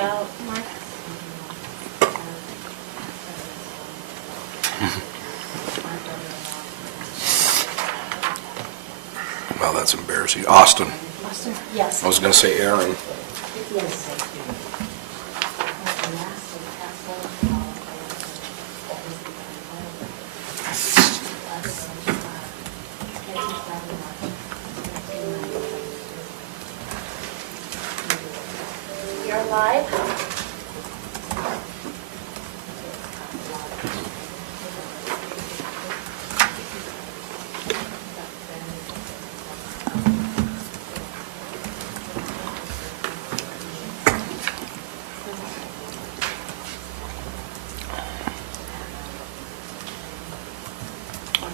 about, Mark? Well, that's embarrassing. Austin. Austin? Yes. I was going to say Aaron. You're live.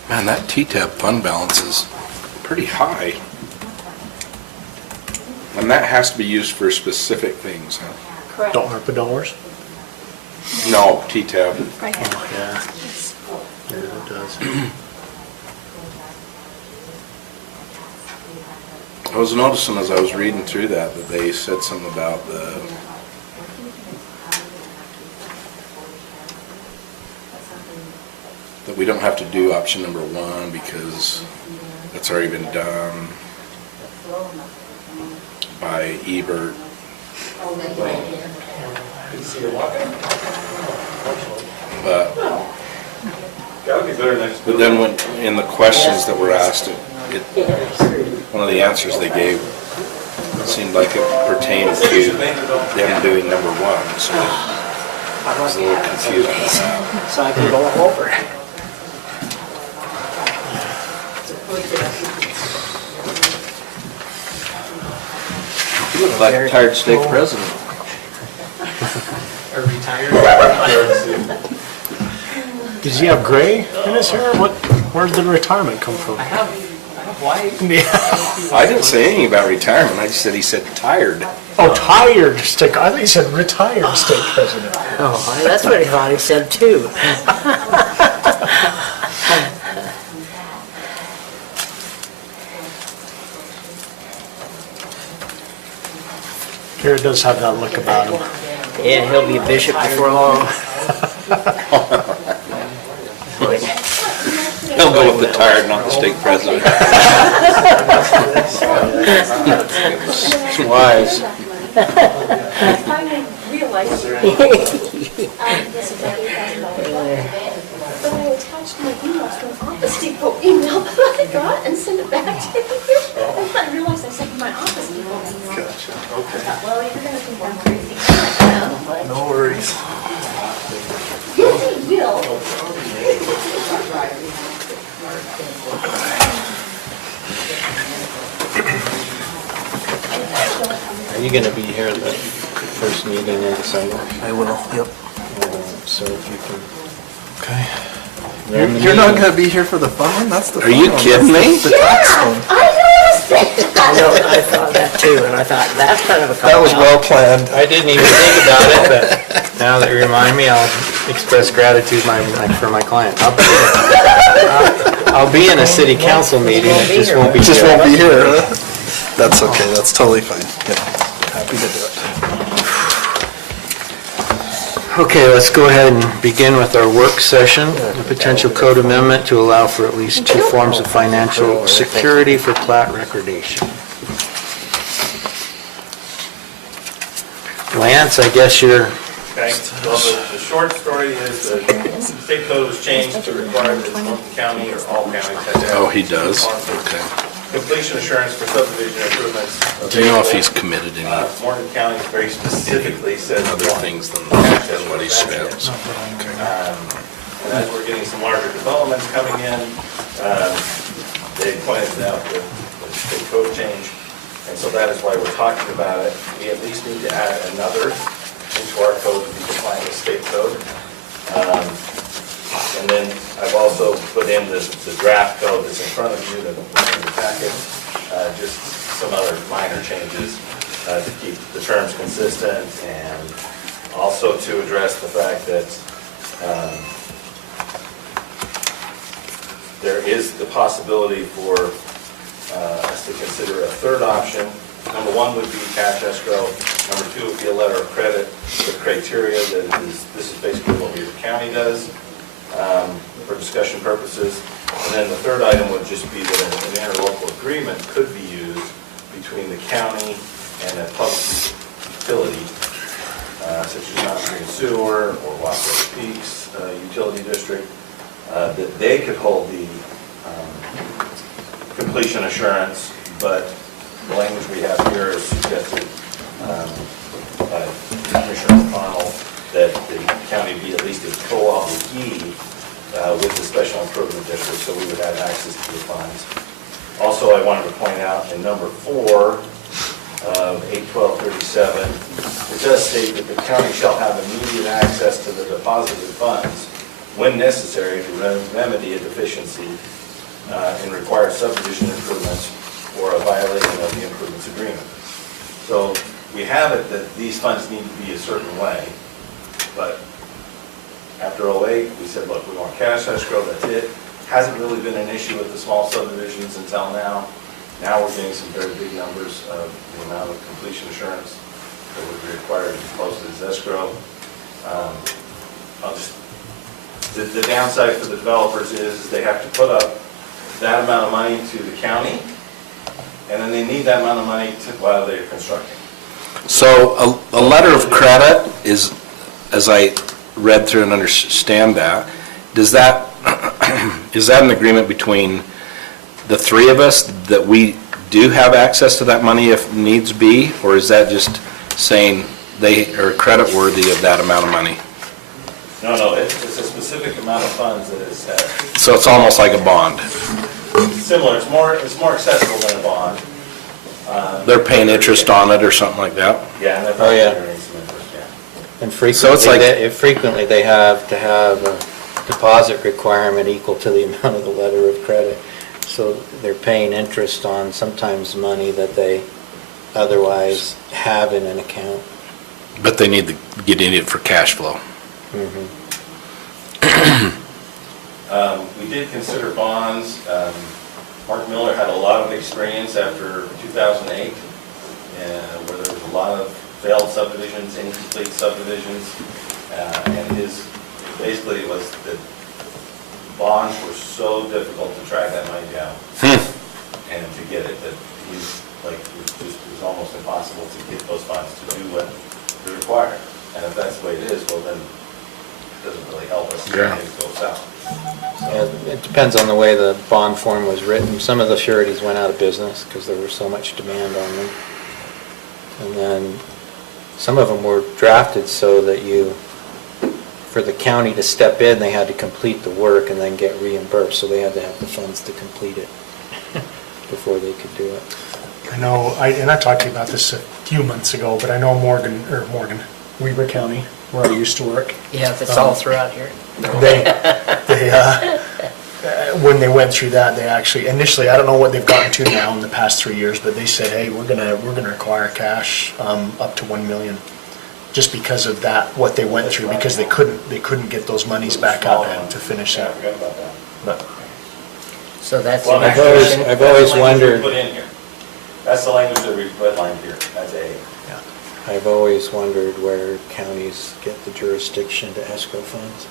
Man, that TTAB fund balance is pretty high. And that has to be used for specific things, huh? Correct. Don't ARPA dollars? No, TTAB. Right here. Yeah. Yeah, it does. I was noticing as I was reading through that they said something about that we don't have to do option number 1 because that's already been done by Ebert. But then when, in the questions that were asked, one of the answers they gave seemed like it pertained to them doing number 1, so I was a little confused about that. So I can go all over. You look like a retired state president. Or retired. Does he have gray in his hair? Where did the retirement come from? I have white. Yeah. I didn't say anything about retirement, I just said he said tired. Oh, tired state, I thought you said retired state president. Oh, that's what I thought he said too. Here it does have that look about him. Yeah, he'll be a bishop before long. He'll go with the tired, not the state president. It's wise. I finally realized but I attached my emails to an Office Depot email that I got and sent it back to you. And I realized I sent my Office Depot email. Gotcha, okay. Well, you're gonna think I'm crazy. No worries. Yes, you will. Are you gonna be here at the first meeting in December? I will, yep. So if you can. Okay. run the You're not meeting. gonna be here for the fun one? That's the Are fun you one. kidding That's me? The tax one. I noticed it. I know, I thought that too, and I thought, that's kind of a That was cop-out. well planned. I didn't even think about it, but now that you remind me, I'll express gratitude for my client. I'll be in a city council meeting, it just won't be Just here. won't be here. Huh? That's okay, that's totally fine. Yeah, happy to do it. Okay, let's go ahead and begin with our work session. A potential code amendment to allow for at least 2 forms of financial security for plat recordation. Lance, I guess you're, Okay, well, the short story is the state code was changed to require that Morton County or all counties have to have. Oh, he does? Okay. Completion assurance for subdivision improvements. Do you know if he's committed any Morton County very specifically says. other things than what he spent? Okay. And as we're getting some larger developments coming in, they pointed out the state code change. And so that is why we're talking about it. We at least need to add another into our code to be compliant with state code. And then I've also put in the draft code that's in front of you, in the packet, just some other minor changes to keep the terms consistent and also to address the fact that there is the possibility for us to consider a third option. Number 1 would be cash escrow. Number two would be a letter of credit with criteria that is, this is basically what Weaver County does for discussion purposes. And then the third item would just be that an interlocal agreement could be used between the county and a public utility, such as Mountain Green Sewer or Wasatch Peaks Utility District, that they could hold the completion assurance, but the language we have here is suggested by Commissioner O'Connell that the county be at least a co-obligee with the special improvement district, so we would have access to the funds. Also, I wanted to point out in number 4 of 81237, it does state that the county shall have immediate access to the deposited funds when necessary to remedy a deficiency in required subdivision improvements or a violation of the improvements agreement. So we have it that these funds need to be a certain way, but after 08, we said, look, we want cash escrow, that's it. Hasn't really been an issue with the small subdivisions until now. Now we're getting some very big numbers of the amount of completion assurance that would be required to be posted as escrow. The downside for the developers is they have to put up that amount of money to the county, and then they need that amount of money while they're constructing. So a letter of credit is, as I read through and understand that, is that an agreement between the three of us that we do have access to that money if needs be, or is that just saying they are credit worthy of that amount of money? No, it's a specific amount of funds that is set. So it's almost like a bond. Similar, it's more accessible than a bond. They're paying interest on it or something like that? Yeah, and they're Oh, yeah. generating some interest, yeah. And So it's like- frequently they have to have a deposit requirement equal to the amount of the letter of credit. So they're paying interest on sometimes money that they otherwise have in an account. But they need to get in it for cash flow. We did consider bonds. Mark Miller had a lot of experience after 2008, where there was a lot of failed subdivisions, incomplete subdivisions, and his basically was that bonds were so difficult to track that money down and to get it that he's like it was almost impossible to get those funds to do what is required. And if that's the way it is, well then it doesn't really help us if Yeah. things go south. Yeah, it depends on the way the bond form was written. Some of the sureties went out of business because there was so much demand on them. And then some of them were drafted so that for the county to step in, they had to complete the work and then get reimbursed. So they had to have the funds to complete it before they could do it. I know, and I talked to you about this a few months ago, but I know Weaver County, where I used to work, Yeah, it's all throughout here. when they went through that, they actually, initially, I don't know what they've gotten to now in the past 3 years, but they said, hey, we're gonna require cash up to 1 million, just because of that, what they went through, because they couldn't get those monies back up and to finish Yeah, I it. forgot about that. But So that's Well, an actually, addition. I've that's always the language we wondered- Put in here. That's the language that we redlined here, that's A. I've always wondered where counties get the jurisdiction to escrow funds.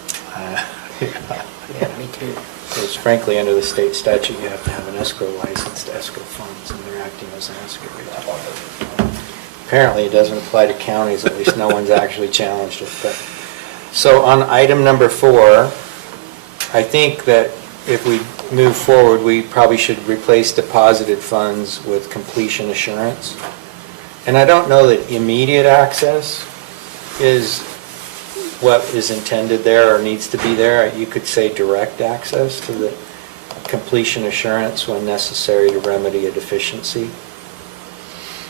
Yeah, me too. Because frankly, under the state statute, you have to have an escrow license to escrow funds, and they're acting as an escrow agent. Apparently, it doesn't apply to counties, at least no one's actually challenged it. But so on item number 4, I think that if we move forward, we probably should replace deposited funds with completion assurance. And I don't know that immediate access is what is intended there or needs to be there. You could say direct access to the completion assurance when necessary to remedy a deficiency.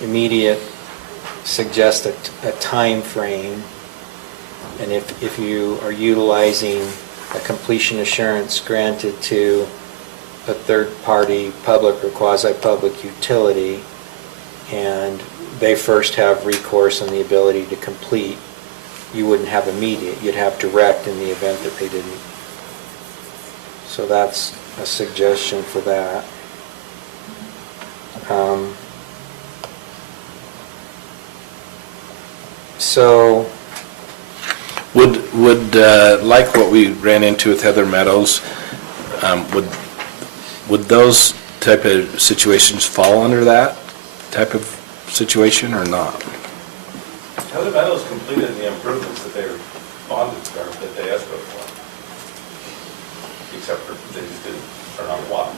Immediate suggests a time frame, and if you are utilizing a completion assurance granted to a third-party public or quasi-public utility, and they first have recourse and the ability to complete, you wouldn't have immediate, you'd have direct in the event that they didn't. So that's a suggestion for that. So, Would, like what we ran into with Heather Meadows, would those type of situations fall under that type of situation or not? Heather Meadows completed the improvements that they were bonded, or that they escrowed for. Except for they just didn't turn on the water,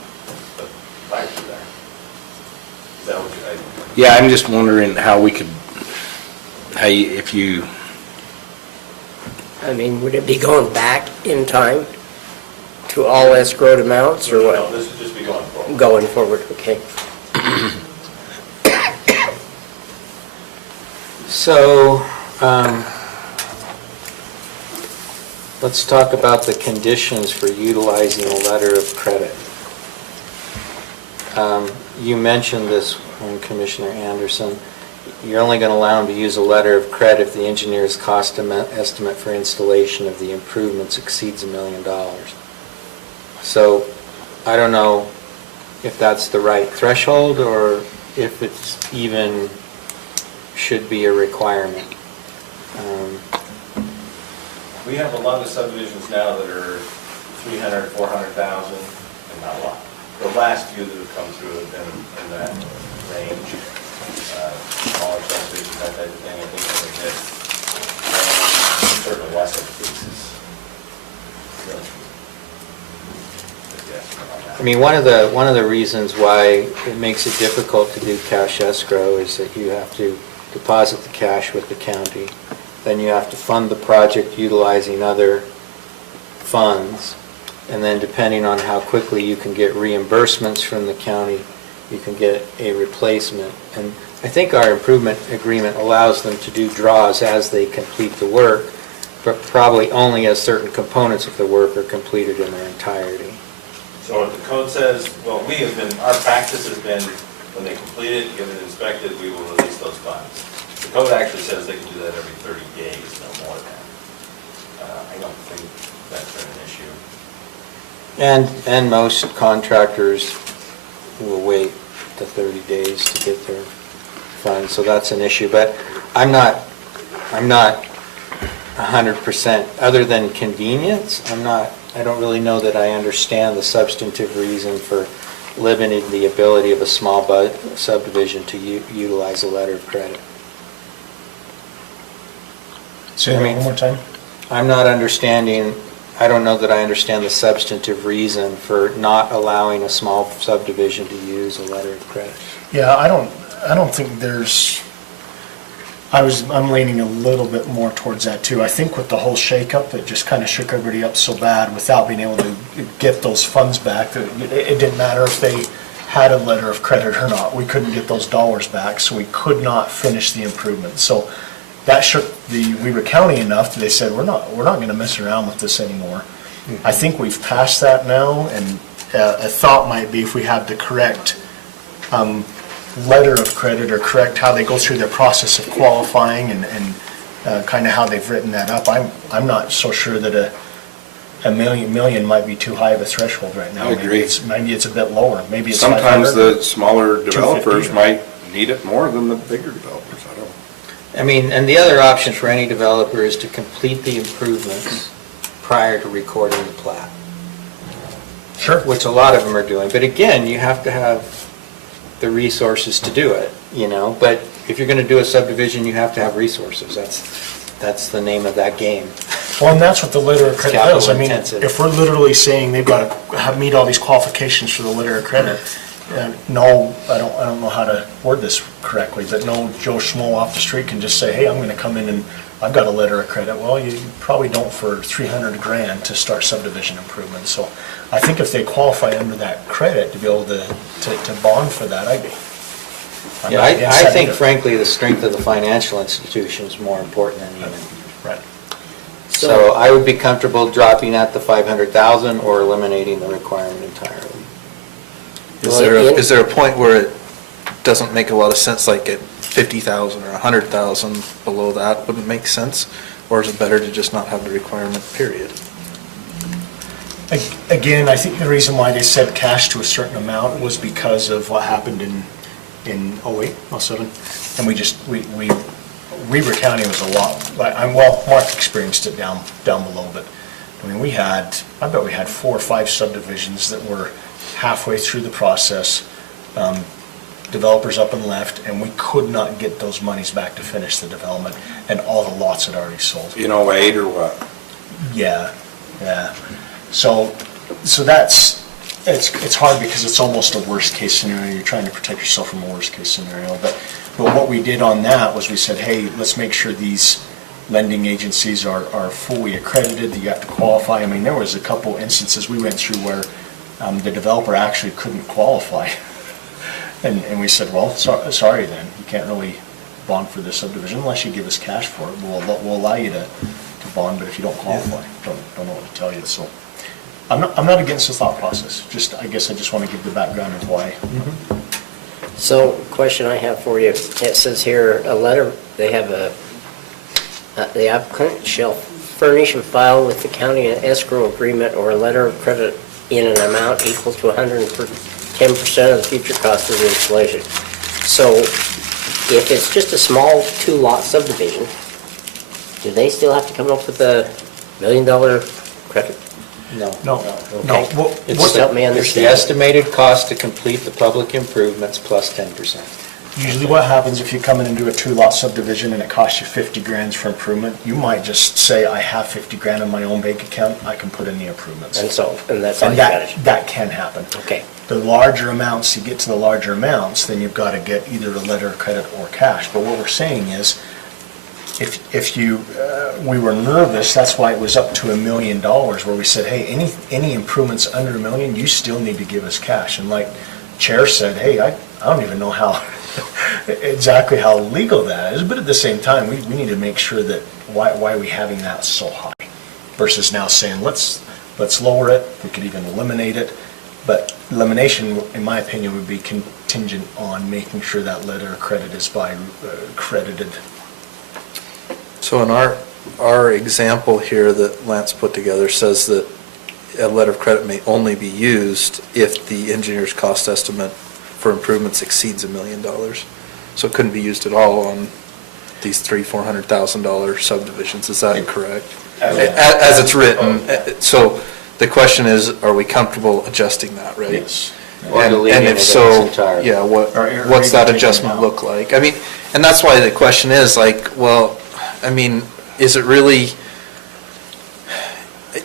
the pipes are there. Is that what you, Yeah, I'm just wondering how we could, if you, I mean, would it be going back in time to all escrowed amounts or no, what? this would just be going forward. Going forward, okay. so, let's talk about the conditions for utilizing a letter of credit. You mentioned this when Commissioner Anderson. You're only going to allow them to use a letter of credit if the engineer's cost estimate for installation of the improvements exceeds $1 million. So I don't know if that's the right threshold or if it's even should be a requirement. We have a lot of subdivisions now that are 300, 400,000, and not a lot. The last few that have come through have been in that range. Smaller subdivisions, that type of thing, I think when we get certain lesser pieces. I mean, one of the reasons why it makes it difficult to do cash escrow is that you have to deposit the cash with the county. Then you have to fund the project utilizing other funds. And then depending on how quickly you can get reimbursements from the county, you can get a replacement. And I think our improvement agreement allows them to do draws as they complete the work, but probably only as certain components of the work are completed in their entirety. So what the code says, well, our practice has been, when they complete it, get it inspected, we will release those funds. The code actually says they can do that every 30 days, no more than. I don't think that's been an issue. And most contractors will wait the 30 days to get their funds, so that's an issue. But I'm not 100%, other than convenience, I don't really know that I understand the substantive reason for limiting the ability of a small subdivision to utilize a letter of credit. Say that one more time. I don't know that I understand the substantive reason for not allowing a small subdivision to use a letter of credit. Yeah, I don't think I'm leaning a little bit more towards that too. I think with the whole shakeup, it just kind of shook everybody up so bad without being able to get those funds back. That it didn't matter if they had a letter of credit or not. We couldn't get those dollars back, so we could not finish the improvement. So that shook the Weber County enough that they said, we're not going to mess around with this anymore. Mm-hmm. I think we've passed that now, and a thought might be if we have the correct letter of credit or correct how they go through their process of qualifying and kind of how they've written that up. I'm not so sure that a million might be too high of a threshold right now. I agree. Maybe it's a bit lower. Maybe it's Sometimes 500. the smaller developers 250. might need it more than the bigger developers, I don't know. I mean, and the other option for any developer is to complete the improvements prior to recording the plat. Sure. Which a lot of them are doing. But again, you have to have the resources to do it, But if you're going to do a subdivision, you have to have resources. That's the name of that game. Well, and that's what the letter of credit Capital does. I mean, intensive. if we're literally saying they've got to meet all these qualifications for the letter of credit, no, I don't know how to word this correctly, but no Joe Schmo off the street can just say, hey, I'm going to come in and I've got a letter of credit. Well, you probably don't for $300,000 to start subdivision improvements. So I think if they qualify under that credit to be able to bond for that, I'm Yeah, not against I that think either. frankly, the strength of the financial institution is more important than even. Right. So I would be comfortable dropping at the 500,000 or eliminating the requirement entirely. Is there a point where it doesn't make a lot of sense, like at 50,000 or 100,000 below that wouldn't make sense? Or is it better to just not have the requirement, period? Again, I think the reason why they said cash to a certain amount was because of what happened in 08, 07. And we Weber County was a lot, well, Mark experienced it down below, but, I mean, I bet we had 4 or 5 subdivisions that were halfway through the process, developers up and left, and we could not get those monies back to finish the development, and all the lots had already sold. You know, 8 or what? Yeah, yeah. So that's, it's hard because it's almost a worst-case scenario. You're trying to protect yourself from a worst-case scenario. But what we did on that was we said, hey, let's make sure these lending agencies are fully accredited, that you have to qualify. I mean, there was a couple instances we went through where the developer actually couldn't qualify. And we said, well, sorry then, you can't really bond for this subdivision unless you give us cash for it. We'll allow you to bond, but if you don't qualify, don't know what to tell you. So I'm not against the thought process. I guess I just want to give the background of why. So, question I have for you, it says here, the applicant shall furnish and file with the county an escrow agreement or a letter of credit in an amount equal to 110% of the future cost of the installation. So, if it's just a small 2-lot subdivision, do they still have to come up with a $1 million credit? No. No. Okay. It's Just help me It's the understand. estimated cost to complete the public improvements plus 10%. Usually what happens if you come in and do a 2-lot subdivision and it costs you 50 grand for improvement, you might just say, I have 50 grand in my own bank account, I can put in the improvements. And that's all And you got. that can happen. Okay. The larger amounts, you get to the larger amounts, then you've got to get either a letter of credit or cash. But what we're saying is, if you, we were nervous, that's why it was up to $1 million, where we said, hey, any improvements under $1 million, you still need to give us cash. And like Chair said, hey, I don't even know how, exactly how legal that is, but at the same time, we need to make sure that, why are we having that so high? Versus now saying, let's lower it, we could even eliminate it. But elimination, in my opinion, would be contingent on making sure that letter of credit is credited. So in our example here that Lance put together says that a letter of credit may only be used if the engineer's cost estimate for improvements exceeds $1 million. So it couldn't be used at all on these $300,000-$400,000 subdivisions. Is that correct? As it's written. So the question is, are we comfortable adjusting that, right? Yes. Or And deleting if it so, entirely. yeah, Or what's that taking it adjustment out. look like? I mean, and that's why the question is like, well, I mean, is it really,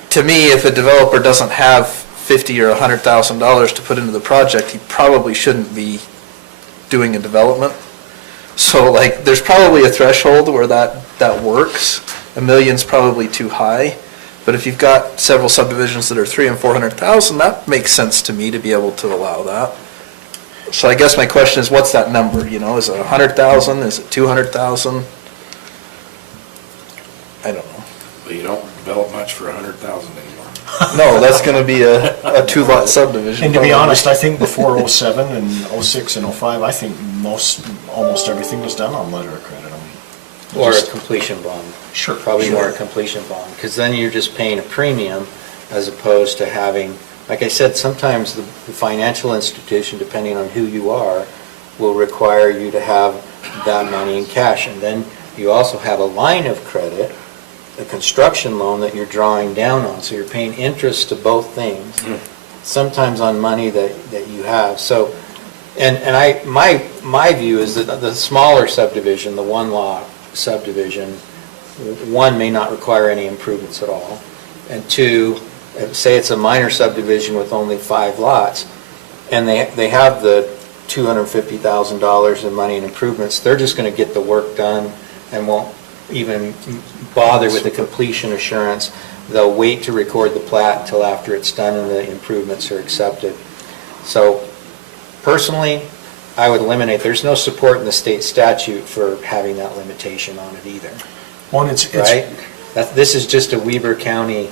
to me, if a developer doesn't have $50,000 or $100,000 to put into the project, he probably shouldn't be doing a development. So like, there's probably a threshold where that works. $1 million's probably too high. But if you've got several subdivisions that are 300,000 and 400,000, that makes sense to me to be able to allow that. So I guess my question is, what's that number? You know, is it 100,000? Is it 200,000? I don't know. But you don't develop much for 100,000 anymore. No, that's going to be a 2-lot subdivision. And to be probably. honest, I think before '07 and '06 and '05, I think almost everything was done on letter of credit. I mean, Or a just- completion bond. Sure. Probably more a Sure. completion bond, because then you're just paying a premium as opposed to having, like I said, sometimes the financial institution, depending on who you are, will require you to have that money in cash. And then you also have a line of credit, a construction loan that you're drawing down on. So you're paying interest to both things, sometimes on money that you have. So, my view is that the smaller subdivision, the 1-lot subdivision, 1, may not require any improvements at all. And 2, say it's a minor subdivision with only 5 lots, and they have the $250,000 in money and improvements, they're just going to get the work done and won't even bother with the completion assurance. They'll wait to record the plat until after it's done and the improvements are accepted. So personally, I would eliminate, there's no support in the state statute for having that limitation on it either, One, it's right? This is just a Weber County.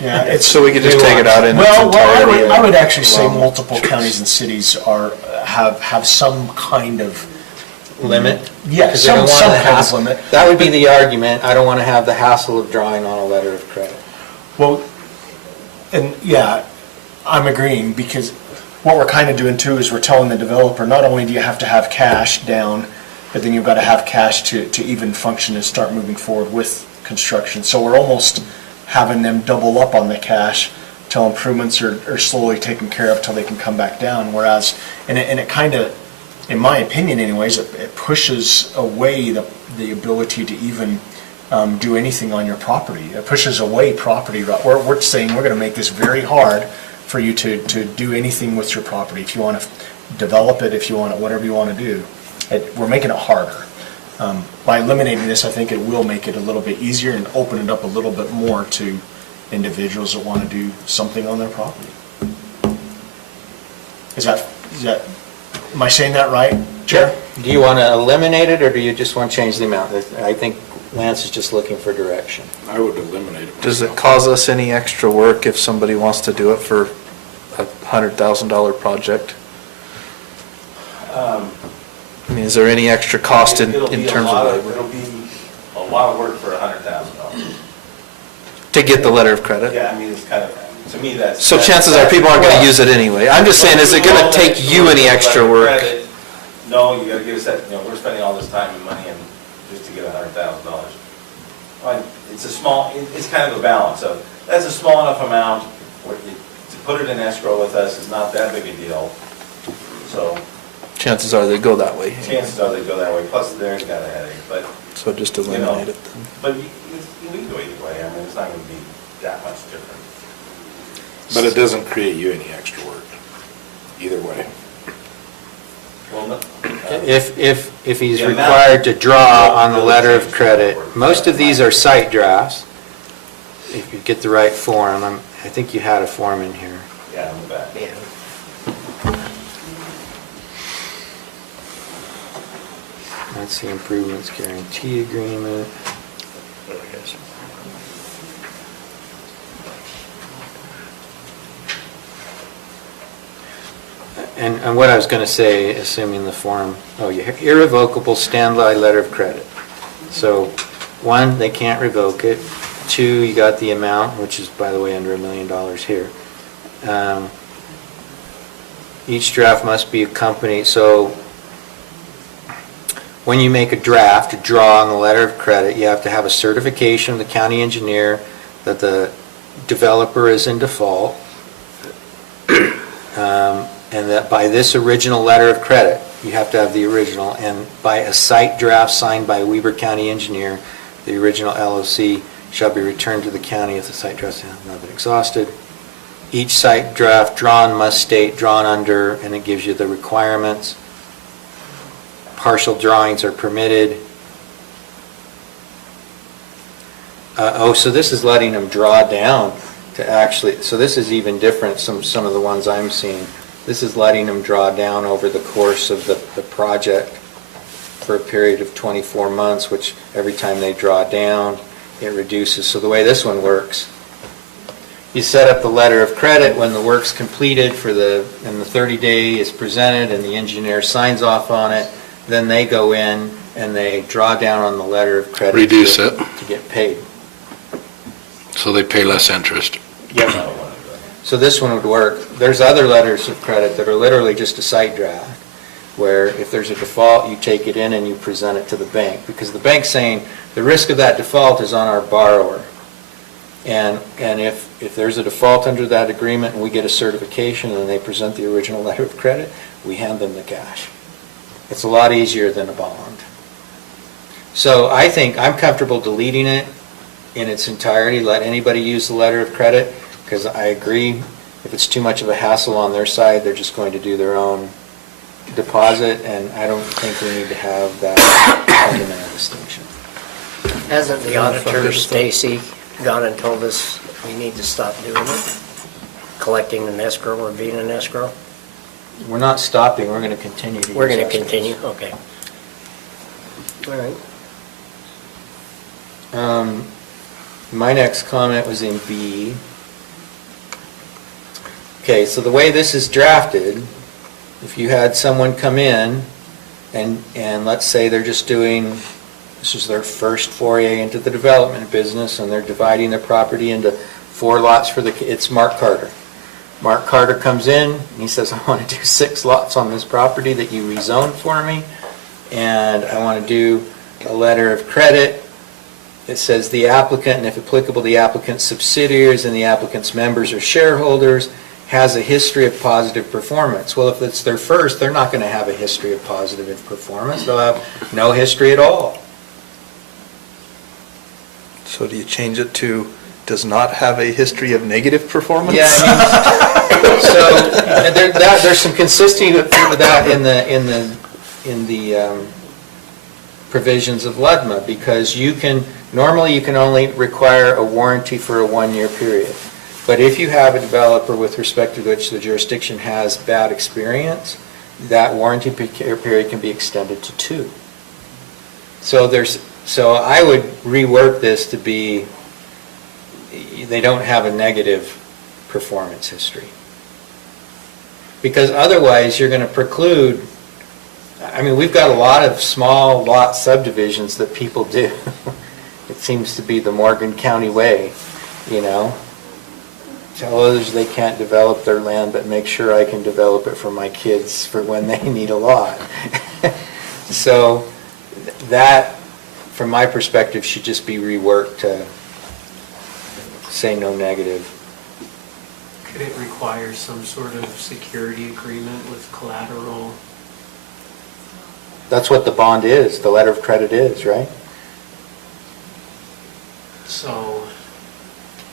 yeah, it's So we could just take it out in its well, entirety. I would actually say Well, multiple counties and cities have some kind of Limit? Yeah, Because they don't some want the kind of hassle. limit. That would be the argument, I don't want to have the hassle of drawing on a letter of credit. Well, and yeah, I'm agreeing, because what we're kind of doing too is we're telling the developer, not only do you have to have cash down, but then you've got to have cash to even function and start moving forward with construction. So we're almost having them double up on the cash till improvements are slowly taken care of till they can come back down, whereas, and it kind of, in my opinion anyways, it pushes away the ability to even do anything on your property. It pushes away property. We're saying we're going to make this very hard for you to do anything with your property. If you want to develop it, if you want it, whatever you want to do, we're making it harder. By eliminating this, I think it will make it a little bit easier and open it up a little bit more to individuals that want to do something on their property. Is that, am I saying that right, Chair? Do you want to eliminate it, or do you just want to change the amount? I think Lance is just looking for direction. I would eliminate it. Does it cause us any extra work if somebody wants to do it for a $100,000 project? I mean, is there any extra cost in terms of labor? It'll be a lot of work for $100,000. To get the letter of credit? Yeah, I mean, it's kind of, to me, that's. So chances are people aren't going to use it anyway. I'm just saying, is it going to take you any extra work? No, you gotta give us that, we're spending all this time and money and just to get $100,000. It's a small, it's kind of a balance of, that's a small enough amount, where to put it in escrow with us is not that big a deal. So Chances are they go that way. chances are they go that way, plus they've got a headache, but, So just eliminate it then. but we can go either way. I mean, it's not gonna be that much different. But it doesn't create you any extra work, either way. Well, no. If he's The amount- required to draw on the letter of credit, most of these are site drafts. If you get the right form, I think you had a form in here. Yeah, in the back. Yeah. That's the improvements guarantee agreement. And what I was going to say, assuming the form, irrevocable standby letter of credit. So, one, they can't revoke it. Two, you got the amount, which is, by the way, under $1 million here. Each draft must be accompanied, so when you make a draft, a draw on the letter of credit, you have to have a certification of the county engineer that the developer is in default, and that by this original letter of credit, you have to have the original, and by a site draft signed by a Weber County engineer, the original LOC shall be returned to the county if the site draft has not been exhausted. Each site draft drawn must state drawn under, and it gives you the requirements. Partial drawings are permitted. So this is letting them draw down to actually, so this is even different, some of the ones I'm seeing. This is letting them draw down over the course of the project for a period of 24 months, which every time they draw down, it reduces. So the way this one works, you set up the letter of credit when the work's completed and the 30-day is presented and the engineer signs off on it, then they go in and they draw down on the letter of credit. Reduce it. To get paid. So they pay less interest. Yep. So this one would work. There's other letters of credit that are literally just a site draft, where if there's a default, you take it in and you present it to the bank, because the bank's saying the risk of that default is on our borrower. And if there's a default under that agreement and we get a certification and they present the original letter of credit, we hand them the cash. It's a lot easier than a bond. So I think I'm comfortable deleting it in its entirety, let anybody use the letter of credit, because I agree, if it's too much of a hassle on their side, they're just going to do their own deposit, and I don't think we need to have that fundamental distinction. Hasn't the auditor, Stacy, gone and told us we need to stop doing it? Collecting an escrow or being an escrow? We're not stopping, we're going to continue to use We're going to escrows. continue, okay. All right. My next comment was in B. Okay, so the way this is drafted, if you had someone come in and let's say they're just doing, this is their first foray into the development business, and they're dividing their property into 4 lots for it's Mark Carter. Mark Carter comes in and he says, I want to do 6 lots on this property that you rezoned for me. and I want to do a letter of credit. It says the applicant, and if applicable, the applicant's subsidiaries and the applicant's members or shareholders has a history of positive performance. Well, if it's their first, they're not going to have a history of positive performance. They'll have no history at all. So do you change it to, does not have a history of negative performance? Yeah, I mean, so there's some consistency with that in the provisions of LUDMA, because normally you can only require a warranty for a 1-year period. But if you have a developer with respect to which the jurisdiction has bad experience, that warranty period can be extended to 2. So I would rework this to be, they don't have a negative performance history. Because otherwise, you're going to preclude, I mean, we've got a lot of small lot subdivisions that people do. It seems to be the Morgan County way, you know. Tell others they can't develop their land, but make sure I can develop it for my kids for when they need a lot. So that, from my perspective, should just be reworked to say no negative. Could it require some sort of security agreement with collateral? That's what the bond is, the letter of credit is, right? So,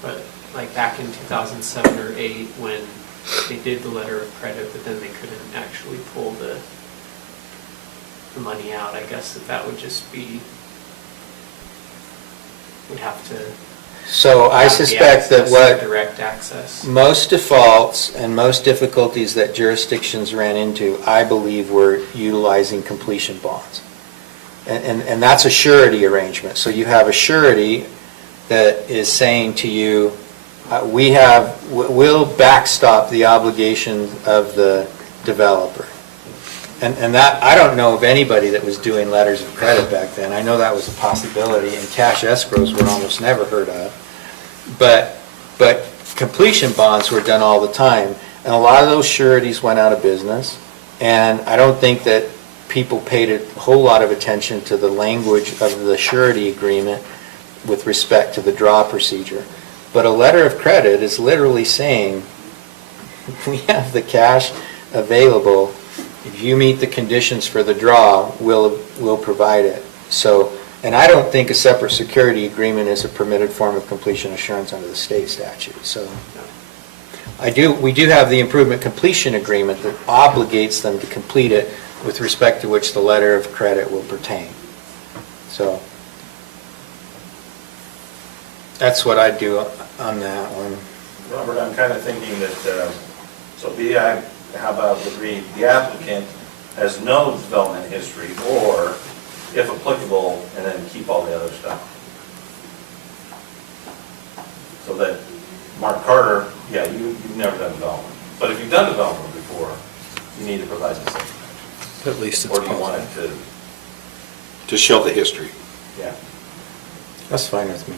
but like back in 2007 or 8, when they did the letter of credit, but then they couldn't actually pull the money out, I guess that would just be, would have to. So I have the suspect that access, what direct access. most defaults and most difficulties that jurisdictions ran into, I believe, were utilizing completion bonds. And that's a surety arrangement. So you have a surety that is saying to you, we'll backstop the obligation of the developer. And that, I don't know of anybody that was doing letters of credit back then. I know that was a possibility, and cash escrows were almost never heard of. But completion bonds were done all the time, and a lot of those sureties went out of business, and I don't think that people paid a whole lot of attention to the language of the surety agreement with respect to the draw procedure. But a letter of credit is literally saying, we have the cash available. If you meet the conditions for the draw, we'll provide it. So, and I don't think a separate security agreement is a permitted form of completion assurance under the state statute. So, we do have the improvement completion agreement that obligates them to complete it with respect to which the letter of credit will pertain. So, that's what I'd do on that one. Robert, I'm kind of thinking that, so BI, how about we read, the applicant has no development history, or, if applicable, and then keep all the other stuff. So that, Mark Carter, yeah, you've never done development. But if you've done development before, you need to provide the same. At least it's Or do you want it positive. To show the history. yeah, That's fine with me.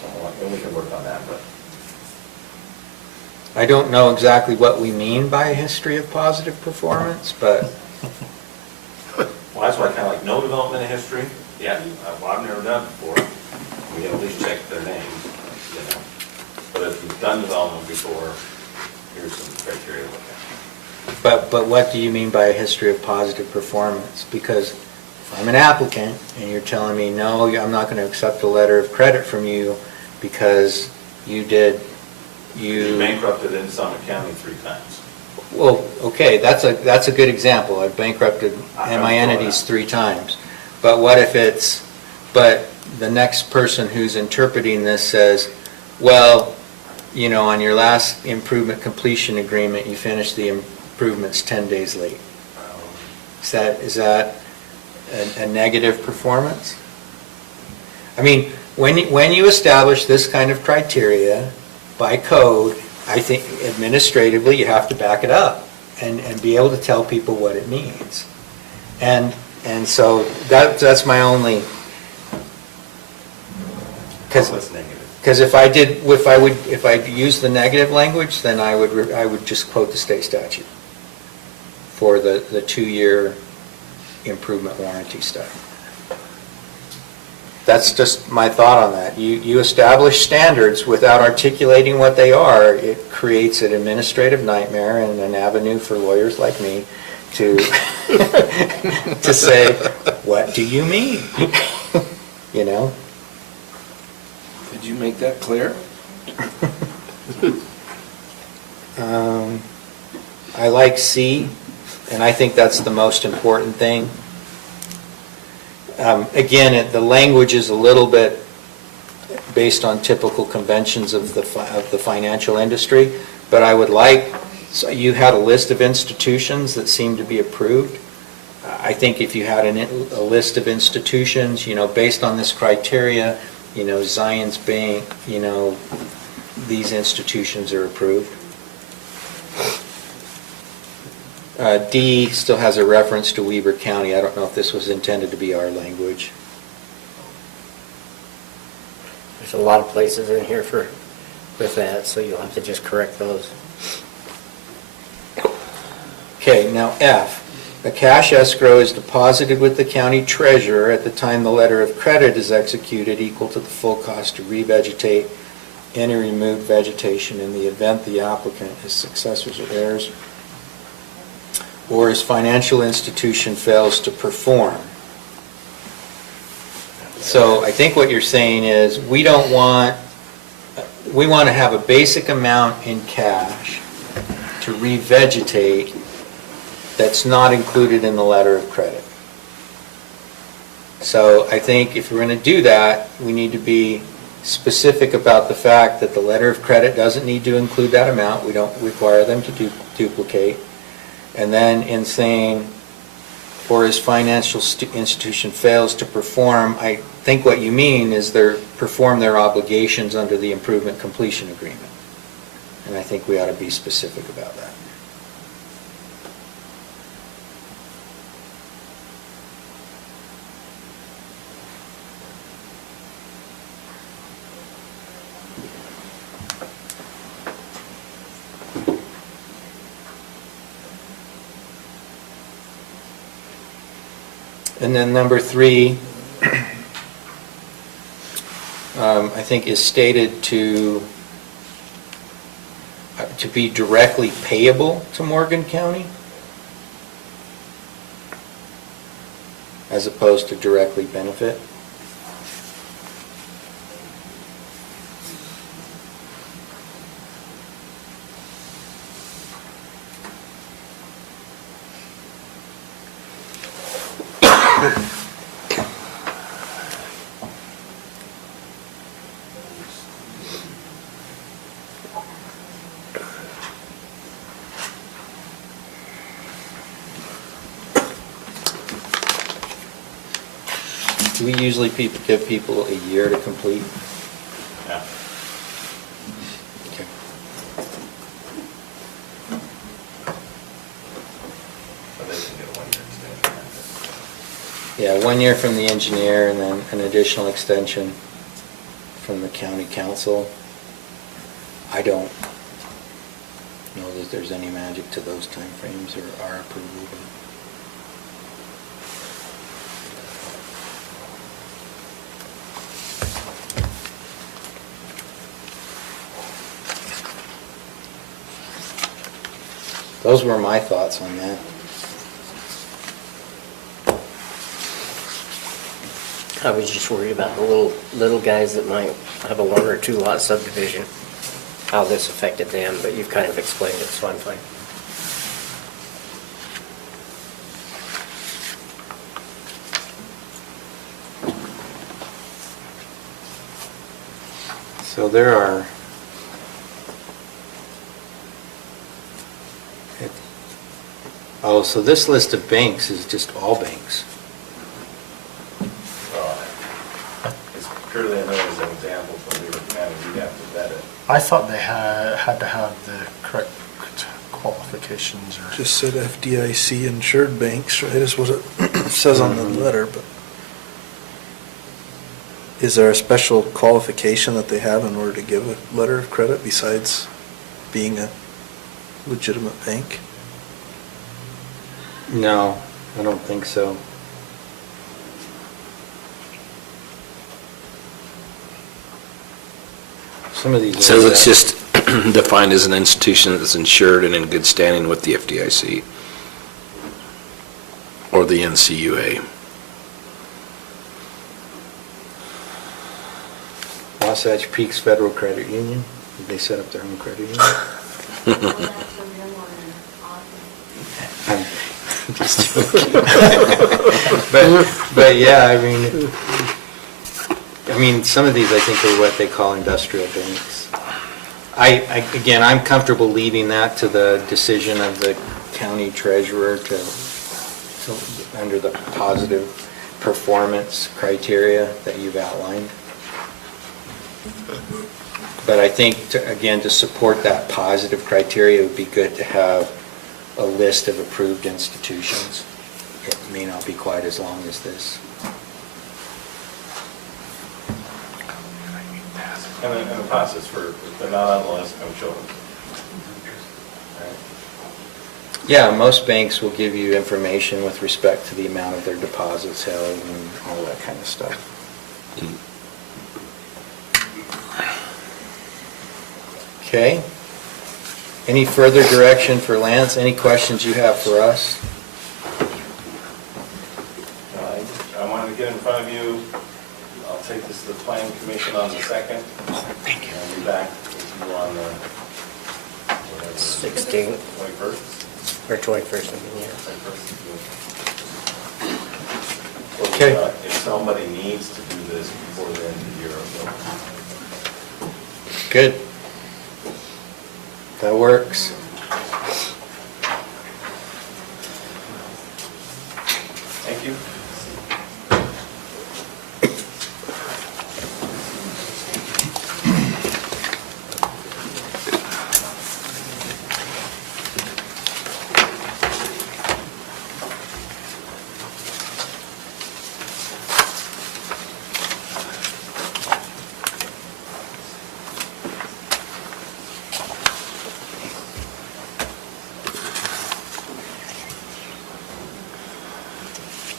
something like, and we can work on that, but. I don't know exactly what we mean by a history of positive performance, but Well, that's why I kind of like no development in history. Yeah, well, I've never done it before. We can at least check their names, you know. But if you've done development before, here's some criteria to look at. But what do you mean by a history of positive performance? Because if I'm an applicant and you're telling me, no, I'm not going to accept a letter of credit from you because you Bankrupted in Summit County 3 times. well, okay, that's a good example. I've bankrupted my entities 3 times. But what if but the next person who's interpreting this says, well, you know, on your last improvement completion agreement, you finished the improvements 10 days late. Is that a negative performance? I mean, when you establish this kind of criteria by code, I think administratively you have to back it up and be able to tell people what it means. And so that's my only, What's negative? because if I use the negative language, then I would just quote the state statute for the 2-year improvement warranty stuff. That's just my thought on that. You establish standards without articulating what they are, it creates an administrative nightmare and an avenue for lawyers like me to, to say, what do you mean? You know? Did you make that clear? I like C, and I think that's the most important thing. Again, the language is a little bit based on typical conventions of the financial industry, but I would like, so you had a list of institutions that seem to be approved. I think if you had a list of institutions, based on this criteria, Zions Bank, these institutions are approved. D still has a reference to Weber County. I don't know if this was intended to be our language. There's a lot of places in here with that, so you'll have to just correct those. Okay, now F. A cash escrow is deposited with the county treasurer at the time the letter of credit is executed, equal to the full cost to revegetate any removed vegetation in the event the applicant, his successors or heirs, or his financial institution fails to perform. So I think what you're saying is we want to have a basic amount in cash to revegetate that's not included in the letter of credit. So I think if we're going to do that, we need to be specific about the fact that the letter of credit doesn't need to include that amount. We don't require them to duplicate. And then in saying, or his financial institution fails to perform, I think what you mean is perform their obligations under the improvement completion agreement. And I think we ought to be specific about that. And then number 3, I think is stated to be directly payable to Morgan County, as opposed to directly benefit. Do we usually give people a year to complete? Yeah. Okay. So they can get a 1-year extension. Yeah, 1 year from the engineer and then an additional extension from the county council. I don't know that there's any magic to those timeframes or our approval. Those were my thoughts on that. I was just worried about the little guys that might have a 1 or 2 lot subdivision, how this affected them, but you've kind of explained it, so I'm fine. So there are, so this list of banks is just all banks. It's purely known as an example from Weber County, you have to vet it. I thought they had to have the correct qualifications or. Just said FDIC insured banks, right, is what it says on the letter, but is there a special qualification that they have in order to give a letter of credit besides being a legitimate bank? No, I don't think so. Some of these. It says it's just defined as an institution that's insured and in good standing with the FDIC or the NCUA. Wasatch Peaks Federal Credit Union, did they set up their own credit union? I'm just joking. But yeah, I mean, some of these I think are what they call industrial banks. Again, I'm comfortable leaving that to the decision of the county treasurer to under the positive performance criteria that you've outlined. But I think, again, to support that positive criteria, it would be good to have a list of approved institutions. It may not be quite as long as this. And the process for, they're not on the list, I'm sure. Yeah, most banks will give you information with respect to the amount of their deposits held and all that kind of stuff. Okay. Any further direction for Lance? Any questions you have for us? I wanted to get in front of you. I'll take this to the planning commission on the 2nd. Thank you. And I'll be back with you on the 16th 21st. or 21st, yeah. Okay. If somebody needs to do this before the end of the year, I'll go. Good. That works. Thank you.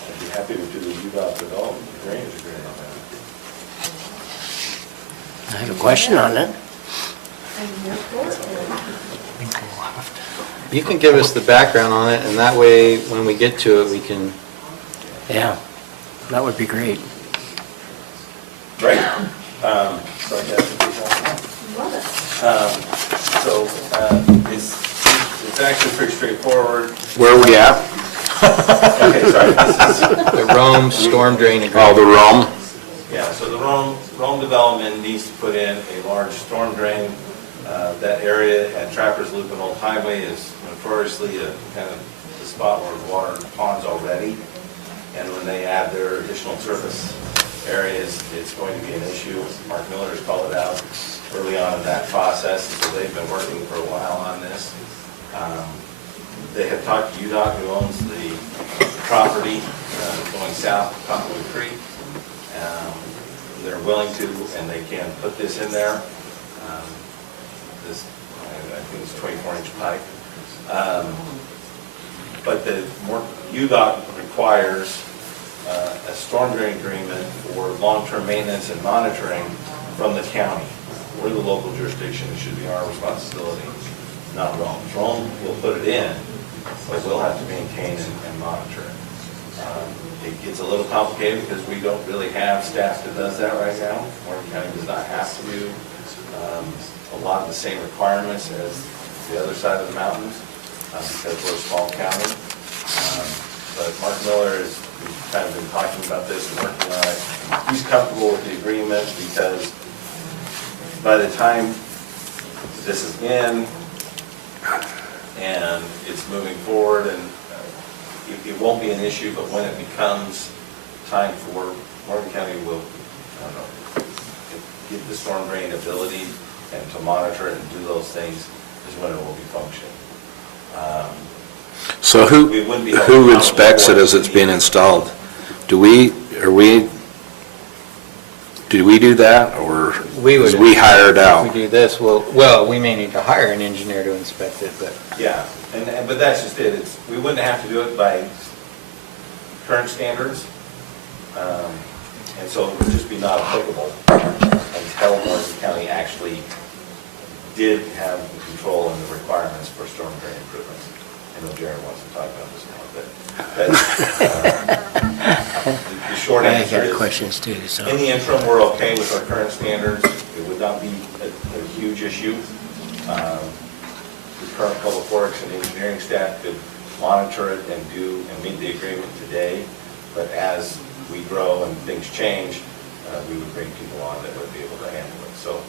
I'd be happy to do the UDOT development drainage agreement. I have a question on it. You can give us the background on it, and that way, when we get to it, we can... Yeah, that would be great. Right. So I guess Love it. it's actually pretty straightforward. Where are we at? Okay, sorry, this is, The Rome storm drain Oh, agreement. the Rome? yeah, so the Rome development needs to put in a large storm drain. That area at Trappers Loop and Old Highway is notoriously a kind of the spot where the water ponds already. And when they add their additional surface areas, it's going to be an issue. Mark Miller has called it out early on in that process, and so they've been working for a while on this. They have talked to UDOT, who owns the property going south of Cottonwood Creek. They're willing to, and they can put this in there. This, I think it's 24-inch pipe. But the UDOT requires a storm drain agreement for long-term maintenance and monitoring from the county. We're the local jurisdiction, it should be our responsibility, not Rome. Rome will put it in, but we'll have to maintain and monitor it. It gets a little complicated because we don't really have staff that does that right now. Morgan County does not have to do a lot of the same requirements as the other side of the mountains because we're a small county. But Mark Miller has kind of been talking about this and working on it. He's comfortable with the agreement because by the time this is in and it's moving forward, and it won't be an issue, but when it becomes time for, Morgan County will, I don't know, get the storm drain ability and to monitor it and do those things is when it will be functioning. So We wouldn't be held who accountable inspects for it it. as it's being installed? Do we do that, or We would. is we hire it If out? we do this, well, we may need to hire an engineer to inspect it, but Yeah, but that's just it. We wouldn't have to do it by current standards. And so it would just be not applicable Pell Morgan County actually did have the control and the requirements for storm drain improvements. I know Jared wants to talk about this now, but the short I answer got is, questions too, so. in the interim, we're okay with our current standards. It would not be a huge issue. The current public works and engineering staff could monitor it and meet the agreement today, but as we grow and things change, we would bring people on that would be able to handle it. So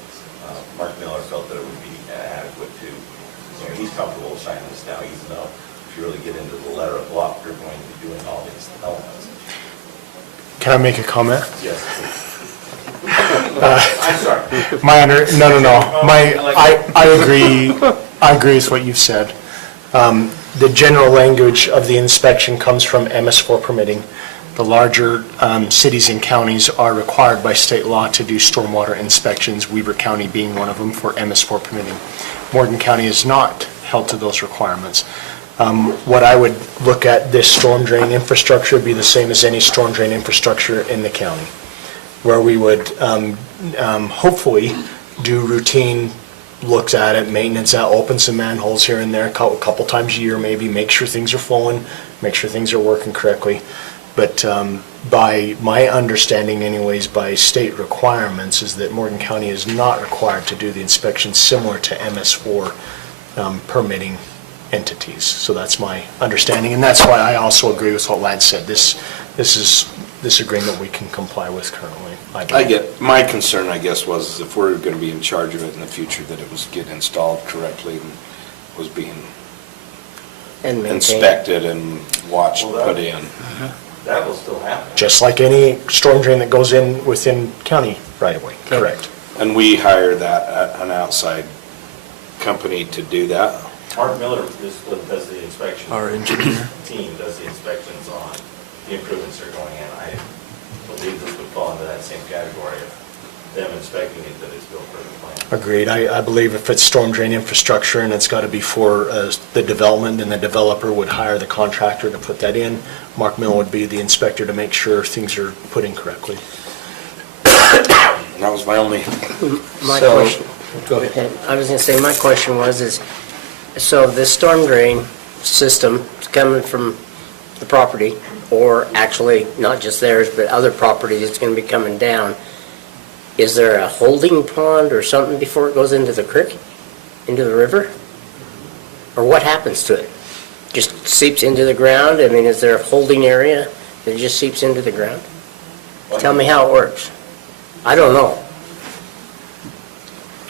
Mark Miller felt that it would be adequate to, he's comfortable signing this now, even though if you really get into the letter of law, you're going to be doing all these elements. Can I make a comment? Yes. I'm sorry. I agree with what you've said. The general language of the inspection comes from MS4 permitting. The larger cities and counties are required by state law to do stormwater inspections, Weber County being one of them for MS4 permitting. Morgan County is not held to those requirements. What I would look at, this storm drain infrastructure would be the same as any storm drain infrastructure in the county, where we would hopefully do routine looks at it, maintenance out, open some manholes here and there a couple times a year maybe, make sure things are flowing, make sure things are working correctly. But by my understanding anyways, by state requirements, is that Morgan County is not required to do the inspection similar to MS4 permitting entities. So that's my understanding, and that's why I also agree with what Lad said. This agreement we can comply with currently, I believe. My concern, I guess, was if we're going to be in charge of it in the future, that it was getting installed correctly and was being And maintain. inspected and watched, put in. That will still happen. Just like any storm drain that goes in within county right away, correct. And we hire an outside company to do that. Mark Miller does the inspection. Our engineer. Team does the inspections on the improvements that are going in. I believe this would fall into that same category of them inspecting it, that it's built for the plan. Agreed. I believe if it's storm drain infrastructure and it's got to be for the development, then the developer would hire the contractor to put that in. Mark Mill would be the inspector to make sure things are put in correctly. That was my only, My So- question, Go ahead. I was gonna say, my question was, so this storm drain system is coming from the property, or actually, not just theirs, but other properties, it's gonna be coming down. Is there a holding pond or something before it goes into the creek, into the river? Or what happens to it? Just seeps into the ground? I mean, is there a holding area that just seeps into the ground? Tell me how it works. I don't know.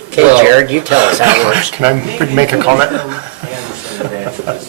Okay, Well- Jared, you tell us how it works. Can I make a comment? Anderson would answer this.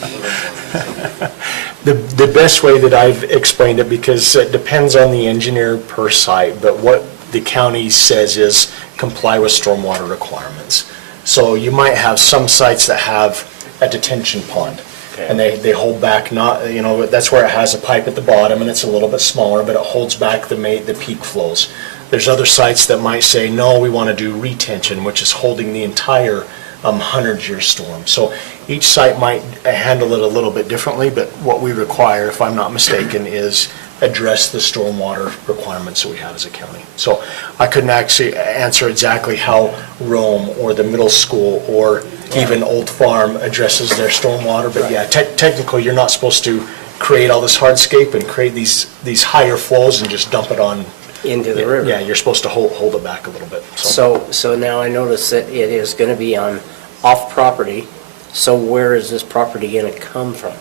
The best way that I've explained it, because it depends on the engineer per site, but what the county says is comply with stormwater requirements. So you might have some sites that have a detention pond, and they hold back, not, that's where it has a pipe at the bottom and it's a little bit smaller, but it holds back the peak flows. There's other sites that might say, no, we want to do retention, which is holding the entire 100-year storm. So each site might handle it a little bit differently, but what we require, if I'm not mistaken, is address the stormwater requirements that we have as a county. So I couldn't actually answer exactly how Rome or the middle school or even Old Farm addresses their stormwater, but yeah, technically you're not supposed to create all this hardscape and create these higher flows and just dump it on. Into the river. Yeah, you're supposed to hold it back a little bit. So now I notice that it is going to be on off property. So where is this property going to come from?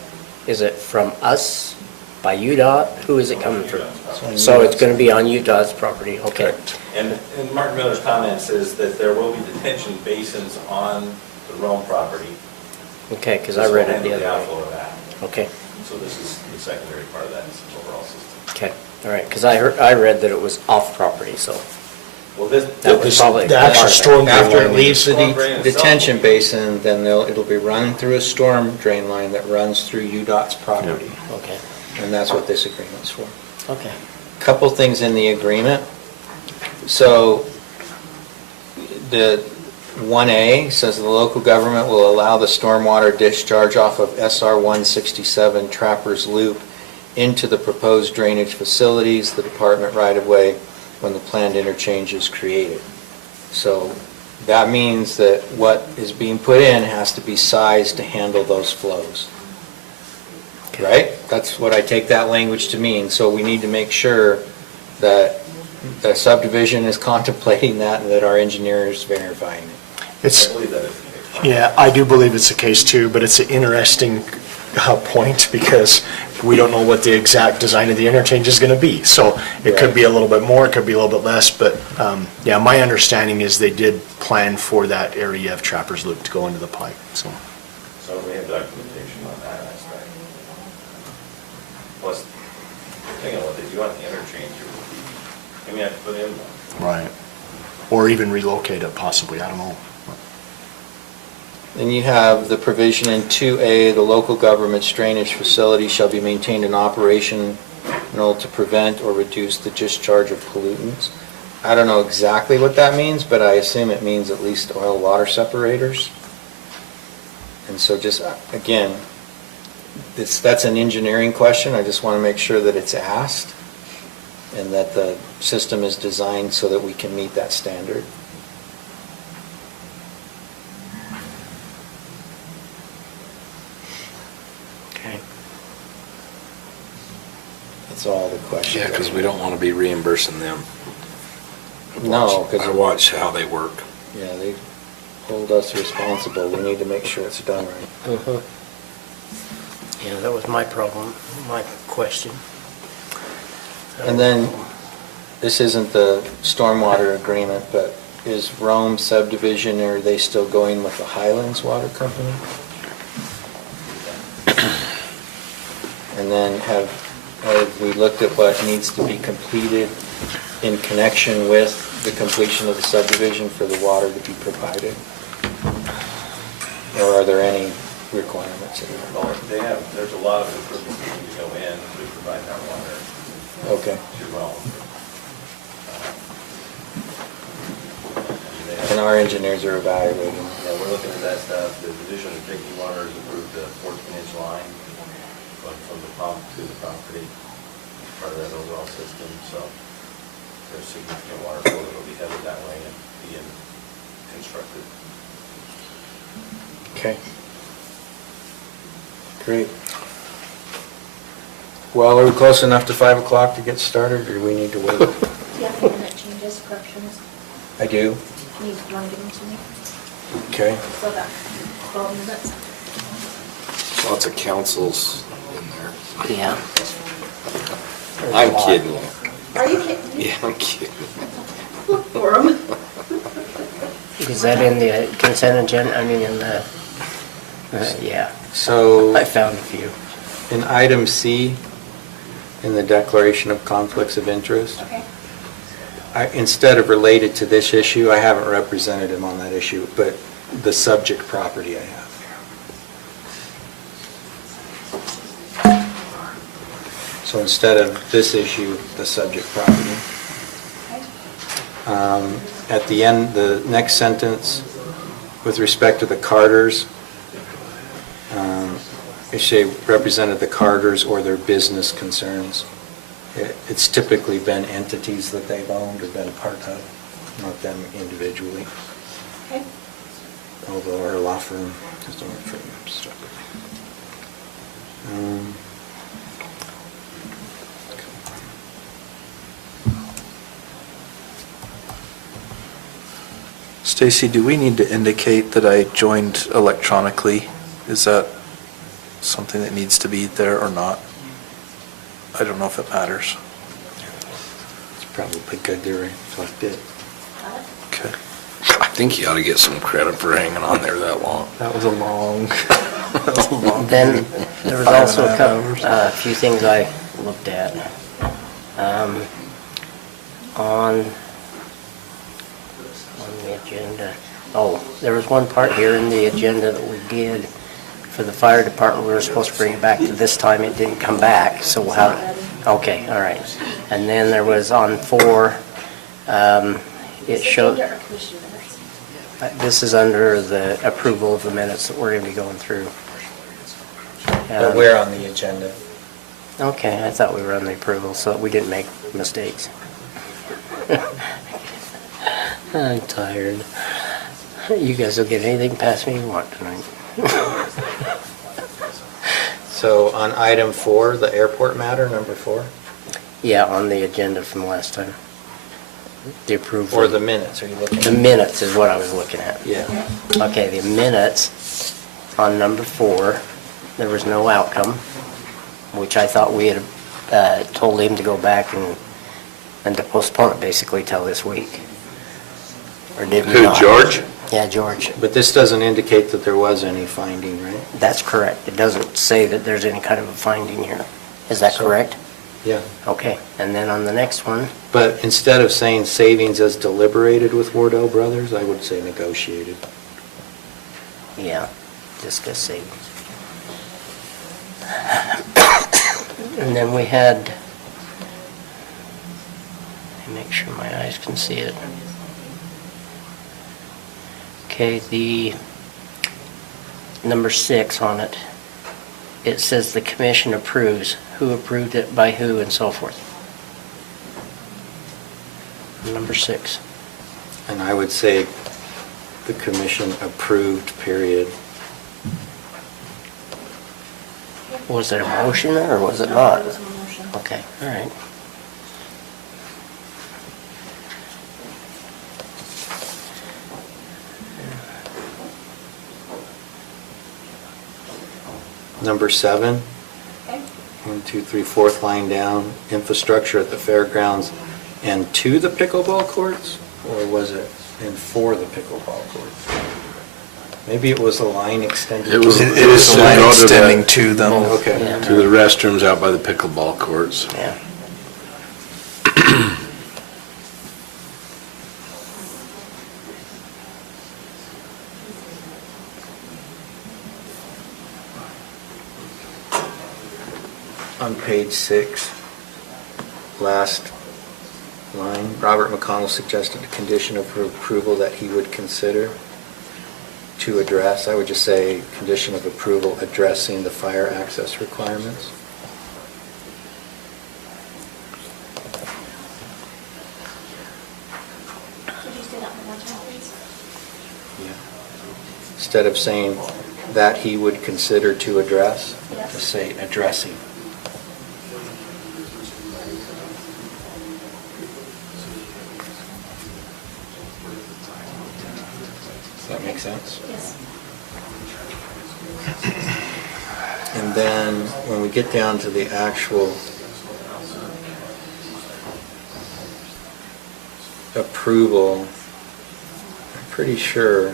Is it from us, by UDOT? Who is it coming from? So it's going to be on UDOT's property, okay. And Mark Miller's comments is that there will be detention basins on the Rome property. Okay, because I read it the This will other handle the way. outflow of that. Okay, So this is the secondary part of that overall system. okay, all right, because I read that it was off property, so Well, this. that was probably. The actual part of it. storm drain After it line leaves the Storm drain itself. detention basin, then it'll be running through a storm drain line that runs through UDOT's property. Okay, And that's what this agreement's for. okay. Couple things in the agreement. So the 1A says the local government will allow the stormwater discharge off of SR 167 Trappers Loop into the proposed drainage facilities, the department right-of-way, when the planned interchange is created. So that means that what is being put in has to be sized to handle those flows. Right? That's what I take that language to mean. So we need to make sure that the subdivision is contemplating that and that our engineer is verifying it. I It's, believe that is the case. yeah, I do believe it's the case too, but it's an interesting point because we don't know what the exact design of the interchange is going to be. So it could be a little bit more, it could be a little bit less, but yeah, my understanding is they did plan for that area of Trappers Loop to go into the pipe, so. So we have documentation on that aspect. Plus, depending on what they do on the interchange, you may have to put in one. Right. Or even relocate it possibly, I don't know. Then you have the provision in 2A, the local government's drainage facility shall be maintained in operation to prevent or reduce the discharge of pollutants. I don't know exactly what that means, but I assume it means at least oil water separators. And so just, again, that's an engineering question. I just want to make sure that it's asked and that the system is designed so that we can meet that standard. Okay. That's all the questions. Yeah, because we don't want to be reimbursing them. No, I because, watch how they work. yeah, they hold us responsible. We need to make sure it's done right. Mhm. Yeah, that was my problem, my question. And then, this isn't the stormwater agreement, but is Rome subdivision, are they still going with the Highlands Water Company? And then have we looked at what needs to be completed in connection with the completion of the subdivision for the water to be provided? Or are there any requirements in there? Well, there's a lot of improvements that need to go in to provide that water Okay. to Rome. And our engineers are evaluating. Yeah, we're looking at that stuff. The Division of Drinking Water has approved a 14-inch line from the pump to the property, part of that overall system, so there's significant water flow that will be headed that way and being constructed. Okay. Great. Well, are we close enough to 5 o'clock to get started, or do we need to wait? Do you have any minute changes, corrections? I do. You want to give them to me? Okay. So that 12 minutes. Lots of councils in there. Yeah. I'm kidding you. Are you kidding me? Yeah, I'm kidding. Look for them. Is that in the consent agenda, I mean, in the, yeah, So, I found a few. in item C, in the declaration of conflicts of interest, Okay. instead of related to this issue, I haven't represented him on that issue, but the subject property I have. So instead of this issue, the subject property. Okay. At the end, the next sentence, with respect to the Carters, it should say represented the Carters or their business concerns. It's typically been entities that they've owned or been a part of, not them individually. Okay. Although our law firm has done it for stuff. Stacy, do we need to indicate that I joined electronically? Is that something that needs to be there or not? I don't know if it matters. It's probably good to reflect it. Got it? Okay. I think you ought to get some credit for hanging on there that long. That was a long, that was a long. Then there was 5.5 also a hours. few things I looked at. On the agenda, there was one part here in the agenda that we did for the fire department. We were supposed to bring it back to this time. It didn't come back, so how, okay, all right. And then there was on 4, it showed, Under our commission minutes. this is under the approval of the minutes that we're going to be going through. But we're on the agenda. Okay, I thought we were on the approval, so we didn't make mistakes. I'm tired. You guys will get anything past me you want tonight. So on item 4, the airport matter, number 4, Yeah, on the agenda from last time. The approval. or the minutes, are you looking? The minutes is what I was looking at. Yeah. Okay, the minutes on number 4, there was no outcome, which I thought we had told him to go back and to postpone it basically till this week. Or did we Who, not? George? Yeah, George. But this doesn't indicate that there was any finding, right? That's correct. It doesn't say that there's any kind of a finding here. Is that So- correct? Yeah. Okay, and then on the next one, But instead of saying savings as deliberated with Wardell Brothers, I would say negotiated. yeah, discuss savings. And then we had, let me make sure my eyes can see it. Okay, the number 6 on it, it says the commission approves. Who approved it, by who, and so forth. Number 6. And I would say the commission approved, period. Was it a motion or was it not? It was a motion. Okay, all right. Number 7, Okay. 1, 2, 3, fourth line down, infrastructure at the fairgrounds and to the pickleball courts? Or was it and for the pickleball courts? Maybe it was a line extended. It was- It is a line Go to the- extending to them. Okay. Yeah. To the restrooms out by the pickleball courts. Yeah. On page 6, last line, Robert McConnell suggested a condition of approval that he would consider to address. I would just say condition of approval addressing the fire access requirements. Could you say that one more time, please? Instead of saying that he would consider to address, Yes. just say addressing. Does that make sense? Yes. And then when we get down to the actual approval, I'm pretty sure,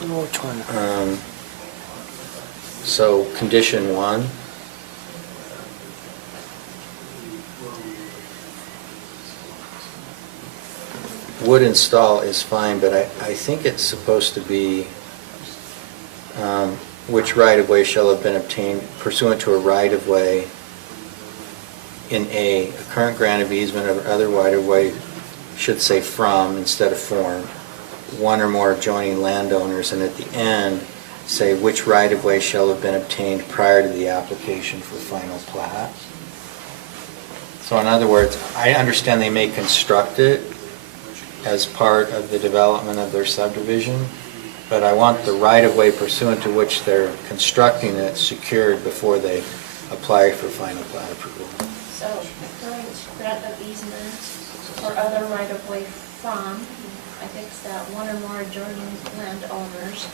Which one? so condition 1, wood install is fine, but I think it's supposed to be which right-of-way shall have been obtained pursuant to a right-of-way in A current grant of easement or other right-of-way should say from instead of form, one or more adjoining landowners, and at the end, say which right-of-way shall have been obtained prior to the application for final plat. So in other words, I understand they may construct it as part of the development of their subdivision, but I want the right-of-way pursuant to which they're constructing it secured before they apply for final plat approval. So, current grant of easement or other right-of-way from, I fixed that, one or more adjoining landowners.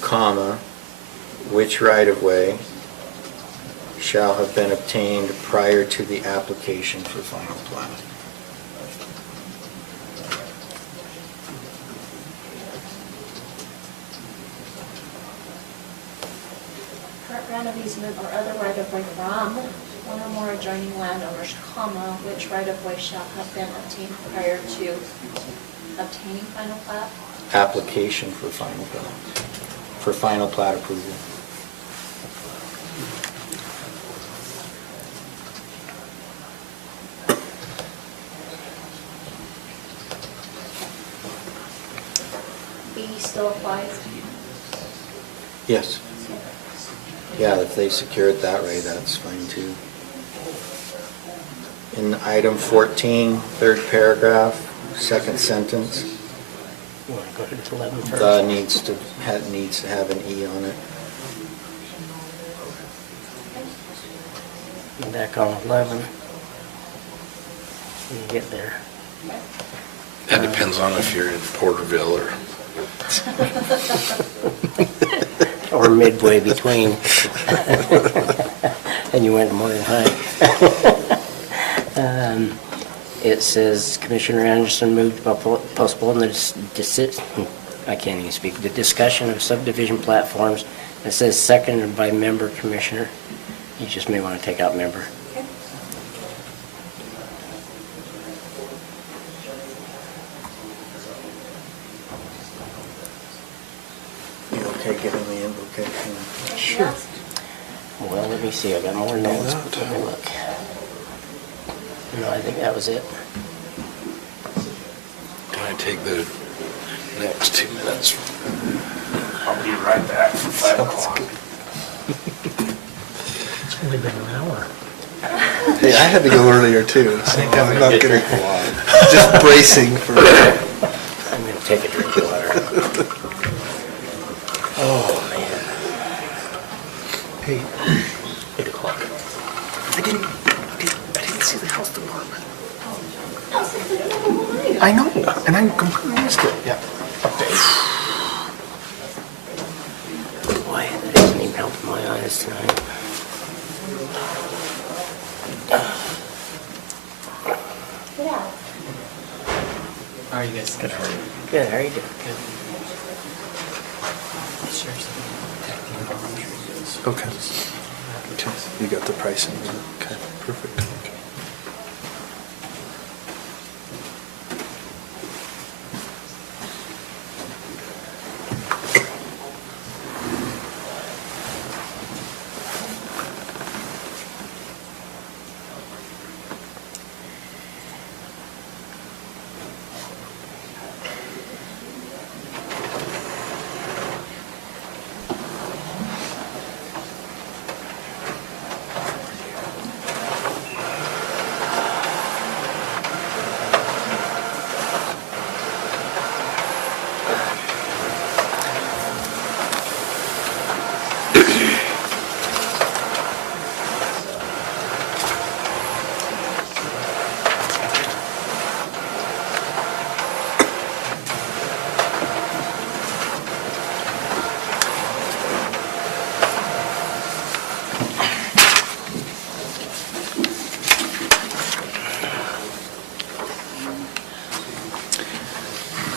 Comma, which right-of-way shall have been obtained prior to the application for final plat. Current grant of easement or other right-of-way from one or more adjoining landowners, comma, which right-of-way shall have been obtained prior to obtaining final plat. Application for final plat approval. B still applies. Yes. Yeah, if they secure it that way, that's fine too. In item 14, third paragraph, second sentence. You want to go to 11 first? The needs to have an E on it. Back on 11. When you get there. That depends on if you're in Porterville or... Or midway between. And you went to Morgan High. It says Commissioner Anderson moved to postpone the the discussion of subdivision platforms. It says seconded by member commissioner. You just may want to take out member. You okay giving the invocation? Sure. Well, let me see, I got more notes, but let me look. No, I think that was it. Can I take the next 2 minutes? I'll be right back for 5 o'clock. It's only been an hour. Hey, I had to go earlier too. So I'm not gonna, just bracing for. I'm gonna take a drink of water. Oh, man. Hey, 8 o'clock. I didn't see the health department. I know, and I completely missed it. Yeah. Update. Boy, that doesn't even help my eyes tonight. How are you guys? Good. Good, how are you doing? Okay. Okay, you got the pricing. Okay, perfect.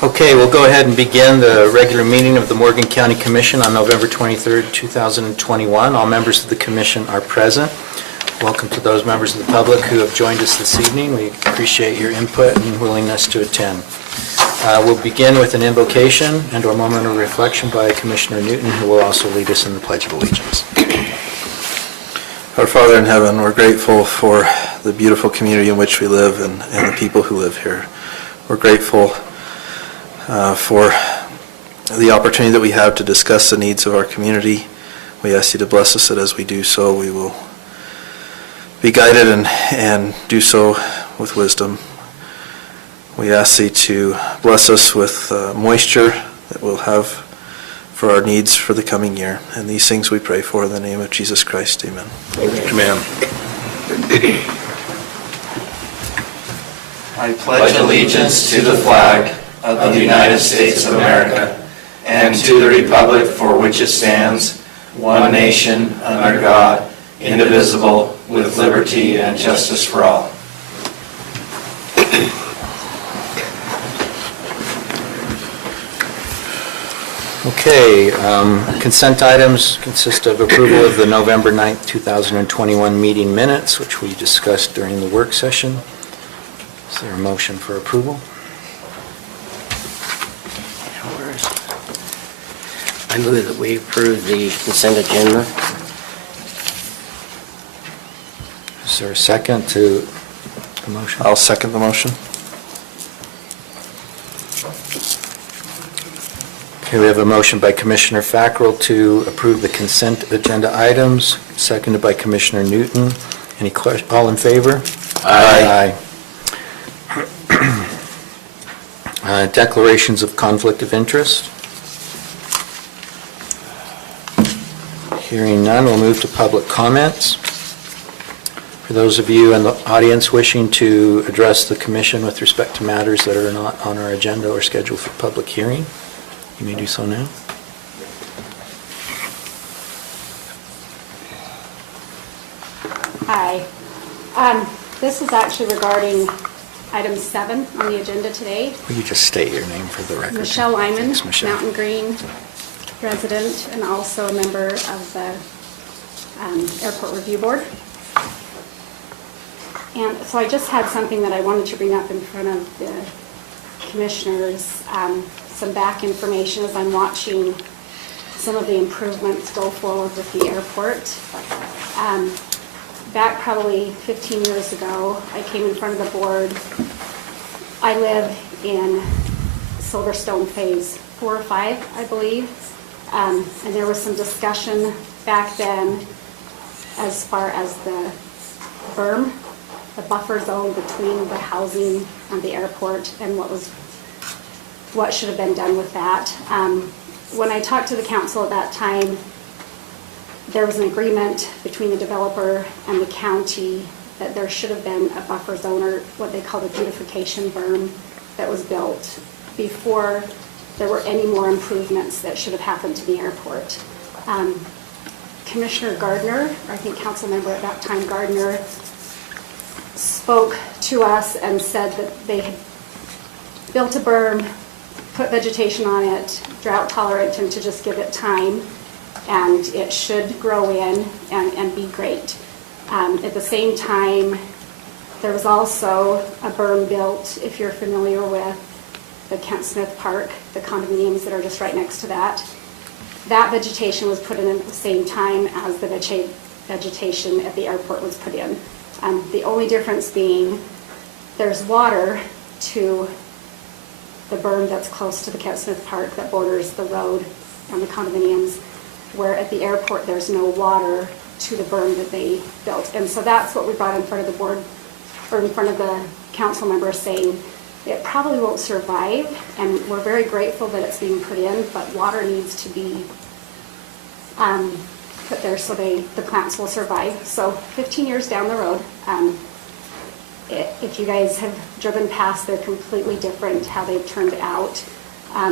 Okay, we'll go ahead and begin the regular meeting of the Morgan County Commission on November 23rd, 2021. All members of the commission are present. Welcome to those members of the public who have joined us this evening. We appreciate your input and willingness to attend. We'll begin with an invocation and a moment of reflection by Commissioner Newton, who will also lead us in the Pledge of Allegiance. Our Father in heaven, we're grateful for the beautiful community in which we live and the people who live here. We're grateful for the opportunity that we have to discuss the needs of our community. We ask you to bless us that as we do so, we will be guided and do so with wisdom. We ask thee to bless us with moisture that we'll have for our needs for the coming year. And these things we pray for in the name of Jesus Christ. Amen. Amen. I pledge allegiance to the flag of the United States of America and to the republic for which it stands, one nation, under God, indivisible, with liberty and justice for all. Okay, consent items consist of approval of the November 9th, 2021 meeting minutes, which we discussed during the work session. Is there a motion for approval? I move that we approve the consent agenda. Is there a second to the motion? I'll second the motion. Okay, we have a motion by Commissioner Fackrell to approve the consent agenda items, seconded by Commissioner Newton. Any questions? All in favor? Aye. Declarations of conflict of interest. Hearing none, we'll move to public comments. For those of you in the audience wishing to address the commission with respect to matters that are not on our agenda or scheduled for public hearing, you may do so now. Hi. This is actually regarding item 7 on the agenda today. Will you just state your name for the record? Michelle Lyman, Thanks, Michelle. Mountain Green resident, and also a member of the Airport Review Board. And so I just had something that I wanted to bring up in front of the commissioners, some back information as I'm watching some of the improvements go forward with the airport. Back probably 15 years ago, I came in front of the board. I live in Silverstone Phase 4 or 5, I believe. And there was some discussion back then as far as the berm, the buffer zone between the housing and the airport, and what should have been done with that. When I talked to the council at that time, there was an agreement between the developer and the county that there should have been a buffer zone, or what they call the beautification berm, that was built before there were any more improvements that should have happened to the airport. Commissioner Gardner, I think council member at that time, Gardner, spoke to us and said that they had built a berm, put vegetation on it, drought tolerant, and to just give it time, and it should grow in and be great. At the same time, there was also a berm built, if you're familiar with the Kent Smith Park, the condominiums that are just right next to that. That vegetation was put in at the same time as the vegetation at the airport was put in. The only difference being there's water to the berm that's close to the Kent Smith Park that borders the road and the condominiums, where at the airport there's no water to the berm that they built. And so that's what we brought in front of the board, or in front of the council members, saying it probably won't survive, and we're very grateful that it's being put in, but water needs to be put there so the plants will survive. So 15 years down the road, if you guys have driven past, they're completely different how they've turned out.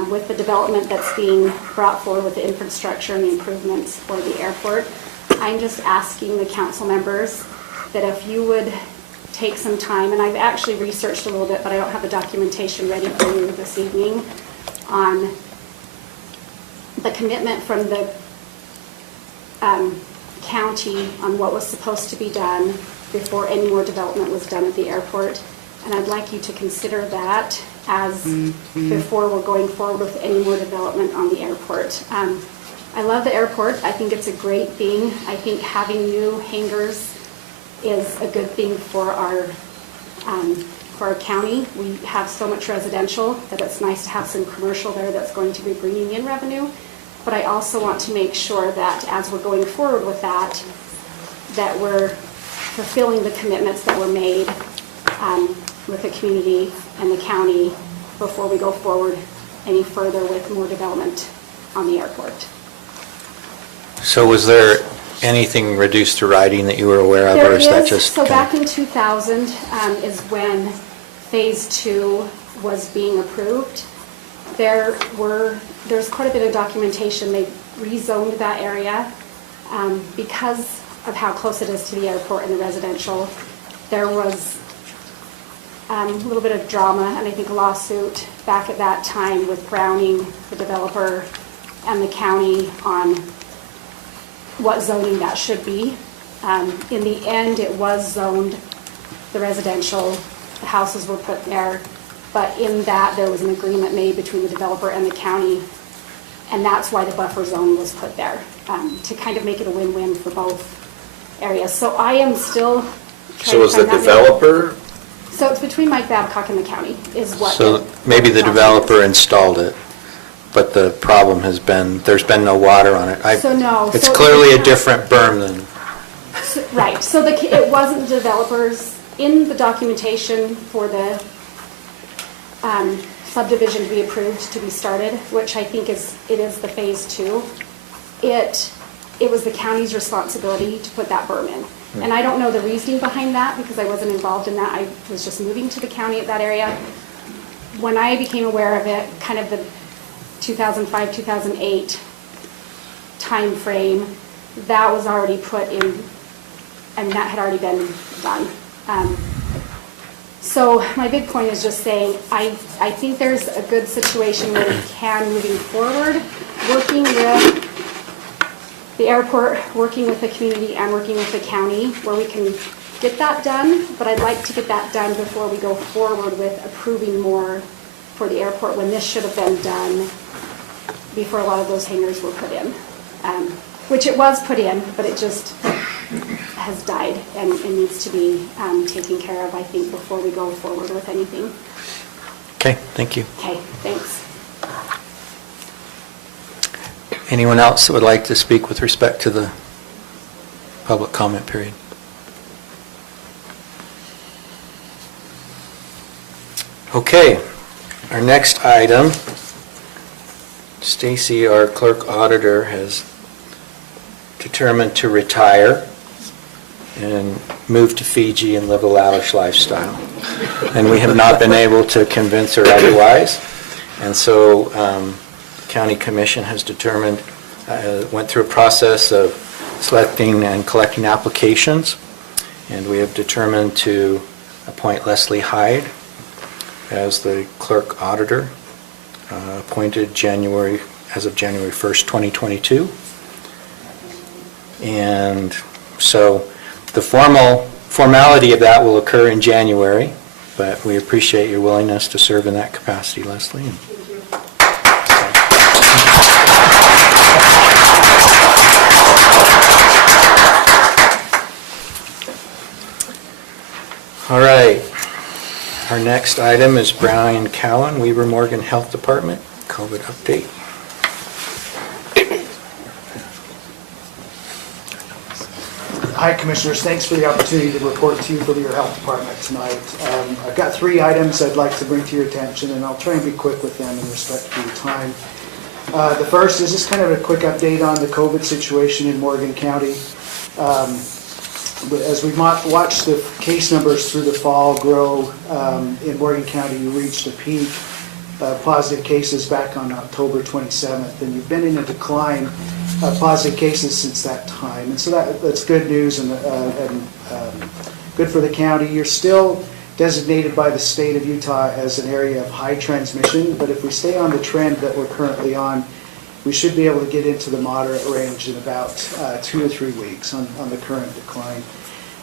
With the development that's being brought forward with the infrastructure and the improvements for the airport, I'm just asking the council members that if you would take some time, and I've actually researched a little bit, but I don't have the documentation ready for you this evening, on the commitment from the county on what was supposed to be done before any more development was done at the airport. And I'd like you to consider that as before we're going forward with any more development on the airport. I love the airport. I think it's a great thing. I think having new hangars is a good thing for our county. We have so much residential that it's nice to have some commercial there that's going to be bringing in revenue. But I also want to make sure that as we're going forward with that, that we're fulfilling the commitments that were made with the community and the county before we go forward any further with more development on the airport. So was there anything reduced to writing that you were aware of, or is that just? So back in 2000 is when Phase 2 was being approved. There's quite a bit of documentation. They rezoned that area because of how close it is to the airport and the residential. There was a little bit of drama, and I think a lawsuit back at that time with Browning, the developer, and the county on what zoning that should be. In the end, it was zoned the residential, the houses were put there, but in that there was an agreement made between the developer and the county, and that's why the buffer zone was put there, to kind of make it a win-win for both areas. So I am still trying So to was the find that developer, So it's between Mike Babcock and the county is what. So maybe the developer installed it, but the problem has been, there's been no water on it. So no. It's so clearly a it's- different berm than, Right, so it wasn't the developers. In the documentation for the subdivision to be approved, to be started, which I think it is the phase 2. It was the county's responsibility to put that berm in. And I don't know the reasoning behind that because I wasn't involved in that. I was just moving to the county at that area. When I became aware of it, kind of the 2005, 2008 time frame, that was already put in, and that had already been done. So my big point is just saying, I think there's a good situation where we can, moving forward, working with the airport, working with the community, and working with the county, where we can get that done, but I'd like to get that done before we go forward with approving more for the airport, when this should have been done before a lot of those hangars were put in. Which it was put in, but it just has died and needs to be taken care of, I think, before we go forward with anything. Okay, thank you. Okay, thanks. Anyone else that would like to speak with respect to the public comment period? Okay, our next item, Stacy, our clerk auditor, has determined to retire and move to Fiji and live a lavish lifestyle. And we have not been able to convince her otherwise. And so County Commission has determined, went through a process of selecting and collecting applications, and we have determined to appoint Leslie Hyde as the clerk auditor, appointed as of January 1st, 2022. And so the formality of that will occur in January, but we appreciate your willingness to serve in that capacity, Leslie. All right. Our next item is Brian Cowan, Weber Morgan Health Department, COVID update. Hi, Commissioners. Thanks for the opportunity to report to you from your health department tonight. I've got 3 items I'd like to bring to your attention, and I'll try and be quick with them in respect to your time. The first is just kind of a quick update on the COVID situation in Morgan County. As we watched the case numbers through the fall grow in Morgan County, you reached a peak of positive cases back on October 27th, and you've been in a decline of positive cases since that time. And so that's good news and good for the county. You're still designated by the state of Utah as an area of high transmission, but if we stay on the trend that we're currently on, we should be able to get into the moderate range in about 2 or 3 weeks on the current decline.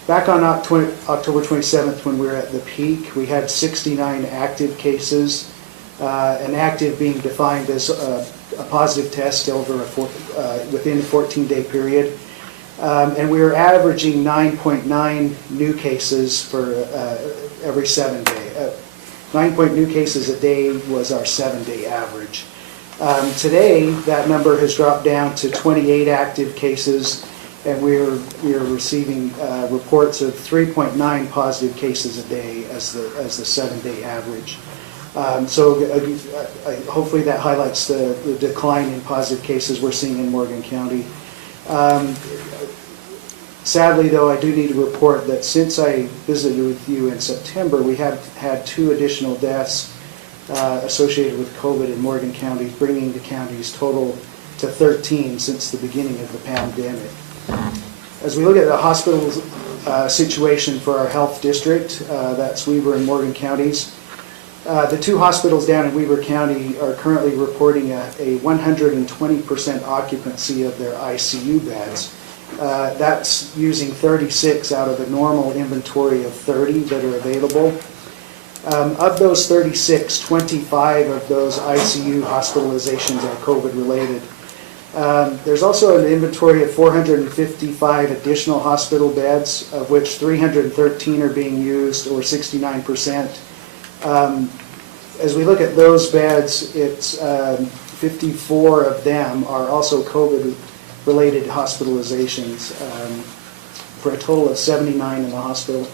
Back on October 27th, when we were at the peak, we had 69 active cases, and active being defined as a positive test over within a 14-day period. And we were averaging 9.9 new cases for every 7 day. 9 new cases a day was our 7-day average. Today, that number has dropped down to 28 active cases, and we are receiving reports of 3.9 positive cases a day as the 7-day average. Hopefully that highlights the decline in positive cases we're seeing in Morgan County. Sadly, though, I do need to report that since I visited with you in September, we have had 2 additional deaths associated with COVID in Morgan County, bringing the county's total to 13 since the beginning of the pandemic. As we look at the hospital situation for our health district, that's Weber and Morgan counties, the 2 hospitals down in Weber County are currently reporting a 120% occupancy of their ICU beds. That's using 36 out of the normal inventory of 30 that are available. Of those 36, 25 of those ICU hospitalizations are COVID related. There's also an inventory of 455 additional hospital beds, of which 313 are being used, or 69%. As we look at those beds, it's 54 of them are also COVID-related hospitalizations, for a total of 79 in the hospital.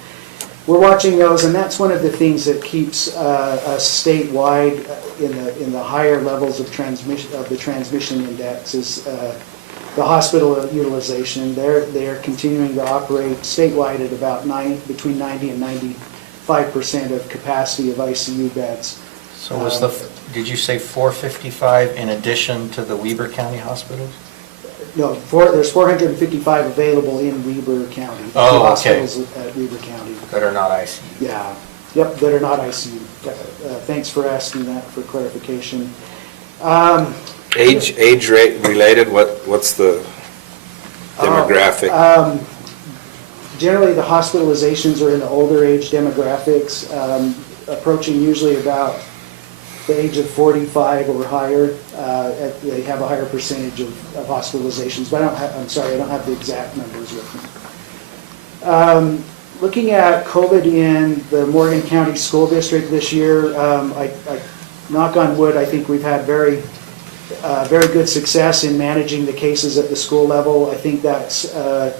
we're watching those, and that's one of the things that keeps us statewide in the higher levels of transmission, of the transmission index, is the hospital utilization. They're continuing to operate statewide at about between 90 and 95% of capacity of ICU beds. So was did you say 455 in addition to the Weber County hospitals? No, there's 455 available in Weber County. Oh, Two okay. hospitals at Weber County. That are not ICU? Yeah, yep, that are not ICU. Thanks for asking that for clarification. Age rate related, what's the demographic? Generally, the hospitalizations are in the older age demographics, approaching usually about the age of 45 or higher. They have a higher percentage of hospitalizations, but I'm sorry, I don't have the exact numbers with me. Looking at COVID in the Morgan County School District this year, I knock on wood, I think we've had very good success in managing the cases at the school level. I think that's a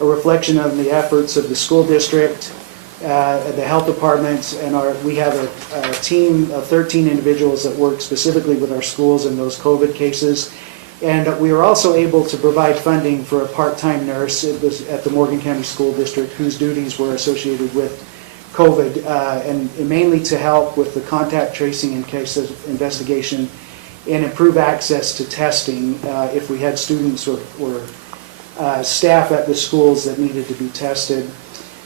reflection of the efforts of the school district, the health departments, and we have a team of 13 individuals that work specifically with our schools in those COVID cases. And we were also able to provide funding for a part-time nurse at the Morgan County School District whose duties were associated with COVID, and mainly to help with the contact tracing and case investigation and improve access to testing if we had students or staff at the schools that needed to be tested.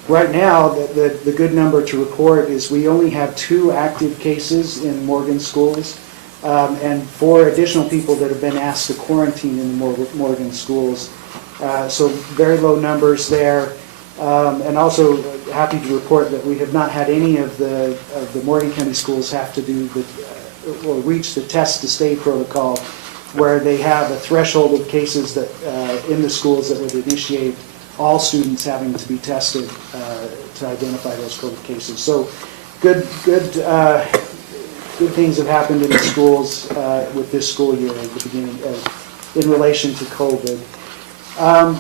Right now, the good number to report is we only have 2 active cases in Morgan schools, and 4 additional people that have been asked to quarantine in the Morgan schools. So very low numbers there. And also happy to report that we have not had any of the Morgan County schools have to do or reach the test to stay protocol, where they have a threshold of cases that in the schools that would initiate all students having to be tested to identify those COVID cases. So good things have happened in the schools with this school year at the beginning in relation to COVID.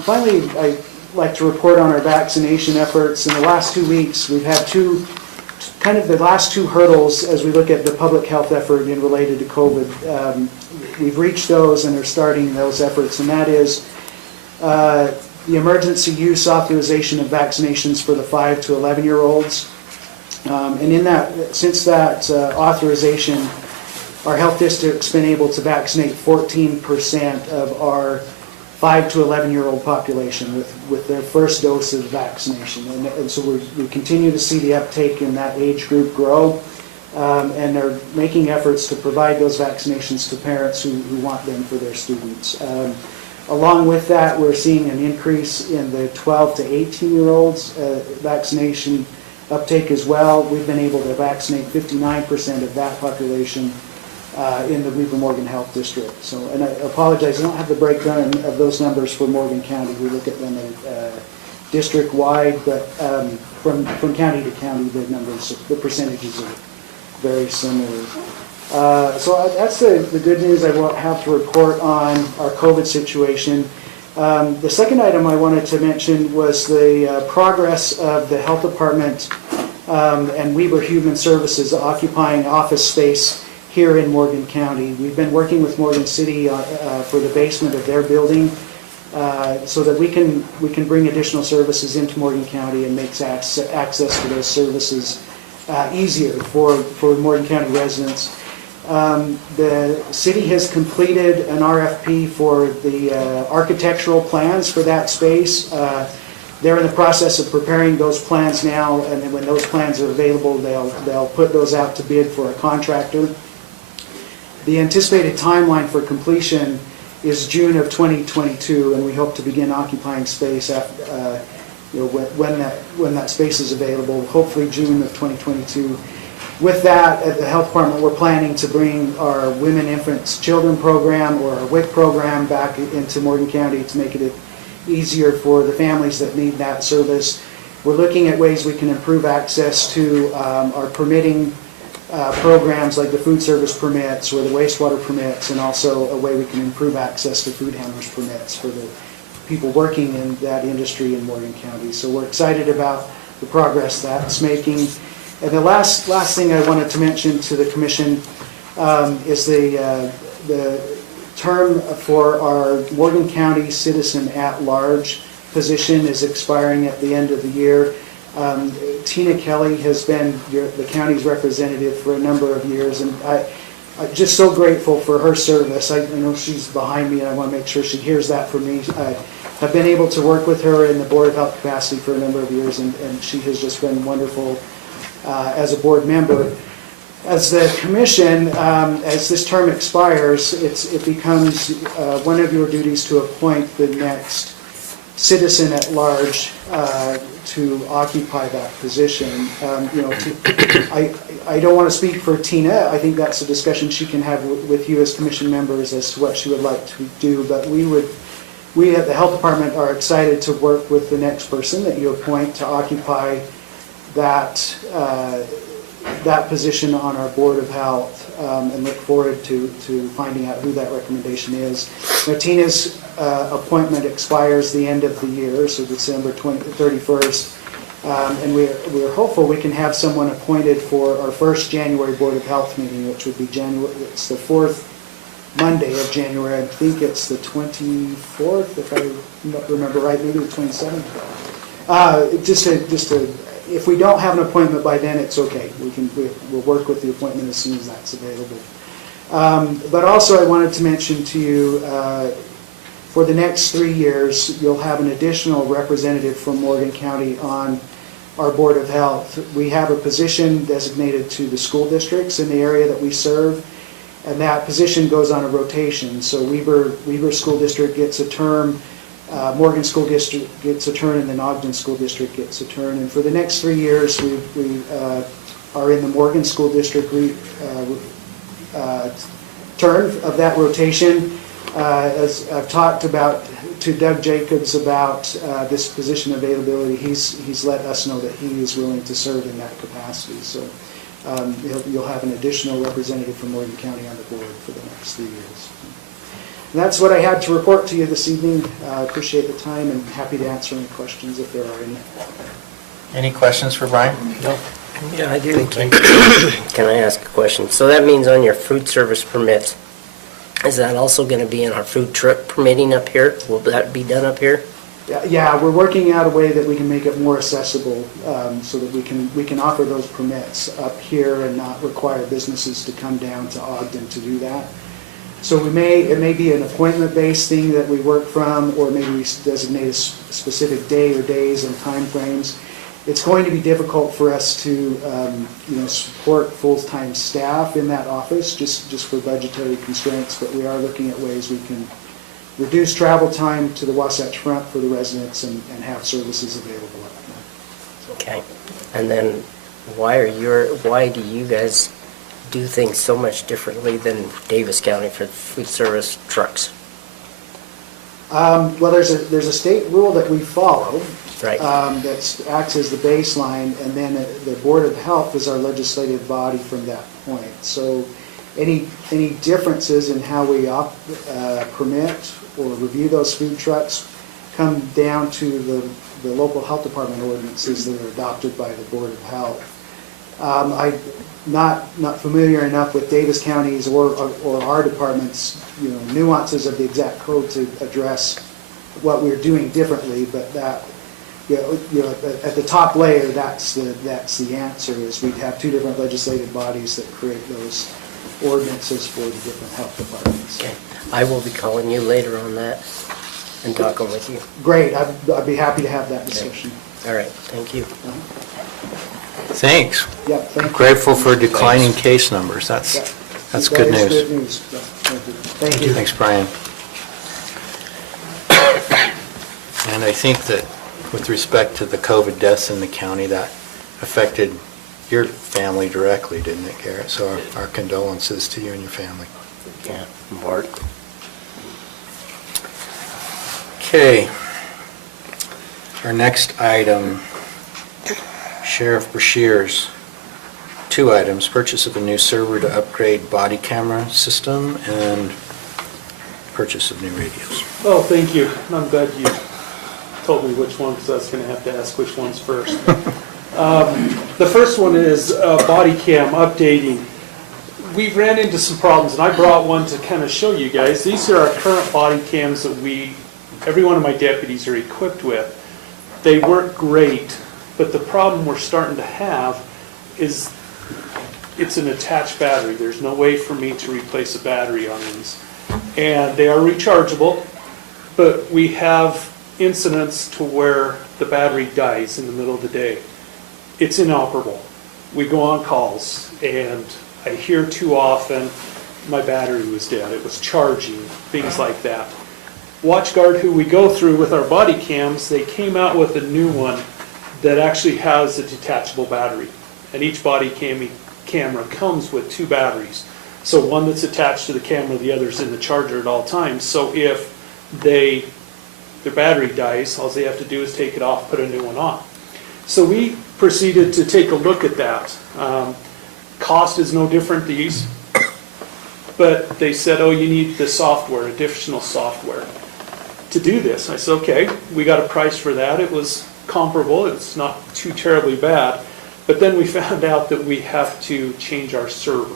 Finally, I'd like to report on our vaccination efforts. In the last 2 weeks, we've had the last two hurdles as we look at the public health effort in related to COVID. We've reached those and are starting those efforts, and that is the emergency use authorization of vaccinations for the 5 to 11-year-olds. And since that authorization, our health district's been able to vaccinate 14% of our 5 to 11-year-old population with their first dose of vaccination. And so we continue to see the uptake in that age group grow, and they're making efforts to provide those vaccinations to parents who want them for their students. Along with that, we're seeing an increase in the 12 to 18-year-olds vaccination uptake as well. We've been able to vaccinate 59% of that population in the Weber Morgan Health District. So, and I apologize, I don't have the breakdown of those numbers for Morgan County. We look at them district-wide, but from county to county, the numbers, the percentages are very similar. So that's the good news I have to report on our COVID situation. The second item I wanted to mention was the progress of the health department and Weber Human Services occupying office space here in Morgan County. We've been working with Morgan City for the basement of their building so that we can bring additional services into Morgan County and make access to those services easier for Morgan County residents. The city has completed an RFP for the architectural plans for that space. They're in the process of preparing those plans now, and then when those plans are available, they'll put those out to bid for a contractor. The anticipated timeline for completion is June of 2022, and we hope to begin occupying space after, when that space is available, hopefully June of 2022. With that, at the health department, we're planning to bring our Women, Infants, Children program or our WIC program back into Morgan County to make it easier for the families that need that service. We're looking at ways we can improve access to our permitting programs like the food service permits or the wastewater permits, and also a way we can improve access to food handlers permits for the people working in that industry in Morgan County. So we're excited about the progress that's making. And the last thing I wanted to mention to the commission is the term for our Morgan County Citizen at Large position is expiring at the end of the year. Tina Kelly has been the county's representative for a number of years, and I'm just so grateful for her service. I know she's behind me, and I want to make sure she hears that from me. I've been able to work with her in the Board of Health capacity for a number of years, and she has just been wonderful as a board member. As the commission, as this term expires, it becomes one of your duties to appoint the next citizen at large to occupy that position. I don't want to speak for Tina. I think that's a discussion she can have with you as commission members as to what she would like to do. But we at the health department are excited to work with the next person that you appoint to occupy that position on our Board of Health, and look forward to finding out who that recommendation is. Now, Tina's appointment expires the end of the year, so December 31st, and we're hopeful we can have someone appointed for our first January Board of Health meeting, which would be it's the fourth Monday of January. I think it's the 24th, if I remember right, maybe the 27th. If we don't have an appointment by then, it's okay. We'll work with the appointment as soon as that's available. But also I wanted to mention to you, for the next 3 years, you'll have an additional representative from Morgan County on our Board of Health. We have a position designated to the school districts in the area that we serve, and that position goes on a rotation. So Weber School District gets a term, Morgan School District gets a turn, and then Ogden School District gets a turn. And for the next 3 years, we are in the Morgan School District turn of that rotation. As I've talked about to Doug Jacobs about this position availability, he's let us know that he is willing to serve in that capacity. So you'll have an additional representative from Morgan County on the board for the next 3 years. And that's what I had to report to you this evening. I appreciate the time and happy to answer any questions if there are any. Any questions for Brian? No. Yeah, I do. Can I ask a question? So that means on your food service permits, is that also going to be in our food truck permitting up here? Will that be done up here? Yeah, we're working out a way that we can make it more accessible, so that we can offer those permits up here and not require businesses to come down to Ogden to do that. So it may be an appointment-based thing that we work from, or maybe we designate a specific day or days and time frames. It's going to be difficult for us to support full-time staff in that office just for budgetary constraints, but we are looking at ways we can reduce travel time to the Wasatch Front for the residents and have services available up there. Okay. And then why do you guys do things so much differently than Davis County for food service trucks? Well, there's a state rule that we follow. Right. That acts as the baseline, and then the Board of Health is our legislative body from that point. So any differences in how we permit or review those food trucks come down to the local health department ordinances that are adopted by the Board of Health. I'm not familiar enough with Davis County's or our department's nuances of the exact code to address what we're doing differently, but that at the top layer, that's the answer. Is we'd have two different legislative bodies that create those ordinances for the different health departments. Okay. I will be calling you later on that and talking with you. Great, I'd be happy to have that discussion. All right, thank you. Thanks. Yeah, thank you. Grateful for declining case numbers. That's good That is news. good news. Yeah, thank you. Thanks, Brian. And I think that with respect to the COVID deaths in the county, that affected your family directly, didn't it, Garrett? So our condolences to you and your family. Yeah, Bart. Okay. Our next item, Sheriff Brashear's, 2 items, purchase of a new server to upgrade body camera system and purchase of new radios. Oh, thank you. I'm glad you told me which one, because I was going to have to ask which one's first. The first one is body cam updating. We ran into some problems, and I brought one to kind of show you guys. These are our current body cams that every one of my deputies are equipped with. They work great, but the problem we're starting to have is it's an attached battery. There's no way for me to replace a battery on these. And they are rechargeable, but we have incidents to where the battery dies in the middle of the day. It's inoperable. We go on calls, and I hear too often, my battery was dead, it was charging, things like that. WatchGuard, who we go through with our body cams, they came out with a new one that actually has a detachable battery. And each body camera comes with 2 batteries. So one that's attached to the camera, the other's in the charger at all times. So if their battery dies, all they have to do is take it off, put a new one on. So we proceeded to take a look at that. Cost is no different these, but they said, oh, you need the software, additional software to do this. I said, okay, we got a price for that. It was comparable, it's not too terribly bad, but then we found out that we have to change our server.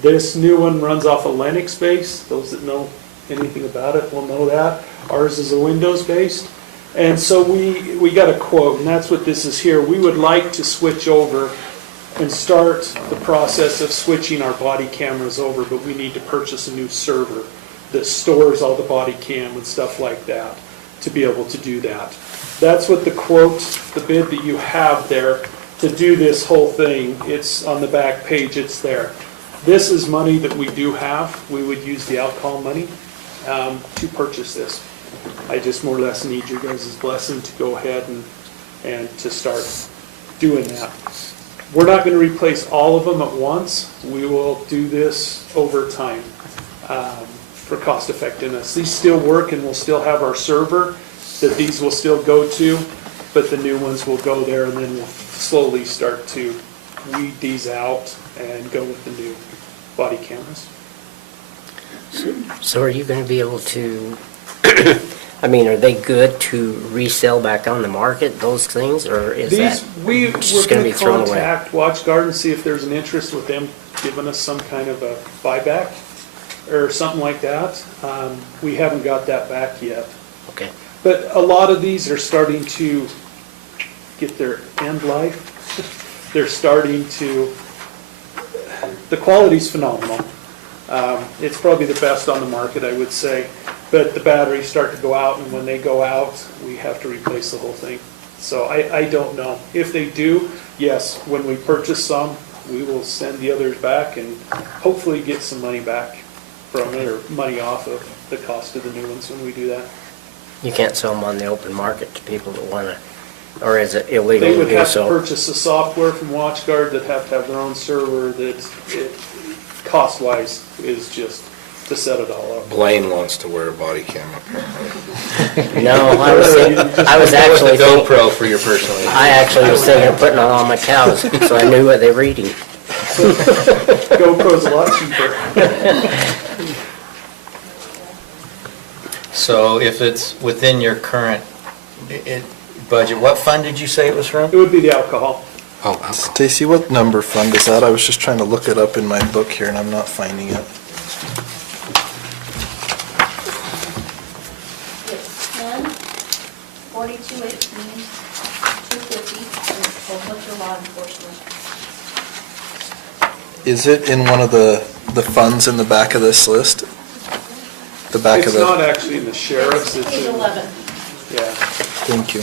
This new one runs off a Linux base. Those that know anything about it will know that. Ours is a Windows based. And so we got a quote, and that's what this is here. We would like to switch over and start the process of switching our body cameras over, but we need to purchase a new server that stores all the body cam and stuff like that to be able to do that. That's what the quote, the bid that you have there to do this whole thing, it's on the back page, it's there. This is money that we do have. We would use the alcohol money to purchase this. I just more or less need your guys' blessing to go ahead and to start doing that. We're not going to replace all of them at once. We will do this over time for cost effectiveness. These still work, and we'll still have our server that these will still go to, but the new ones will go there, and then we'll slowly start to weed these out and go with the new body cameras. So are you going to be able to, I mean, are they good to resell back on the market, those things, or is that We're just going going to be to thrown away? contact WatchGuard and see if there's an interest with them giving us some kind of a buyback or something like that. We haven't got that back yet. Okay. But a lot of these are starting to get their end life. They're starting to, the quality's phenomenal. It's probably the best on the market, I would say. But the batteries start to go out, and when they go out, we have to replace the whole thing. So I don't know. If they do, yes, when we purchase some, we will send the others back and hopefully get some money back from it, or money off of the cost of the new ones when we do that. You can't sell them on the open market to people that want to, or is it illegal They to would do have to so? purchase the software from WatchGuard, that have to have their own server, cost-wise is just to set it all up. Blaine wants to wear a body cam apparently. No, I was actually The thinking, GoPro for your personal use. I actually was thinking of putting it on my cows, so I knew what they were eating. GoPro's a lot cheaper. So if it's within your current budget, what fund did you say it was from? It would be the alcohol. Oh, alcohol. Stacy, what number fund is that? I was just trying to look it up in my book here, and I'm not finding it. It's 10, 42, 18, 250, and it's a bunch of law enforcement. Is it in one of the funds in the back of this list? The back of It's the... not actually in the sheriff's, it's Page in, 11. yeah. Thank you.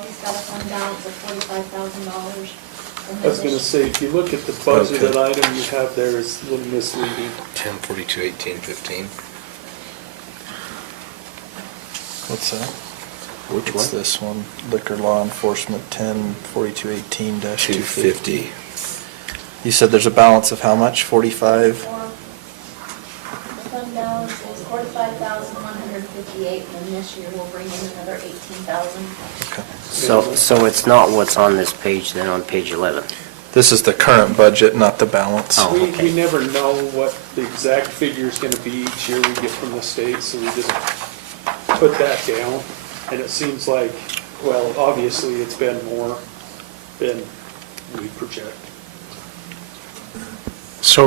He's got a fund balance of $45,000. I was gonna say, if you look at the budgeted item you have there, is a little misleading. 10, 42, 18, 15. What's that? Which It's this one, liquor law enforcement, 104218-250. 250. You said there's a balance of how much? 45? The fund balance is $45,158, and this year we'll bring in another $18,000. Okay. So it's not what's on this page then, on page 11? This is the current budget, not the balance. Oh. We never know what the exact figure is gonna be each year we get from the state, so we just put that down. And it seems like, well, obviously, it's been more than we project. So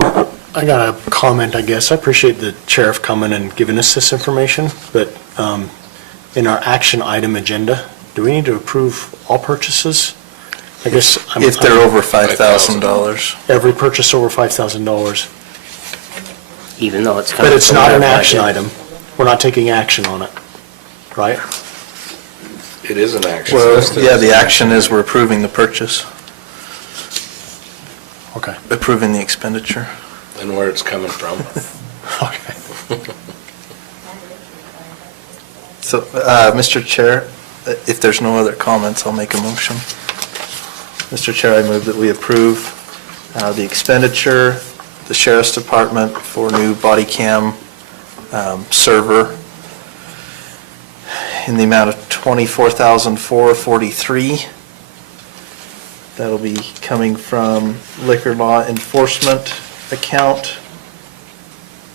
I got a comment, I guess. I appreciate the sheriff coming and giving us this information, but in our action item agenda, do we need to approve all purchases? I guess. If they're over $5,000. Every purchase over $5,000. Even though it's coming But it's from not our an action budget. item. We're not taking action on it, right? It is an action. Well, yeah, the action is we're approving the purchase, Okay. approving the expenditure. And where it's coming from. Okay. So, Mr. Chair, if there's no other comments, I'll make a motion. Mr. Chair, I move that we approve the expenditure, the Sheriff's Department for new body cam server in the amount of $24,443. That'll be coming from liquor law enforcement account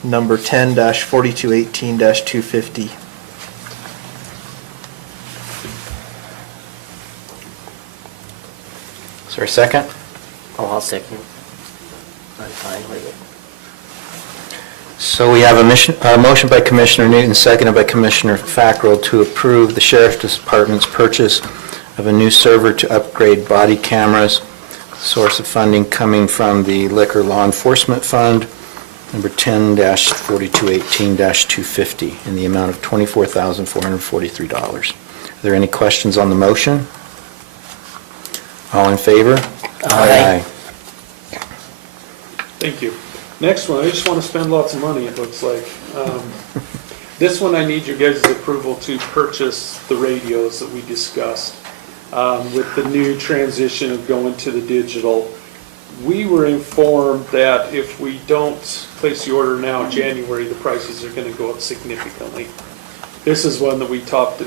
number 10-4218-250. Is there a second? Oh, I'll second. I'm fine with it. So we have a motion by Commissioner Newton, seconded by Commissioner Fackrell to approve the Sheriff's Department's purchase of a new server to upgrade body cameras. Source of funding coming from the Liquor Law Enforcement Fund, number 10-4218-250, in the amount of $24,443. Are there any questions on the motion? All in favor? Aye. Thank you. Next one, I just want to spend lots of money, it looks like. This one, I need your guys' approval to purchase the radios that we discussed. With the new transition of going to the digital, we were informed that if we don't place the order now in January, the prices are going to go up significantly. This is one that we talked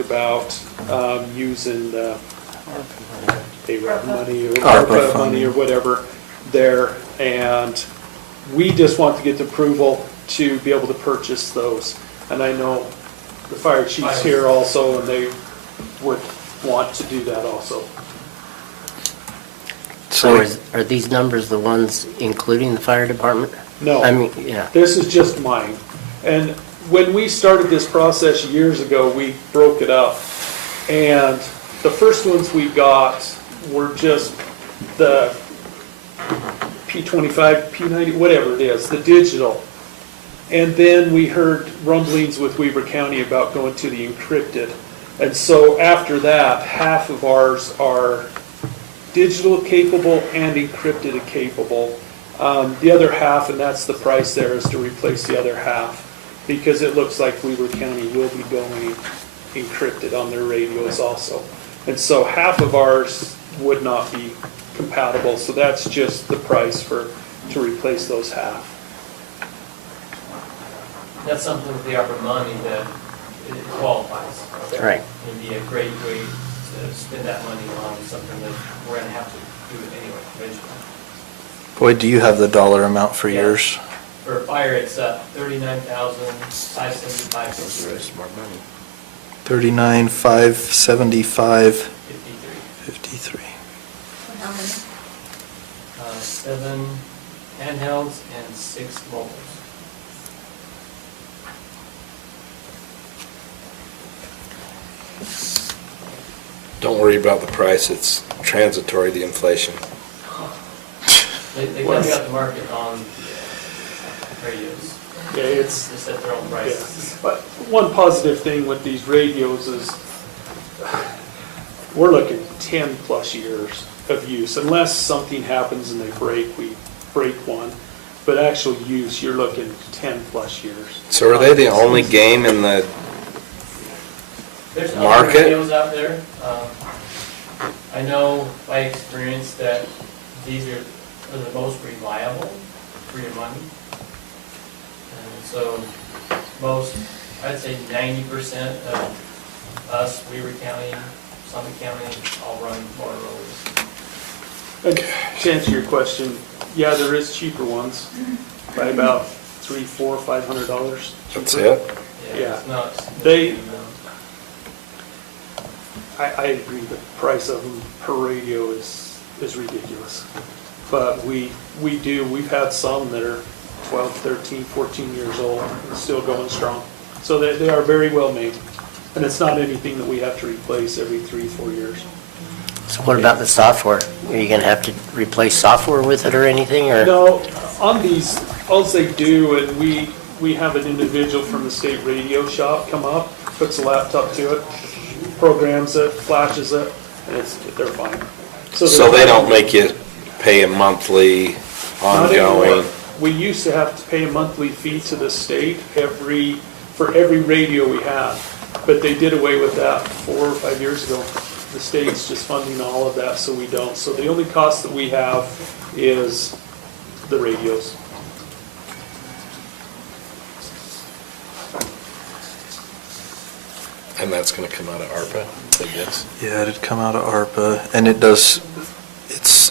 about using the ARPA money or ARPA money or whatever there, and we just want to get the approval to be able to purchase those. And I know the fire chief's here also, and they would want to do that also. So are these numbers the ones including the fire department? No. I mean, yeah. This is just mine. And when we started this process years ago, we broke it up. And the first ones we got were just the P25, P90, whatever it is, the digital. And then we heard rumblings with Weber County about going to the encrypted. And so after that, half of ours are digital capable and encrypted capable. The other half, and that's the price there, is to replace the other half, because it looks like Weber County will be going encrypted on their radios also. And so half of ours would not be compatible, so that's just the price to replace those half. That's something with the ARPA money that it qualifies. Right. It'd be a great way to spend that money on something that we're gonna have to do it anyway, eventually. Boyd, do you have the dollar amount for Yeah. yours? For fire, it's $39,575. Smart money. 39,575.53. 53. How many? 7 handhelds and 6 mobiles. Don't worry about the price, it's transitory, the inflation. They got the market on radios. Yeah, it's, They set their own yeah. prices. But one positive thing with these radios is we're looking 10+ years of use. Unless something happens and they break, we break one. But actual use, you're looking 10+ years. So are they the only game in the, There's other market? radios out there. I know by experience that these are the most reliable for your money. And so most, I'd say 90% of us, Weber County, Summit County, all run Motorola's. And to answer your question, yeah, there is cheaper ones by about $300, $400, $500. That's cheaper. it? Yeah. It's not. They- I agree, the price of them per radio is ridiculous. But we've had some that are 12, 13, 14 years old and still going strong. So they are very well made. And it's not anything that we have to replace every 3-4 years. So what about the software? Are you gonna have to replace software with it or anything, or? No, on these, all they do, and we have an individual from the state radio shop come up, puts a laptop to it, programs it, flashes it, and they're fine. So they don't make you pay a monthly Not anymore. ongoing? We used to have to pay a monthly fee to the state for every radio we had, but they did away with that 4 or 5 years ago. The state's just funding all of that, so we don't. So the only cost that we have is the radios. And that's gonna come out of ARPA, I guess? Yeah, it'd come out of ARPA, and it's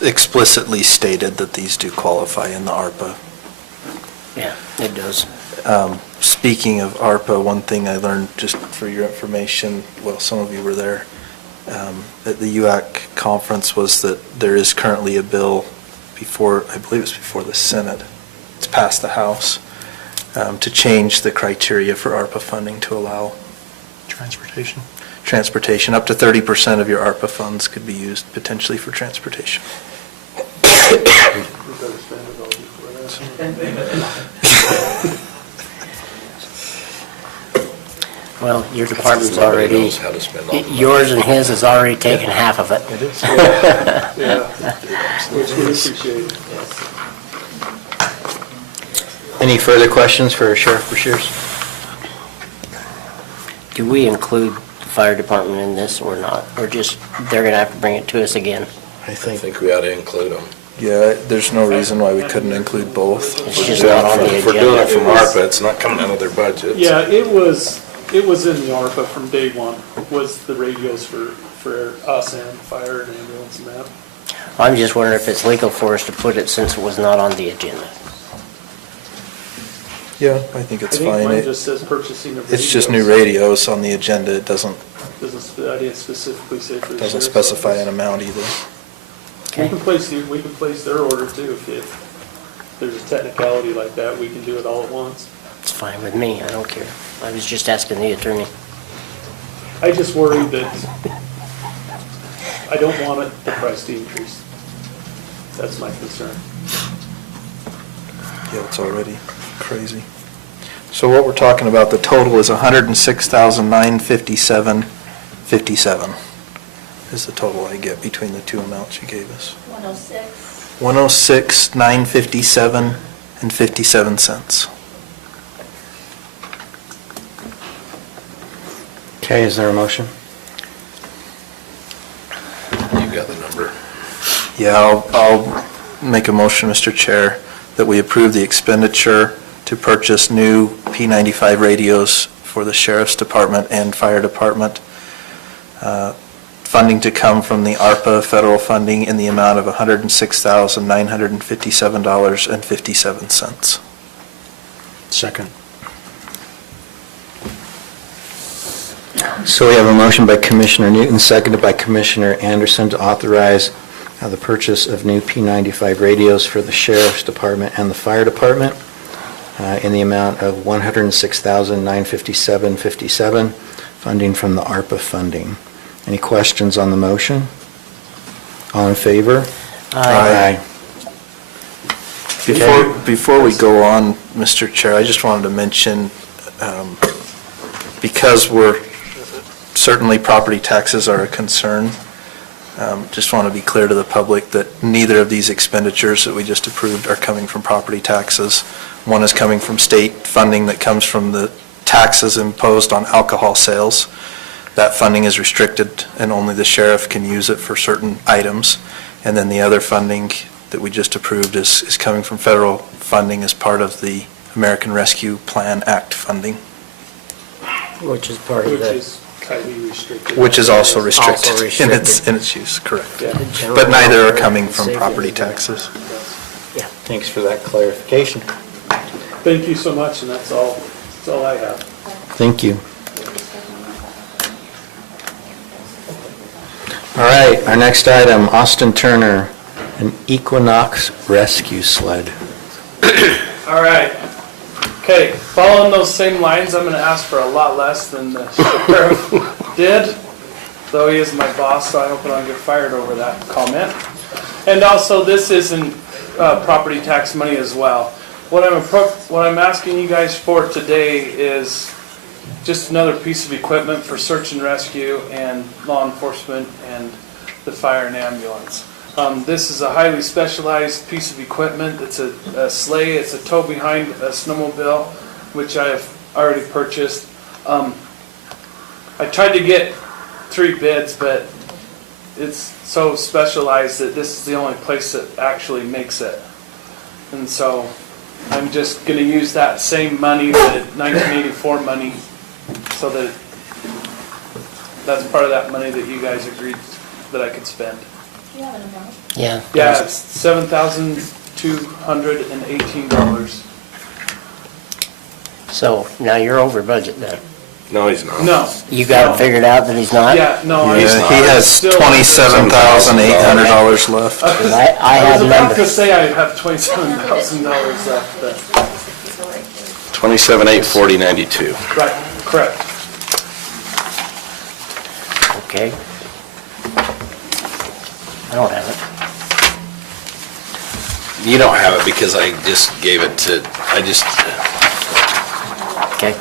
explicitly stated that these do qualify in the ARPA. Yeah, it does. Speaking of ARPA, one thing I learned, just for your information, well, some of you were there, at the UAC conference, was that there is currently a bill before, I believe it's before the Senate, it's passed the House, to change the criteria for ARPA funding to allow transportation. Up to 30% of your ARPA funds could be used potentially for transportation. We better spend it all before that. Well, your department's already, Knows how to spend all the money. yours and his has already taken half of it. Yeah, which we appreciate. Any further questions for Sheriff Breshears? Do we include the fire department in this or not? Or just, they're gonna have to bring it to us again? I I think think we ought to include them. Yeah, there's no reason why we couldn't include both. It's just not on the If we're doing it agenda. from ARPA, it's not coming out of their budget. Yeah, it was in the ARPA from day one, was the radios for us and fire and ambulance and that. I'm just wondering if it's legal for us to put it since it was not on the agenda. Yeah, I think it's I think fine. mine just says purchasing of radios. It's just new radios on the agenda. It I didn't specifically say for the doesn't sheriff's specify office. an amount either. We can place their order too, if there's a technicality like that, we can do it all at once. It's fine with me, I don't care. I was just asking the attorney. I just worry that, I don't want the price to increase. That's my concern. Yeah, it's already crazy. So what we're talking about, the total is $106,957.57 is the total I get between the two amounts you gave us. 106. $106,957.57. Okay, is there a motion? You got the number. Yeah, I'll make a motion, Mr. Chair, that we approve the expenditure to purchase new P95 radios for the Sheriff's Department and Fire Department. Funding to come from the ARPA federal funding in the amount of $106,957.57. Second. So we have a motion by Commissioner Newton, seconded by Commissioner Anderson to authorize the purchase of new P95 radios for the Sheriff's Department and the Fire Department in the amount of $106,957.57, funding from the ARPA funding. Any questions on the motion? All in favor? Aye. Before we go on, Mr. Chair, I just wanted to mention, because certainly property taxes are a concern, just want to be clear to the public that neither of these expenditures that we just approved are coming from property taxes. One is coming from state funding that comes from the taxes imposed on alcohol sales. That funding is restricted and only the sheriff can use it for certain items. And then the other funding that we just approved is coming from federal funding as part of the American Rescue Plan Act funding. Which is part of Which the is tightly restricted. Which is also Also restricted in restricted. its use, correct. Yeah. But neither are coming from property taxes. Yeah. Thanks for that clarification. Thank you so much, and that's all I have. Thank you. All right, our next item, Austin Turner, an Equinox rescue sled. All right. Okay, following those same lines, I'm gonna ask for a lot less than the sheriff did, though he is my boss, so I hope I don't get fired over that comment. And also, this isn't property tax money as well. What I'm asking you guys for today is just another piece of equipment for search and rescue and law enforcement and the fire and ambulance. This is a highly specialized piece of equipment. It's a sleigh, it's a tow behind a snowmobile, which I have already purchased. I tried to get 3 bids, but it's so specialized that this is the only place that actually makes it. And so I'm just gonna use that same money, the 1984 money, so that that's part of that money that you guys agreed that I could spend. Do you have an amount? Yeah. Yeah, it's $7,218. So now you're over budget then. No, he's not. No. You got it figured out that he's not? Yeah, no, I. Yeah, he has still- $27,800 left. I I had was about to numbers. say I have $27,000 left, but, 27,840.92. right, correct. Okay. I don't have it. You don't have it because I just gave it to, Okay.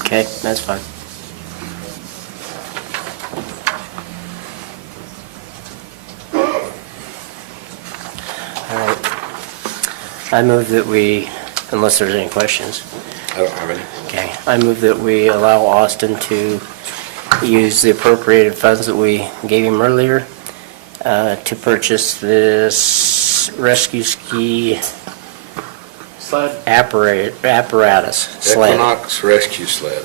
Okay, that's fine. All right. I move that we, unless there's any questions, I don't have any. okay, I move that we allow Austin to use the appropriated funds that we gave him earlier to purchase this rescue ski Sled. apparatus sled. Equinox rescue sled.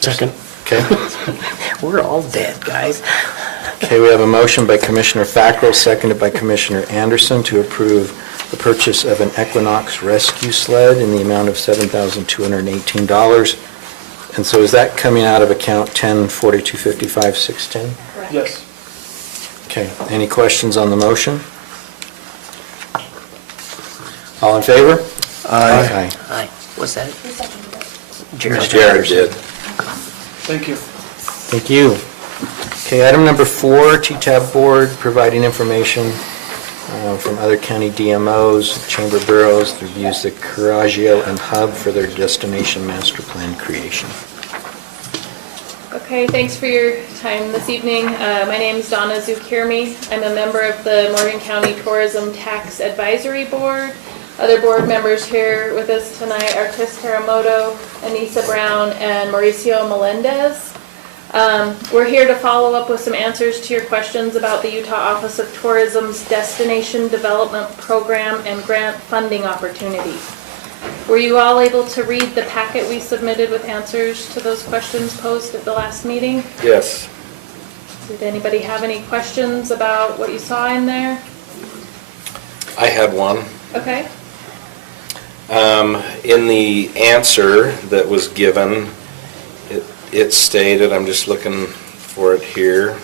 Second. Okay. We're all dead, guys. Okay, we have a motion by Commissioner Fackrell, seconded by Commissioner Anderson to approve the purchase of an Equinox rescue sled in the amount of $7,218. And so is that coming out of account 10-4255-610? Correct. Yes. Okay, any questions on the motion? All in favor? Aye. Hi, what's that? Who seconded it? Jared did. Thank you. Thank you. Okay, item number 4, TTAB Board providing information from other county DMOs, chamber bureaus, they've used the Coragio and Hub for their destination master plan creation. Okay, thanks for your time this evening. My name is Donna Zukirmi. I'm a member of the Morgan County Tourism Tax Advisory Board. Other board members here with us tonight are Chris Teramoto, Anissa Brown, and Mauricio Melendez. We're here to follow up with some answers to your questions about the Utah Office of Tourism's Destination Development Program and grant funding opportunities. Were you all able to read the packet we submitted with answers to those questions posed at the last meeting? Yes. Did anybody have any questions about what you saw in there? I had one. Okay. In the answer that was given, it stated, I'm just looking for it here.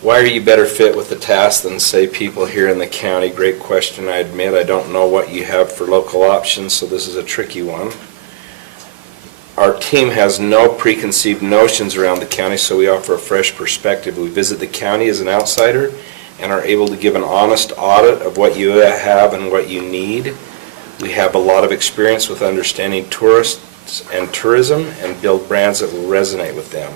Why are you better fit with the task than, say, people here in the county? Great question, I admit. I don't know what you have for local options, so this is a tricky one. Our team has no preconceived notions around the county, so we offer a fresh perspective. We visit the county as an outsider and are able to give an honest audit of what you have and what you need. We have a lot of experience with understanding tourists and tourism and build brands that will resonate with them.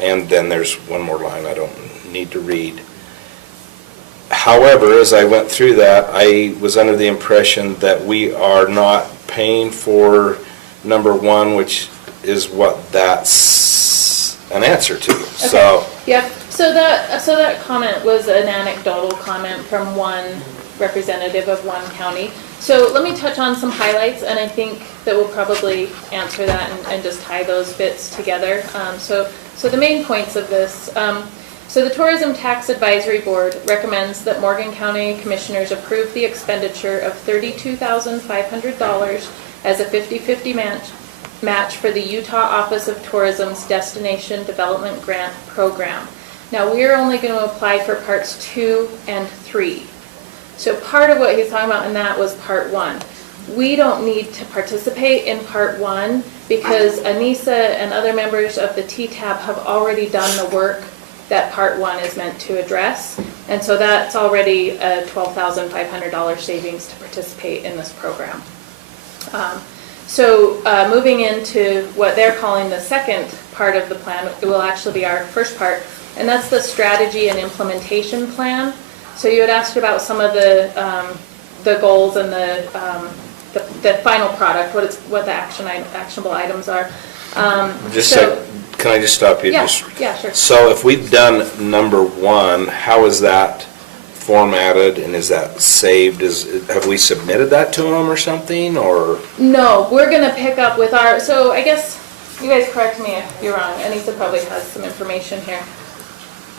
And then there's one more line I don't need to read. However, as I went through that, I was under the impression that we are not paying for number one, which is what that's an answer to. So, Yeah, so that comment was an anecdotal comment from one representative of one county. So let me touch on some highlights, and I think that will probably answer that and just tie those bits together. So the main points of this. So the Tourism Tax Advisory Board recommends that Morgan County Commissioners approve the expenditure of $32,500 as a 50-50 match for the Utah Office of Tourism's Destination Development Grant Program. Now, we are only going to apply for parts 2 and 3. So part of what he's talking about in that was part 1. We don't need to participate in part 1 because Anissa and other members of the TTAB have already done the work that part 1 is meant to address. And so that's already a $12,500 savings to participate in this program. Moving into what they're calling the second part of the plan, it will actually be our first part, and that's the strategy and implementation plan. So you had asked about some of the goals and the final product, what the actionable items are. can I just stop you? Yeah, yeah, sure. So if we've done number 1, how is that formatted and is that saved? Have we submitted that to them or something, or? No, we're gonna pick up with our, so I guess, you guys correct me if you're wrong, Anissa probably has some information here.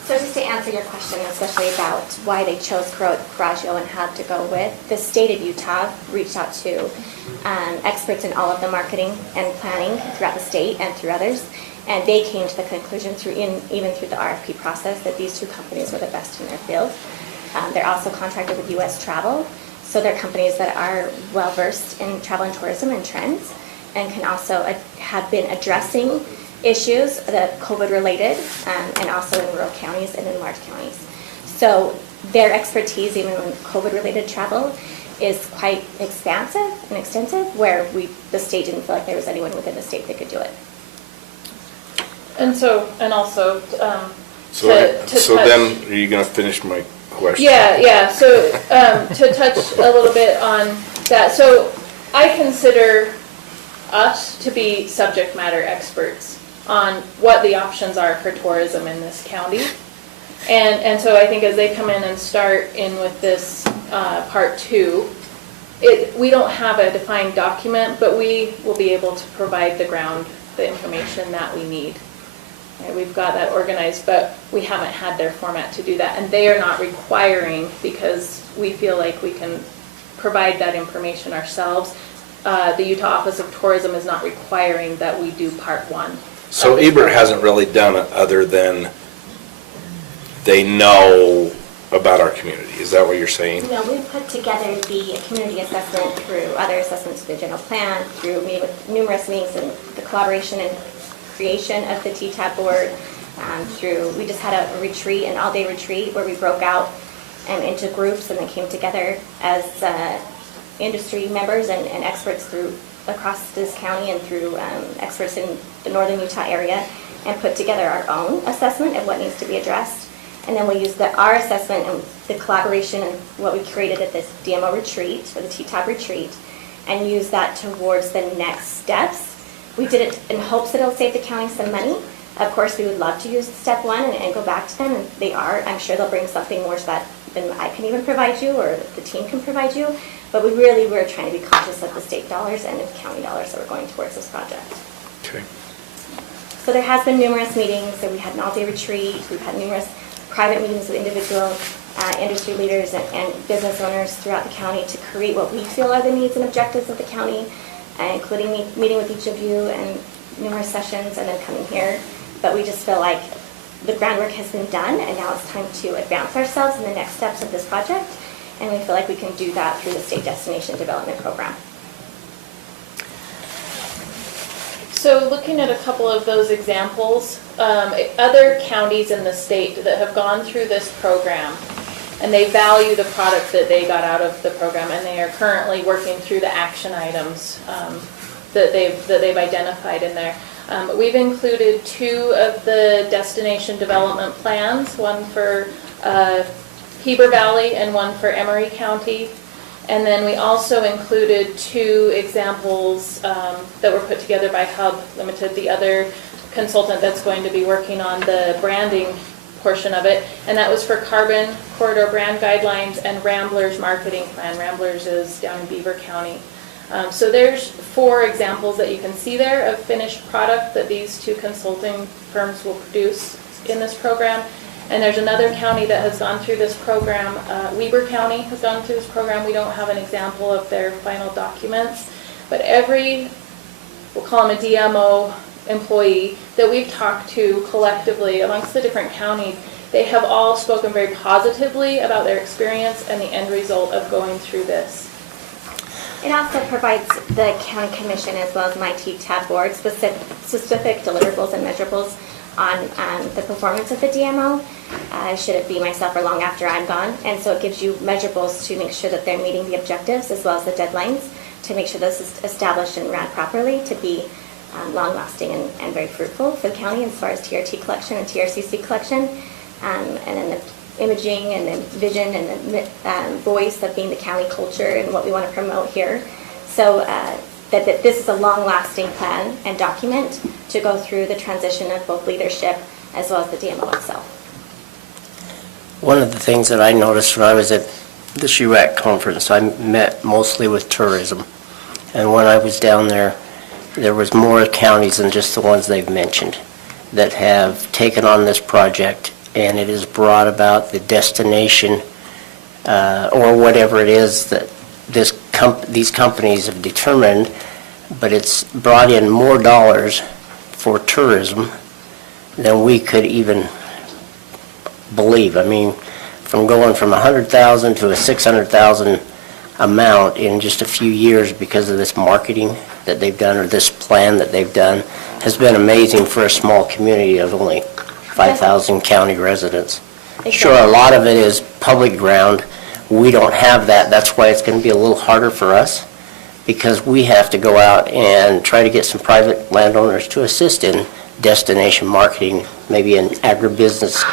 So just to answer your question, especially about why they chose Coragio and how to go with, the state of Utah reached out to experts in all of the marketing and planning throughout the state and through others, and they came to the conclusion even through the RFP process that these 2 companies were the best in their field. They're also contracted with U.S. Travel, so they're companies that are well-versed in travel and tourism and trends, and can also have been addressing issues that COVID-related, and also in rural counties and in large counties. So their expertise, even in COVID-related travel, is quite expansive and extensive, where the state didn't feel like there was anyone within the state that could do it. And so, and also, So then, are you going to finish my question? Yeah. So to touch a little bit on that, so I consider us to be subject matter experts on what the options are for tourism in this county. And so I think as they come in and start in with this part 2, we don't have a defined document, but we will be able to provide the information that we need. Right, we've got that organized, but we haven't had their format to do that. And they are not requiring, because we feel like we can provide that information ourselves. The Utah Office of Tourism is not requiring that we do part 1. So Ebert hasn't really done it other than they know about our community. Is that what you're saying? No, we put together the community assessment through other assessments of the general plan, through numerous meetings and the collaboration and creation of the TTAB board, we just had a retreat, an all-day retreat, where we broke out into groups and then came together as industry members and experts across this county and through experts in the northern Utah area, and put together our own assessment of what needs to be addressed. And then we used our assessment and the collaboration and what we created at this DMO retreat, or the TTAB retreat, and use that towards the next steps. We did it in hopes that it'll save the county some money. Of course, we would love to use step 1 and go back to them, and they are. I'm sure they'll bring something more to that than I can even provide you or the team can provide you. But we really were trying to be conscious of the state dollars and the county dollars that were going towards this project. Okay. So there has been numerous meetings. So we had an all-day retreat. We've had numerous private meetings with individual industry leaders and business owners throughout the county to create what we feel are the needs and objectives of the county, including meeting with each of you and numerous sessions, and then coming here. But we just feel like the groundwork has been done, and now it's time to advance ourselves in the next steps of this project, and we feel like we can do that through the State Destination Development Program. So looking at a couple of those examples, other counties in the state that have gone through this program, and they value the product that they got out of the program, and they are currently working through the action items that they've identified in there. We've included 2 of the destination development plans, one for Heber Valley and one for Emery County. And then we also included 2 examples that were put together by Hub Limited, the other consultant that's going to be working on the branding portion of it. And that was for Carbon Corridor Brand Guidelines and Ramblers Marketing Plan. Ramblers is down in Beaver County. So there's 4 examples that you can see there of finished product that these 2 consulting firms will produce in this program. And there's another county that has gone through this program. Weber County has gone through this program. We don't have an example of their final documents. But every, we'll call them a DMO employee that we've talked to collectively amongst the different counties, they have all spoken very positively about their experience and the end result of going through this. It also provides the county commission as well as my TTAB board specific deliverables and measurables on the performance of the DMO, should it be myself or long after I'm gone. And so it gives you measurables to make sure that they're meeting the objectives as well as the deadlines to make sure this is established and ran properly to be long-lasting and very fruitful for the county as far as TRT collection and TRCC collection. And then the imaging and the vision and the voice of being the county culture and what we want to promote here. So that this is a long-lasting plan and document to go through the transition of both leadership as well as the DMO itself. One of the things that I noticed when I was at the SHUAC conference, I met mostly with tourism. And when I was down there, there was more counties than just the ones they've mentioned that have taken on this project, and it has brought about the destination or whatever it is that these companies have determined, but it's brought in more dollars for tourism than we could even believe. I mean, from going from 100,000 to a 600,000 amount in just a few years because of this marketing that they've done, or this plan that they've done, has been amazing for a small community of only 5,000 county residents. Sure, a lot of it is public ground. We don't have that. That's why it's going to be a little harder for us, because we have to go out and try to get some private landowners to assist in destination marketing, maybe in agribusiness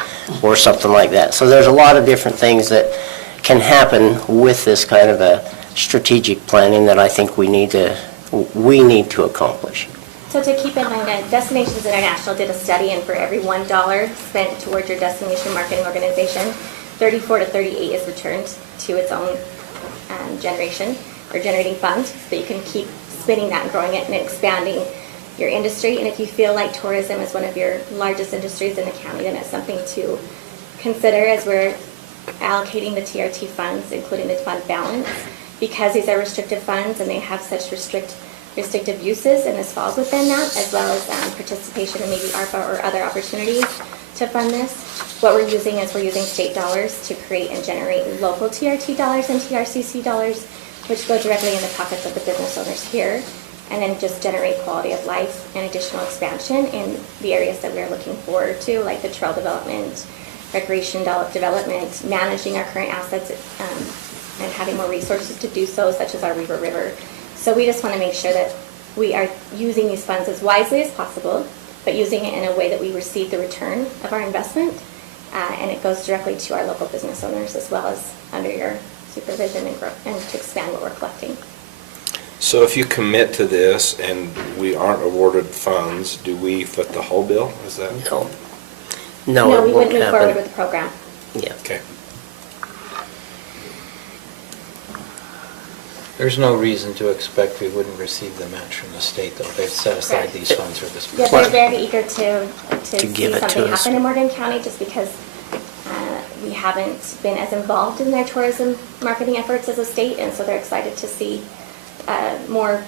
or something like that. So there's a lot of different things that can happen with this kind of a strategic planning that I think we need to accomplish. So to keep in mind that Destinations International did a study, and for every $1 spent towards your destination marketing organization, 34 to 38 is returned to its own generation or generating fund. So you can keep spinning that and growing it and expanding your industry. And if you feel like tourism is one of your largest industries in the county, then it's something to consider as we're allocating the TRT funds, including the fund balance, because these are restricted funds and they have such restrictive uses, and this falls within that, as well as participation in maybe ARPA or other opportunities to fund this. What we're using is we're using state dollars to create and generate local TRT dollars and TRCC dollars, which go directly in the pockets of the business owners here, and then just generate quality of life and additional expansion in the areas that we're looking forward to, like the trail development, recreation development, managing our current assets, and having more resources to do so, such as our Weaver River. So we just want to make sure that we are using these funds as wisely as possible, but using it in a way that we receive the return of our investment, and it goes directly to our local business owners as well as under your supervision and growth, and to expand what we're collecting. So if you commit to this and we aren't awarded funds, do we foot the whole bill? Is that? No, it we won't wouldn't move forward happen. with the program. Yeah. Okay. There's no reason to expect we wouldn't receive the match from the state, though. They've set aside Correct. these funds for this Yeah, purpose. they're very eager to see give it to something us. happen in Morgan County, just because we haven't been as involved in their tourism marketing efforts as a state, and so they're excited to see more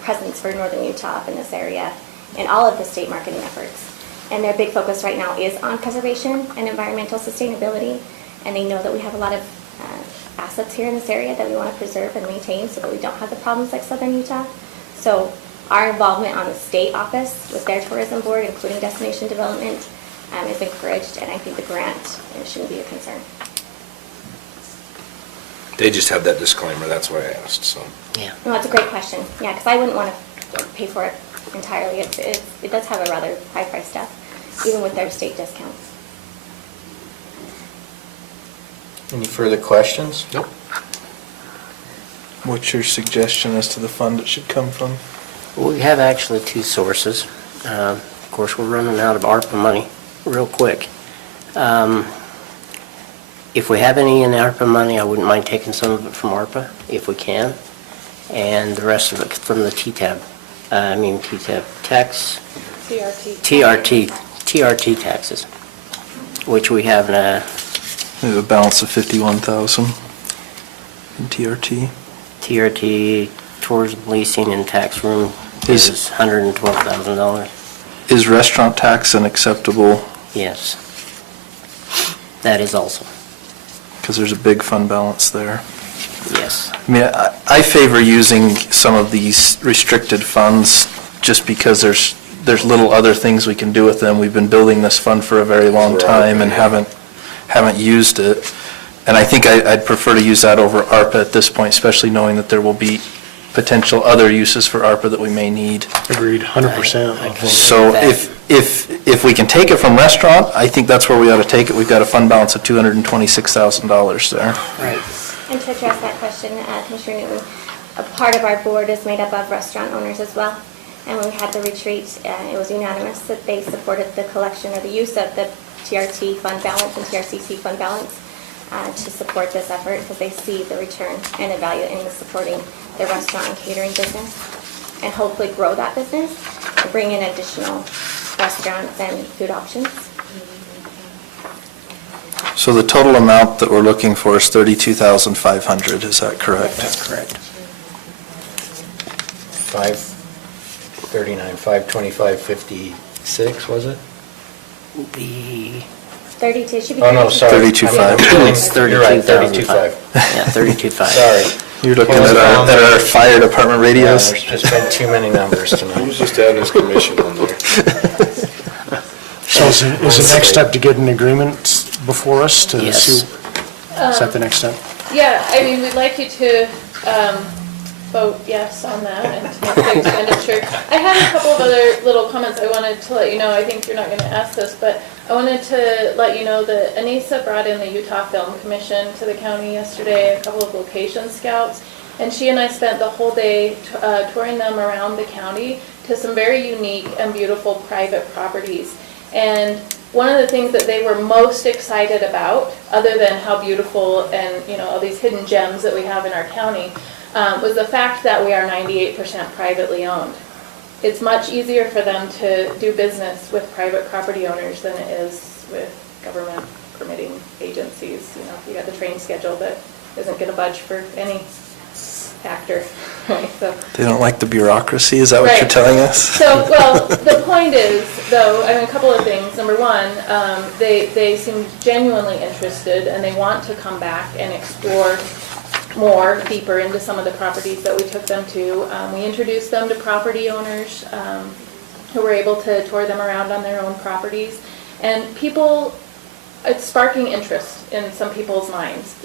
presence for Northern Utah up in this area in all of the state marketing efforts. And their big focus right now is on conservation and environmental sustainability, and they know that we have a lot of assets here in this area that we want to preserve and maintain so that we don't have the problems like Southern Utah. So our involvement on the state office with their tourism board, including destination development, is encouraged, and I think the grant shouldn't be a concern. They just have that disclaimer, that's why I asked, so. Yeah. No, that's a great question. Yeah, because I wouldn't want to pay for it entirely. It does have a rather high price tag, even with their state discounts. Any further questions? Nope. What's your suggestion as to the fund it should come from? We have actually two sources. Of course, we're running out of ARPA money real quick. If we have any in ARPA money, I wouldn't mind taking some of it from ARPA, if we can, and the rest of it from the TTAB tax, TRT taxes, which we have We have a balance of 51,000 in TRT. TRT, tourism leasing and tax room is $112,000. Is restaurant tax an acceptable? Yes. That is also. Because there's a big fund balance there. Yes. I mean, I favor using some of these restricted funds just because there's little other things we can do with them. We've been building this fund for a very long time and haven't used it. And I think I'd prefer to use that over ARPA at this point, especially knowing that there will be potential other uses for ARPA that we may need. Agreed, 100%. So if we can take it from restaurant, I think that's where we ought to take it. We've got a fund balance of $226,000 there. Right. And to address that question, Commissioner Newton, a part of our board is made up of restaurant owners as well. And when we had the retreat, it was unanimous that they supported the collection or the use of the TRT fund balance and TRCC fund balance to support this effort because they see the return and the value in supporting the restaurant and catering business and hopefully grow that business and bring in additional restaurants and food options. So the total amount that we're looking for is $32,500, is that correct? That's correct. 539, 525.56, was it? The 32 should be. Oh, no, sorry. 32.5. It's You're right, 32,500. 32.5. Yeah, 32.5. Sorry. You're looking at our fire department Yeah, radios? there's just been too many numbers tonight. Who's just adding his commission on there? So is the next step to get an agreement before us to Yes. see? Is that the next step? Yeah, I mean, we'd like you to vote yes on that and to make the expenditure. I had a couple of other little comments I wanted to let you know. I think you're not going to ask this, but I wanted to let you know that Anissa brought in the Utah Film Commission to the county yesterday, a couple of location scouts, and she and I spent the whole day touring them around the county to some very unique and beautiful private properties. And one of the things that they were most excited about, other than how beautiful and, you know, all these hidden gems that we have in our county, was the fact that we are 98% privately owned. It's much easier for them to do business with private property owners than it is with government permitting agencies. You know, you got the train schedule that isn't going to budge for any factor, right? So. They don't like the bureaucracy, is that what Right. you're telling us? So, well, the point is, though, I mean, a couple of things. Number one, they seem genuinely interested and they want to come back and explore more deeper into some of the properties that we took them to. We introduced them to property owners who were able to tour them around on their own properties. And people, it's sparking interest in some people's minds,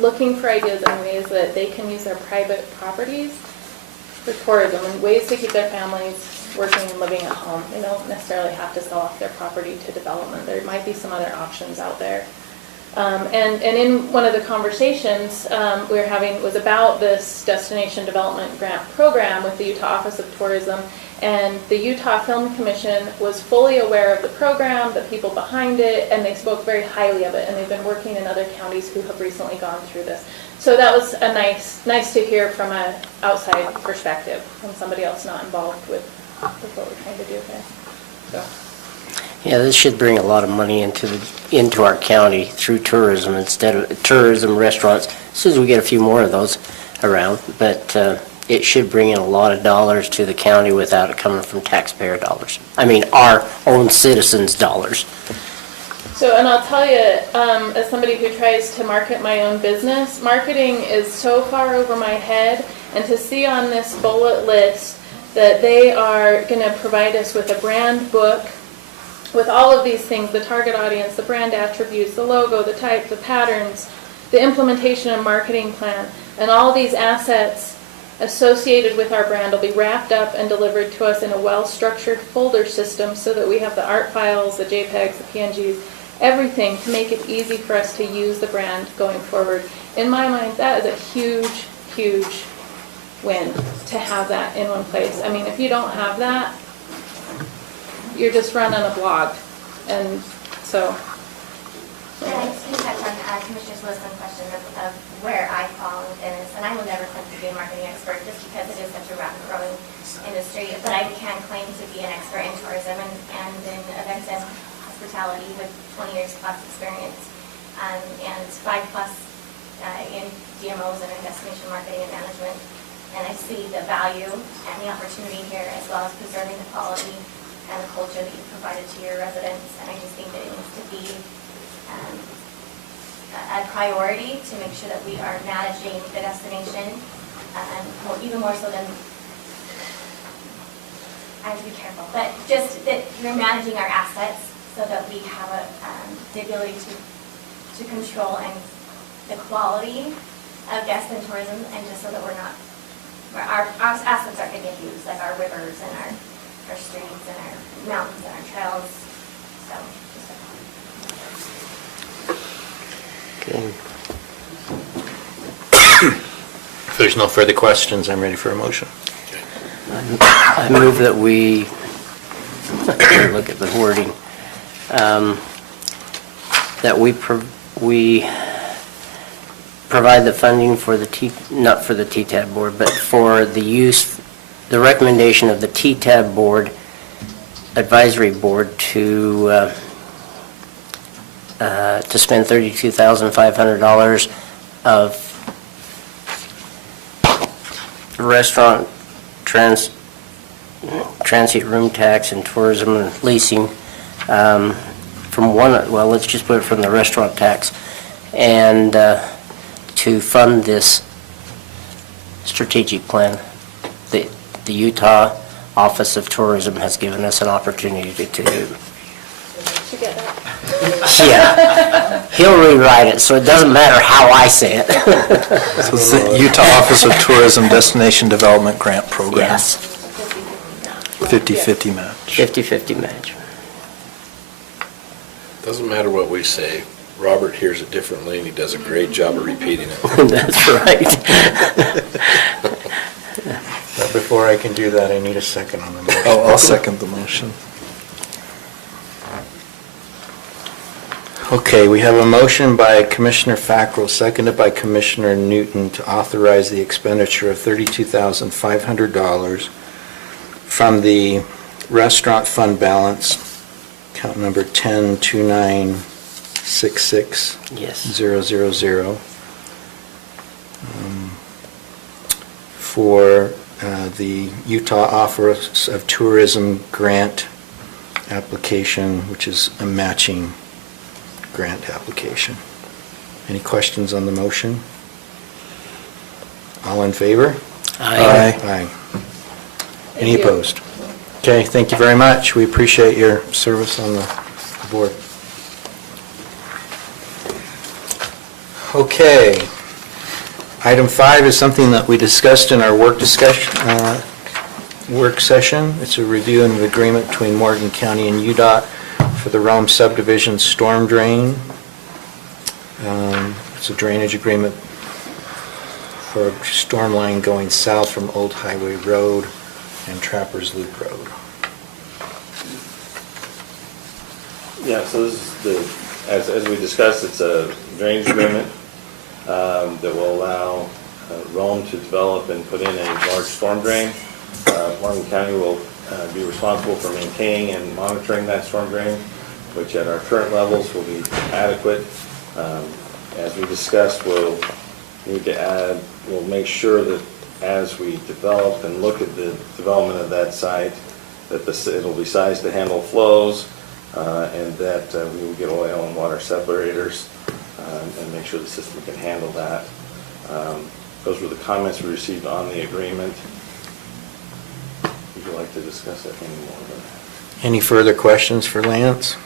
looking for ideas and ways that they can use their private properties for tourism and ways to keep their families working and living at home. They don't necessarily have to sell off their property to development. There might be some other options out there. And in one of the conversations we were having was about this Destination Development Grant Program with the Utah Office of Tourism, and the Utah Film Commission was fully aware of the program, the people behind it, and they spoke very highly of it, and they've been working in other counties who have recently gone through this. So that was a nice to hear from an outside perspective, from somebody else not involved with what we're trying to do here. So. Yeah, this should bring a lot of money into our county through tourism instead of tourism, restaurants. As soon as we get a few more of those around, but it should bring in a lot of dollars to the county without it coming from taxpayer dollars. I mean, our own citizens' dollars. So, and I'll tell you, as somebody who tries to market my own business, marketing is so far over my head, and to see on this bullet list that they are going to provide us with a brand book with all of these things, the target audience, the brand attributes, the logo, the type, the patterns, the implementation and marketing plan, and all these assets associated with our brand will be wrapped up and delivered to us in a well-structured folder system so that we have the art files, the JPEGs, the PNGs, everything to make it easy for us to use the brand going forward. In my mind, that is a huge, huge wind to have that in one place. I mean, if you don't have that, you're just running a blog. And so. And I just touch on Commissioner Wilson's question of where I fall within this, and I will never claim to be a marketing expert just because it is such a rapid growing industry, but I can claim to be an expert in tourism and in events and hospitality with 20 years plus experience, and 5+ in DMOs and in destination marketing and management. And I see the value and the opportunity here, as well as preserving the quality and the culture that you've provided to your residents, and I just think that it needs to be a priority to make sure that we are managing the destination, even more so than, I have to be careful, but just that we're managing our assets so that we have the ability to control and the quality of guests and tourism, and just so that we're not, our assets aren't going to get used, like our rivers and our streets and our mountains and our trails, so. Okay. If there's no further questions, I'm ready for a motion. I move that we, look at the wording, that we provide the funding for the not for the TTAB board, but for the recommendation of the TTAB board, advisory board to spend $32,500 of restaurant, transient room tax and tourism and leasing from let's just put it from the restaurant tax, and to fund this strategic plan. The Utah Office of Tourism has given us an opportunity to do. Did you get that? Yeah, he'll rewrite it, so it doesn't matter how I say it. So it's the Utah Office of Tourism Destination Development Grant Program. Yes. 50-50 match. 50-50 match. Doesn't matter what we say. Robert hears it differently, and he does a great job of repeating it. That's right. But before I can do that, I need a second on the motion. Oh, I'll second the motion. Okay, we have a motion by Commissioner Fackrell, seconded by Commissioner Newton, to authorize the expenditure of $32,500 from the restaurant fund balance, account number 102966. Yes. 000, for the Utah Office of Tourism grant application, which is a matching grant application. Any questions on the motion? All in favor? Aye. Aye. Any opposed? Okay, thank you very much. We appreciate your service on the board. Okay. Item 5 is something that we discussed in our work session. It's a review of an agreement between Morgan County and UDOT for the Rome subdivision storm drain. It's a drainage agreement for a storm line going south from Old Highway Road and Trappers Loop Road. Yeah, so this is as we discussed, it's a drainage agreement that will allow Rome to develop and put in a large storm drain. Morgan County will be responsible for maintaining and monitoring that storm drain, which at our current levels will be adequate. As we discussed, we'll need to add, we'll make sure that as we develop and look at the development of that site, that it'll be sized to handle flows, and that we will get oil and water separators and make sure the system can handle that. Those were the comments we received on the agreement. Would you like to discuss it anymore? Any further questions for Lance?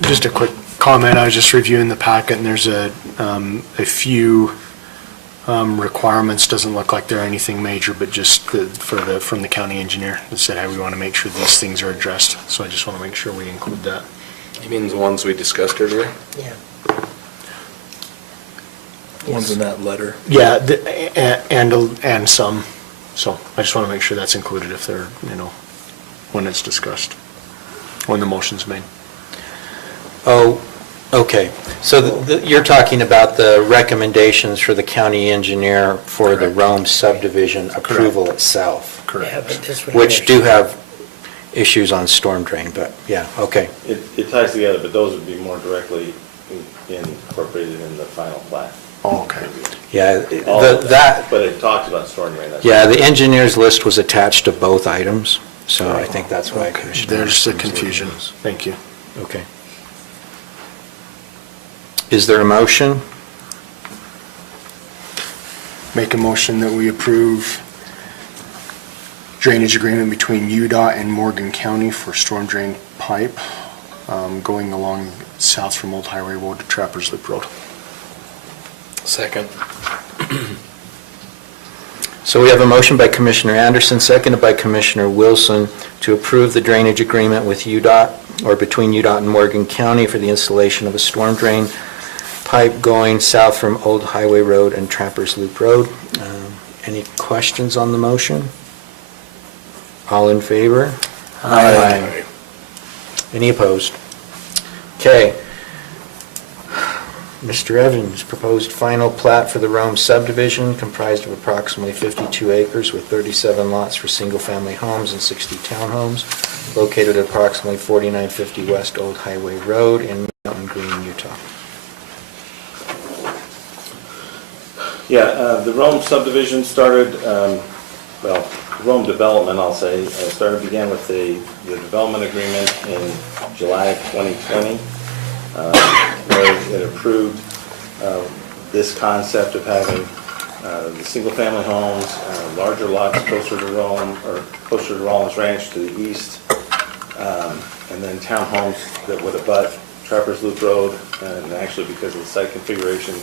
Just a quick comment. I was just reviewing the packet, and there's a few requirements. Doesn't look like they're anything major, but just from the county engineer that said, hey, we want to make sure these things are addressed. So I just want to make sure we include that. You mean the ones we discussed earlier? Yeah. Ones in that letter. Yeah, and some, so I just want to make sure that's included if they're, when it's discussed, when the motion's made. Oh, okay. So you're talking about the recommendations for the county engineer for the Rome subdivision approval itself? Yeah, but this would Which be- do have issues on storm drain, but yeah, okay. It ties together, but those would be more directly incorporated in the final plat. Oh, okay. Yeah, All of that, But it talks about storm drain. that's- yeah, the engineer's list was attached to both items, so I think that's why. Okay, Commissioner there's the Anderson's what it confusion. is. Thank you. Okay. Is there a motion? Make a motion that we approve drainage agreement between UDOT and Morgan County for storm drain pipe going along south from Old Highway Road to Trappers Loop Road. Second. So we have a motion by Commissioner Anderson, seconded by Commissioner Wilson, to approve the drainage agreement with UDOT, or between UDOT and Morgan County for the installation of a storm drain pipe going south from Old Highway Road and Trappers Loop Road. Any questions on the motion? All in favor? Aye. Any opposed? Okay. Mr. Evans, proposed final plat for the Rome subdivision comprised of approximately 52 acres with 37 lots for single-family homes and 60 townhomes, located at approximately 4950 West Old Highway Road in Mountain Green, Utah. Yeah, the Rome subdivision started, Rome development, I'll say, began with the development agreement in July of 2020, where it approved this concept of having the single-family homes, larger lots closer to Rome, or closer to Rollins Ranch to the east, and then townhomes that would abut Trappers Loop Road, and actually because of the site configuration,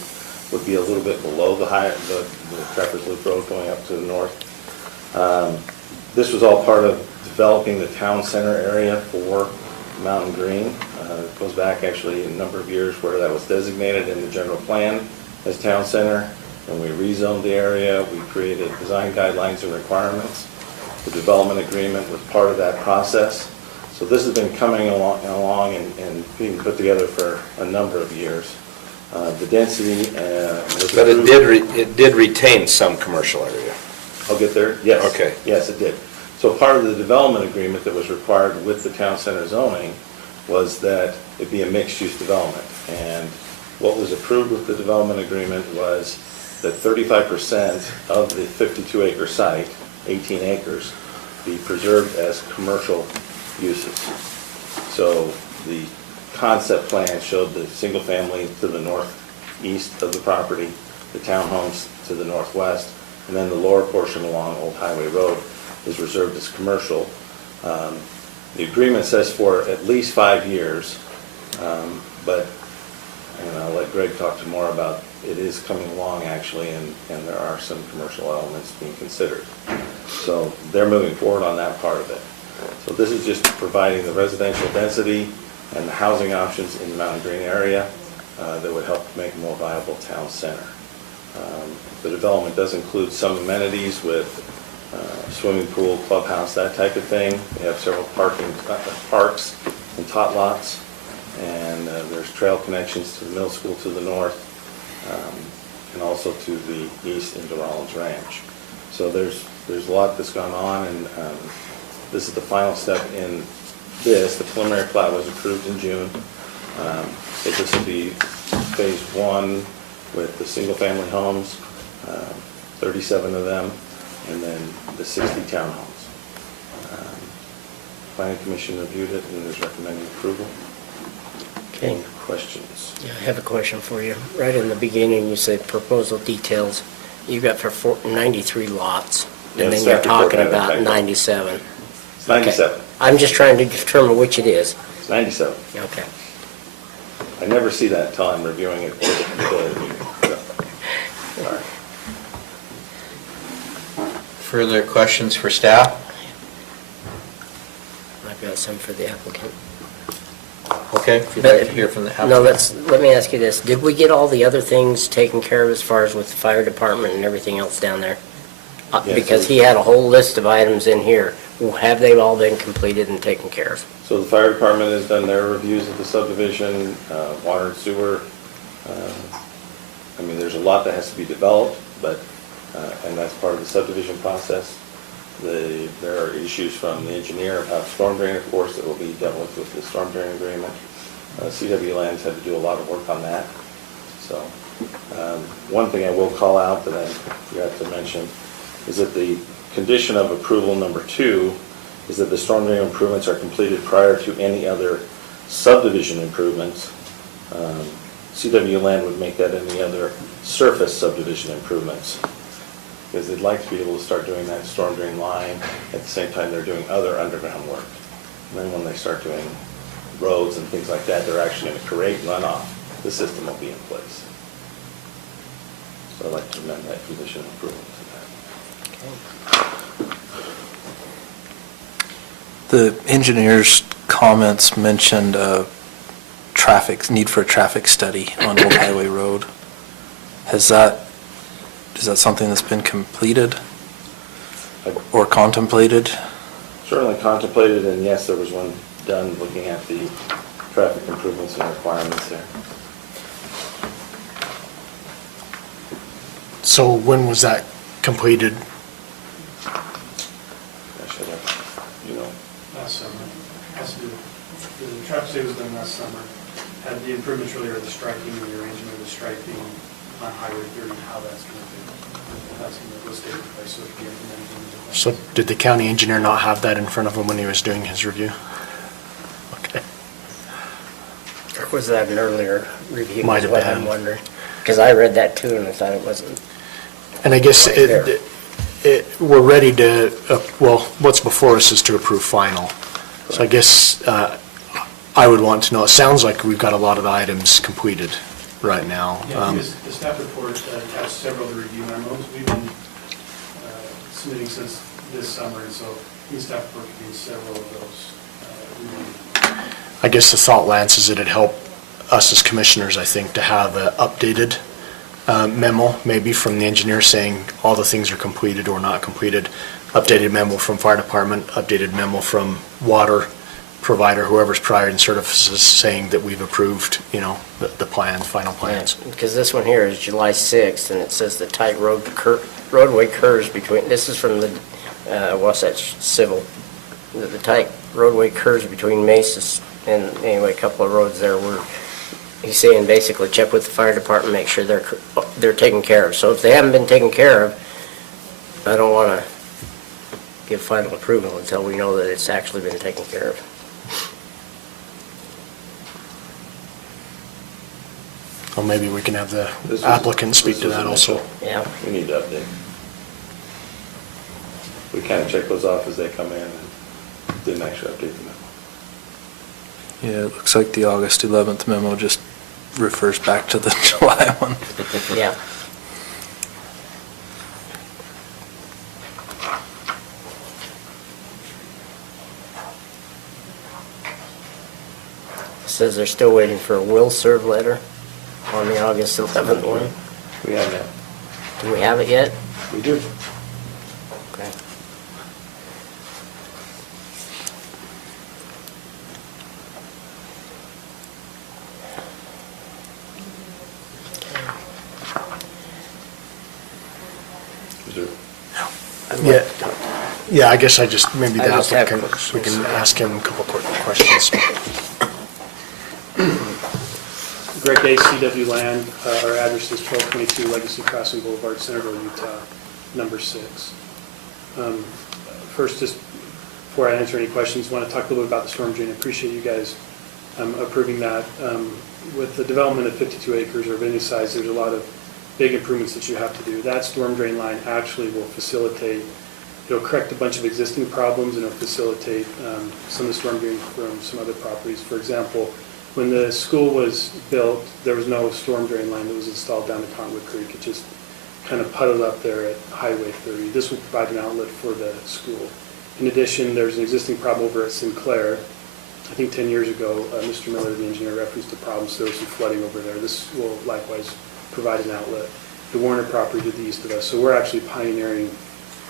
would be a little bit below the Trappers Loop Road going up to the north. This was all part of developing the town center area for Mountain Green. It goes back actually a number of years where that was designated in the general plan as town center. When we rezoned the area, we created design guidelines and requirements. The development agreement was part of that process. So this has been coming along and being put together for a number of years. The density was But approved. it did retain some commercial area. I'll get there, yes. Okay. Yes, it did. So part of the development agreement that was required with the town center zoning was that it be a mixed-use development. And what was approved with the development agreement was that 35% of the 52-acre site, 18 acres, be preserved as commercial uses. So the concept plan showed the single-family to the northeast of the property, the townhomes to the northwest, and then the lower portion along Old Highway Road is reserved as commercial. The agreement says for at least 5 years, but and I'll let Greg talk to more about, it is coming along actually, and there are some commercial elements being considered. So they're moving forward on that part of it. So this is just providing the residential density and the housing options in the Mountain Green area that would help make a more viable town center. The development does include some amenities with swimming pool, clubhouse, that type of thing. We have several parks and tot lots, and there's trail connections to the middle school to the north, and also to the east into Rollins Ranch. So there's a lot that's gone on, and this is the final step in this. The preliminary plat was approved in June. So this will be phase 1 with the single-family homes, 37 of them, and then the 60 townhomes. Planning Commission reviewed it and is recommending approval. Okay. Any questions? Yeah, I have a question for you. Right in the beginning, you said proposal details. You got for 93 lots, and Yes, then you're that report talking had a about typo. 97. It's 97. Okay. I'm just trying to determine which it is. It's 97. Okay. I never see that until I'm reviewing it for the meeting. So, all right. Further questions for staff? I've got some for the applicant. Okay, if you'd like to hear from the applicant. No, let me ask you this. Did we get all the other things taken care of as far as with the fire department and everything else down there? Yes. Because he had a whole list of items in here. Have they all been completed and taken care of? So the fire department has done their reviews of the subdivision, water and sewer. I mean, there's a lot that has to be developed, but, and that's part of the subdivision process. There are issues from the engineer about storm drain, of course, that will be dealt with the storm drain agreement. CW Lands had to do a lot of work on that. So, one thing I will call out that I forgot to mention is that the condition of approval number 2 is that the storm drain improvements are completed prior to any other subdivision improvements. CW Land would make that any other surface subdivision improvements, because they'd like to be able to start doing that storm drain line at the same time they're doing other underground work. And then when they start doing roads and things like that, they're actually going to create runoff. The system will be in place. So I'd like to amend that condition of approval to that. The engineer's comments mentioned need for a traffic study on Old Highway Road. Is that something that's been completed or contemplated? Certainly contemplated, and yes, there was one done looking at the traffic improvements and requirements there. So when was that completed? I should have, you know, Last summer. The traffic study was done last summer. Had the improvements really are the striking and the arrangement of the striping on Highway 30, how that's going to go stay in place, so it can be implemented in the plan. So did the county engineer not have that in front of him when he was doing his review? Okay. Or was that an earlier review? Might is have what been. I'm wondering. Because I read that too and I thought it wasn't. And I guess Right there. we're ready to, well, what's before us is to approve final. So I guess I would want to know, it sounds like we've got a lot of the items completed right now. Yeah, the staff report attached several of the review memos. We've been submitting since this summer, and so the staff report contains several of those. I guess the thought, Lance, is it'd help us as commissioners, I think, to have an updated memo, maybe from the engineer saying all the things are completed or not completed, updated memo from fire department, updated memo from water provider, whoever's prior, and sort of saying that we've approved, the plan, final plans. Because this one here is July 6th and it says the tight roadway curves between, this is from the Wasatch Civil, the tight roadway curves between Mesas and anyway, a couple of roads there were, he's saying basically check with the fire department, make sure they're taken care of. So if they haven't been taken care of, I don't want to give final approval until we know that it's actually been taken care of. Well, maybe we can have the applicant speak to that also. Yeah. we need to update. We kind of check those off as they come in and didn't actually update them. Yeah, it looks like the August 11th memo just refers back to the July one. Yeah. It says they're still waiting for a will serve letter on the August 11th one. We have that. Do we have it yet? We do. Okay. Yeah, I guess maybe the I just have applicant, we can ask him a couple quick questions. Greg Day, CW Land. Our address is 1222 Legacy Crossing Boulevard, Centerville, Utah, number 6. First, just before I answer any questions, I want to talk a little bit about the storm drain. I appreciate you guys approving that. With the development of 52 acres or of any size, there's a lot of big improvements that you have to do. That storm drain line actually will facilitate, it'll correct a bunch of existing problems and it'll facilitate some of the storm drain from some other properties. For example, when the school was built, there was no storm drain line that was installed down to Cottonwood Creek. It just kind of puddled up there at Highway 30. This will provide an outlet for the school. In addition, there's an existing problem over at Sinclair I think 10 years ago, Mr. Miller, the engineer, referenced the problems. There was some flooding over there. This will likewise provide an outlet. The Warner property to the east of us. So we're actually pioneering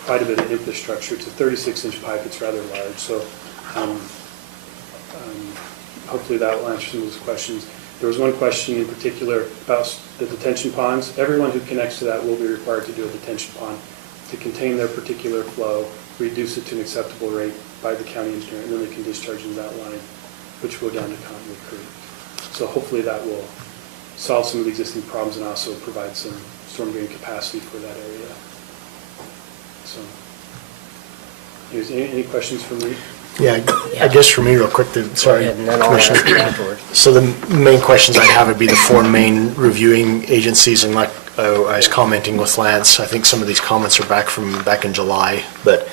quite a bit of infrastructure. It's a 36-inch pipe. It's rather large. So hopefully that will answer some of those questions. There was one question in particular about the detention ponds. Everyone who connects to that will be required to do a detention pond to contain their particular flow, reduce it to an acceptable rate by the county engineer, and then they can discharge into that line, which will go down to Cottonwood Creek. So hopefully that will solve some of the existing problems and also provide some storm drain capacity for that area. So, anyways, any questions from me? Yeah, I guess for me real quick, sorry, And then I'll ask you Commissioner. afterward. So the main questions I'd have would be the four main reviewing agencies, and like I was commenting with Lance, I think some of these comments are back in July, but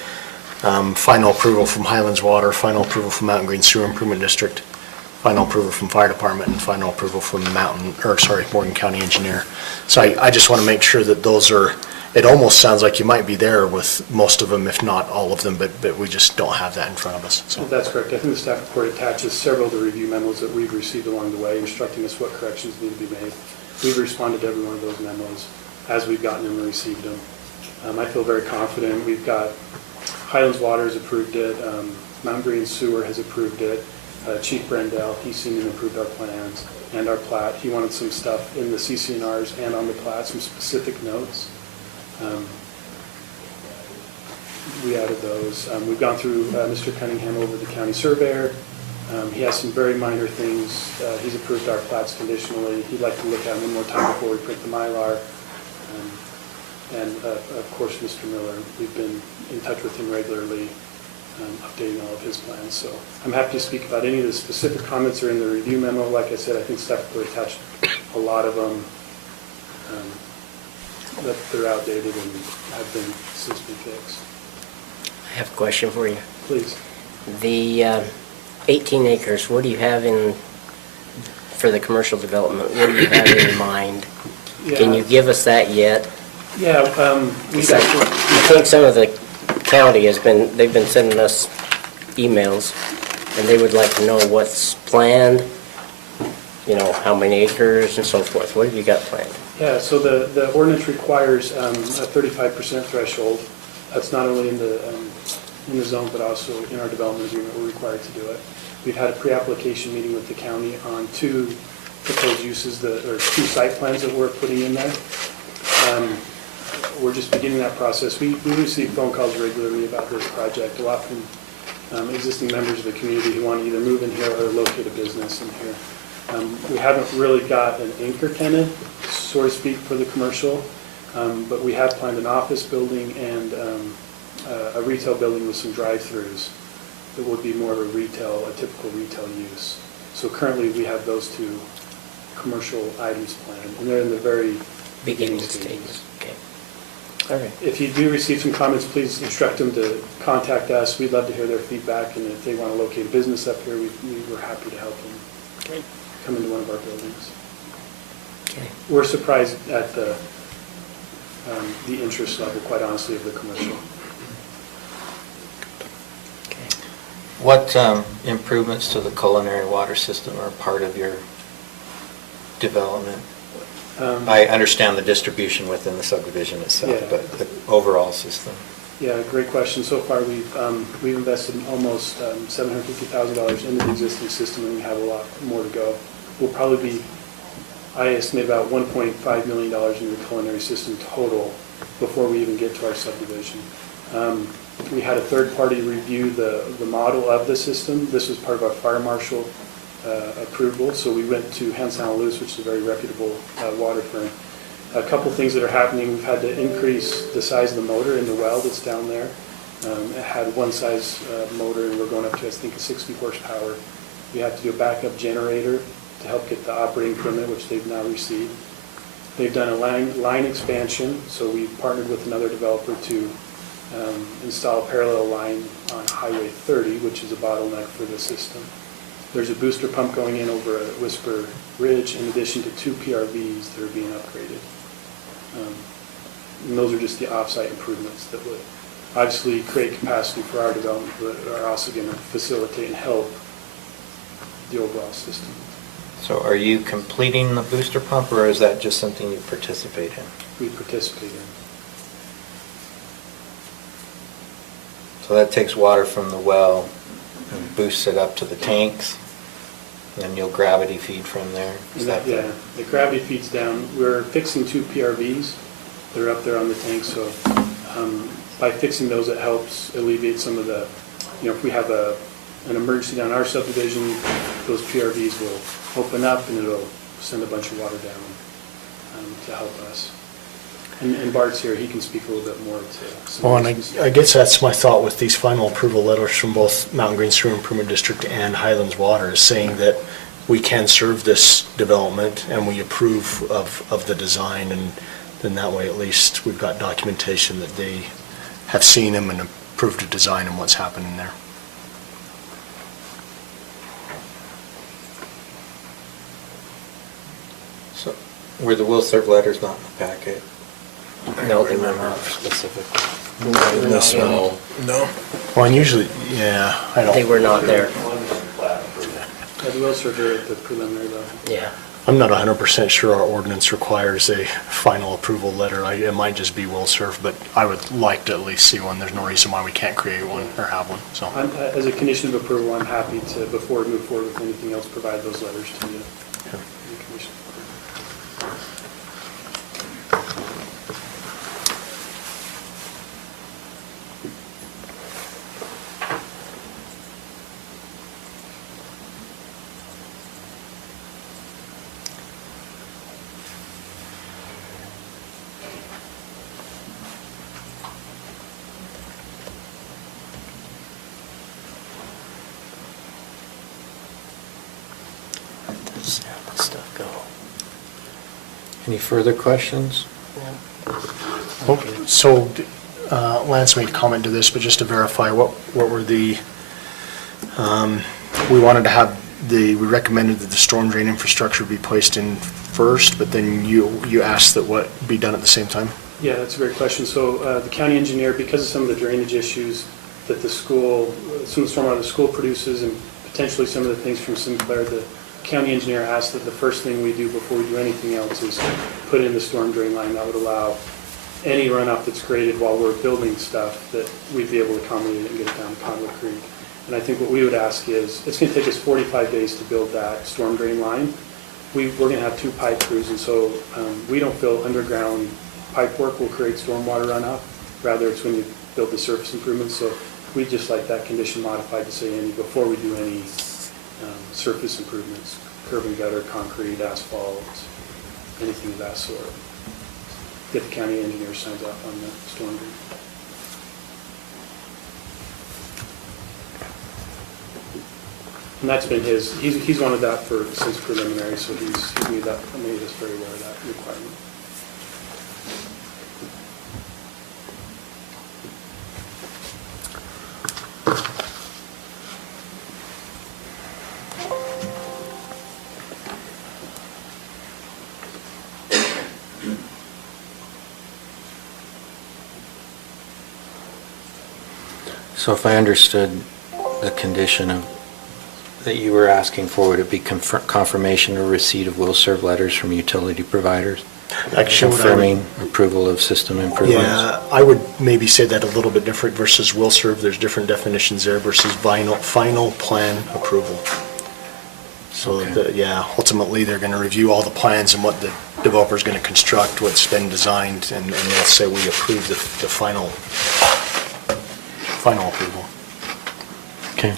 final approval from Highlands Water, final approval from Mountain Green Sewer Improvement District, final approval from Fire Department, and final approval from Morgan County Engineer. So I just want to make sure that those are, it almost sounds like you might be there with most of them, if not all of them, but we just don't have that in front of us. So. That's correct. I think the staff report attaches several of the review memos that we've received along the way, instructing us what corrections need to be made. We've responded to every one of those memos as we've gotten them and received them. I feel very confident. We've got Highlands Water has approved it, Mountain Green Sewer has approved it, Chief Brendel, he's seen and approved our plans and our plat. He wanted some stuff in the CCNRs and on the plat, some specific notes. We added those. We've gone through Mr. Cunningham over the county surveyor. He has some very minor things. He's approved our plats conditionally. He'd like to look at them one more time before we print the Mylar. And of course, Mr. Miller, we've been in touch with him regularly, updating all of his plans. So I'm happy to speak about any of the specific comments that are in the review memo. Like I said, I think staff will attach a lot of them that they're outdated and have been since been fixed. I have a question for you. Please. The 18 acres, what do you have for the commercial development? What do you have in mind? Can you give us that yet? Yeah, I think some of the county they've been sending us emails, and they would like to know what's planned, how many acres and so forth. What have you got planned? Yeah, so the ordinance requires a 35% threshold. That's not only in the zone, but also in our development agreement, we're required to do it. We've had a pre-application meeting with the county on two proposed uses, or two site plans that we're putting in there. We're just beginning that process. We receive phone calls regularly about this project, a lot from existing members of the community who want to either move in here or locate a business in here. We haven't really got an anchor tenant, so to speak, for the commercial, but we have planned an office building and a retail building with some drive-throughs that would be more of a typical retail use. So currently we have those two commercial items planned, and they're in the very beginning stages. Okay. All right. If you do receive some comments, please instruct them to contact us. We'd love to hear their feedback, and if they want to locate a business up here, we're happy to help them come into one of our buildings. Okay. We're surprised at the interest level, quite honestly, of the commercial. What improvements to the culinary water system are part of your development? I understand the distribution within the subdivision itself, Yeah. but the overall system. Yeah, great question. So far, we've invested almost $750,000 into the existing system, and we have a lot more to go. We'll probably be, I estimate, about $1.5 million in the culinary system total before we even get to our subdivision. We had a third party review the model of the system. This was part of our fire marshal approval, so we went to Hansen & Lewis, which is a very reputable water firm. A couple things that are happening: we've had to increase the size of the motor in the well that's down there. It had one size motor, and we're going up to, I think, a 60 horsepower. We have to do a backup generator to help get the operating permit, which they've now received. They've done a line expansion, so we've partnered with another developer to install a parallel line on Highway 30, which is a bottleneck for the system. There's a booster pump going in over at Whisper Ridge, in addition to two PRVs that are being upgraded. And those are just the off-site improvements that would obviously create capacity for our development, but are also going to facilitate and help the overall system. So are you completing the booster pump, or is that just something you participate in? We participate in. So that takes water from the well and boosts it up to the tanks, and then you'll gravity feed from there? Is that Yeah, the gravity feeds down. We're fixing 2 PRVs. They're up there on the tank, so by fixing those, it helps alleviate some of the, if we have an emergency down our subdivision, those PRVs will open up and it'll send a bunch of water down to help us. And Bart's here, he can speak a little bit more to some Well, of and these. I guess that's my thought with these final approval letters from both Mountain Green Sewer Improvement District and Highlands Water, is saying that we can serve this development and we approve of the design, and then that way at least we've got documentation that they have seen them and approved the design and what's happening there. So were the will serve letters not in the packet? No, they were not. Specifically. In this one? No. Well, and usually, yeah, I don't. They were not there. The will serve are at the preliminary level. Yeah. I'm not 100% sure our ordinance requires a final approval letter. It might just be will serve, but I would like to at least see one. There's no reason why we can't create one or have one, so. As a condition of approval, I'm happy to, before we move forward with anything else, provide those letters to you. Yeah. The condition of approval. Let stuff go. Any further questions? So Lance made a comment to this, but just to verify, what were the, we wanted to have we recommended that the storm drain infrastructure be placed in first, but then you asked that what be done at the same time? Yeah, that's a great question. So the county engineer, because of some of the drainage issues that the school, some of the stormwater the school produces and potentially some of the things from Sinclair, the county engineer asked that the first thing we do before we do anything else is put in the storm drain line that would allow any runoff that's created while we're building stuff that we'd be able to accommodate it and get it down to Conway Creek. And I think what we would ask is, it's going to take us 45 days to build that storm drain line. We're going to have 2 pipe crews, and so we don't feel underground pipe work will create stormwater runoff. Rather, it's when you build the surface improvements. So we'd just like that condition modified to say before we do any surface improvements, curb and gutter, concrete, asphalt, anything of that sort. Get the county engineer signs off on the storm drain. And that's been he's wanted that since preliminary, so he's made us very aware of that requirement. So if I understood the condition that you were asking for, would it be confirmation or receipt of will serve letters from utility providers? Actually, confirming approval of system improvements? Yeah, I would maybe say that a little bit different versus will serve. There's different definitions there versus final plan approval. So, ultimately, they're going to review all the plans and what the developer's going to construct, what's been designed, and they'll say we approve the final approval. Okay.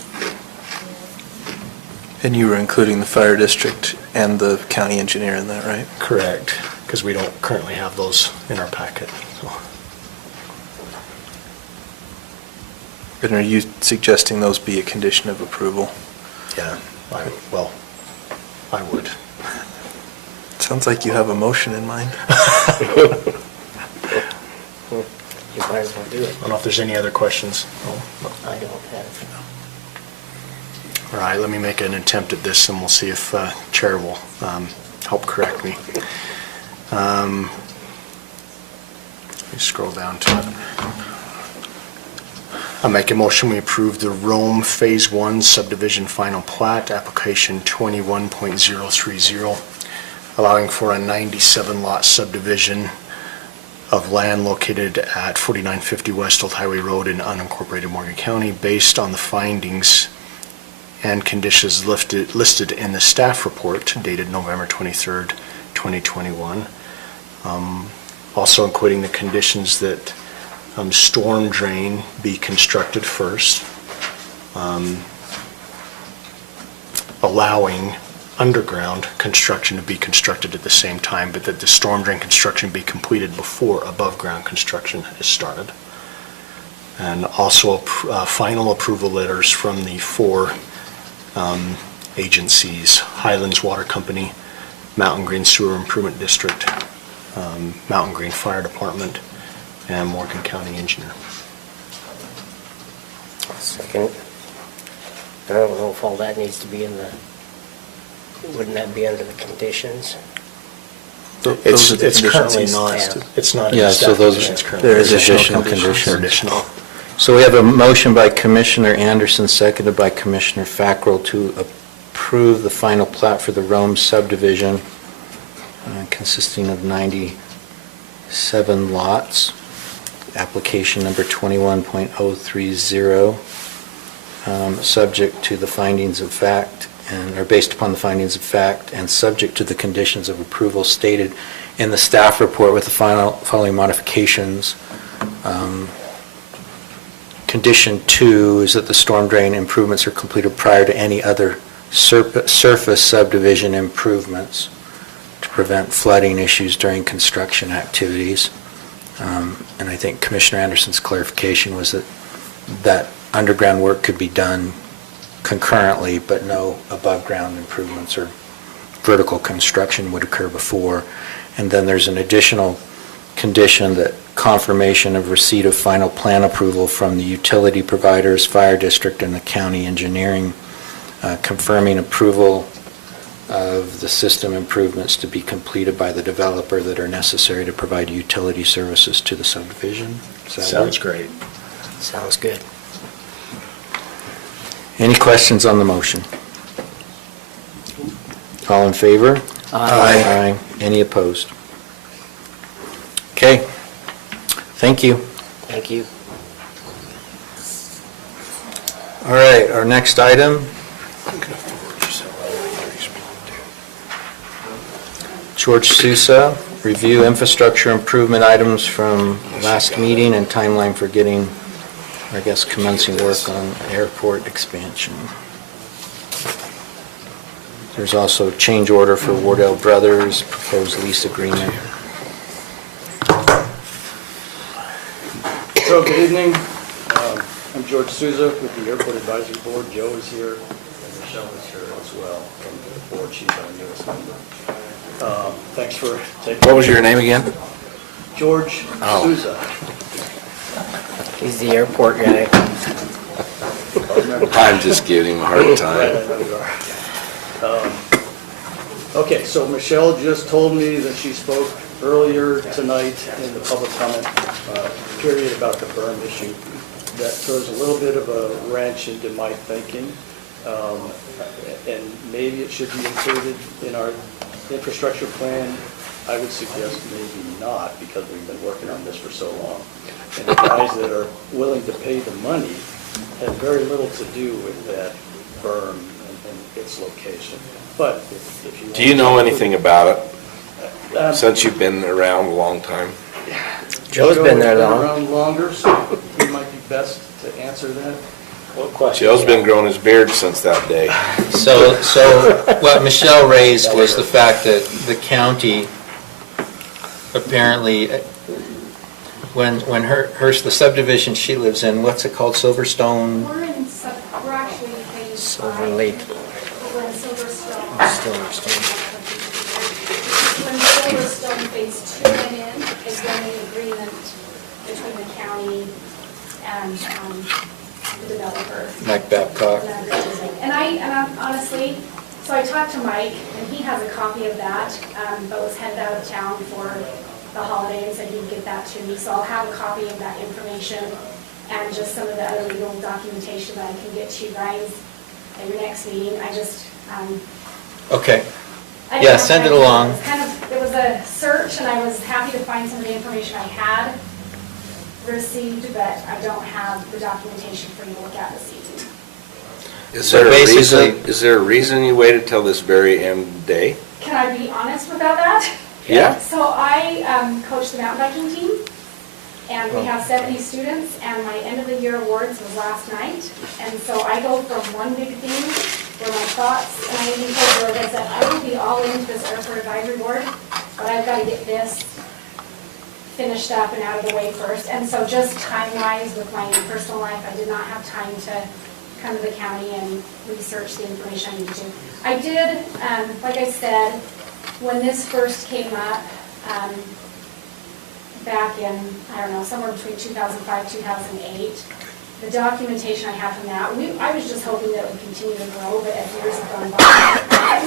And you were including the fire district and the county engineer in that, right? Correct, because we don't currently have those in our packet. So. And are you suggesting those be a condition of approval? Yeah, I would. Sounds like you have a motion in mind. You might as well do it. I don't know if there's any other questions. I don't have. All right, let me make an attempt at this, and we'll see if Chair will help correct me. Let me scroll down to it. I make a motion, we approve the Rome Phase 1 subdivision final plat, application 21.030, allowing for a 97-lot subdivision of land located at 4950 West Old Highway Road in unincorporated Morgan County, based on the findings and conditions listed in the staff report dated November 23rd, 2021. Also including the conditions that storm drain be constructed first, allowing underground construction to be constructed at the same time, but that the storm drain construction be completed before above-ground construction is started. And also final approval letters from the 4 agencies: Highlands Water Company, Mountain Green Sewer Improvement District, Mountain Green Fire Department, and Morgan County Engineer. Second. I don't know if all that needs to be in the, wouldn't that be under the conditions? It's currently not, it's not in Yeah, the so staff those, conditions currently. there is additional conditions. Additional. So we have a motion by Commissioner Anderson, seconded by Commissioner Fackrell, to approve the final plat for the Rome subdivision, consisting of 97 lots. Application number 21.030, subject to the findings of fact, or based upon the findings of fact, and subject to the conditions of approval stated in the staff report with the following modifications. Condition 2 is that the storm drain improvements are completed prior to any other surface subdivision improvements to prevent flooding issues during construction activities. And I think Commissioner Anderson's clarification was that underground work could be done concurrently, but no above-ground improvements or vertical construction would occur before. And then there's an additional condition that confirmation of receipt of final plan approval from the utility providers, fire district, and the county engineering, confirming approval of the system improvements to be completed by the developer that are necessary to provide utility services to the subdivision. Sounds great. Sounds good. Any questions on the motion? All in favor? Aye. Aye. Any opposed? Okay. Thank you. Thank you. All right, our next item. George Sousa, review infrastructure improvement items from last meeting and timeline for getting, I guess, commencing work on airport expansion. There's also change order for Wardell Brothers, proposed lease agreement. So, good evening. I'm George Sousa with the Airport Advisory Board. Joe is here, and Michelle is here as well from the board. She's our newest member. Thanks for taking... What was your name again? George Sousa. He's the airport guy. I'm just giving him a hard Right, time. I know you are. Okay, so Michelle just told me that she spoke earlier tonight in the public comment period about the berm issue. That throws a little bit of a wrench into my thinking, and maybe it should be included in our infrastructure plan. I would suggest maybe not, because we've been working on this for so long. And the guys that are willing to pay the money have very little to do with that berm and its location. But if you... Do you know anything about it, since you've been around a long time? Joe's been there long. Around longer, so he might be best to answer that. What question? Joe's been growing his beard since that day. So what Michelle raised was the fact that the county apparently, when the subdivision she lives in, what's it called, Silverstone? We're actually in phase Silver Lake. We're in Silverstone. Silverstone. When Silverstone phase 2 went in, is when the agreement between the county and the developer. Mike Babcock. And I honestly, so I talked to Mike, and he has a copy of that, but was headed out of town for the holiday and said he'd get that to me. So I'll have a copy of that information and just some of the other legal documentation that I can get to you guys at your next meeting. I just, Okay. I didn't Yeah, have send it time to- along. It was a search, and I was happy to find some of the information I had received, but I don't have the documentation for you to look at this evening. Is So there a basically- reason, is there a reason you waited till this very end day? Can I be honest about that? Yeah. So I coach the mountain biking team, and we have 70 students, and my end of the year awards was last night. And so I go from one big thing where my thoughts, and I even told her, I said, I will be all into this airport advisory board, but I've got to get this finished up and out of the way first. And so just time-wise with my personal life, I did not have time to come to the county and research the information I needed to. I did, like I said, when this first came up, back in, I don't know, somewhere between 2005, 2008, the documentation I had from that, I was just hoping that it would continue to grow, but as years have gone by,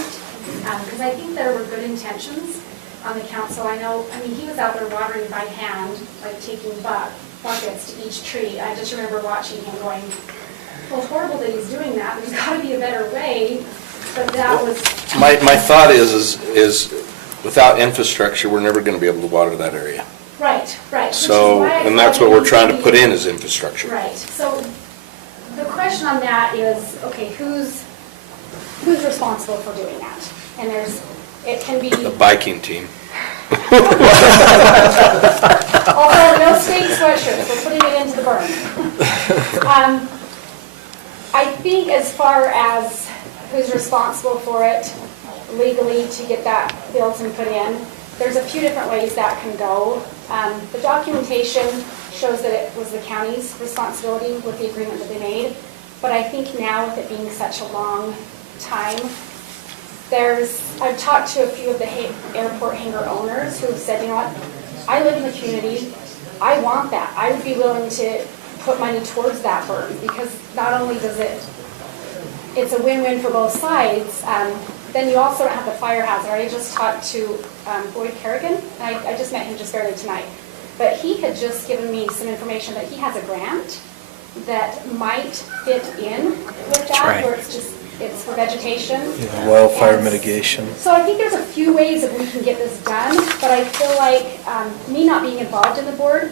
because I think there were good intentions on the council. I mean, he was out there watering by hand, like taking buckets to each tree. I just remember watching him going, well, it's horrible that he's doing that, there's got to be a better way, but that was... My thought is without infrastructure, we're never gonna be able to water that area. Right, right. So, and that's what we're trying to put in is infrastructure. Right, so the question on that is, okay, who's responsible for doing that? And it can be... The biking team. Although no state sweatshirts, we're putting it into the burn. I think as far as who's responsible for it legally to get that built and put in, there's a few different ways that can go. The documentation shows that it was the county's responsibility with the agreement that they made, but I think now with it being such a long time, I've talked to a few of the airport hangar owners who have said, you know what, I live in the community, I want that. I would be willing to put money towards that burn, because not only does it's a win-win for both sides, then you also don't have the fire hazard. I just talked to Boyd Kerrigan, I just met him just barely tonight, but he had just given me some information that he has a grant that might fit in with that, right. where it's for vegetation. Yeah, wildfire mitigation. So I think there's a few ways that we can get this done, but I feel like me not being involved in the board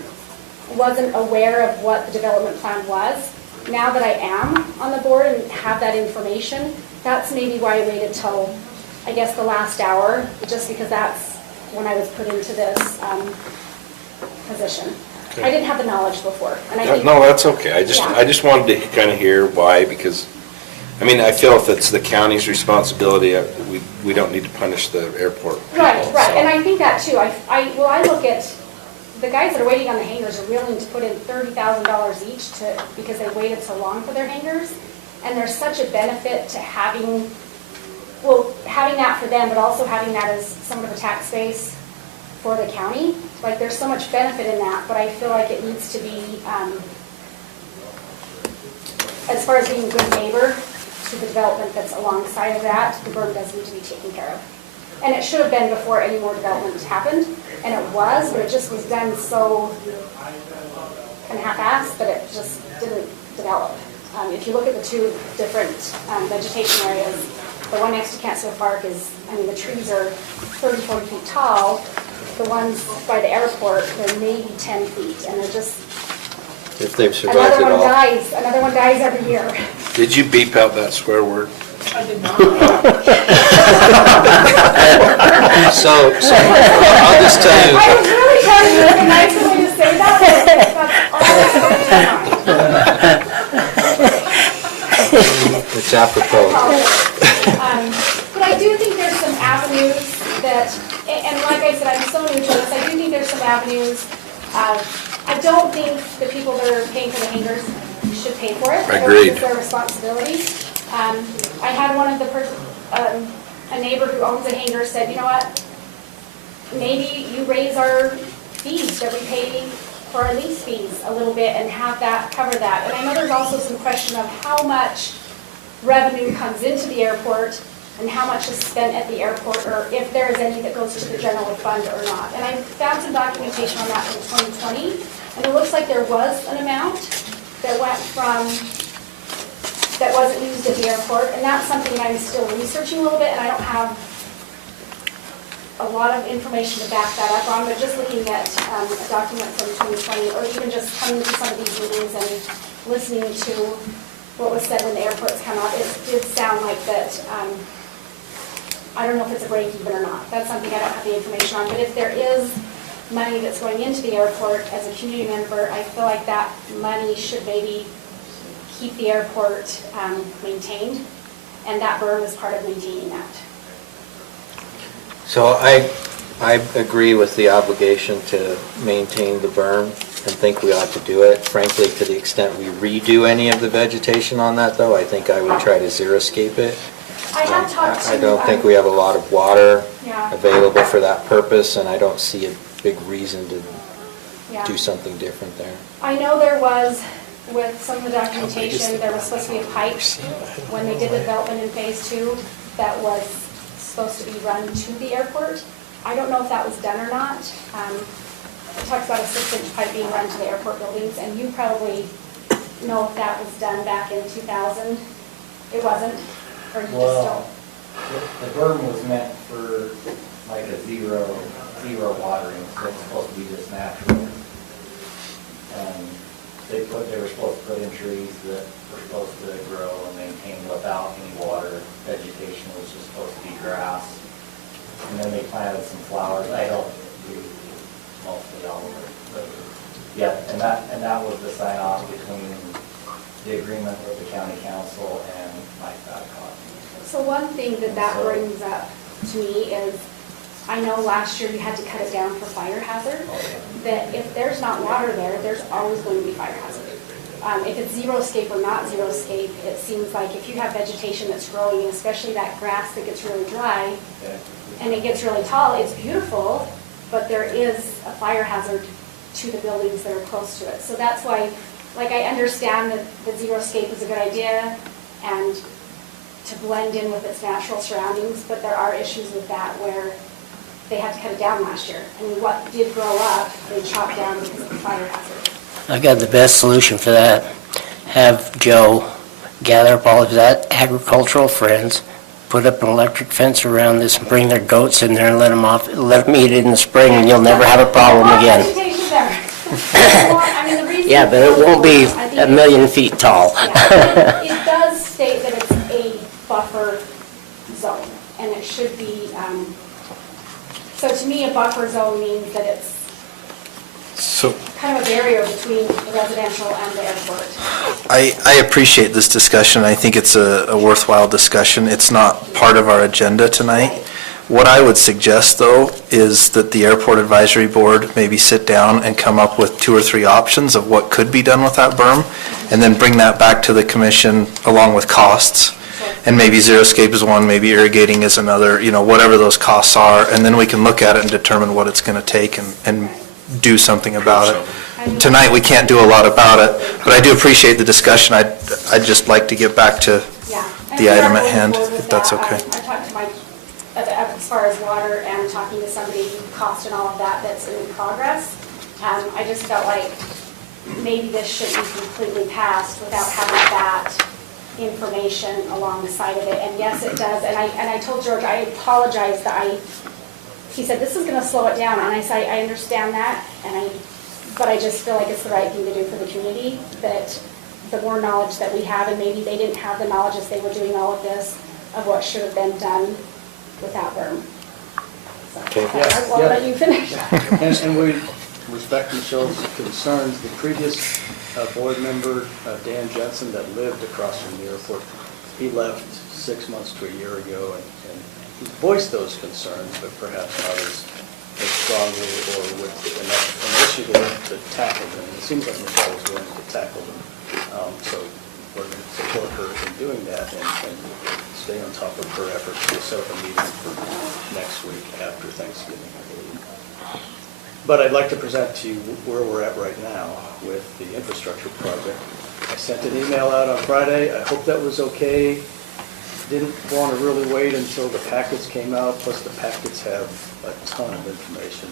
wasn't aware of what the development plan was. Now that I am on the board and have that information, that's maybe why I waited till, I guess, the last hour, just because that's when I was put into this position. Okay. I didn't have the knowledge before. And I think, No, that's okay. I Yeah. just wanted to kind of hear why, because, I mean, I feel if it's the county's responsibility, we don't need to punish the airport. Right, people, right, so. and I think that too. I look at, the guys that are waiting on the hangars are willing to put in $30,000 each because they waited so long for their hangars. And there's such a benefit to having that for them, but also having that as some of the tax base for the county. Like, there's so much benefit in that, but I feel like it needs to be, as far as being a good neighbor to the development that's alongside of that, the burn does need to be taken care of. And it should have been before any more development happened, and it was, but it just was done so kind of half-assed that it just didn't develop. If you look at the two different vegetation areas, the one next to Canso Park is, I mean, the trees are 30, 40 feet tall. The ones by the airport, they're maybe 10 feet, and they're just, If they've survived it all. another one dies every year. Did you beep out that swear word? I did not. So I'll just tell you. I was really trying to make a nice way to say that, but that's all. It's apropos. But I do think there's some avenues that, and like I said, I'm so new to this, I do think there's some avenues. I don't think the people that are paying for the hangars should pay for it. Agreed. It's their responsibility. I had one of the a neighbor who owns a hangar said, you know what, maybe you raise our fees that we pay for our lease fees a little bit and have that cover that. And I know there's also some question of how much revenue comes into the airport and how much is spent at the airport, or if there is any that goes to the general fund or not. And I found some documentation on that from 2020, and it looks like there was an amount, that went from, that wasn't used at the airport, and that's something I'm still researching a little bit, and I don't have a lot of information to back that up on, but just looking at a document from 2020, or even just coming to some of these meetings and listening to what was said when the airports come out, it did sound like that, I don't know if it's a break even or not. That's something I don't have the information on, but if there is money that's going into the airport as a community member, I feel like that money should maybe keep the airport maintained, and that berm is part of maintaining that. So I agree with the obligation to maintain the berm and think we ought to do it. Frankly, to the extent we redo any of the vegetation on that though, I think I would try to xeriscape it. I have talked to... I don't think we have a lot of water Yeah. available for that purpose, and I don't see a big reason to Yeah. do something different there. I know there was, with some of the documentation, there was supposed to be a pipe when they did the development in phase 2 that was supposed to be run to the airport. I don't know if that was done or not. It talks about a 6-inch pipe being run to the airport buildings, and you probably know if that was done back in 2000. It wasn't, or you just don't? The berm was meant for like a zero watering, so it's supposed to be just natural. They were supposed to put in trees that were supposed to grow and maintain without any water. Vegetation was just supposed to be grass. And then they planted some flowers. I helped do mostly all of it. But yeah, and that was the sign off between the agreement with the county council and Mike Babcock. So one thing that brings up to me is, I know last year you had to cut it down for fire hazard, that if there's not water there, there's always going to be fire hazard. If it's xeriscape or not xeriscape, it seems like if you have vegetation that's growing, and especially that grass that gets really dry, and it gets really tall, it's beautiful, but there is a fire hazard to the buildings that are close to it. So that's why, like, I understand that the xeriscape is a good idea, and to blend in with its natural surroundings, but there are issues with that where they had to cut it down last year. I mean, what did grow up, they chopped down because of the fire hazard. I got the best solution for that. Have Joe gather up all of that agricultural friends, put up an electric fence around this, and bring their goats in there and let them eat it in the spring, and you'll never have a problem again. Vegetation there. I mean, the reason Yeah, but it won't be a million feet tall. Yeah, it does state that it's a buffer zone, and it should be, so to me, a buffer zone means that it's kind of a barrier between the residential and the airport. I appreciate this discussion. I think it's a worthwhile discussion. It's not part of our agenda tonight. What I would suggest, though, is that the Airport Advisory Board maybe sit down and come up with 2 or 3 options of what could be done with that berm, and then bring that back to the commission along with costs. And maybe xeriscape is one, maybe irrigating is another, whatever those costs are, and then we can look at it and determine what it's going to take and do something about it. Tonight, we can't do a lot about it, but I do appreciate the discussion. I'd just like to get back to the item at hand, if that's okay. I talked to Mike as far as water and talking to somebody, cost and all of that, that's in progress. I just felt like maybe this shouldn't be completely passed without having that information along the side of it. And yes, it does. And I told George, I apologize that he said, this is going to slow it down. And I said, I understand that, but I just feel like it's the right thing to do for the community, that the more knowledge that we have, and maybe they didn't have the knowledge as they were doing all of this, of what should have been done without berm. So, Okay. I won't let you finish. And we respect Michelle's concerns. The previous board member, Dan Jensen, that lived across from the airport, he left 6 months to a year ago, and he voiced those concerns, but perhaps not as strongly or with enough initiative to tackle them. It seems like Michelle was willing to tackle them. So we're going to support her in doing that and stay on top of her efforts. We'll set up a meeting for next week after Thanksgiving, I believe. But I'd like to present to you where we're at right now with the infrastructure project. I sent an email out on Friday. I hope that was okay. Didn't want to really wait until the packets came out, plus the packets have a ton of information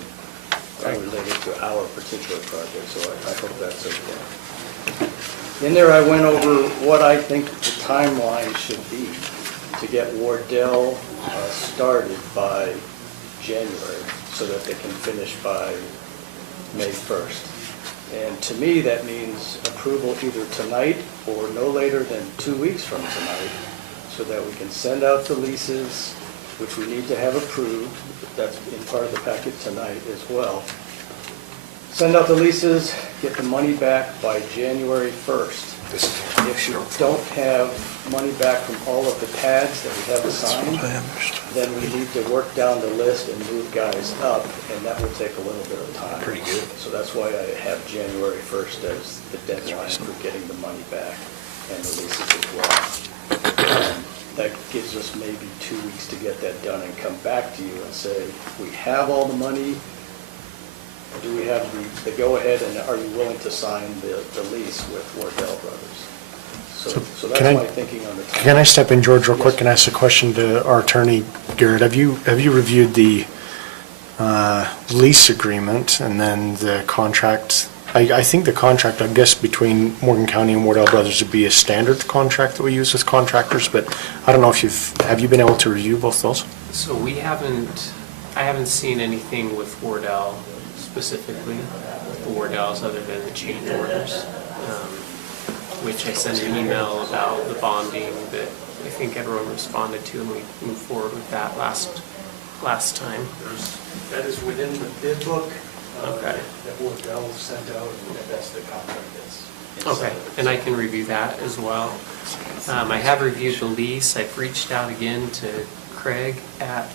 related to our particular project, so I hope that's okay. In there, I went over what I think the timeline should be to get Wardell started by January, so that they can finish by May 1st. And to me, that means approval either tonight or no later than 2 weeks from tonight, so that we can send out the leases, which we need to have approved. That's in part of the packet tonight as well. Send out the leases, get the money back by January 1st. If you don't have money back from all of the pads that we have assigned, then we need to work down the list and move guys up, and that will take a little bit of time. Pretty good. So that's why I have January 1st as the deadline for getting the money back and the leases as well. That gives us maybe 2 weeks to get that done and come back to you and say, we have all the money, do we have the go-ahead, and are you willing to sign the lease with Wardell Brothers? So that's Can my I- thinking on the time. Can I step in, George, real quick Yes. and ask a question to our attorney, Garrett? Have you reviewed the lease agreement and then the contract? I think the contract, I guess, between Morgan County and Wardell Brothers would be a standard contract that we use with contractors, but I don't know if have you been able to review both those? So I haven't seen anything with Wardell specifically, the Wardells other than the change orders, which I sent an email about the bonding that I think everyone responded to, and we moved forward with that last time. That is within the bid book Okay. that Wardell sent out, and that's the contract that's inside Okay, of it. and I can review that as well. I have reviewed the lease. I've reached out again to Craig at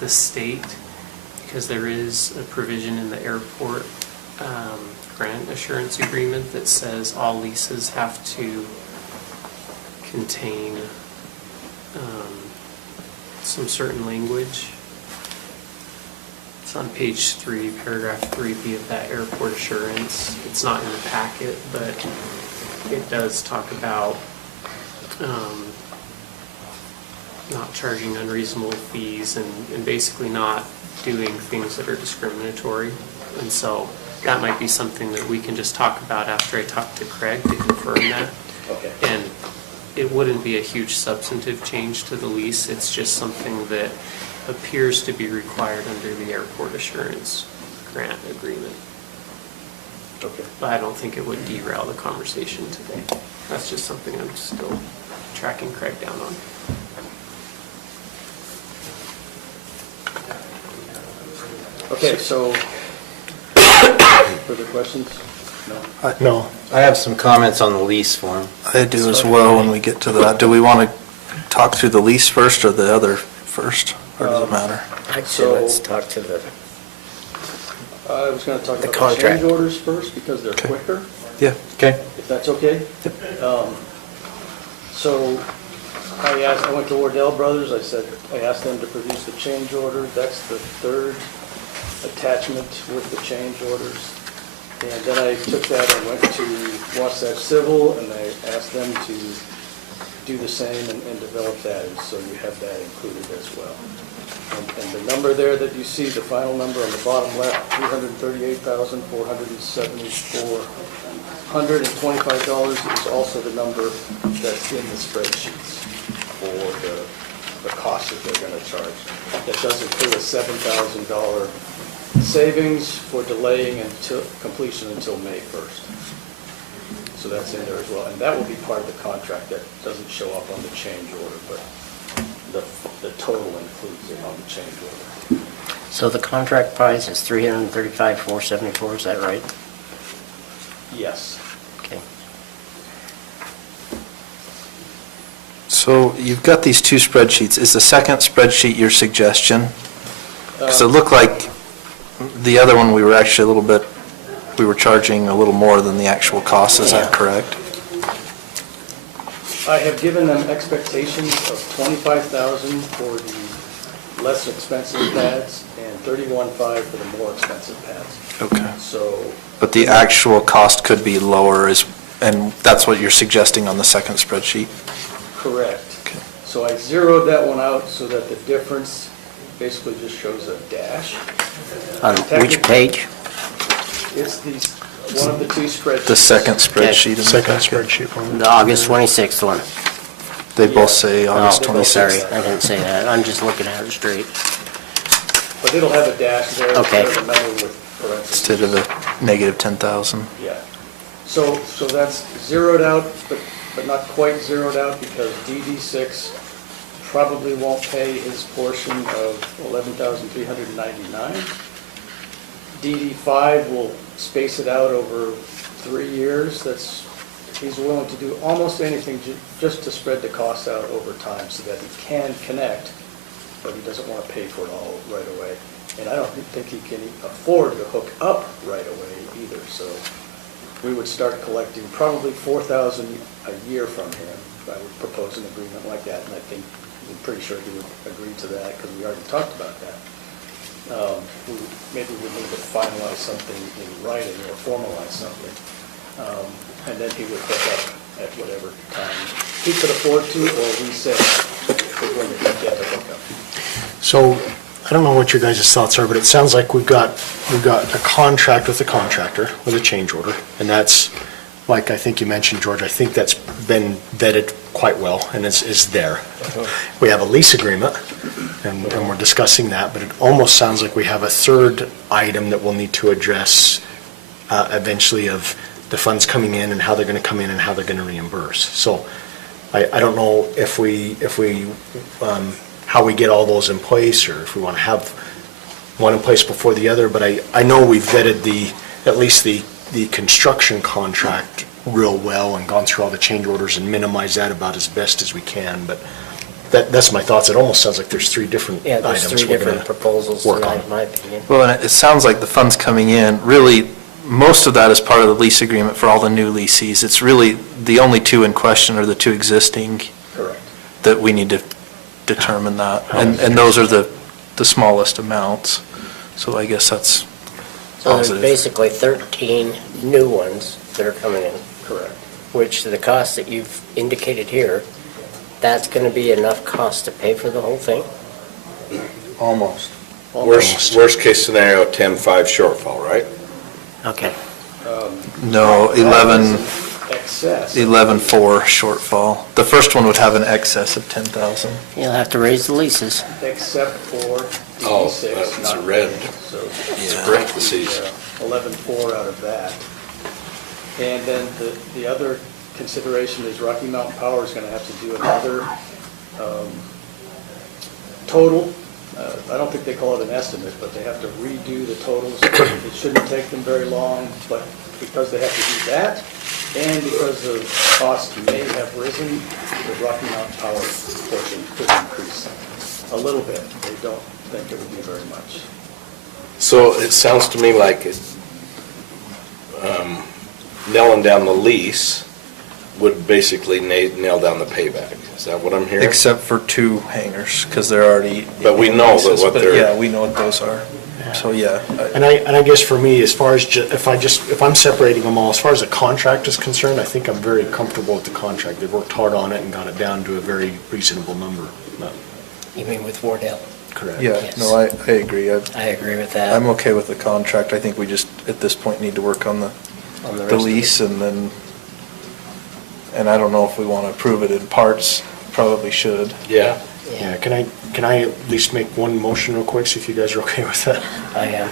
the state because there is a provision in the airport grant assurance agreement that says all leases have to contain some certain language. It's on page 3, paragraph 3B of that airport assurance. It's not in the packet, but it does talk about not charging unreasonable fees and basically not doing things that are discriminatory. And so that might be something that we can just talk about after I talk to Craig to confirm that. Okay. And it wouldn't be a huge substantive change to the lease. It's just something that appears to be required under the airport assurance grant agreement. Okay. But I don't think it would derail the conversation today. That's just something I'm still tracking Craig down on. Okay, so, further questions? No? No. I have some comments on the lease form. I do as well when we get to that. Do we want to talk through the lease first or the other first, or does it matter? I'd say let's talk to the, I was going to talk The about the contract. change orders first, because they're Okay. quicker, Yeah. Okay. if that's okay. So, I went to Wardell Brothers, I asked them to produce the change order. That's the third attachment with the change orders. And then I took that and went to Wasatch Civil, and I asked them to do the same and develop that, and so you have that included as well. And the number there that you see, the final number on the bottom left, $338,474.25 is also the number that's in the spreadsheets for the cost that they're going to charge. That does include a $7,000 savings for delaying until completion until May 1st. So that's in there as well, and that will be part of the contract. That doesn't show up on the change order, but the total includes it on the change order. so the contract price is $335,474, is that right? Yes. Okay. So you've got these two spreadsheets. Is the second spreadsheet your suggestion? Because it looked like the other one, we were actually we were charging a little more than the actual cost. Is that correct? I have given them expectations of $25,000 for the less expensive pads and $31,500 for the more expensive pads. Okay. So, But the actual cost could be lower, and that's what you're suggesting on the second spreadsheet? correct. Okay. So I zeroed that one out so that the difference basically just shows a dash. On which page? It's one of the two spreadsheets. The second spreadsheet in the Second packet. spreadsheet one. The August 26th one. They both say Oh, August 26th. sorry, I didn't say that. I'm just looking at it straight. But it'll have a dash there, Okay. instead of a number with parentheses. Instead of the negative 10,000. Yeah. So that's zeroed out, but not quite zeroed out because DD6 probably won't pay his portion of $11,399. DD5 will space it out over 3 years. He's willing to do almost anything just to spread the costs out over time so that he can connect, but he doesn't want to pay for it all right away. And I don't think he can afford to hook up right away either, so we would start collecting probably $4,000 a year from him. I would propose an agreement like that, and I think, I'm pretty sure he would agree to that because we already talked about that. Maybe we need to finalize something in writing or formalize something. And then he would hook up at whatever time he could afford to, or we said we're going to get the hookup. So, I don't know what your guys' thoughts are, but it sounds like we've got a contract with the contractor with a change order, and that's, like I think you mentioned, George, I think that's been vetted quite well, and is there. We have a lease agreement, and we're discussing that, but it almost sounds like we have a third item that we'll need to address eventually of the funds coming in and how they're going to come in and how they're going to reimburse. So, I don't know if we how we get all those in place, or if we want to have one in place before the other, but I know we've vetted at least the construction contract real well and gone through all the change orders and minimized that about as best as we can, but that's my thoughts. It almost sounds like there's three different Yeah, items there's three we're different gonna proposals work tonight, on. in my opinion. Well, and it sounds like the funds coming in, really, most of that is part of the lease agreement for all the new leases. It's really, the only two in question are the two existing. Correct. That we need to determine that. And those are the smallest amounts. So I guess that's So there's positive. basically 13 new ones that are coming in. Correct. Which the cost that you've indicated here, that's going to be enough cost to pay for the whole thing? Almost. Worst case scenario, 10-5 shortfall, right? Okay. No, 11, Excess. 11.4 shortfall. The first one would have an excess of 10,000. You'll have to raise the leases. Except for Oh, DD6. that's not red. So It's parentheses. 11.4 out of that. And then the other consideration is Rocky Mountain Power is going to have to do another total. I don't think they call it an estimate, but they have to redo the totals. It shouldn't take them very long, but because they have to do that, and because the cost may have risen, the Rocky Mountain Power portion could increase a little bit. They don't think it would be very much. So it sounds to me like nailing down the lease would basically nail down the payback. Is that what I'm hearing? Except for two hangars, because they're already. But we know that what But they're- Yeah, we know what those are. So, yeah. And I guess for me, as far as, if I'm separating them all, as far as the contract is concerned, I think I'm very comfortable with the contract. They've worked hard on it and got it down to a very reasonable number. You mean with Wardell? Correct. Yeah, Yes. no, I agree. I agree with that. I'm okay with the contract. I think we just, at this point, need to work on On the the rest of it. lease, and then, and I don't know if we want to approve it in parts. Probably should. Yeah. Yeah, can I at least make one motion real quick, see if you guys are okay with that? I am.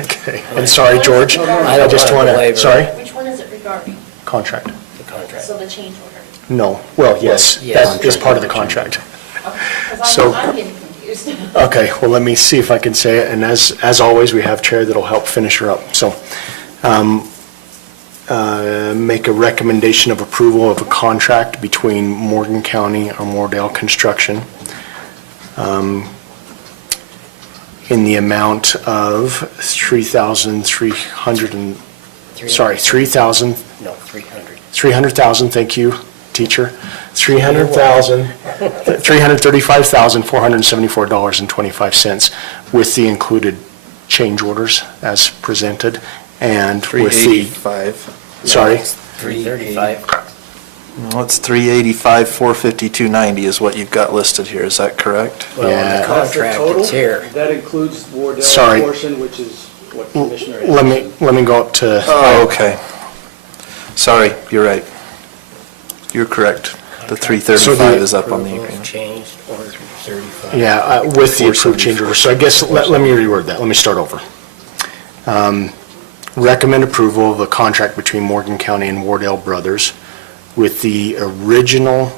Okay. And sorry, George, I I don't just wanna want belabor to, sorry? Which one is it regarding? Contract. The contract. So the change order? No, well, yes, yes. that is part of the contract. Okay, because So- I'm getting confused. Okay, well, let me see if I can say it, and as always, we have Chair that'll help finish her up. So, make a recommendation of approval of a contract between Morgan County or Mordale Construction in the amount of $3,000, No, 300. $300,000, thank you, teacher. $335,474.25 with the included change orders as presented and with the, 385. sorry, 335. No, it's 385, 452.90 is what you've got listed here. Is that correct? Well, on the Yeah. That's the contract, total. it's here. That includes Wardell's Sorry. portion, which is what Commissioner Let Anderson. me go up to. Oh, okay. Sorry, you're right. You're correct. The 335 is up on the agreement. Changed or 35. Yeah, with the approved change order. So I guess, let me reword that. Let me start over. Recommend approval of a contract between Morgan County and Wardell Brothers with the original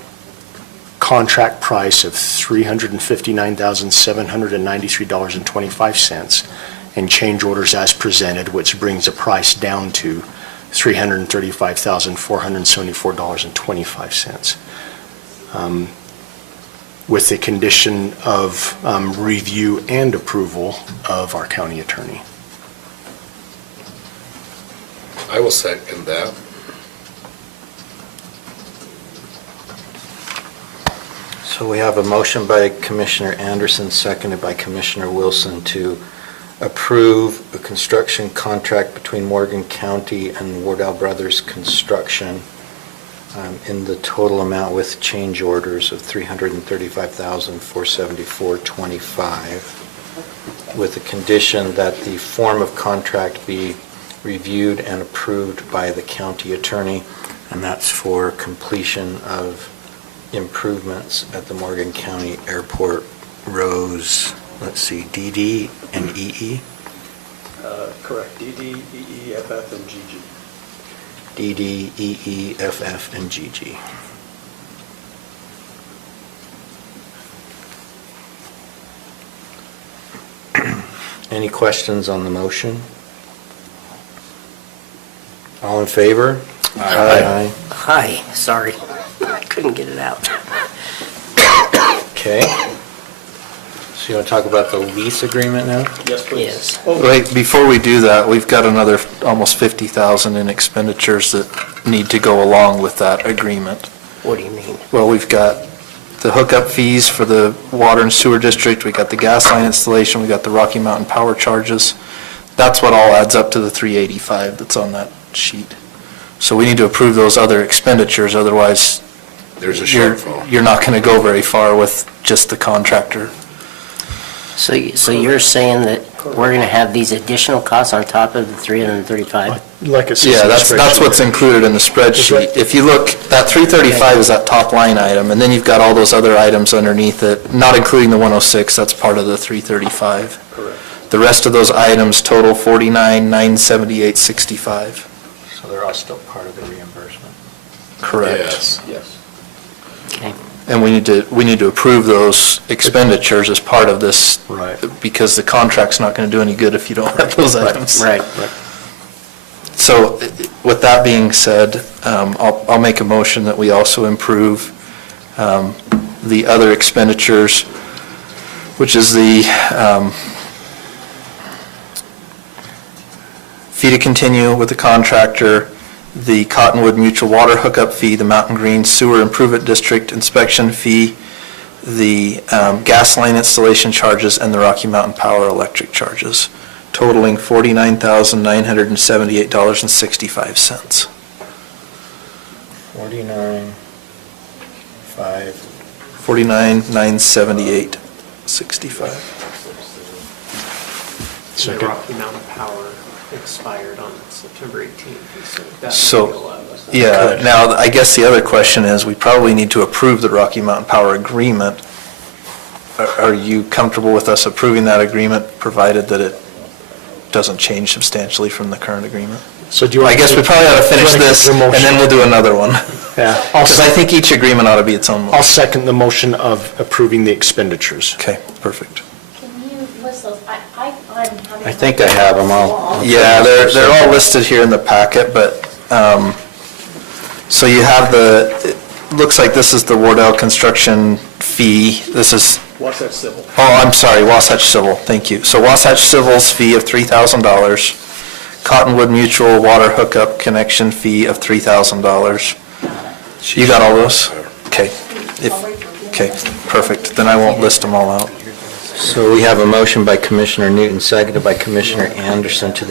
contract price of $359,793.25 and change orders as presented, which brings the price down to $335,474.25. With the condition of review and approval of our county attorney. I will second that. So we have a motion by Commissioner Anderson, seconded by Commissioner Wilson to approve a construction contract between Morgan County and Wardell Brothers Construction in the total amount with change orders of $335,474.25, with the condition that the form of contract be reviewed and approved by the county attorney, and that's for completion of improvements at the Morgan County Airport rows, let's see, DD and EE? Correct, DD, EE, FF, and GG. DD, EE, FF, and GG. Any questions on the motion? All in favor? Aye. Hi, sorry, I couldn't get it out. Okay. So you want to talk about the lease agreement now? Yes, please. Yes. Wait, before we do that, we've got another almost 50,000 in expenditures that need to go along with that agreement. What do you mean? Well, we've got the hookup fees for the water and sewer district, we got the gas line installation, we got the Rocky Mountain power charges. That's what all adds up to the 385 that's on that sheet. So we need to approve those other expenditures, otherwise There's a you're shortfall. not going to go very far with just the contractor. So you're saying that we're going to have these additional costs on top of the 335? Like it says Yeah, in the that's spreadsheet. what's included in the spreadsheet. If you look, that 335 is that top line item, and then you've got all those other items underneath it, not including the 106, that's part of the 335. Correct. The rest of those items total 49,978.65. So they're all still part of the reimbursement? Correct. Yes. Yes. Okay. And we need to approve those expenditures as part of this. Right. Because the contract's not going to do any good if you don't have those items. Right. So with that being said, I'll make a motion that we also improve the other expenditures, which is the fee to continue with the contractor, the Cottonwood Mutual Water hookup fee, the Mountain Green Sewer Improvement District inspection fee, the gas line installation charges, and the Rocky Mountain Power electric charges, totaling $49,978.65. 49,500. 49,978.65. The Rocky Mountain Power expired on September 18th. So, yeah, now, I guess the other question is, we probably need to approve the Rocky Mountain Power agreement. Are you comfortable with us approving that agreement, provided that it doesn't change substantially from the current agreement? So do you want? I guess we probably ought to finish this, and then we'll do another one. Yeah. Because I think each agreement ought to be its own I'll motion. second the motion of approving the expenditures. Okay, perfect. Can you list those? I'm having. I think I have them all. Yeah, they're all listed here in the packet, but, so you have it looks like this is the Wardell construction fee. This is, Wasatch Civil. oh, I'm sorry, Wasatch Civil, thank you. So Wasatch Civil's fee of $3,000, Cottonwood Mutual Water hookup connection fee of $3,000. You got all those? Okay. Okay, perfect. Then I won't list them all out. So we have a motion by Commissioner Newton, seconded by Commissioner Anderson to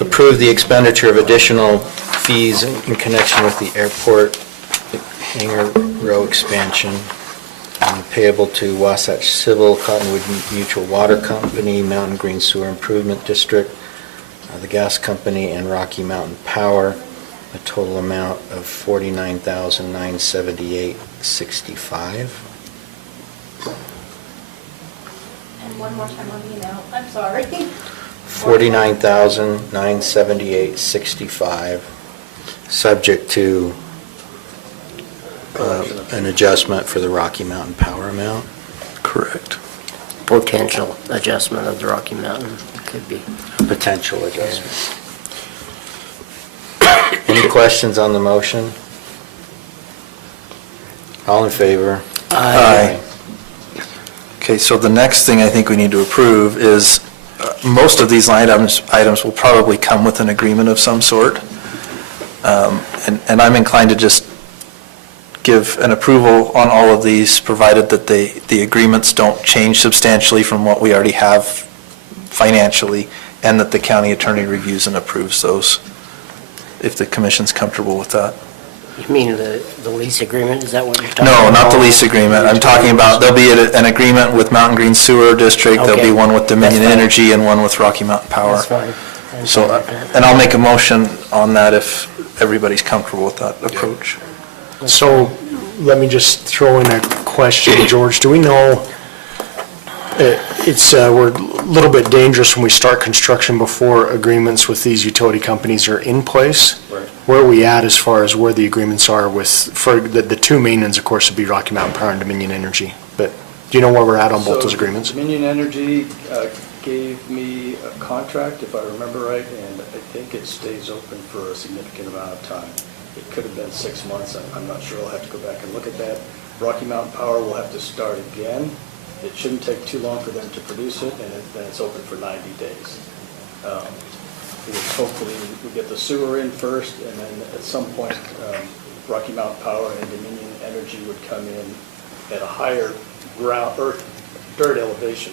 approve the expenditure of additional fees in connection with the airport hangar row expansion payable to Wasatch Civil, Cottonwood Mutual Water Company, Mountain Green Sewer Improvement District, the gas company, and Rocky Mountain Power, a total amount of $49,978.65. And one more time on the email, I'm sorry. $49,978.65, subject to an adjustment for the Rocky Mountain Power amount. Correct. Potential adjustment of the Rocky Mountain, could be. Potential adjustment. Any questions on the motion? All in favor? Aye. Okay, so the next thing I think we need to approve is, most of these items will probably come with an agreement of some sort. And I'm inclined to just give an approval on all of these, provided that the agreements don't change substantially from what we already have financially, and that the county attorney reviews and approves those, if the commission's comfortable with that. You mean the lease agreement, is that what you're talking about? No, not the lease agreement. I'm talking about, there'll be an agreement with Mountain Green Sewer District, there'll be Okay. one with Dominion That's fine. Energy, and one with Rocky Mountain Power. That's fine. I'm So, fine with that. and I'll make a motion on that if everybody's comfortable with that approach. So, let me just throw in a question, George. Do we know, we're a little bit dangerous when we start construction before agreements with these utility companies are in place? Right. Where are we at as far as where the agreements are with, for the two main ones, of course, would be Rocky Mountain Power and Dominion Energy. But do you know where we're at on both those agreements? Dominion Energy gave me a contract, if I remember right, and I think it stays open for a significant amount of time. It could have been 6 months, I'm not sure, I'll have to go back and look at that. Rocky Mountain Power will have to start again. It shouldn't take too long for them to produce it, and then it's open for 90 days. Hopefully, we get the sewer in first, and then at some point, Rocky Mountain Power and Dominion Energy would come in at a higher ground, earth, dirt elevation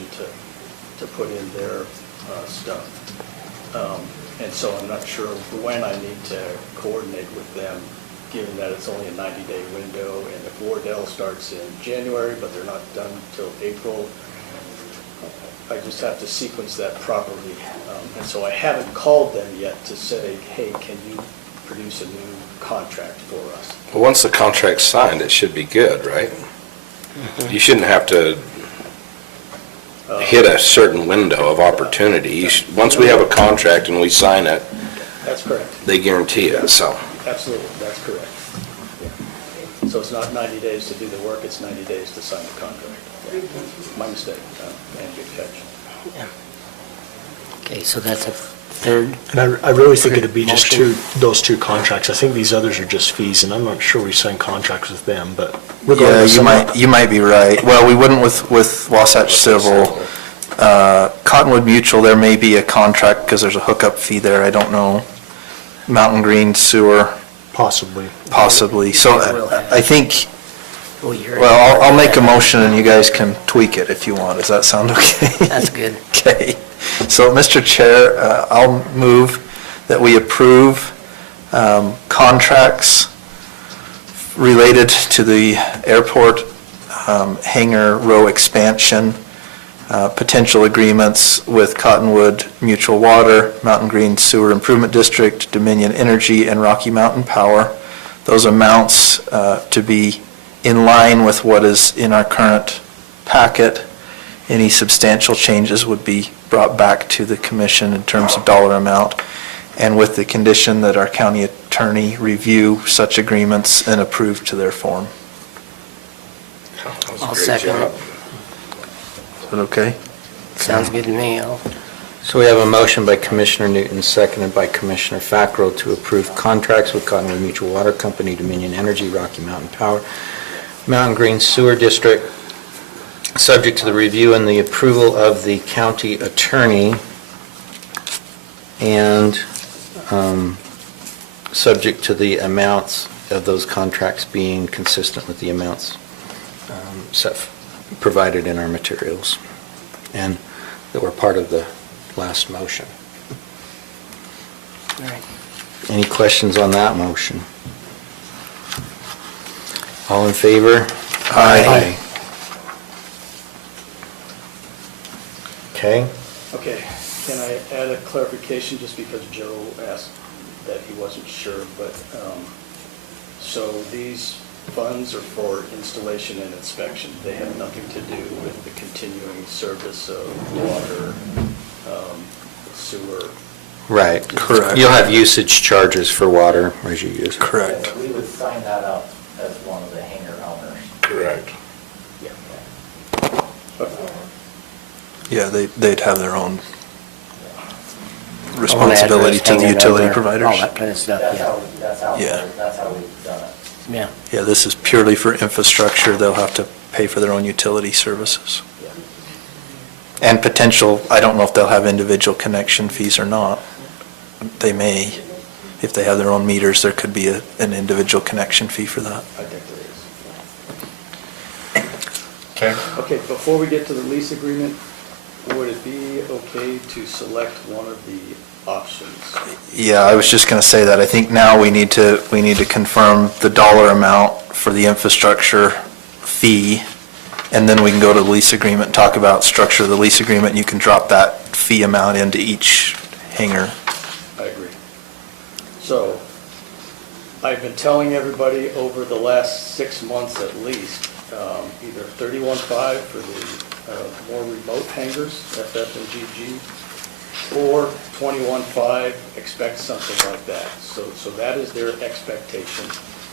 to put in their stuff. And so I'm not sure when I need to coordinate with them, given that it's only a 90-day window, and if Wardell starts in January, but they're not done until April, I just have to sequence that properly. And so I haven't called them yet to say, hey, can you produce a new contract for us? Well, once the contract's signed, it should be good, right? You shouldn't have to hit a certain window of opportunity. Once we have a contract and we sign it, That's correct. they guarantee it, so. Absolutely, that's correct. Yeah. So it's not 90 days to do the work, it's 90 days to sign the contract. Yeah. My mistake, and good catch. Okay, so that's a third. And I really think it'd be just those two contracts. I think these others are just fees, and I'm not sure we signed contracts with them, but Yeah, regardless. you might be right. Well, we wouldn't with Wasatch Civil. Cottonwood Mutual, there may be a contract because there's a hookup fee there, I don't know. Mountain Green Sewer, Possibly. So I think, well, I'll make a motion and you guys can tweak it if you want. Does that sound okay? That's good. Okay. So, Mr. Chair, I'll move that we approve contracts related to the airport hangar row expansion, potential agreements with Cottonwood Mutual Water, Mountain Green Sewer Improvement District, Dominion Energy, and Rocky Mountain Power. Those amounts to be in line with what is in our current packet. Any substantial changes would be brought back to the commission in terms of dollar amount, and with the condition that our county attorney review such agreements and approve to their form. I'll second it. Is that okay? Sounds good to me. So we have a motion by Commissioner Newton, seconded by Commissioner Fackrell to approve contracts with Cottonwood Mutual Water Company, Dominion Energy, Rocky Mountain Power, Mountain Green Sewer District, subject to the review and the approval of the county attorney, and subject to the amounts of those contracts being consistent with the amounts provided in our materials, and that were part of the last motion. All right. Any questions on that motion? All in favor? Aye. Okay? Okay, can I add a clarification just because Joe asked that he wasn't sure, but, so these funds are for installation and inspection. They have nothing to do with the continuing service of water, sewer. Right. Correct. You'll have usage charges for water as you use it. Correct. We would sign that up as one of the hangar owners. Correct. Yeah, they'd have their own responsibility to the utility providers. All that kind of stuff, yeah. That's how we've done it. Yeah. Yeah, this is purely for infrastructure. They'll have to pay for their own utility services. And potential, I don't know if they'll have individual connection fees or not. They may. If they have their own meters, there could be an individual connection fee for that. I think there is. Okay. Okay, before we get to the lease agreement, would it be okay to select one of the options? Yeah, I was just going to say that. I think now we need to confirm the dollar amount for the infrastructure fee, and then we can go to the lease agreement and talk about structure of the lease agreement. You can drop that fee amount into each hangar. I agree. So, I've been telling everybody over the last 6 months at least, either 31.5 for the more remote hangars, FF and GG, or 21.5, expect something like that. So that is their expectation,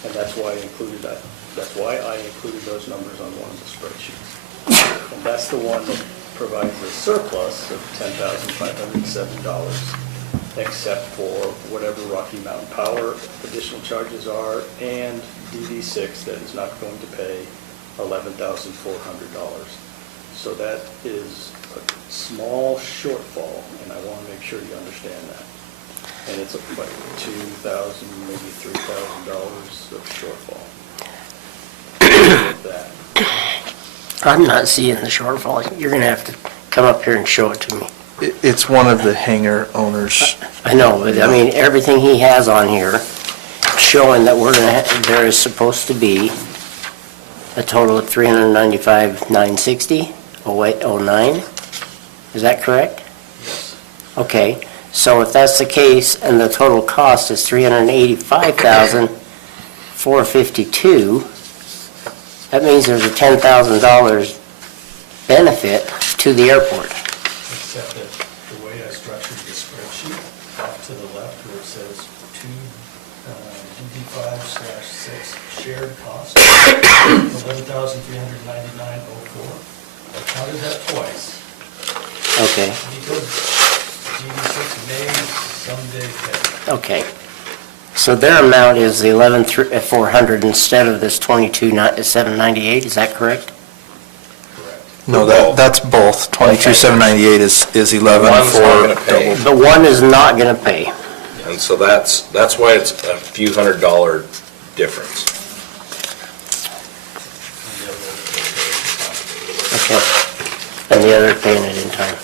and that's why I included that. That's why I included those numbers on one of the spreadsheets. And that's the one that provides a surplus of $10,507, except for whatever Rocky Mountain Power additional charges are, and DD6 that is not going to pay $11,400. So that is a small shortfall, and I want to make sure you understand that. And it's like $2,000, maybe $3,000 of shortfall. With that. I'm not seeing the shortfall. You're going to have to come up here and show it to me. It's one of the hangar owners. I know, but I mean, everything he has on here showing that there is supposed to be a total of $395,960.09. Is that correct? Yes. Okay, so if that's the case and the total cost is $385,452, that means there's a $10,000 benefit to the airport. Except that the way I structured the spreadsheet, off to the left where it says 2DD5/6 shared cost, $11,399.04. I counted that twice. Okay. Because DD6 may someday pay. Okay. So their amount is the $11,400 instead of this $22,798, is that correct? No, that's both. 22,798 is 11 One's not gonna for pay. double. The one is not going to pay. And so that's why it's a few $100 difference. Okay. And the other paying it in time.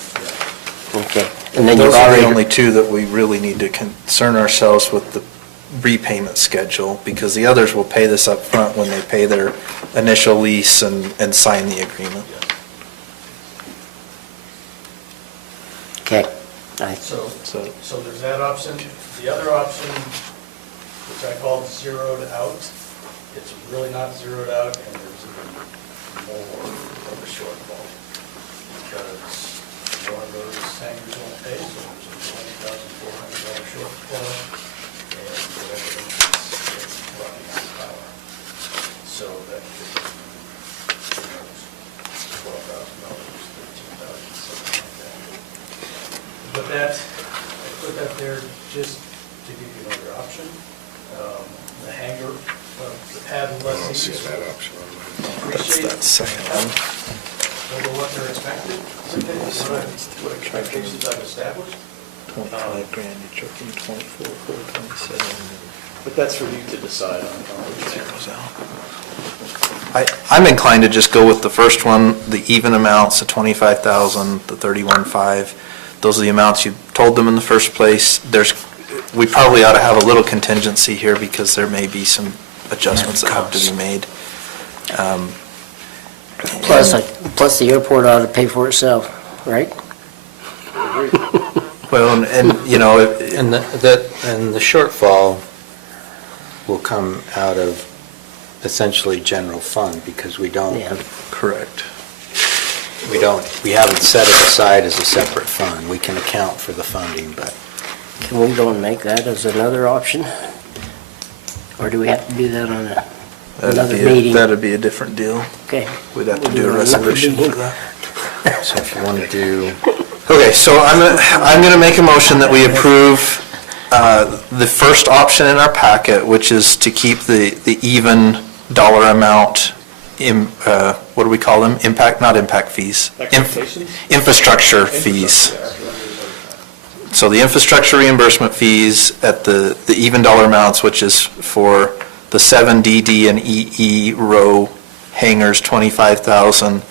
Okay. And then you've Those are the already, only two that we really need to concern ourselves with the repayment schedule, because the others will pay this up front when they pay their initial lease and sign the agreement. okay. So there's that option. The other option, which I called zeroed out, it's really not zeroed out, and there's even more of a shortfall. Because one of those hangars won't pay, so there's a $20,400 shortfall, and the evidence is Rocky Mountain Power. So that could be, who knows, $12,000, $13,000, something like that. But that, I put that there just to give you another option. The hangar, the pad lessee. That's that second one. Over what they're expected, what expectations I've established. 25 grand, you're choking 24, 427. But that's for you to decide on. Zeros out. I'm inclined to just go with the first one, the even amounts, the 25,000, the 31.5. Those are the amounts you told them in the first place. We probably ought to have a little contingency here because there may be some adjustments that have to be made. Plus the airport ought to pay for itself, right? agree. Well, and, you know, And the shortfall will come out of essentially general fund, because we don't. Yeah. correct. We haven't set it aside as a separate fund. We can account for the funding, but Can we go and make that as another option? Or do we have to do that on another meeting? That'd be a different deal. Okay. We'd have to We'll do a it another resolution for meeting. that. so if you want to do, Okay, so I'm gonna make a motion that we approve the first option in our packet, which is to keep the even dollar amount what do we call them? Not impact fees. Expectations? Infrastructure fees. So the infrastructure reimbursement fees at the even dollar amounts, which is for the 7 DD and EE row hangars, 25,000,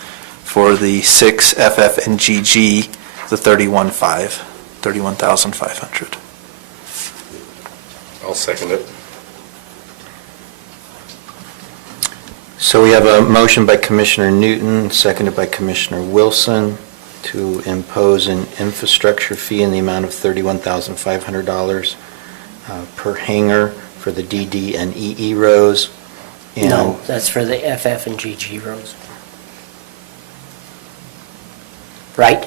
for the 6 FF and GG, the 31,500. I'll second it. so we have a motion by Commissioner Newton, seconded by Commissioner Wilson, to impose an infrastructure fee in the amount of $31,500 per hangar for the DD and EE rows. And No, that's for the FF and GG roads. Right?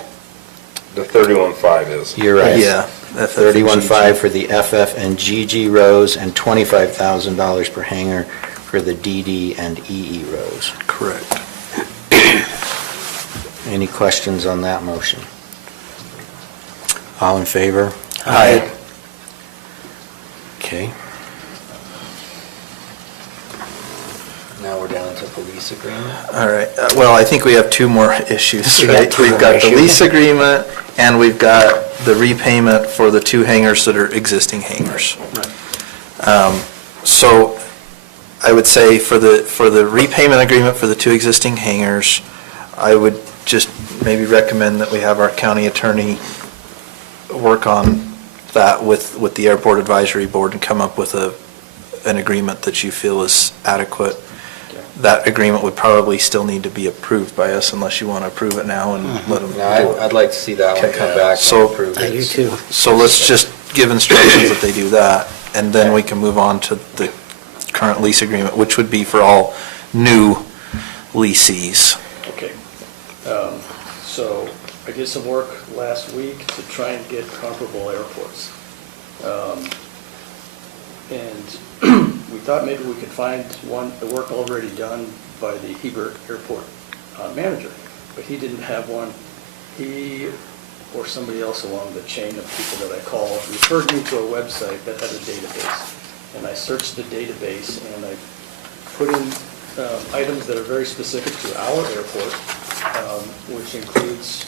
The 31.5 is. You're right. Yeah. $31,500 for the FF and GG rows, and $25,000 per hangar for the DD and EE rows. Correct. Any questions on that motion? All in favor? Aye. Okay. Now we're down to the lease agreement. All right, well, I think we have two more issues, We got right? two We've more got the issues. lease agreement, and we've got the repayment for the 2 hangars that are existing hangars. So I would say for the repayment agreement for the 2 existing hangars, I would just maybe recommend that we have our county attorney work on that with the Airport Advisory Board and come up with an agreement that you feel is adequate. That agreement would probably still need to be approved by us unless you want to approve it now and let them do it. I'd like to see that one Okay. come back So- and approve it. I do too. So let's just give instructions that they do that, and then we can move on to the current lease agreement, which would be for all new leasees. Okay. So I did some work last week to try and get comparable airports. And we thought maybe we could find the work already done by the Hebert Airport manager, but he didn't have one. He or somebody else along the chain of people that I called referred me to a website that had a database. And I searched the database and I put in items that are very specific to our airport, which includes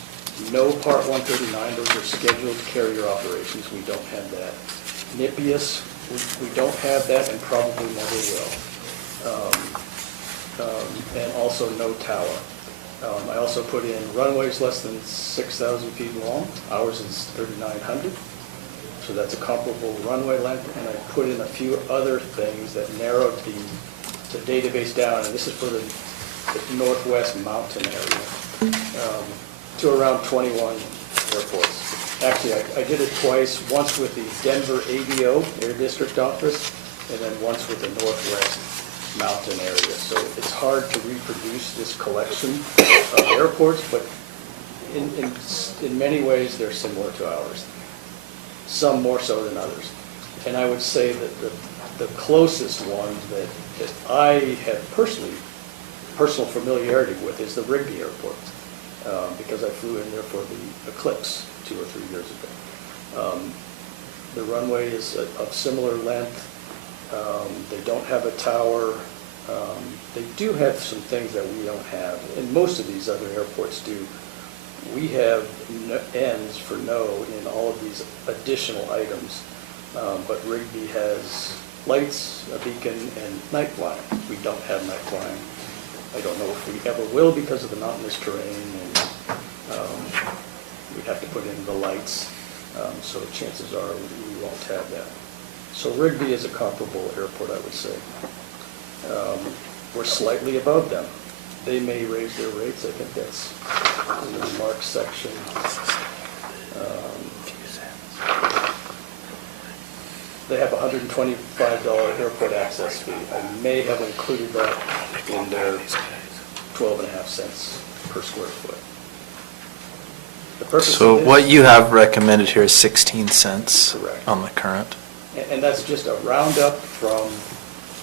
no Part 139, those are scheduled carrier operations, we don't have that. NIPIUS, we don't have that and probably never will. And also no tower. I also put in runways less than 6,000 feet long, ours is 3,900. So that's a comparable runway length, and I put in a few other things that narrowed the database down, and this is for the northwest mountain area, to around 21 airports. Actually, I did it twice, once with the Denver ADO, Air District Office, and then once with the northwest mountain area. So it's hard to reproduce this collection of airports, but in many ways, they're similar to ours. Some more so than others. And I would say that the closest one that I have personal familiarity with is the Rigby Airport, because I flew in there for the Eclipse 2 or 3 years ago. The runway is of similar length. They don't have a tower. They do have some things that we don't have, and most of these other airports do. We have ends for no in all of these additional items, but Rigby has lights, a beacon, and night flying. We don't have night flying. I don't know if we ever will because of the mountainous terrain, and we'd have to put in the lights, so chances are we won't have that. So Rigby is a comparable airport, I would say. We're slightly above them. They may raise their rates, I think that's in the remarks section. they have a $125 airport access fee. I may have included that in their 12.5 cents per square foot. The purpose So of this- what you have recommended here is 16 cents Correct. on the current. And that's just a roundup from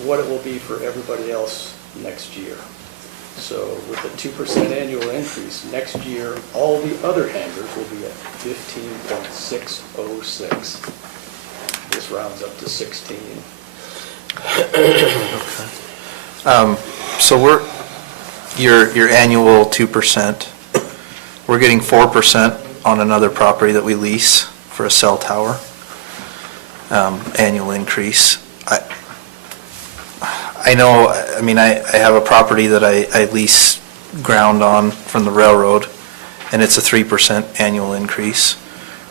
what it will be for everybody else next year. So with a 2% annual increase, next year, all the other hangars will be at 15.606. This rounds up to 16. So your annual 2%, we're getting 4% on another property that we lease for a cell tower, annual increase. I know, I mean, I have a property that I lease ground on from the railroad, and it's a 3% annual increase.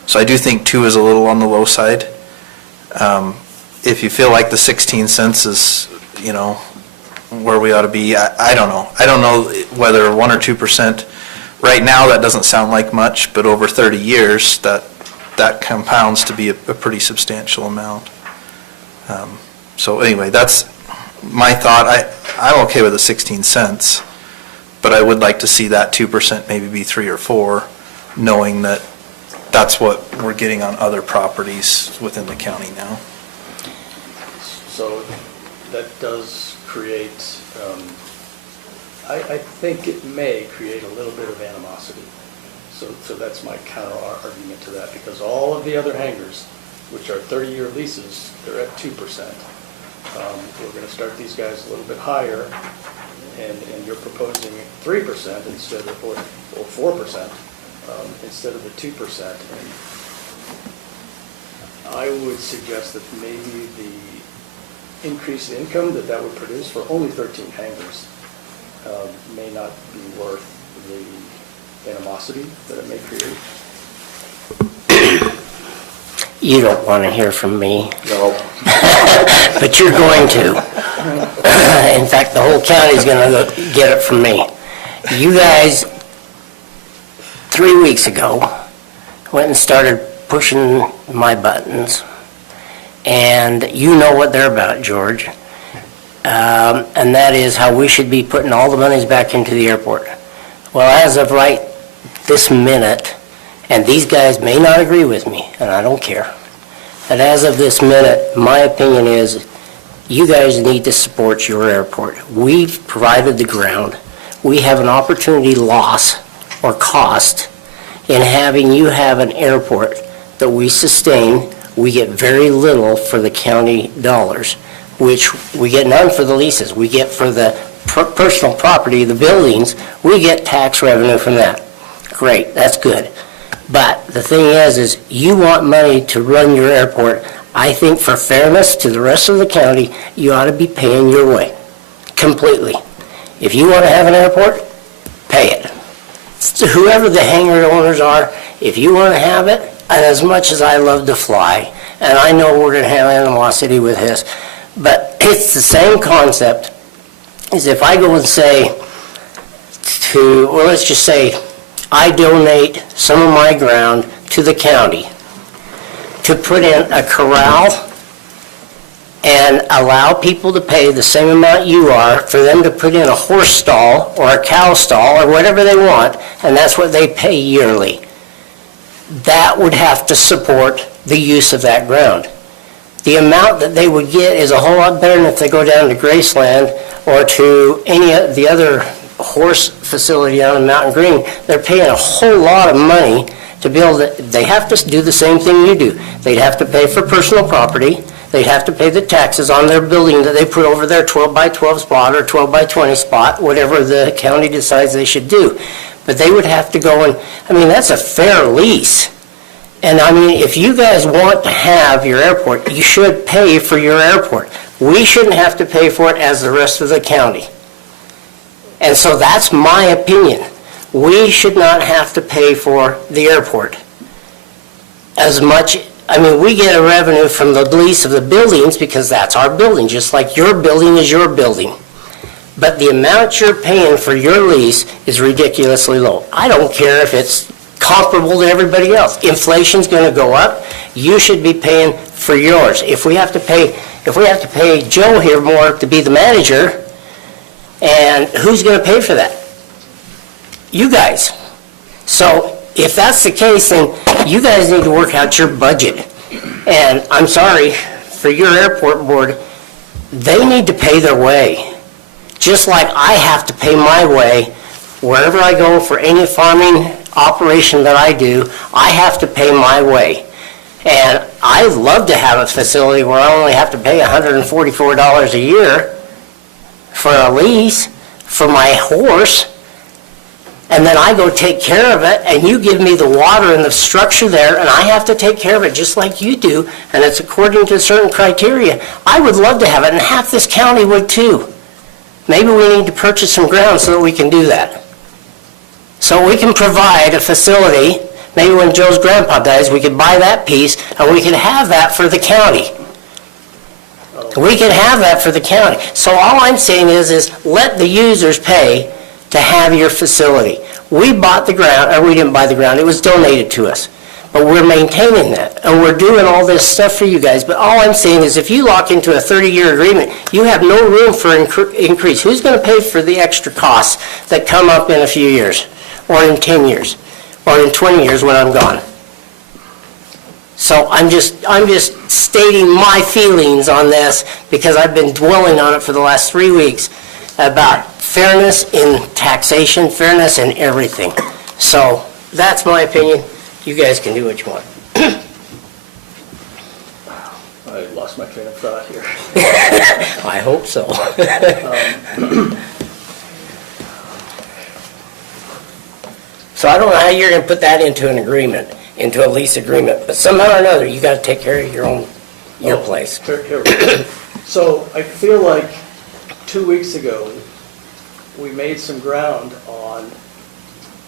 So I do think 2 is a little on the low side. If you feel like the 16 cents is, you know, where we ought to be, I don't know. I don't know whether 1 or 2%, right now that doesn't sound like much, but over 30 years, that compounds to be a pretty substantial amount. So anyway, that's my thought. I'm okay with the 16 cents, but I would like to see that 2% maybe be 3 or 4, knowing that that's what we're getting on other properties within the county now. So that does create, I think it may create a little bit of animosity. So that's my counter argument to that, because all of the other hangars, which are 30-year leases, they're at 2%. We're going to start these guys a little bit higher, and you're proposing 3% instead of, or 4% instead of the 2%. And I would suggest that maybe the increased income that would produce for only 13 hangars may not be worth the animosity that it may create. You don't want to hear from me. No. But you're going to. In fact, the whole county's going to get it from me. You guys, 3 weeks ago, went and started pushing my buttons. And you know what they're about, George. And that is how we should be putting all the monies back into the airport. Well, as of right this minute, and these guys may not agree with me, and I don't care, but as of this minute, my opinion is you guys need to support your airport. We've provided the ground. We have an opportunity loss or cost in having you have an airport that we sustain. We get very little for the county dollars, which we get none for the leases. We get for the personal property, the buildings, we get tax revenue from that. Great, that's good. But the thing is you want money to run your airport. I think for fairness to the rest of the county, you ought to be paying your way completely. If you want to have an airport, pay it. So whoever the hangar owners are, if you want to have it, and as much as I love to fly, and I know we're going to have animosity with this, but it's the same concept as if I go and say well, let's just say I donate some of my ground to the county to put in a corral and allow people to pay the same amount you are for them to put in a horse stall or a cow stall or whatever they want, and that's what they pay yearly. That would have to support the use of that ground. The amount that they would get is a whole lot better than if they go down to Graceland or to any of the other horse facility down in Mountain Green. They're paying a whole lot of money to build it. They have to do the same thing you do. They'd have to pay for personal property. They'd have to pay the taxes on their building that they put over their 12 by 12 spot or 12 by 20 spot, whatever the county decides they should do. But they would have to go and, I mean, that's a fair lease. And I mean, if you guys want to have your airport, you should pay for your airport. We shouldn't have to pay for it as the rest of the county. And so that's my opinion. We should not have to pay for the airport as much. I mean, we get a revenue from the lease of the buildings because that's our building, just like your building is your building. But the amount you're paying for your lease is ridiculously low. I don't care if it's comparable to everybody else. Inflation's gonna go up, you should be paying for yours. If we have to pay Joe here more to be the manager, and who's gonna pay for that? You guys. So if that's the case, then you guys need to work out your budget. And I'm sorry, for your airport board, they need to pay their way. Just like I have to pay my way wherever I go for any farming operation that I do, I have to pay my way. And I'd love to have a facility where I only have to pay $144 a year for a lease for my horse, and then I go take care of it, and you give me the water and the structure there, and I have to take care of it just like you do, and it's according to certain criteria. I would love to have it, and half this county would too. Maybe we need to purchase some ground so that we can do that. So we can provide a facility, maybe when Joe's grandpa dies, we could buy that piece, and we could have that for the county. We can have that for the county. So all I'm saying is let the users pay to have your facility. We bought the ground, or we didn't buy the ground, it was donated to us. But we're maintaining that, and we're doing all this stuff for you guys. But all I'm saying is if you lock into a 30-year agreement, you have no room for increase. Who's going to pay for the extra costs that come up in a few years, or in 10 years, or in 20 years when I'm gone? So I'm just stating my feelings on this because I've been dwelling on it for the last 3 weeks about fairness in taxation, fairness in everything. So that's my opinion. You guys can do what you want. I lost my train of thought here. I hope so. So I don't know how you're going to put that into an agreement, into a lease agreement, but somehow or another, you got to take care of your place. So I feel like 2 weeks ago, we made some ground on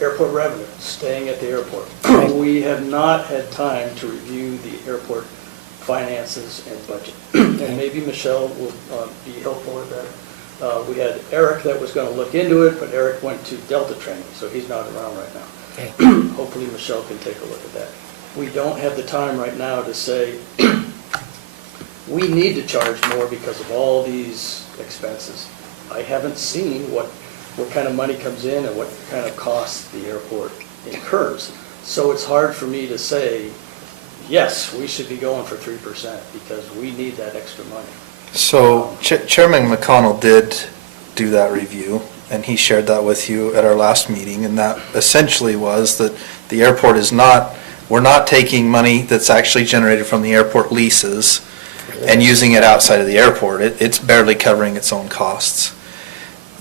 airport revenue, staying at the airport. We have not had time to review the airport finances and budget. And maybe Michelle will be helpful with that. We had Eric that was going to look into it, but Eric went to Delta training, so he's not around right now. Hopefully Michelle can take a look at that. We don't have the time right now to say, we need to charge more because of all these expenses. I haven't seen what kind of money comes in and what kind of costs the airport incurs. So it's hard for me to say, yes, we should be going for 3% because we need that extra money. So Chairman McConnell did do that review, and he shared that with you at our last meeting, and that essentially was that the airport is not, we're not taking money that's actually generated from the airport leases and using it outside of the airport. It's barely covering its own costs.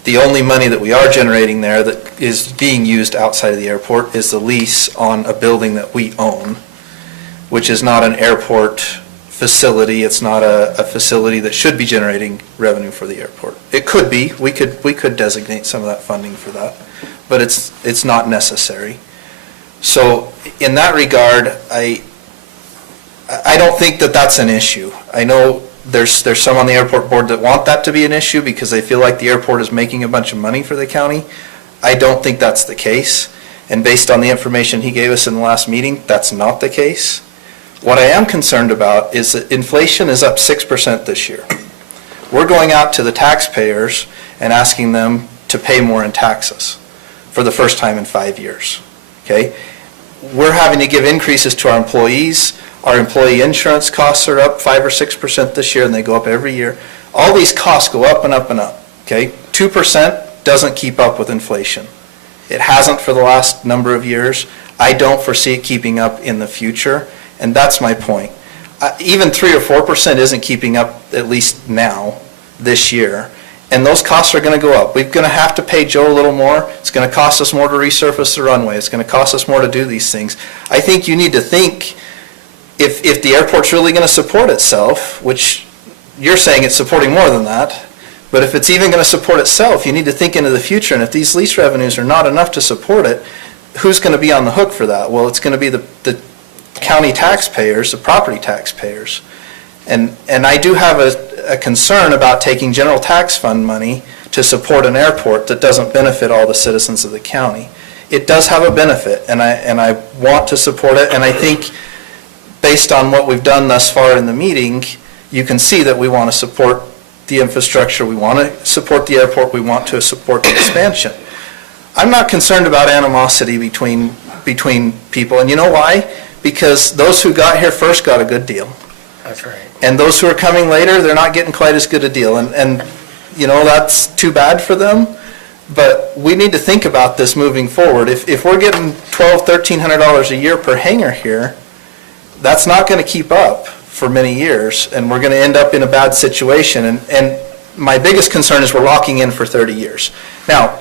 The only money that we are generating there that is being used outside of the airport is the lease on a building that we own, which is not an airport facility. It's not a facility that should be generating revenue for the airport. It could be. We could designate some of that funding for that, but it's not necessary. So in that regard, I don't think that that's an issue. I know there's some on the airport board that want that to be an issue because they feel like the airport is making a bunch of money for the county. I don't think that's the case. And based on the information he gave us in the last meeting, that's not the case. What I am concerned about is that inflation is up 6% this year. We're going out to the taxpayers and asking them to pay more in taxes for the first time in 5 years. Okay? We're having to give increases to our employees. Our employee insurance costs are up 5 or 6% this year, and they go up every year. All these costs go up and up and up. Okay? 2% doesn't keep up with inflation. It hasn't for the last number of years. I don't foresee it keeping up in the future, and that's my point. Even 3 or 4% isn't keeping up, at least now, this year, and those costs are going to go up. We're going to have to pay Joe a little more. It's going to cost us more to resurface the runway. It's going to cost us more to do these things. I think you need to think if the airport's really going to support itself, which you're saying it's supporting more than that, but if it's even going to support itself, you need to think into the future, and if these lease revenues are not enough to support it, who's going to be on the hook for that? Well, it's going to be the county taxpayers, the property taxpayers. And I do have a concern about taking general tax fund money to support an airport that doesn't benefit all the citizens of the county. it does have a benefit, and I want to support it, and I think based on what we've done thus far in the meeting, you can see that we want to support the infrastructure, we want to support the airport, we want to support the expansion. I'm not concerned about animosity between people, and you know why? Because those who got here first got a good deal. That's right. And those who are coming later, they're not getting quite as good a deal, and you know, that's too bad for them. But we need to think about this moving forward. If we're getting $1,200, $1,300 a year per hangar here, that's not going to keep up for many years, and we're going to end up in a bad situation. And my biggest concern is we're locking in for 30 years. Now,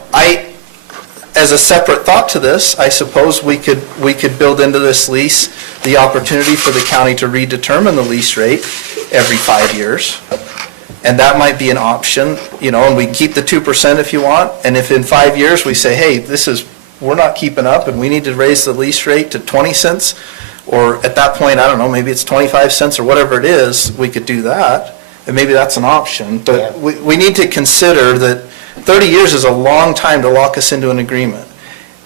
as a separate thought to this, I suppose we could build into this lease the opportunity for the county to redetermine the lease rate every 5 years. And that might be an option, you know, and we can keep the 2% if you want. And if in 5 years we say, hey, we're not keeping up and we need to raise the lease rate to 20 cents, or at that point, I don't know, maybe it's 25 cents or whatever it is, we could do that. And maybe that's an option. But we need to consider that 30 years is a long time to lock us into an agreement.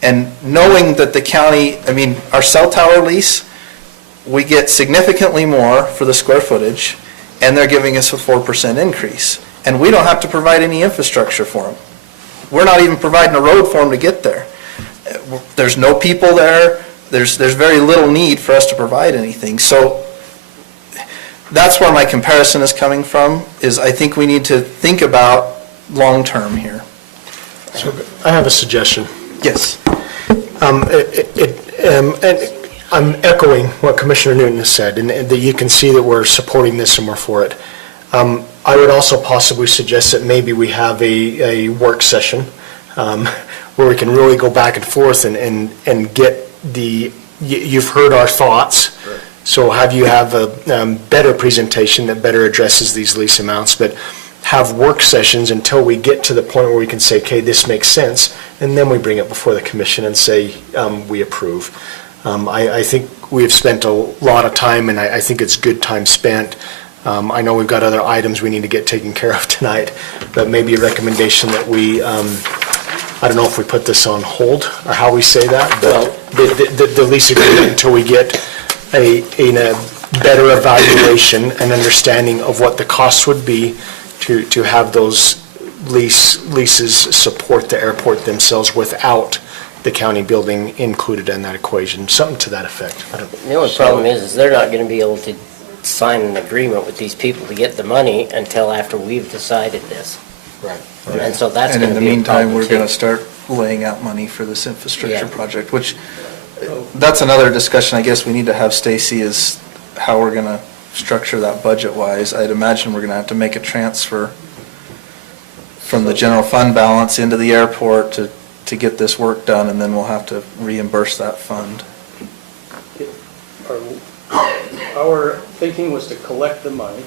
And knowing that the county, I mean, our cell tower lease, we get significantly more for the square footage, and they're giving us a 4% increase. And we don't have to provide any infrastructure for them. We're not even providing a road for them to get there. There's no people there. There's very little need for us to provide anything. So that's where my comparison is coming from, is I think we need to think about long-term here. So I have a suggestion. Yes. And I'm echoing what Commissioner Newton has said, and that you can see that we're supporting this and we're for it. I would also possibly suggest that maybe we have a work session where we can really go back and forth and get you've heard our thoughts, so you have a better presentation that better addresses these lease amounts, but have work sessions until we get to the point where we can say, okay, this makes sense, and then we bring it before the commission and say, we approve. I think we have spent a lot of time, and I think it's good time spent. I know we've got other items we need to get taken care of tonight, but maybe a recommendation that we, I don't know if we put this on hold, or how we say that, but the lease agreement until we get a better evaluation and understanding of what the costs would be to have those leases support the airport themselves without the county building included in that equation, something to that effect. The only problem is they're not going to be able to sign an agreement with these people to get the money until after we've decided this. Right. And so that's And going in to the be a meantime, problem we're too. going to start laying out money for this infrastructure Yeah. project, which, that's another discussion I guess we need to have, Stacy, is how we're going to structure that budget-wise. I'd imagine we're going to have to make a transfer from the general fund balance into the airport to get this work done, and then we'll have to reimburse that fund. Our thinking was to collect the money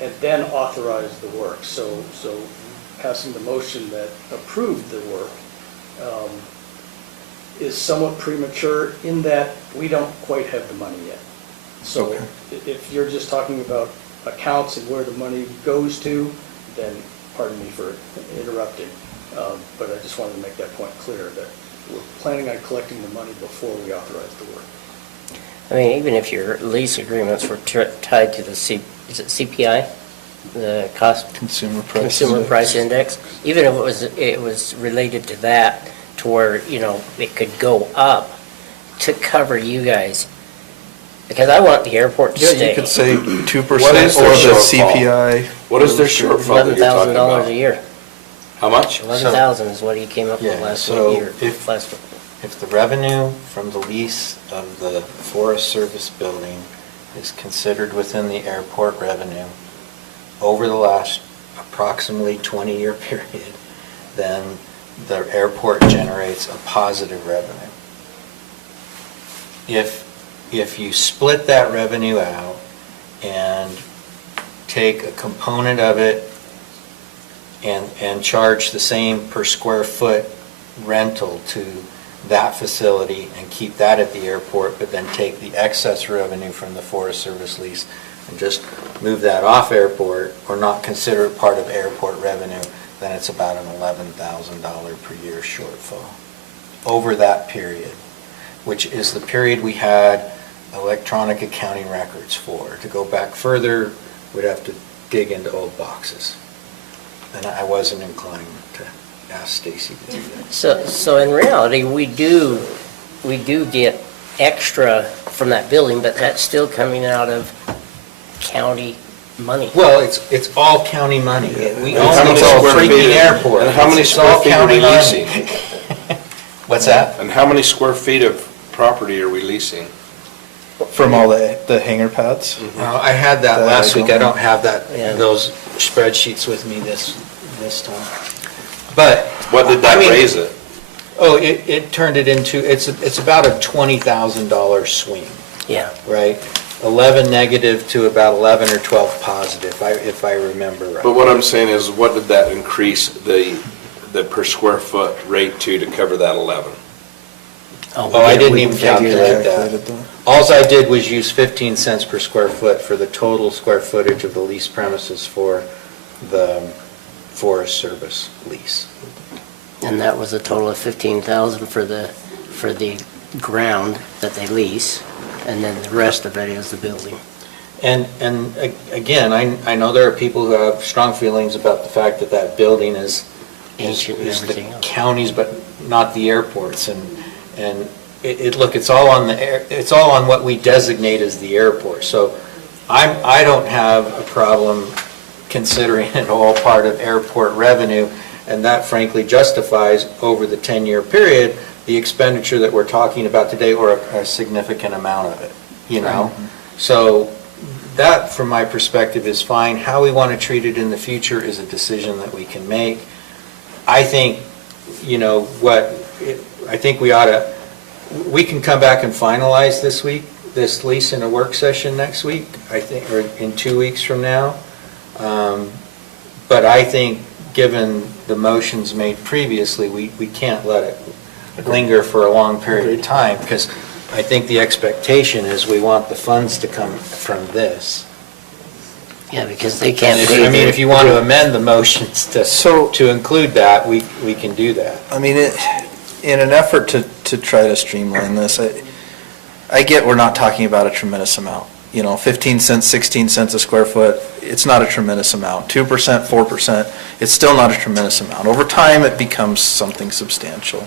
and then authorize the work. So passing the motion that approved the work is somewhat premature in that we don't quite have the money yet. So Okay. if you're just talking about accounts and where the money goes to, then pardon me for interrupting. But I just wanted to make that point clear, that we're planning on collecting the money before we authorize the work. I mean, even if your lease agreements were tied to the is it CPI? The cost. Consumer Price Index. Even if it was related to that, to where, you know, it could go up to cover you guys. Because I want the airport to Yeah, stay. you could say 2% What is or their the shortfall? CPI. What is their shortfall that you're talking $11,000 about? a year. How much? 11,000 is what he came up with Yeah, last so year. if the revenue from the lease of the Forest Service building is considered within the airport revenue over the last approximately 20-year period, then the airport generates a positive revenue. If you split that revenue out and take a component of it and charge the same per square foot rental to that facility and keep that at the airport, but then take the excess revenue from the Forest Service lease and just move that off airport or not consider it part of airport revenue, then it's about an $11,000 per year shortfall. over that period, which is the period we had electronic accounting records for. To go back further, we'd have to dig into old boxes. And I wasn't inclined to ask Stacy to do that. So in reality, we do get extra from that building, but that's still coming out of county money. Well, it's all county money. We And how own many the square feet- freaking airport. and how many It's square all feet are county we money. leasing? What's that? And how many square feet of property are we leasing? From all the hangar pads? I had that last week. I don't have Yeah. those spreadsheets with me this time. But. What did that raise it? Oh, it turned it into, it's about a $20,000 swing, Yeah. right? 11 negative to about 11 or 12 positive, if I remember right. But what I'm saying is, what did that increase the per square foot rate to cover that 11? Oh, I didn't even calculate Calculated that. Alls I did was use 15 cents per square foot for the total square footage of the leased premises for the Forest Service lease. And that was a total of 15,000 for the ground that they lease, and then the rest of it is the building. And again, I know there are people who have strong feelings about the fact that that building is Ancient and the everything else. counties, but not the airports. And look, it's all on it's all on what we designate as the airport. So I don't have a problem considering it all part of airport revenue, and that frankly justifies over the 10-year period the expenditure that we're talking about today, or a significant amount of it, you know? So that, from my perspective, is fine. How we want to treat it in the future is a decision that we can make. I think, I think we ought to, we can come back and finalize this lease in a work session next week, I think, or in 2 weeks from now. But I think, given the motions made previously, we can't let it linger for a long period of time, because I think the expectation is we want the funds to come from this. Yeah, because they can't And pay. if you want to amend the motions to include that, we can do that. I mean, in an effort to try to streamline this, I get we're not talking about a tremendous amount. 15 cents, 16 cents a square foot, it's not a tremendous amount. 2%, 4%, it's still not a tremendous amount. Over time, it becomes something substantial.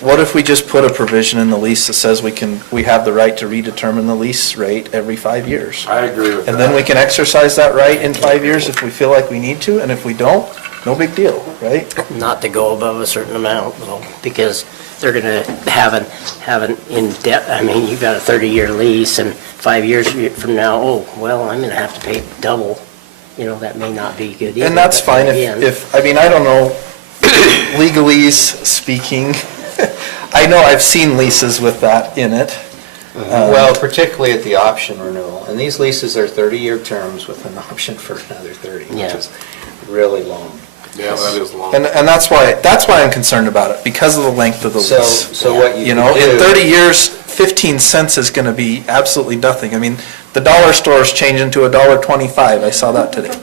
What if we just put a provision in the lease that says we have the right to redetermine the lease rate every 5 years? I agree with that. And then we can exercise that right in 5 years if we feel like we need to, and if we don't, no big deal, right? Not to go above a certain amount, though, because they're going to have an in-depth, I mean, you've got a 30-year lease, and 5 years from now, I'm going to have to pay double. That may not be good either. And that's but fine again, if, I mean, I don't know, legalese speaking, I know I've seen leases with that in it. Well, particularly at the option renewal. And these leases are 30-year terms with an option for another 30, which Yeah. is really long. Yeah, that is long. And that's why I'm concerned about it, because of the length of the So lease. what you In can do- 30 years, 15 cents is going to be absolutely nothing. I mean, the dollar store's changing to $1.25. I saw that today.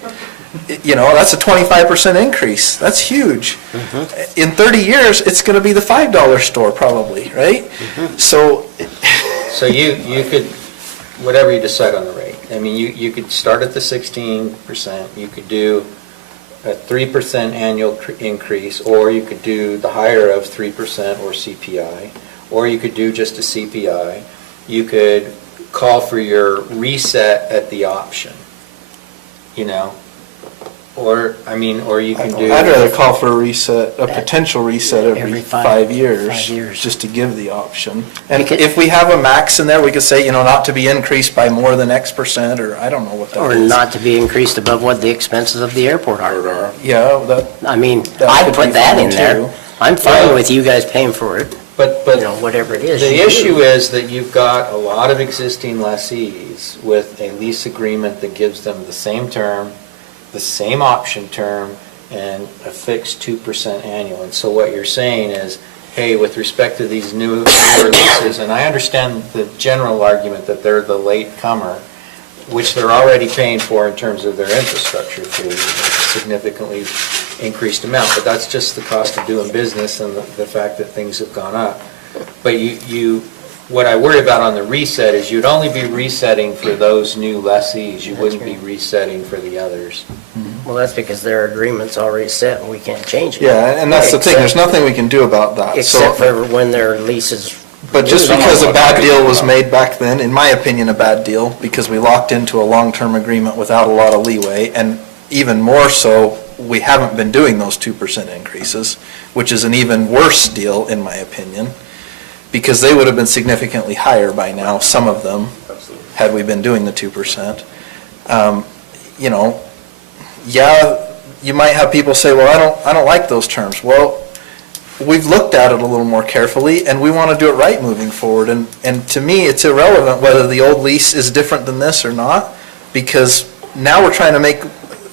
That's a 25% increase. That's huge. In 30 years, it's going to be the $5 store probably, right? So you could, whatever you decide on the rate, I mean, you could start at the 16%, you could do a 3% annual increase, or you could do the higher of 3% or CPI, or you could do just a CPI. You could call for your reset at the option, or you can do. I'd rather call for a reset, a potential reset every Every 5 years. 5 years. Just to give the option. And if we have a max in there, we could say, not to be increased by more than X percent, or I don't know what that Or is. not to be increased above what the expenses of the airport are. Yeah, that. I mean, That I'd could put be that fine, in there. too. I'm fine with you guys paying for it, But whatever it is. the you issue do. is that you've got a lot of existing lessees with a lease agreement that gives them the same term, the same option term, and a fixed 2% annual. And so what you're saying is, hey, with respect to these newer leases, and I understand the general argument that they're the late comer, which they're already paying for in terms of their infrastructure fee, significantly increased amount, but that's just the cost of doing business and the fact that things have gone up. But what I worry about on the reset is you'd only be resetting for those new lessees, you wouldn't be resetting for the others. Well, that's because their agreement's already set and we can't change it. Yeah, and that's the thing, there's nothing we can do about that. Except So, for when their lease is. but just because a bad deal was made back then, in my opinion, a bad deal, because we locked into a long-term agreement without a lot of leeway, and even more so, we haven't been doing those 2% increases, which is an even worse deal, in my opinion, because they would have been significantly higher by now, some of them, had we been doing the 2%. You know, yeah, you might have people say, well, I don't like those terms. Well, we've looked at it a little more carefully, and we want to do it right moving forward. And to me, it's irrelevant whether the old lease is different than this or not, because now we're trying to make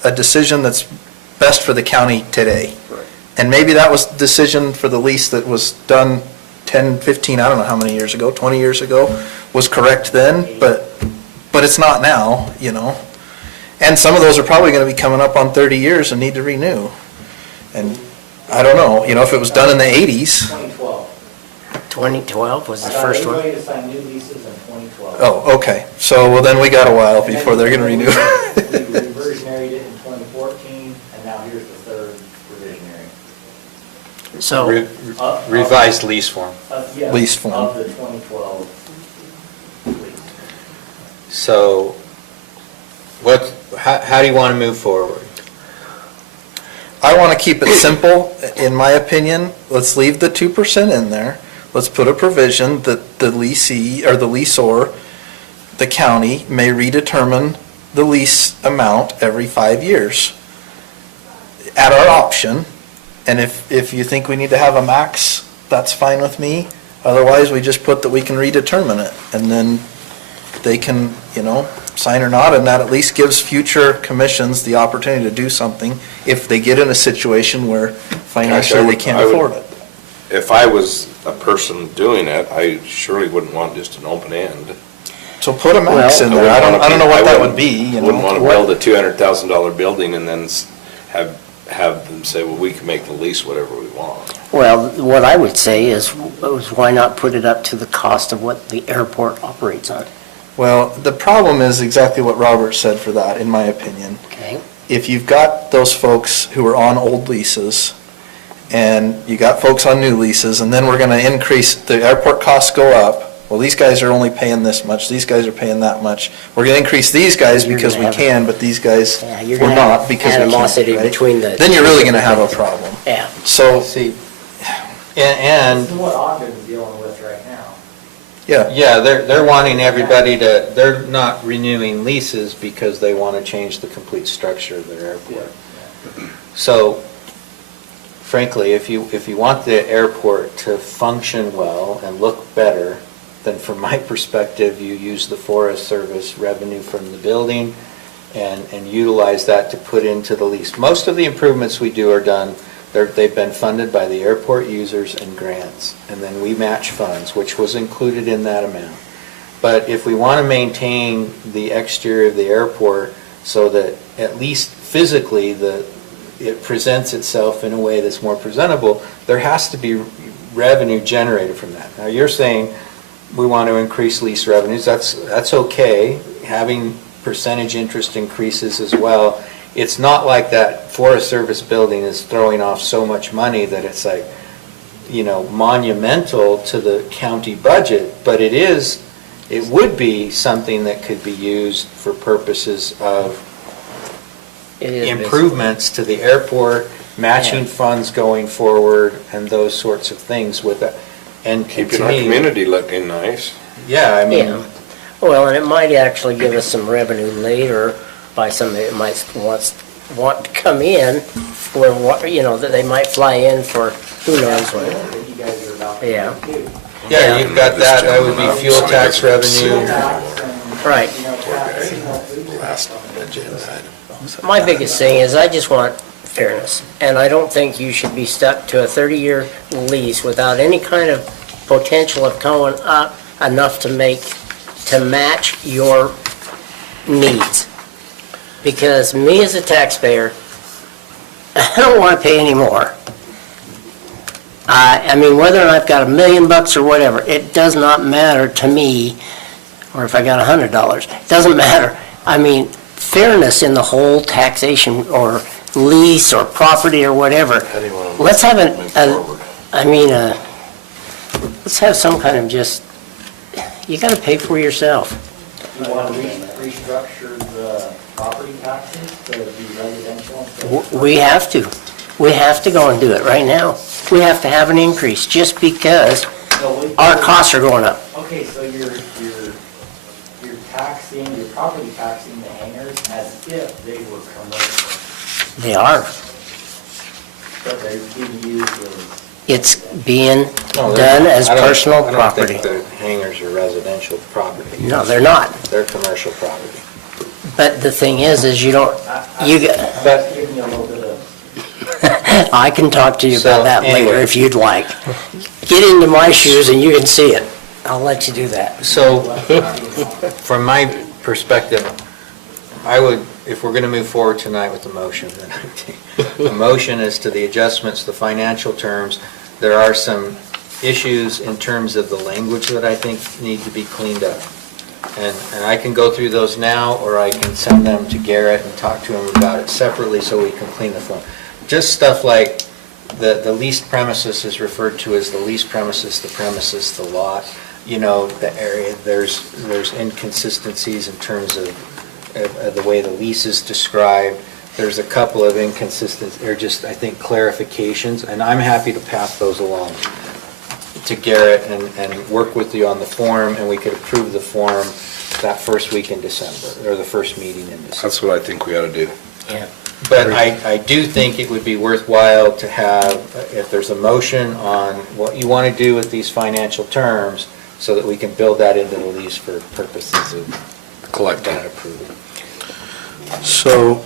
a decision that's best for the county today. And maybe that was the decision for the lease that was done 10, 15, I don't know how many years ago, 20 years ago, was correct then, but it's not now, you know. And some of those are probably going to be coming up on 30 years and need to renew. And I don't know, you know, if it was done in the 80s. 2012. 2012 was the first one? Everybody to sign new leases in 2012. Oh, okay. So, well, then we got a while before they're going to renew. We reversionaried it in 2014, and now here's the third revisionary. So. Revised lease form. Yes, Lease form. Of the 2012 lease. So, how do you want to move forward? I want to keep it simple, in my opinion. Let's leave the 2% in there. Let's put a provision that the leasee, or the leaseor, the county, may redetermine the lease amount every 5 years at our option. And if you think we need to have a max, that's fine with me. Otherwise, we just put that we can redetermine it. And then they can, you know, sign or not, and that at least gives future commissions the opportunity to do something if they get in a situation where financially they can't afford it. If I was a person doing it, I surely wouldn't want just an open end. So put a max in there. I don't know what that would be, you know. Wouldn't want to build a $200,000 building and then have them say, well, we can make the lease whatever we want. Well, what I would say is why not put it up to the cost of what the airport operates on? Well, the problem is exactly what Robert said for that, in my opinion. Okay. If you've got those folks who are on old leases, and you got folks on new leases, and then we're going to increase, the airport costs go up, well, these guys are only paying this much, these guys are paying that much. We're going to increase these guys because we can, but these guys you're we're gonna not have because we animosity can't, right? between the. Then you're really going to have a problem. Yeah. So, See, and This is what Ogden's dealing with right now. yeah, they're wanting everybody to, they're not renewing leases because they want to change the complete structure of their airport. So frankly, if you want the airport to function well and look better, then from my perspective, you use the Forest Service revenue from the building and utilize that to put into the lease. Most of the improvements we do are done, they've been funded by the airport users and grants, and then we match funds, which was included in that amount. But if we want to maintain the exterior of the airport so that at least physically it presents itself in a way that's more presentable, there has to be revenue generated from that. Now, you're saying we want to increase lease revenues. That's okay. Having percentage interest increases as well. It's not like that Forest Service building is throwing off so much money that it's like, you know, monumental to the county budget, but it would be something that could be used for purposes of improvements to the airport, matching funds going forward, and those sorts of things with it. And Keeping our community looking nice. Yeah, I mean. Yeah. Well, and it might actually give us some revenue later by somebody that might want to come in, where, you know, that they might fly in for who knows what. Yeah. Yeah, you've got that would be fuel tax revenue. Right. Last agenda item. My biggest thing is I just want fairness, and I don't think you should be stuck to a 30-year lease without any kind of potential of going up enough to match your needs. Because me as a taxpayer, I don't want to pay any more. I mean, whether or not I've got $1 million or whatever, it does not matter to me, or if I got $100, it doesn't matter. I mean, fairness in the whole taxation or lease or property or whatever. Let's have let's have some kind of just, you got to pay for yourself. You want to restructure the property taxes to be residential? We have to. We have to go and do it right now. We have to have an increase just because our costs are going up. Okay, so you're taxing, you're property taxing the hangars as if they were commercial. They are. But they're being used as. It's being No, done as I don't- personal I property. don't think the hangars are residential property. No, they're not. They're commercial property. But the thing is you don't, you got, That's giving you a little bit of. I can talk to you So, about that later anyway. if you'd like. Get into my shoes and you can see it. I'll let you do that. So, from my perspective, I would, if we're going to move forward tonight with the motion, then I think the motion is to the adjustments, the financial terms. There are some issues in terms of the language that I think need to be cleaned up. And I can go through those now, or I can send them to Garrett and talk to him about it separately so we can clean the form. Just stuff like the leased premises is referred to as the leased premises, the premises, the lot, you know, the area. There's inconsistencies in terms of the way the lease is described. There's a couple of inconsistencies, or just, I think, clarifications, and I'm happy to pass those along to Garrett and work with you on the form, and we could approve the form that first week in December, or the first meeting in December. That's what I think we ought to do. Yeah. But I do think it would be worthwhile to have, if there's a motion on what you want to do with these financial terms, so that we can build that into the lease for purposes of collecting that approval. So,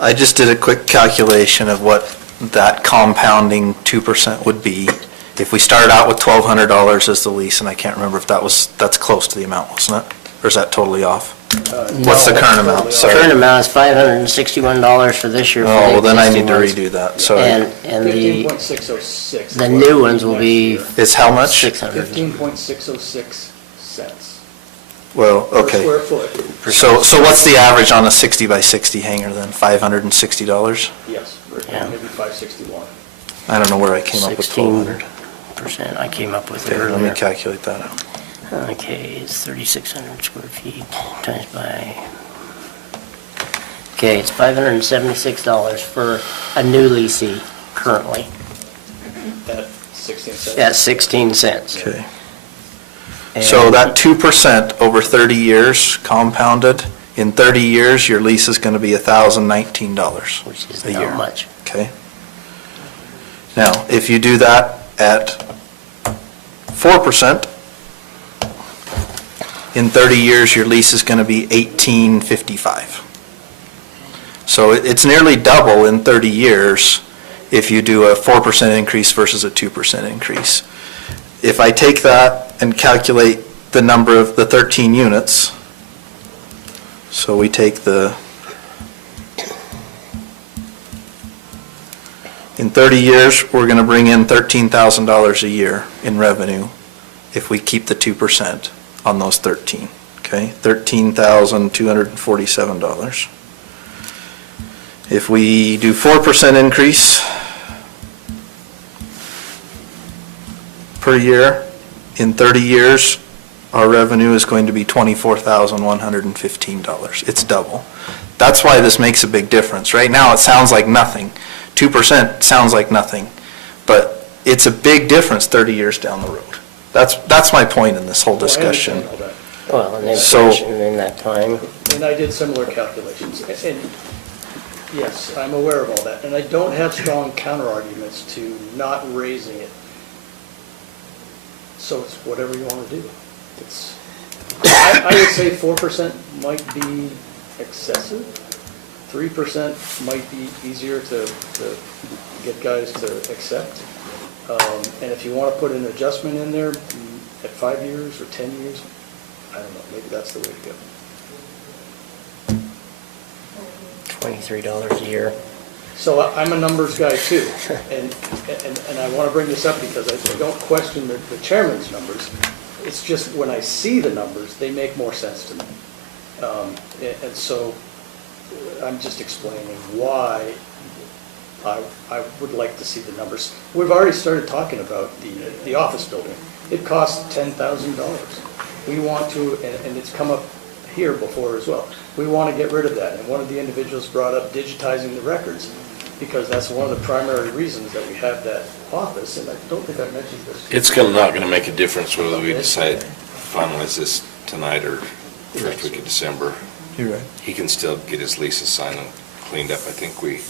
I just did a quick calculation of what that compounding 2% would be. If we started out with $1,200 as the lease, and I can't remember if that's close to the amount, wasn't it? Or is that totally off? What's the current amount? The Sorry. current amount is $561 for this year. Oh, for the well, then I need existing to ones. redo that, sorry. And the, 15.606. the new ones will be It's how much? 600. 15.606 cents. Well, Per okay. square foot. So what's the average on a 60 by 60 hanger then? $560? Yes, or Yeah. maybe 561. I don't know where I came up with 1,200. 16% I came up with it Okay, let me earlier. calculate that out. Okay, it's 3,600 square feet times by, okay, it's $576 for a new leasee currently, At 16 cents. at 16 cents. Okay. So that 2% over 30 years compounded, in 30 years, your lease is going to be $1,019 Which is a year. not much. Okay? Now, if you do that at 4%, in 30 years, your lease is going to be $1,855. So it's nearly double in 30 years if you do a 4% increase versus a 2% increase. If I take that and calculate the number of the 13 units, so we take in 30 years, we're going to bring in $13,000 a year in revenue if we keep the 2% on those 13, okay? $13,247. If we do 4% increase per year, in 30 years, our revenue is going to be $24,115. It's double. That's why this makes a big difference. Right now, it sounds like nothing. 2% sounds like nothing, but it's a big difference 30 years down the road. That's my point in this whole discussion. Well, I understand Well, and So- inflation in that time. all that. And I did similar calculations. And yes, I'm aware of all that. And I don't have strong counter arguments to not raising it. So it's whatever you want to do. I would say 4% might be excessive. 3% might be easier to get guys to accept. And if you want to put an adjustment in there at 5 years or 10 years, I don't know, maybe that's the way to go. $23 a year. So I'm a numbers guy too, and I want to bring this up because I don't question the chairman's numbers. It's just when I see the numbers, they make more sense to me. And so I'm just explaining why I would like to see the numbers. We've already started talking about the office building. It costs $10,000. We want to, and it's come up here before as well, we want to get rid of that. And one of the individuals brought up digitizing the records, because that's one of the primary reasons that we have that office, and I don't think I mentioned this. It's not going to make a difference whether we decide to finalize this tonight or first week of December. You're right. He can still get his leases signed and cleaned up. I think we.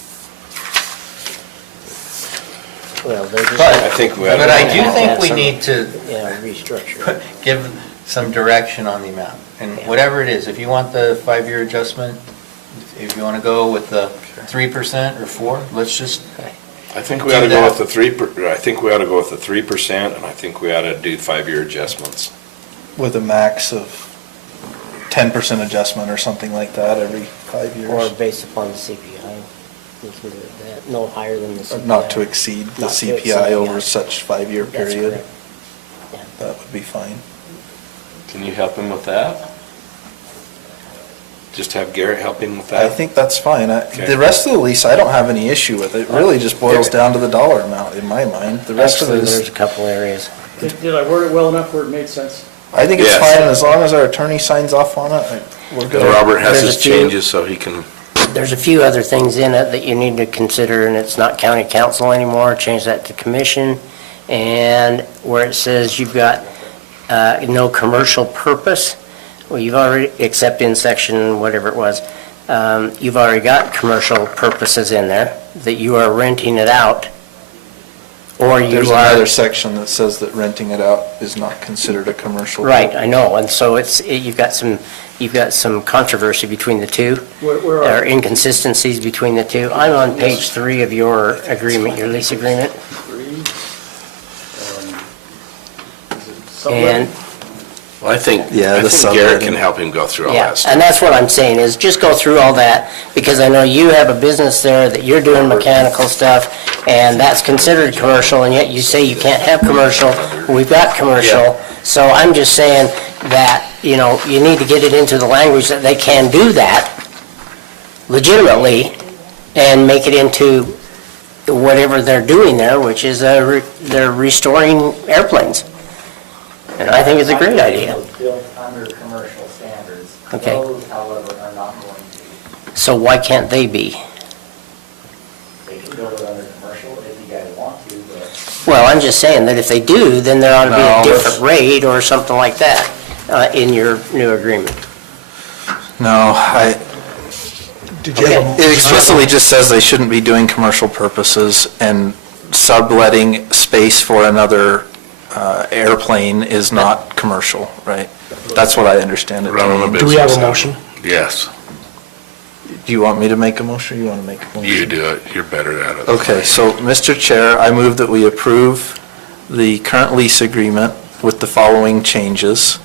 Well, they're just. I think we. But I do think we need to Yeah, restructure. give some direction on the amount. And whatever it is, if you want the 5-year adjustment, if you want to go with the 3% or 4%, let's just. I think we ought to go with the 3%. I think we ought to go with the 3%, and I think we ought to do 5-year adjustments. With a max of 10% adjustment or something like that every 5 years. Or based upon the CPI. We can do that, no higher than the CPI. Not to exceed the Not to CPI exceed, over yeah. such 5-year That's period. correct. Yeah. That would be fine. Can you help him with that? Just have Garrett help him with I that? think that's fine. Okay. The rest of the lease, I don't have any issue with. It really just boils down to the dollar amount in my mind. The rest of Actually, it there's is, a couple areas. Did I word it well enough where it made sense? I think it's Yes. fine, and as long as our attorney signs off on it, we're And good. Robert has There's his a few- changes so he can. There's a few other things in it that you need to consider, and it's not county council anymore, change that to commission. And where it says you've got no commercial purpose, well, you've already, except in section whatever it was, you've already got commercial purposes in there, that you are renting it out, or you There's are. another section that says that renting it out is not considered a commercial. Right, I know, and so you've got some controversy between the two. Where There are are inconsistencies between the two. I'm on page 3 of your agreement, your lease agreement. Is it somewhere? And, Well, I think Yeah, the Garrett subletting. can help him go through all yeah, that stuff. and that's what I'm saying, is just go through all that, because I know you have a business there that you're doing mechanical stuff, and that's considered commercial, and yet you say you can't have commercial. We've got commercial. So I'm just saying that, you need to get it into the language that they can do that legitimately, and make it into whatever they're doing there, which is they're restoring airplanes. And I think it's a great idea. Built under commercial standards. Okay. Those, however, are not going to. So why can't they be? They can build it under commercial if you guys want to, but Well, I'm just saying that if they do, then there ought to be No, a different rate or something like that in your new agreement. No, Okay. it explicitly just says they shouldn't be doing commercial purposes, and subletting space for another airplane is not commercial, right? That's what I understand it to Running a mean. Do we have a business. motion? Yes, Do you want me to make a motion, or you want to make a motion? you do it. You're better at it. Okay, so, Mr. Chair, I move that we approve the current lease agreement with the following changes.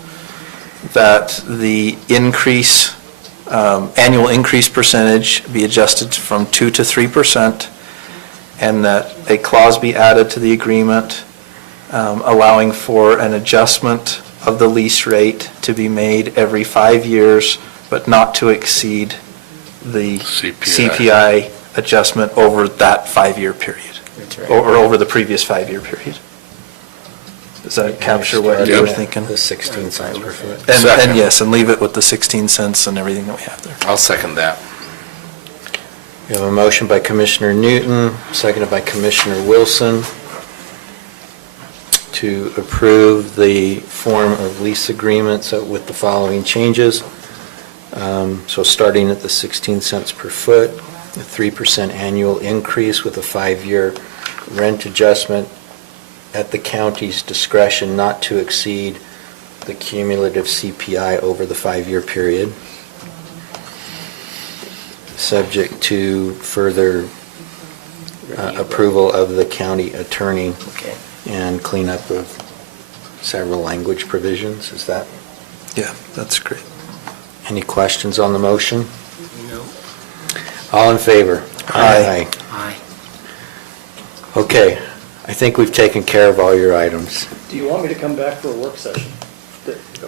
That the increase, annual increase percentage be adjusted from 2 to 3%, and that a clause be added to the agreement allowing for an adjustment of the lease rate to be made every 5 years, but not to exceed the CPI adjustment over that 5-year period, or over the previous 5-year period. Does that capture what you were thinking? The 16 cents per foot. And Second. yes, and leave it with the 16 cents and everything that we have there. I'll second that. We have a motion by Commissioner Newton, seconded by Commissioner Wilson, to approve the form of lease agreements with the following changes. So starting at the 16 cents per foot, a 3% annual increase with a 5-year rent adjustment at the county's discretion not to exceed the cumulative CPI over the 5-year period, subject to further approval of the county attorney Okay. and cleanup of several language provisions. Is that, Yeah, that's great. any questions on the motion? All in favor? Aye. Aye. Okay, I think we've taken care of all your items. Do you want me to come back for a work session?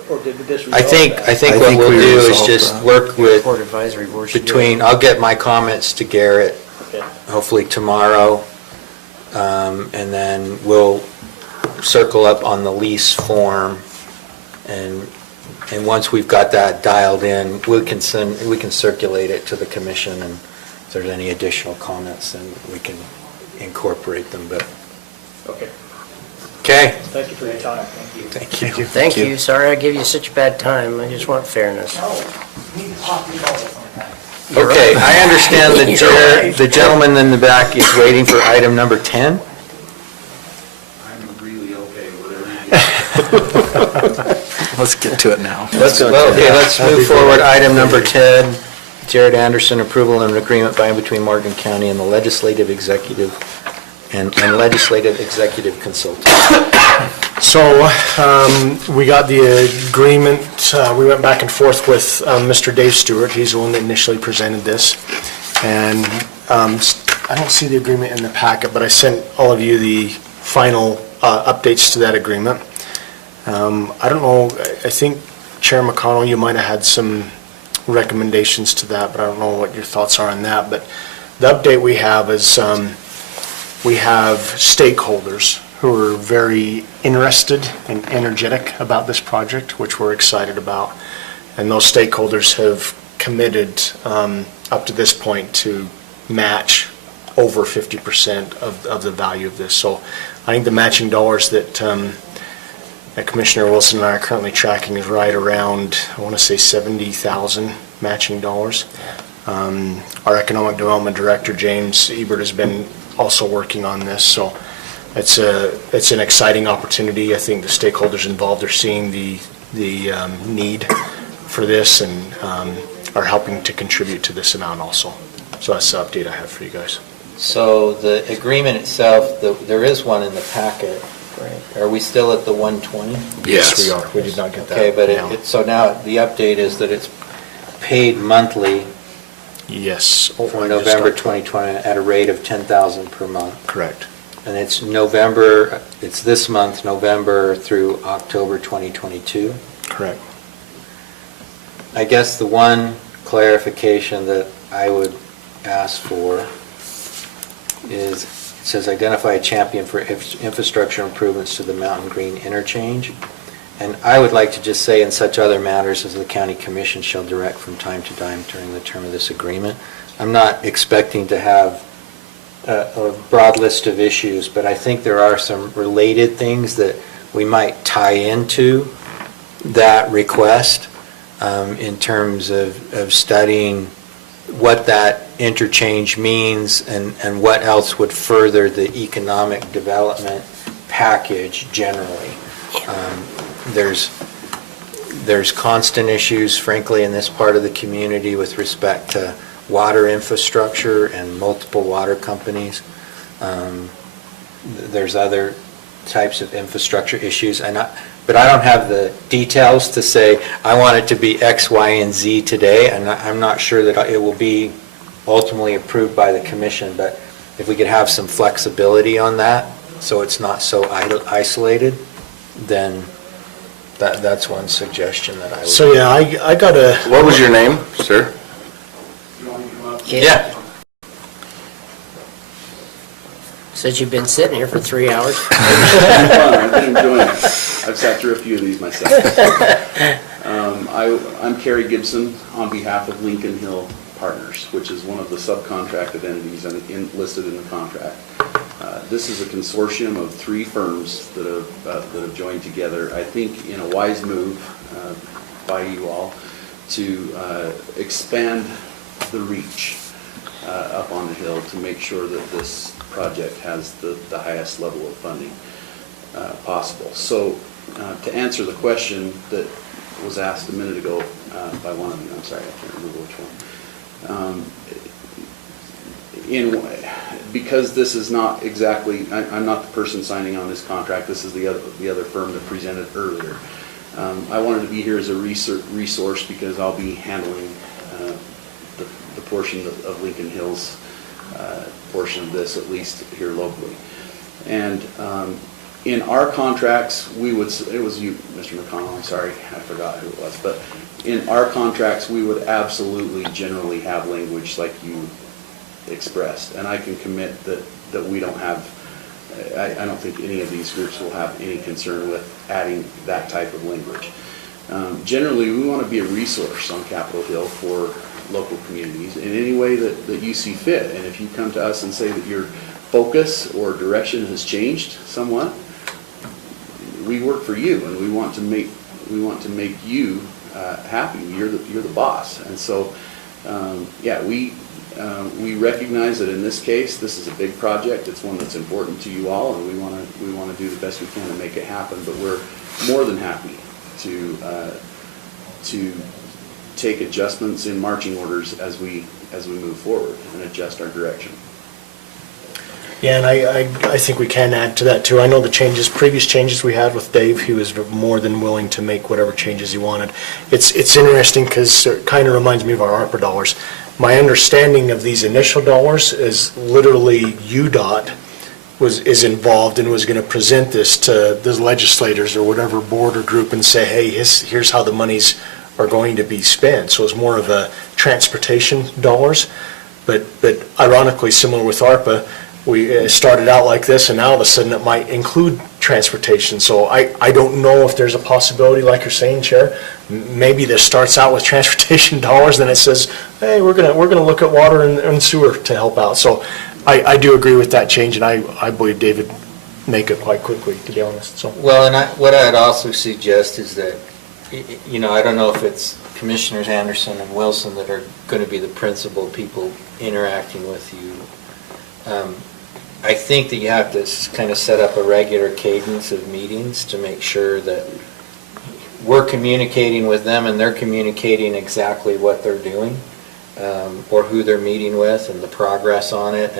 Or did this resolve I think that? what we'll we do is resolved just that. work with, Board Advisory Board should do it. between, I'll get my comments to Garrett, Okay. hopefully tomorrow, and then we'll circle up on the lease form, and once we've got that dialed in, we can circulate it to the commission, and if there's any additional comments, then we can incorporate them, but, Okay. okay? Thank you for your time. Thank you. Thank you. Sorry I gave you such a bad time. I just want fairness. You're Okay, right. I understand that You're right. the gentleman in the back is waiting for item number 10? I'm really okay, whatever. Let's get to it now. Let's move forward. Item number 10, Jared Anderson, approval of an agreement by and between Morgan County and the legislative executive and legislative executive consultant. So, we got the agreement, we went back and forth with Mr. Dave Stewart, he's the one that initially presented this. And I don't see the agreement in the packet, but I sent all of you the final updates to that agreement. I don't know, I think Chair McConnell, you might have had some recommendations to that, but I don't know what your thoughts are on that. But the update we have is, we have stakeholders who are very interested and energetic about this project, which we're excited about. And those stakeholders have committed up to this point to match over 50% of the value of this. So I think the matching dollars that Commissioner Wilson and I are currently tracking is right around, I want to say 70,000 matching dollars. Our Economic Development Director, James Ebert, has been also working on this, so it's an exciting opportunity. I think the stakeholders involved are seeing the need for this and are helping to contribute to this amount also. So that's the update I have for you guys. So the agreement itself, there is one in the packet. Are we still at the 120? Yes, we are. We did not get that. Okay, but down. so now the update is that it's paid monthly. Yes. For November 2020 at a rate of 10,000 per month. Correct. And it's November, it's this month, November through October 2022. Correct. I guess the one clarification that I would ask for is, it says identify a champion for infrastructure improvements to the Mountain Green interchange. And I would like to just say, in such other matters as the county commission shall direct from time to time during the term of this agreement. I'm not expecting to have a broad list of issues, but I think there are some related things that we might tie into that request in terms of studying what that interchange means and what else would further the economic development package generally. There's constant issues, frankly, in this part of the community with respect to water infrastructure and multiple water companies. There's other types of infrastructure issues, but I don't have the details to say, I want it to be X, Y, and Z today, and I'm not sure that it will be ultimately approved by the commission, but if we could have some flexibility on that, so it's not so isolated, then that's one suggestion that I would. So yeah, I got a. What was your name, sir? Yeah. Said you've been sitting here for 3 hours. I've been enjoying it. I've sat through a few of these myself. I'm Kerry Gibson on behalf of Lincoln Hill Partners, which is one of the subcontracted entities listed in the contract. This is a consortium of 3 firms that have joined together, I think in a wise move by you all, to expand the reach up on the hill to make sure that this project has the highest level of funding possible. So to answer the question that was asked a minute ago by one of you, I'm sorry, I can't remember which one. Because this is not exactly, I'm not the person signing on this contract, this is the other firm that presented earlier. I wanted to be here as a resource because I'll be handling the portion of Lincoln Hills portion of this, at least here locally. And in our contracts, we would, it was you, Mr. McConnell, I'm sorry, I forgot who it was, but in our contracts, we would absolutely generally have language like you expressed. And I can commit that we don't have, I don't think any of these groups will have any concern with adding that type of language. Generally, we want to be a resource on Capitol Hill for local communities in any way that you see fit. And if you come to us and say that your focus or direction has changed somewhat, we work for you, and we want to make you happy. You're the boss, and so yeah, we recognize that in this case, this is a big project. It's one that's important to you all, and we want to do the best we can to make it happen. But we're more than happy to take adjustments in marching orders as we move forward and adjust our direction. Yeah, and I think we can add to that too. I know the previous changes we had with Dave, he was more than willing to make whatever changes he wanted. It's interesting because it kind of reminds me of our ARPA dollars. My understanding of these initial dollars is literally UDOT is involved and was going to present this to the legislators or whatever board or group and say, hey, here's how the monies are going to be spent. So it's more of a transportation dollars. But ironically, similar with ARPA, we started out like this, and now all of a sudden it might include transportation. So I don't know if there's a possibility, like you're saying, Chair, maybe this starts out with transportation dollars, then it says, hey, we're gonna look at water and sewer to help out. So I do agree with that change, and I believe David make it quite quickly, to be honest. So Well, and what I'd also suggest is that, you know, I don't know if it's Commissioners Anderson and Wilson that are going to be the principal people interacting with you. I think that you have to kind of set up a regular cadence of meetings to make sure that we're communicating with them and they're communicating exactly what they're doing, or who they're meeting with and the progress on it.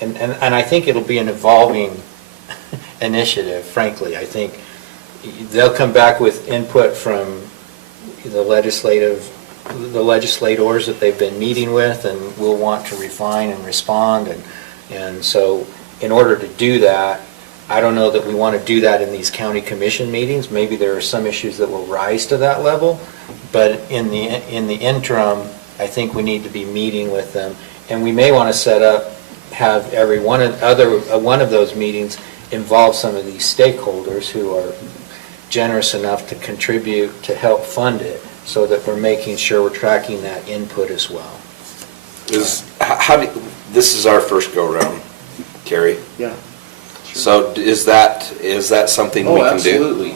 And I think it'll be an evolving initiative, frankly. I think they'll come back with input from the legislators that they've been meeting with, and we'll want to refine and respond. And so in order to do that, I don't know that we want to do that in these county commission meetings. Maybe there are some issues that will rise to that level, but in the interim, I think we need to be meeting with them. And we may want to have every one of those meetings involve some of these stakeholders who are generous enough to contribute to help fund it, so that we're making sure we're tracking that input as well. This is our first go-round, Kerry. Yeah. So is that something we can do? Absolutely.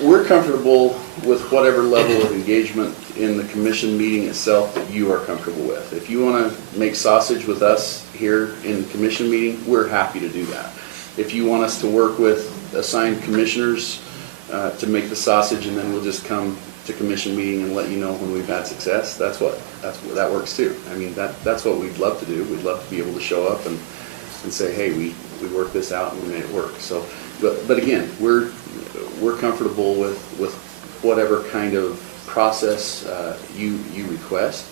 We're comfortable with whatever level of engagement in the commission meeting itself that you are comfortable with. If you want to make sausage with us here in the commission meeting, we're happy to do that. If you want us to work with assigned commissioners to make the sausage, and then we'll just come to commission meeting and let you know when we've had success, that works too. I mean, that's what we'd love to do. We'd love to be able to show up and say, hey, we worked this out and we made it work. So, but again, we're comfortable with whatever kind of process you request,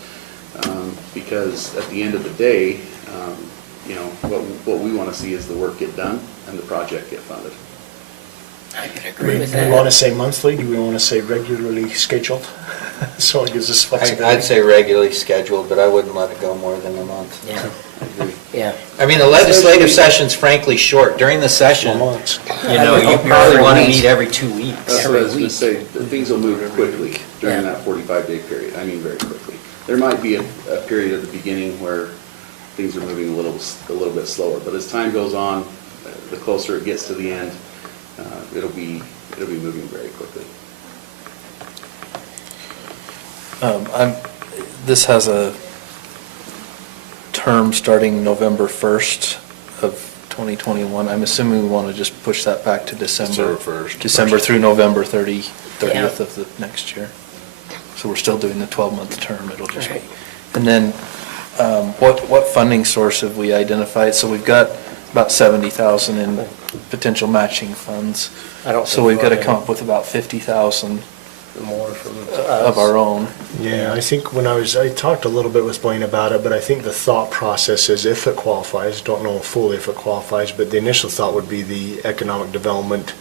because at the end of the day, you know, what we want to see is the work get done and the project get funded. I can agree with do we want to say monthly? Do we want to say regularly scheduled? So it gives us flexibility. I'd say regularly scheduled, but I wouldn't let it go more than a month. Yeah. Yeah. I mean, the legislative session's frankly short. During the session, you know, you probably want to meet every 2 weeks. That's what I was going to say. Things will move quickly during that 45-day period. I mean, very quickly. There might be a period at the beginning where things are moving a little bit slower, but as time goes on, the closer it gets to the end, it'll be moving very quickly. This has a term starting November 1st of 2021. I'm assuming we want to just push that back to December 1st. December through November 30th of the next year. So we're still doing the 12-month term. It'll just be. And then what funding source have we identified? So we've got about $70,000 in potential matching funds. So we've got to come up with about $50,000 more from Of our own. Yeah, I think I talked a little bit with Blaine about it, but I think the thought process is if it qualifies, don't know fully if it qualifies, but the initial thought would be the economic development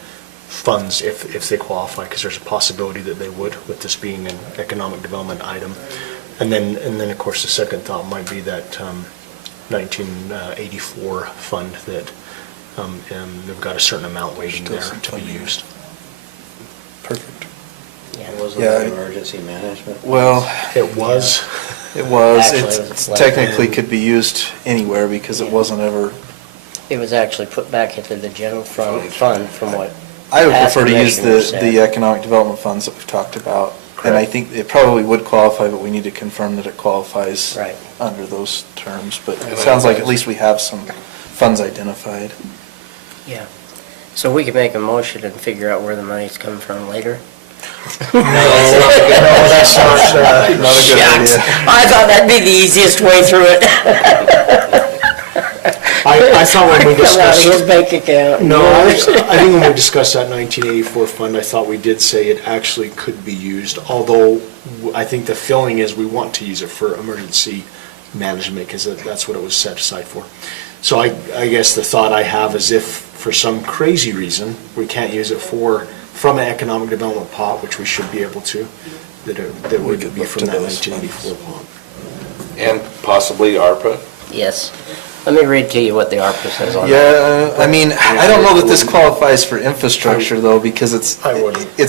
funds if they qualify, because there's a possibility that they would, with this being an economic development item. And then of course, the second thought might be that 1984 fund that they've got a certain amount waiting there to be used. Perfect. Wasn't Yeah. it emergency management? Well, It was. it was, Actually, it it's like- technically could be used anywhere because it wasn't ever, It was actually put back into the general fund from what. I would past prefer to use commissioners the said. economic development funds that we've talked about. And I think it probably would qualify, but we need to confirm that it qualifies Right. under those terms. But it sounds like at least we have some funds identified. Yeah. So we could make a motion and figure out where the money's coming from later? That's not, Not a good Shucks. idea. I thought that'd be the easiest way through it. I thought when we Come out of his discussed, bank account. no, I think when we discussed that 1984 fund, I thought we did say it actually could be used, although I think the feeling is we want to use it for emergency management, because that's what it was set aside for. So I guess the thought I have is if for some crazy reason we can't use it from an economic development pot, which we should be able to, that would could be look from to that those 1984 pot. And possibly ARPA? Yes. Let me read to you what the ARPA says on that. Yeah, I mean, I don't know that this qualifies for infrastructure though, because it's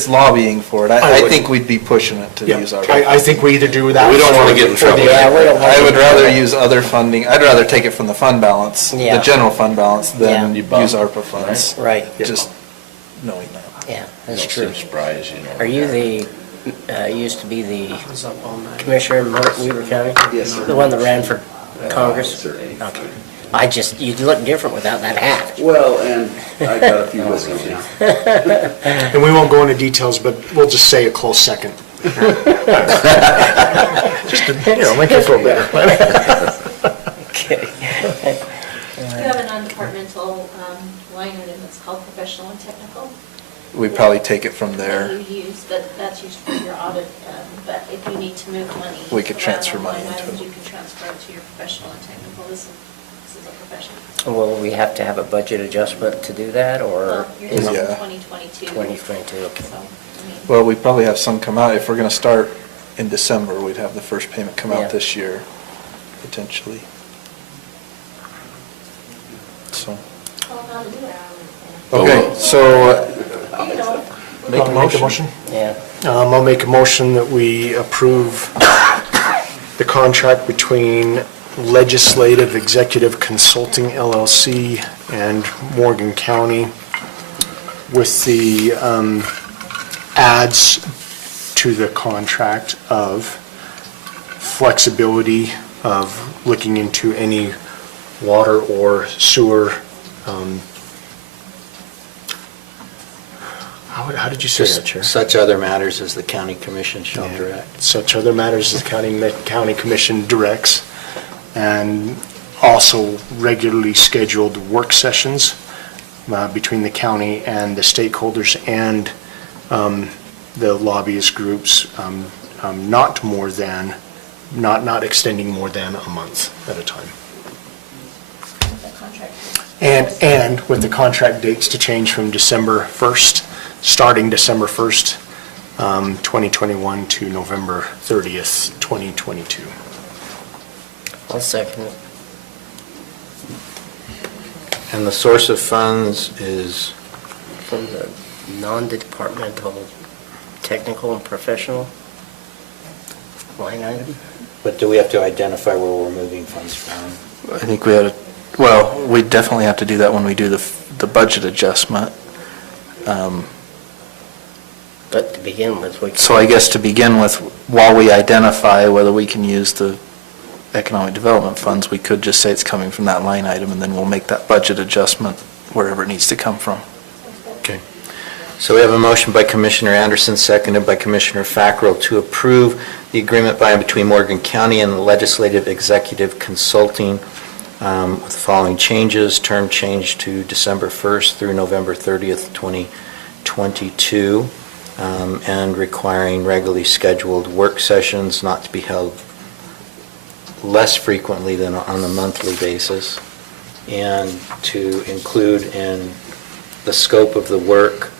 lobbying for it. I would. think we'd be pushing it to Yeah, use our. I think we either do that. We don't want to get in trouble. Yeah, we don't want I to would do rather that. use other funding, I'd rather take it from the fund balance, the Yeah. general fund balance, than Yeah. use ARPA funds. Right, Just knowing that. yeah, that's No true. surprise, you know. Are you used to be the commissioner in Weaver County? Yes, sir. The one that ran for Congress? Okay. You'd look different without that hat. Well, and I got a few whiskers now. And we won't go into details, but we'll just say a close second. Just to, make you feel better. Okay. You have a non-departmental line item that's called professional and technical. We'd probably take it from That there. you use, that's used for your audit, but if you need to move money. We could around transfer on money line into items, it. You can transfer it to your professional and technical. This is a professional. Will we have to have a budget adjustment to do that, or? Well, you're is just it in Yeah. 2022. 2022, okay. So, I mean, Well, we probably have some come out. If we're gonna start in December, we'd have the first payment come Yeah. out this year, potentially. So, all how to do it. okay, so You know, make a motion. Yeah. I'll make a motion that we approve the contract between Legislative Executive Consulting LLC and Morgan County with the adds to the contract of flexibility of looking into any water or sewer. How did you say that, Chair? Such other matters as the county commission shall direct. Such other matters as the county commission directs, and also regularly scheduled work sessions between the county and the stakeholders and the lobbyist groups, not extending more than a month at a time. the contract. And with the contract dates to change from December 1st, starting December 1st, 2021 to November 30th, 2022. I'll second it. And the source of funds is, From the non-departmental, technical and professional line item? but do we have to identify where we're moving funds from? I think we had, well, we definitely have to do that when we do the budget adjustment. But to begin with, we. So I guess to begin with, while we identify whether we can use the economic development funds, we could just say it's coming from that line item, and then we'll make that budget adjustment wherever it needs to come from. Okay. So we have a motion by Commissioner Anderson, seconded by Commissioner Fackrell, to approve the agreement by and between Morgan County and the Legislative Executive Consulting with the following changes. Term change to December 1st through November 30th, 2022. and requiring regularly scheduled work sessions not to be held less frequently than on a monthly basis, and to include in the scope of the work,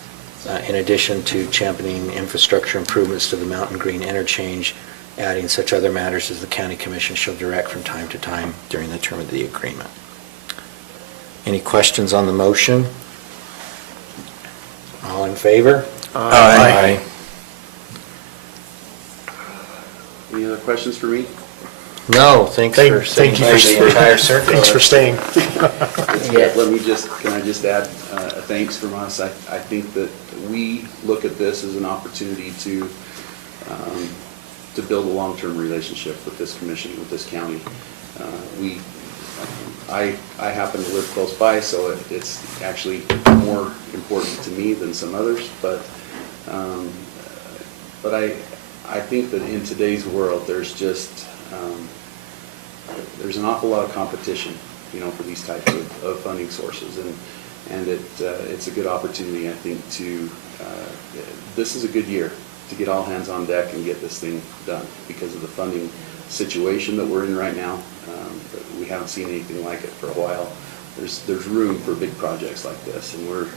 in addition to championing infrastructure improvements to the Mountain Green interchange, adding such other matters as the county commission shall direct from time to time during the term of the agreement. Any questions on the motion? All in favor? Aye. Any other questions for me? No, thanks for sitting Thank you through the entire circle. Thanks for staying. Let me just, can I just add a thanks from us? I think that we look at this as an opportunity to build a long-term relationship with this commission, with this county. I happen to live close by, so it's actually more important to me than some others, but I think that in today's world, there's just, there's an awful lot of competition, for these types of funding sources, and it's a good opportunity, I think, this is a good year to get all hands on deck and get this thing done because of the funding situation that we're in right now. We haven't seen anything like it for a while. There's room for big projects like this, and we're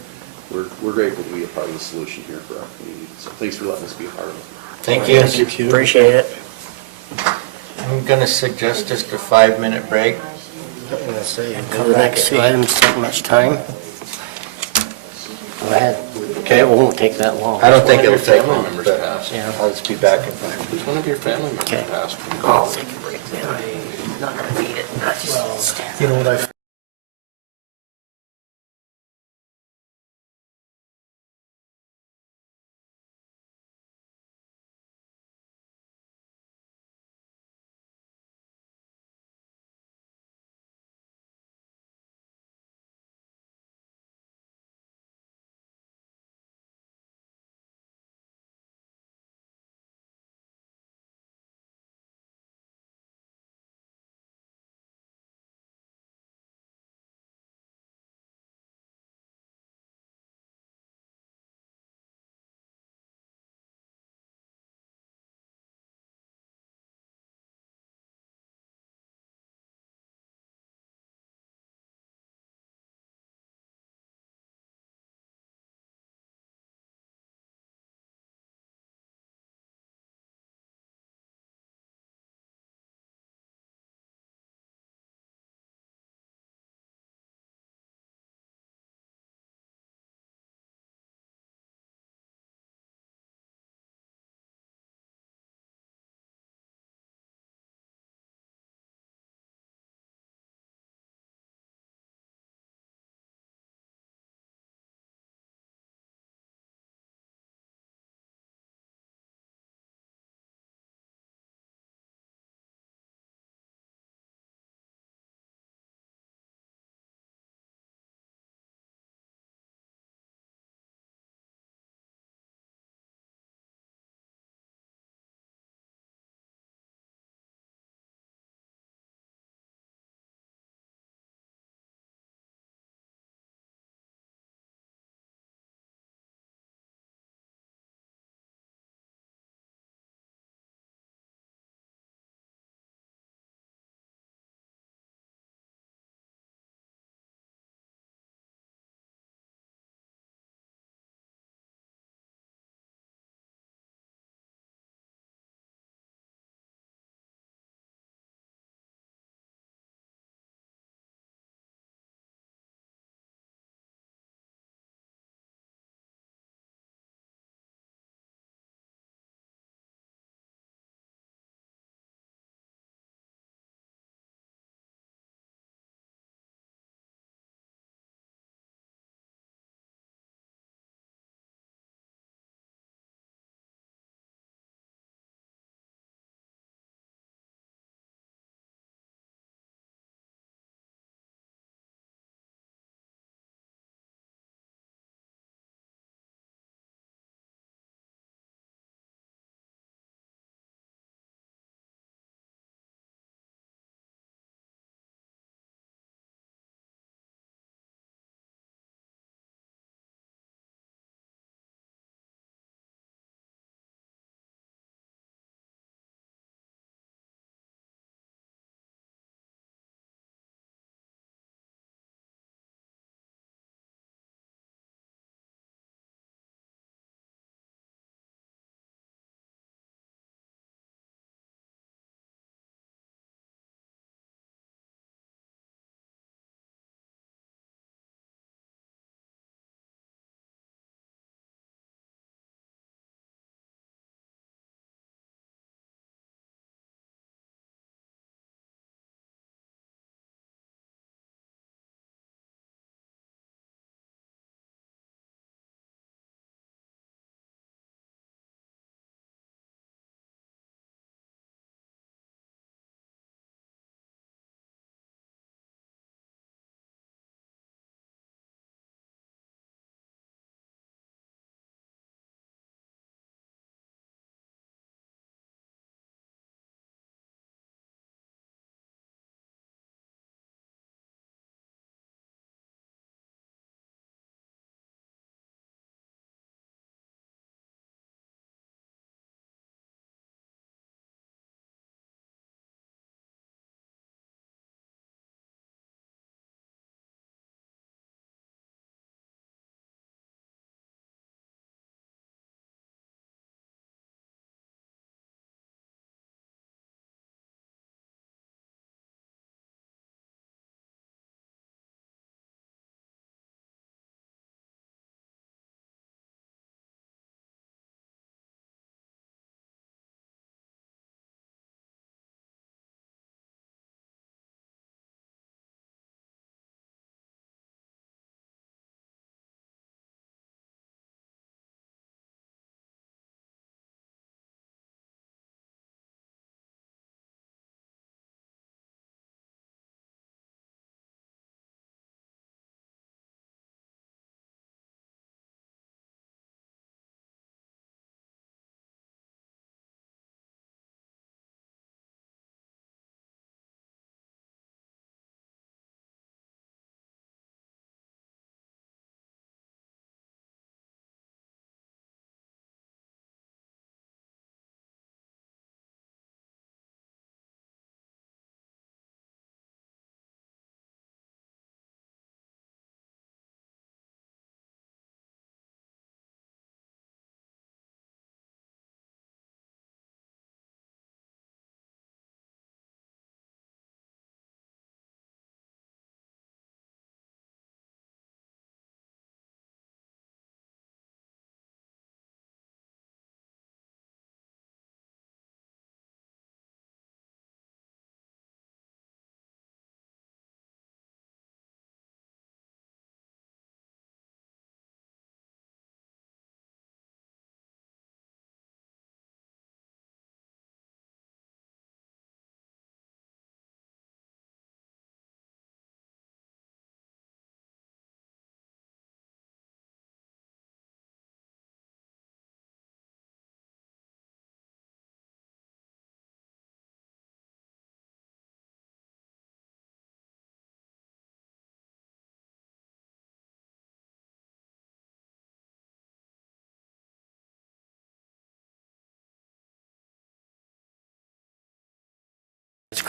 grateful to be a part of the solution here for our community. So thanks for letting us be a part of it. Thank you. Appreciate it. I'm going to suggest just a 5-minute break. I'm gonna say, the next two items take much time. Go ahead. Okay. It won't take that long. I don't think it'll take family long, members but passed. Yeah. I'll just be back in 5 minutes. Which one of your family members Okay. passed? I'll take a break then. Not gonna need it. I just stand. You know what I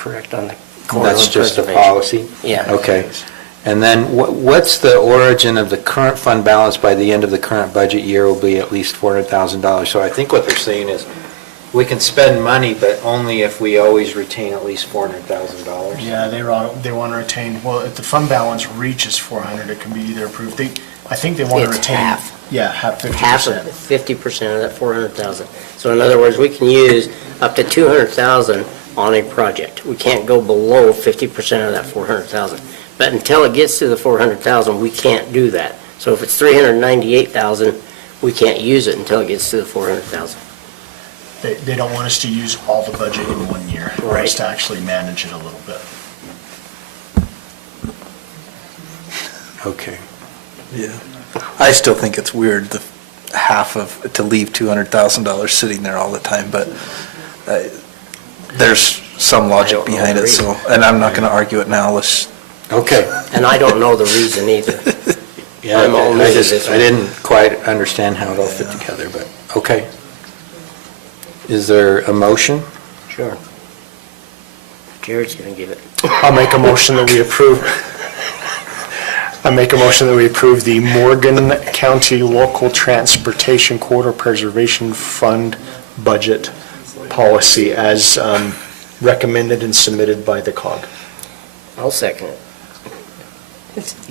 correct on the corridor That's just a preservation. policy? Yeah. Okay. And then what's the origin of the current fund balance by the end of the current budget year will be at least $400,000? So I think what they're saying is, we can spend money, but only if we always retain at least $400,000. Yeah, they want to retain, well, if the fund balance reaches 400, it can be either approved. I think they want to It's retain. half. Yeah, half 50%. Half of 50% of that 400,000. So in other words, we can use up to 200,000 on a project. We can't go below 50% of that 400,000. But until it gets to the 400,000, we can't do that. So if it's 398,000, we can't use it until it gets to the 400,000. They don't want us to use all the budget in one year. They want us to actually manage it a little bit. Okay. Yeah. I still think it's weird, the half of, to leave $200,000 sitting there all the time, but there's some logic behind it, so, and I'm not going to argue it now, let's. Okay. And I don't know the reason either. Yeah, I'm all new to this I one. didn't quite understand how it all fit together, but, okay. Is there a motion? Sure. Jared's going to give it. I'll make a motion that we approve. I make a motion that we approve the Morgan County Local Transportation Corridor Preservation Fund budget policy as recommended and submitted by the COG. I'll second it.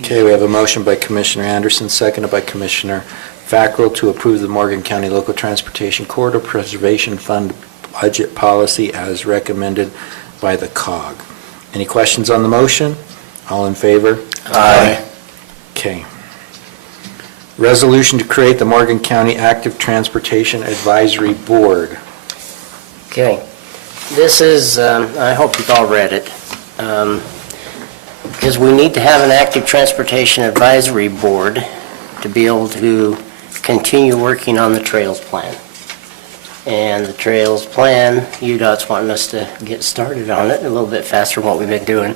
Okay, we have a motion by Commissioner Anderson, seconded by Commissioner Fackrell to approve the Morgan County Local Transportation Corridor Preservation Fund budget policy as recommended by the COG. Any questions on the motion? All in favor? Aye. Okay. Resolution to create the Morgan County Active Transportation Advisory Board. Okay. This is, I hope you've all read it, because we need to have an active transportation advisory board to be able to continue working on the trails plan. And the trails plan, UDOT's wanting us to get started on it a little bit faster than what we've been doing.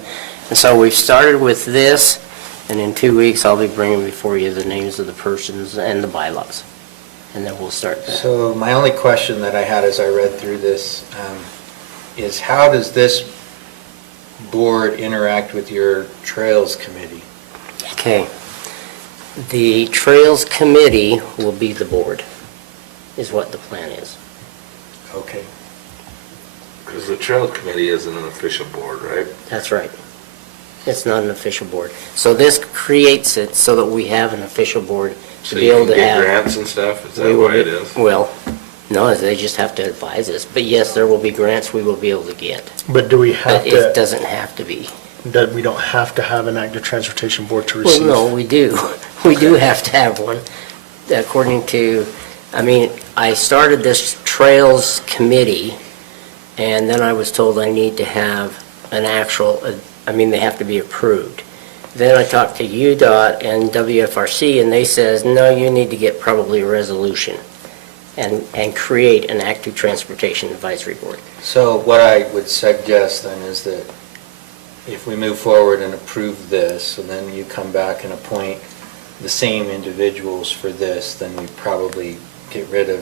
And so we've started with this, and in 2 weeks, I'll be bringing before you the names of the persons and the bylaws. And then we'll start that. So my only question that I had as I read through this is how does this board interact with your Trails Committee? Okay. The Trails Committee will be the board, is what the plan is. Okay. Because the Trail Committee isn't an official board, right? That's right. It's not an official board. So this creates it so that we have an official board to So be you able can to get have. grants and stuff? Is We that will why it be- is? Well, no, they just have to advise us. But yes, there will be grants we will be able to get. But do we have But it to, doesn't have to be. that we don't have to have an active transportation board to Well, receive? no, we do. We do have to have one. According to, I mean, I started this Trails Committee, and then I was told I need to have an actual, they have to be approved. Then I talked to UDOT and WFRC, and they says, no, you need to get probably a resolution and create an active transportation advisory board. So what I would suggest then is that if we move forward and approve this, and then you come back and appoint the same individuals for this, then we probably get rid of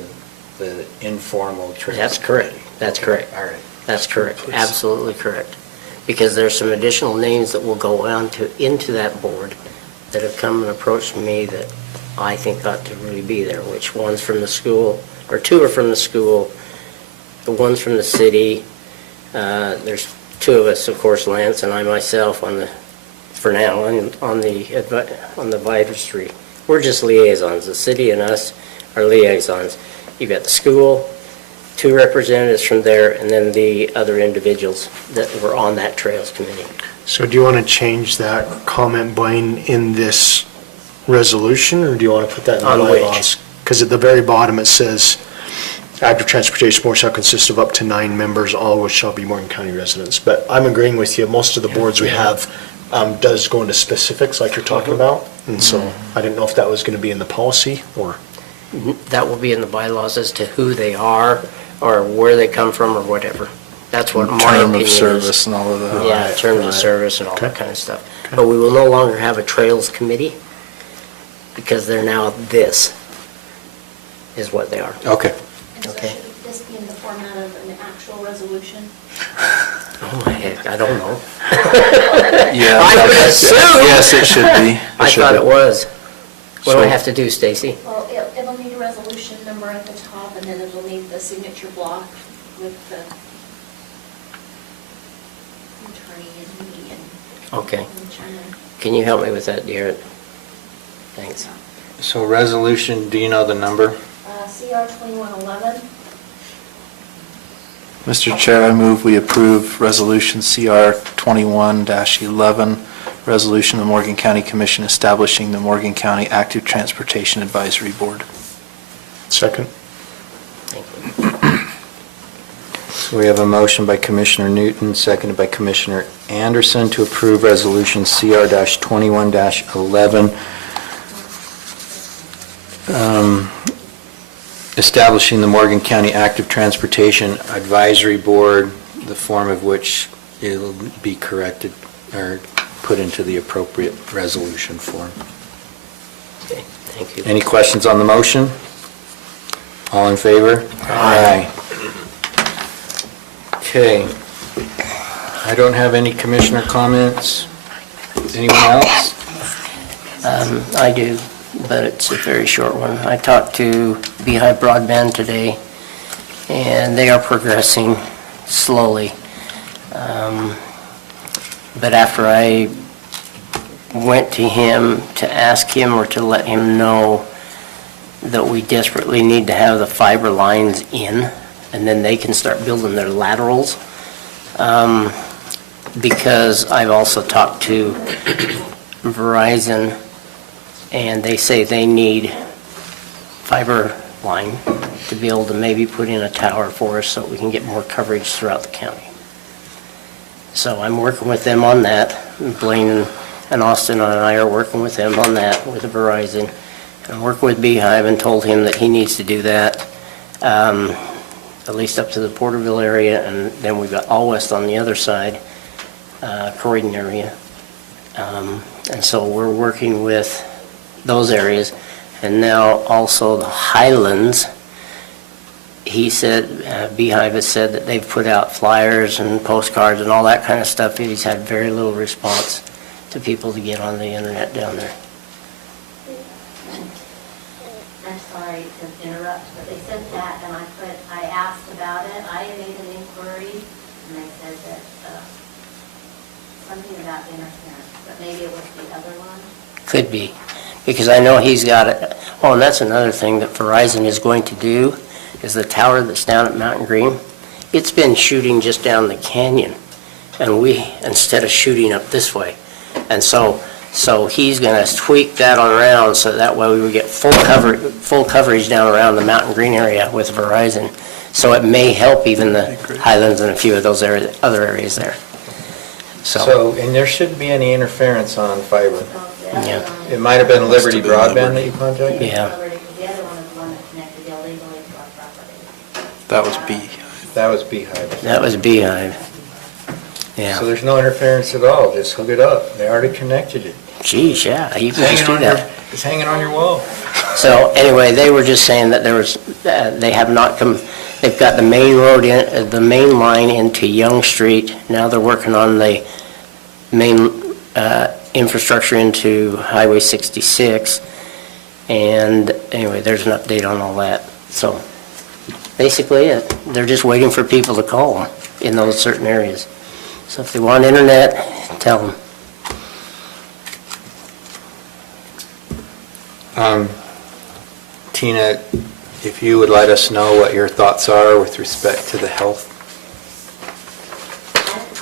the informal Trails. That's correct. Committee. That's correct. All right. That's correct, Please. absolutely correct. Because there's some additional names that will go on into that board that have come and approached me that I think ought to really be there, which one's from the school, or two are from the school, the one's from the city. There's two of us, of course, Lance and I myself on the, for now, on the advisory. We're just liaisons. The city and us are liaisons. You've got the school, two representatives from there, and then the other individuals that were on that Trails Committee. So do you want to change that comment, Blaine, in this resolution, or do you want to put that in the On which? bylaws? Because at the very bottom, it says, active transportation board shall consist of up to 9 members, all of which shall be Morgan County residents. But I'm agreeing with you, most of the boards we have does go into specifics like you're talking about. And so I didn't know if that was going to be in the policy, or? That will be in the bylaws as to who they are, or where they come from, or whatever. That's what my Term opinion of is. service and all of that. Yeah, terms of service and all that kind of stuff. But we will no longer have a Trails Committee, because they're now this, is what they are. Okay. And so Okay. should this be in the format of an actual resolution? Oh, heck, I don't know. Yeah. I would assume. Yes, it should be. I thought it was. What do I So- have to do, Stacy? Well, it'll need a resolution number at the top, and then it'll need the signature block with the attorney and me and. Okay. and chairman. Can you help me with that, Garrett? Thanks. So resolution, do you know the number? CR 2111. Mr. Chair, I move we approve Resolution CR 21-11, resolution of the Morgan County Commission establishing the Morgan County Active Transportation Advisory Board. Second. So we have a motion by Commissioner Newton, seconded by Commissioner Anderson to approve resolution CR-21-11, establishing the Morgan County Active Transportation Advisory Board, the form of which it'll be corrected or put into the appropriate resolution form. Okay, thank you. Any questions on the motion? All in favor? Aye. Okay. I don't have any commissioner comments. Anyone else? I do, but it's a very short one. I talked to Beehive Broadband today, and they are progressing slowly. But after I went to him to ask him or to let him know that we desperately need to have the fiber lines in, and then they can start building their laterals. Because I've also talked to Verizon, and they say they need fiber line to be able to maybe put in a tower for us so we can get more coverage throughout the county. So I'm working with them on that. Blaine and Austin and I are working with them on that with Verizon. I'm working with Beehive and told him that he needs to do that, at least up to the Porterville area, and then we've got All West on the other side, Croydon area. And so we're working with those areas. And now also the Highlands, he said, Beehive has said that they've put out flyers and postcards and all that kind of stuff. He's had very little response to people to get on the internet down there. I'm sorry to interrupt, but they sent that, and I asked about it. I made an inquiry, and they said that something about interference, but maybe it was the other one. Could be, because I know he's got it. Oh, and that's another thing that Verizon is going to do, is the tower that's down at Mountain Green. It's been shooting just down the canyon, and instead of shooting up this way. And so he's going to tweak that around so that way we would get full coverage down around the Mountain Green area with Verizon. So it may help even the Highlands and a few of those other areas there. So, and there shouldn't be any interference on fiber. Yeah. It might have been Liberty Broadband that you contacted? Yeah. The other one is the one that connected illegally to our property. That was B. That was Beehive. That was Beehive. Yeah. So there's no interference at all, just hook it up. They already connected it. Geez, yeah, you can just do that. It's hanging on your wall. So anyway, they were just saying that there was, they have not come, they've got the main road in, the main line into Young Street. Now they're working on the main infrastructure into Highway 66. And anyway, there's an update on all that. So basically it. They're just waiting for people to call them in those certain areas. So if they want internet, tell them. Tina, if you would let us know what your thoughts are with respect to the health.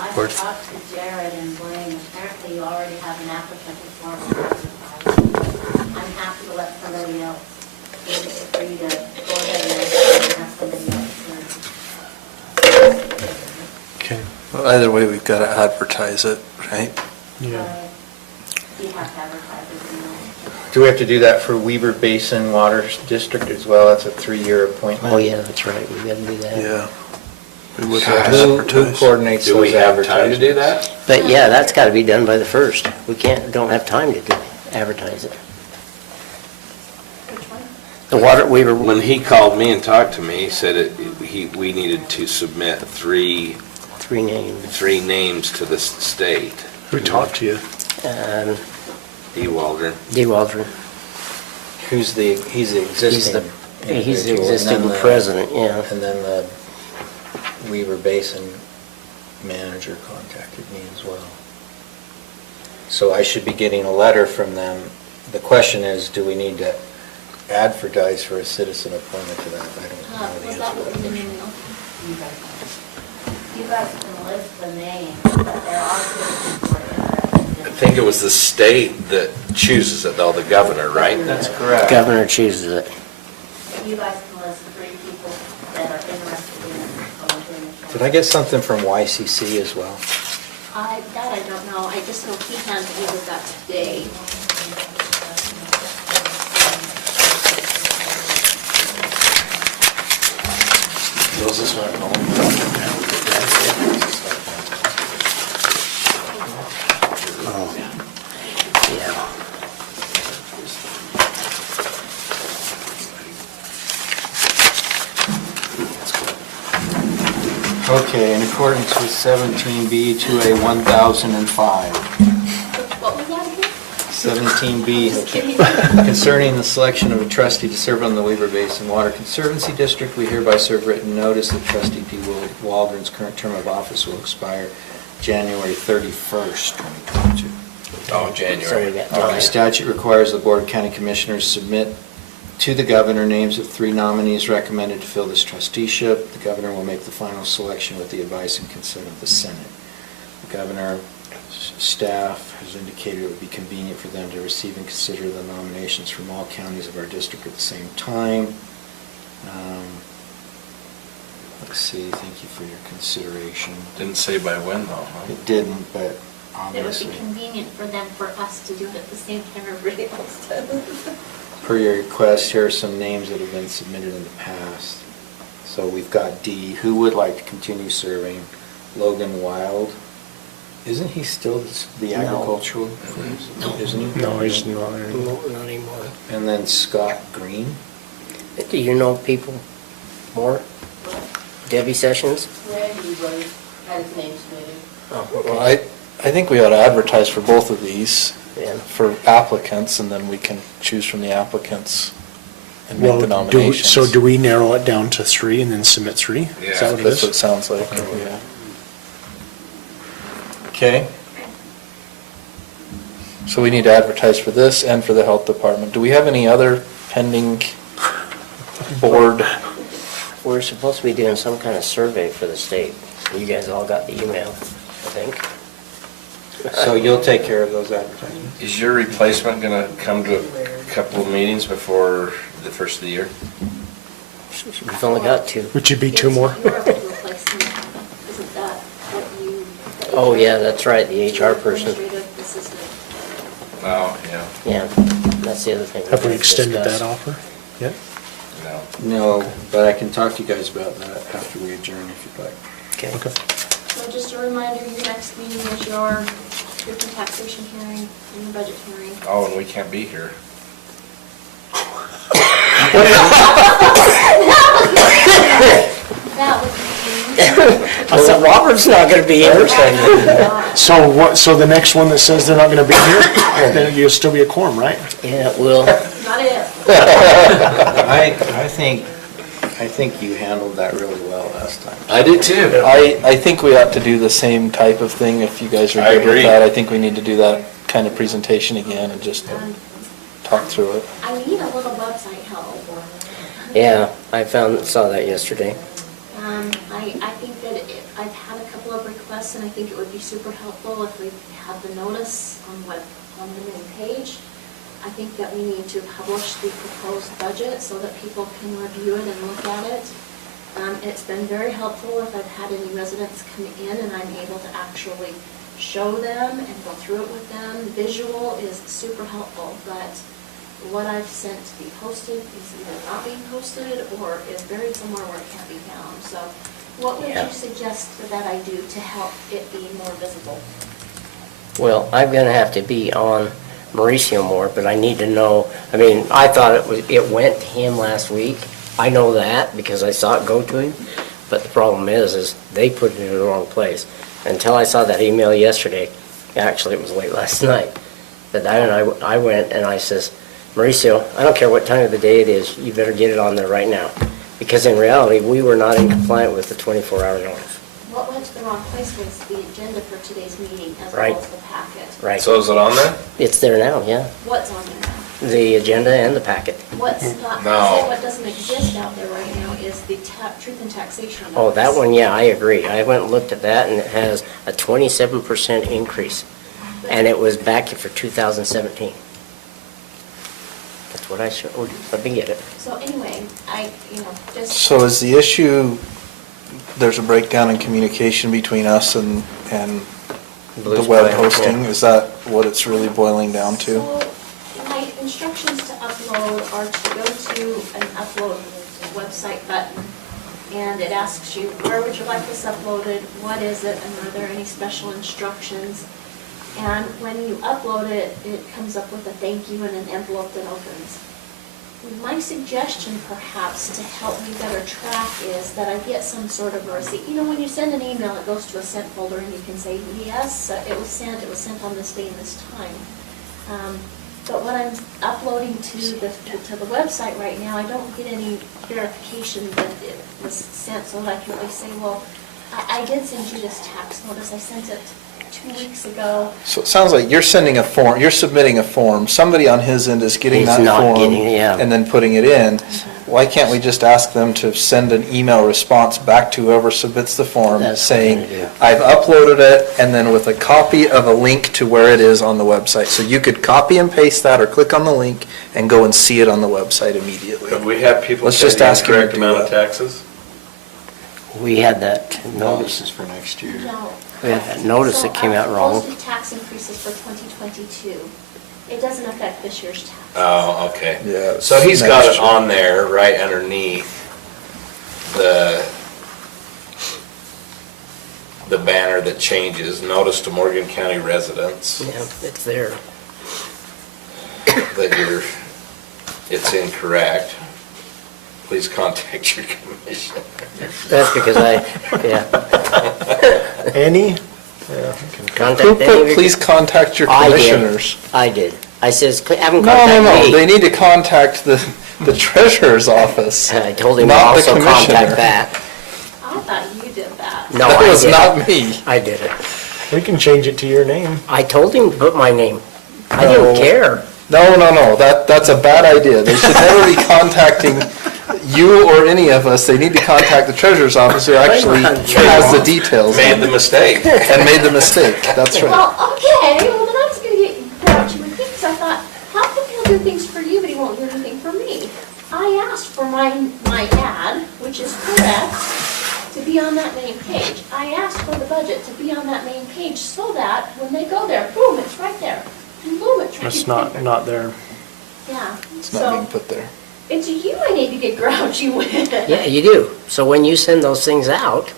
I talked to Jared and Blaine. Apparently you already have an applicant before us. I'm happy to let somebody else, for you to go ahead and have somebody else. Okay. Well, either way, we've got to advertise it, right? You have to advertise it, you know. Do we have to do that for Weaver Basin Water District as well? That's a 3-year appointment. Oh, yeah, that's right, we gotta do that. Yeah. We would have to Who advertise. coordinates Do we those have time to do advertisements? that? But yeah, that's gotta be done by the 1st. We don't have time to advertise it. Which one? The water, we were, When he called me and talked to me, he said we needed to submit 3 3 names. 3 names to the state. Who talked to you? D. Waldron. D. Waldron. He's the existing. He's the individual, and existing then the- president, yeah. And then the Weaver Basin manager contacted me as well. So I should be getting a letter from them. The question is, do we need to advertise for a citizen appointment to that? I don't know the Was answer that to that what question. You guys can list the names, but there are citizens who are interested in. I think it was the state that chooses it, though, the governor, right? That's correct. Governor chooses it. You guys can list 3 people that are interested in volunteering. Did I get something from YCC as well? That I don't know, I just know he handed me with that today. Those is not going. Yeah. Okay, in accordance with 17B 2A 1005. What was that again? 17B, concerning the selection of a trustee to serve on the Weaver Basin Water Conservancy District, we hereby serve written notice that trustee D. Waldron's current term of office will expire January 31st, 2022. Oh, So we January. got The statute requires the Board of County Commissioners submit to the governor names of 3 nominees recommended to fill this trusteeship. The governor will make the final selection with the advice and consent of the Senate. The governor's staff has indicated it would be convenient for them to receive and consider the nominations from all counties of our district at the same time. Let's see, thank you for your consideration. Didn't say by when though, huh? It didn't, but It would obviously. be convenient for them, for us to do it at the same time everybody else does. Per your request, here are some names that have been submitted in the past. So we've got D, who would like to continue serving? Logan Wild. Isn't he still the No. agricultural? No. Isn't he? No, he's not. No, not anymore. And then Scott Green. Do you know people more? Debbie Sessions? Randy was, had his name submitted. Oh, Well, okay. I think we ought to advertise for both of these Yeah. for applicants, and then we can choose from the applicants and make the Well, nominations. so do we narrow it down to 3 and then submit 3? Yeah, Is that what it That's what it is? sounds like, yeah. Okay. So we need to advertise for this and for the health department. Do we have any other pending board? We're supposed to be doing some kind of survey for the state. You guys all got the email, I think. So you'll take care of those advertisements? Is your replacement gonna come to a couple of meetings before the first of the year? We've only got 2. Would you be 2 more? You're able to replace him. Isn't that what you? Oh, yeah, that's right, the HR person. Administrative assistant. Oh, yeah, Yeah, that's the other thing. Have we wanted to extended discuss. that offer yet? no. No, but I can talk to you guys about that after we adjourn if you'd like. Okay. Okay. So just a reminder, your next meeting is your truth and taxation hearing and your budget hearing. Oh, and we can't be here. That would I said, Robert's not gonna be here. So what, so the next one that says they're not gonna be here, then you'll still be a quorum, right? Yeah, well, not it. I think you handled that really well last time. I did too. I think we ought to do the same type of thing if you guys are I good with agree. that. I think we need to do that kind of presentation again and just talk through it. I need a little website help. yeah, saw that yesterday. I think that I've had a couple of requests, and I think it would be super helpful if we have the notice on the main page. I think that we need to publish the proposed budget so that people can review it and look at it. It's been very helpful if I've had any residents come in and I'm able to actually show them and go through it with them. Visual is super helpful, but what I've sent to be posted is either not being posted or is buried somewhere where it can't be found. So what would Yeah. you suggest that I do to help it be more visible? Well, I'm gonna have to be on Mauricio more, but I need to know, I mean, I thought it went to him last week. I know that because I saw it go to him, But the problem is they put it in the wrong place. Until I saw that email yesterday, actually it was late last night, that I went and I says, Mauricio, I don't care what time of the day it is, you better get it on there right now. Because in reality, we were not in compliance with the 24-hour notice. What went to the wrong place was the agenda for today's meeting as Right. well as the packet. Right. So is it on there? It's there now, yeah. What's on there now? The agenda and the packet. What's not, No. what doesn't exist out there right now is the truth and taxation. Oh, that notice. one, yeah, I agree. I went and looked at that, and it has a 27% increase. And it was back for 2017. That's what I showed. Let me get it. So anyway, just. So is the issue, there's a breakdown in communication between us and the Blue web Sky, hosting? yeah. Is that what it's really boiling down to? So my instructions to upload are to go to an upload website button, and it asks you, where would you like this uploaded, what is it, and are there any special instructions? And when you upload it, it comes up with a thank you and an envelope that opens. My suggestion perhaps to help me better track is that I get some sort of a receipt. You know, when you send an email, it goes to a sent folder and you can say, yes, it was sent on this day and this time. But when I'm uploading to the website right now, I don't get any verification that it was sent, so I can always say, well, I did send you this tax notice, I sent it 2 weeks ago. So it sounds like you're sending a form, you're submitting a form, somebody on his end is getting He's that not form getting it, yeah. and then putting it in. Why can't we just ask them to send an email response back to whoever submits the form That's what saying, I'm gonna do. I've uploaded it, and then with a copy of a link to where it is on the website. So you could copy and paste that or click on the link and go and see it on the website immediately. Have we had people Let's pay just the ask him to incorrect do amount of that. taxes? We had that No, notice. this is for next year. No. We had that notice that came out wrong. So I posted tax increases for 2022. It doesn't affect this year's tax. Oh, okay. Yeah, So he's got next it year. on there right underneath the banner that changes, notice to Morgan County residents Yeah, it's there. that it's incorrect. Please contact your commissioner. That's because Any? Contact any of your- Please contact your I did. commissioners. I did. I says, have them No, contact me. they need to contact the treasurer's office. I told him to not the also contact commissioner. that. I thought you did that. No, That I was did not it. me. I did it. We can change it to your name. I told him to put my name. I didn't No. care. No, that's a bad idea. They should never be contacting you or any of us. They need to contact the treasurer's office who actually has the details. Made the mistake. And made the mistake, that's right. Well, okay, well then I was gonna get grouchy with you, because I thought, how come he'll do things for you, but he won't do anything for me? I asked for my ad, which is correct, to be on that main page. I asked for the budget to be on that main page, so that when they go there, boom, it's right there. Boom, it's right It's there. not there. Yeah, It's not being so put there. it's you I need to get grouchy with. Yeah, you do. So when you send those things out,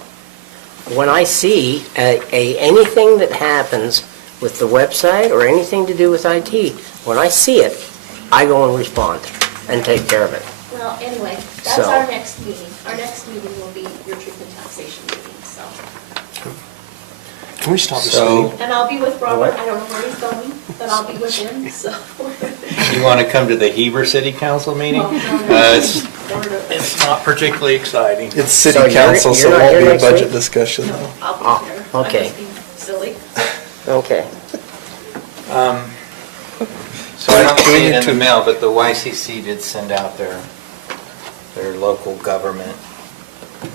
when I see anything that happens with the website or anything to do with IT, when I see it, I go and respond and take care of it. Well, anyway, that's So- our next meeting. Our next meeting will be your truth and taxation meeting, so. Can we stop this So- meeting? And I'll be with Robert, I don't know where he's going, but I'll be with him, so. You want to come to the Heber City Council meeting? It's not particularly exciting. It's So city you're- council, so you're it not won't here be a next budget week? discussion. I'll be Oh, there. okay. I'm just being silly. Okay. So I don't Do we see it need in the to- mail, but the YCC did send out their local government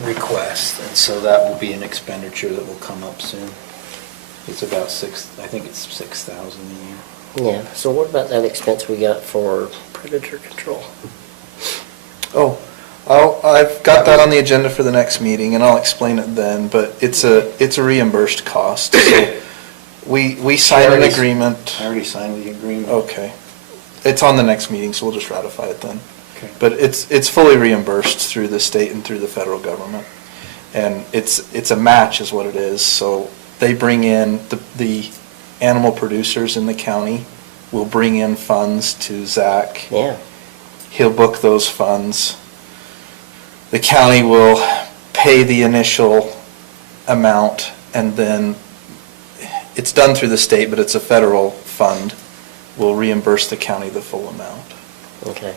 request, and so that will be an expenditure that will come up soon. It's about I think it's 6,000 a year. Yeah, so what about that expense we got for predator control? Oh, I've got that on the agenda for the next meeting, and I'll explain it then, but it's a reimbursed cost. So we sign an agreement. I already signed the agreement. Okay. It's on the next meeting, so we'll just ratify it then. Okay. But it's fully reimbursed through the state and through the federal government. And it's a match is what it is, so they bring in, the animal producers in the county will bring in funds to Zach. Yeah. He'll book those funds. The county will pay the initial amount, and then it's done through the state, but it's a federal fund, will reimburse the county the full amount. Okay.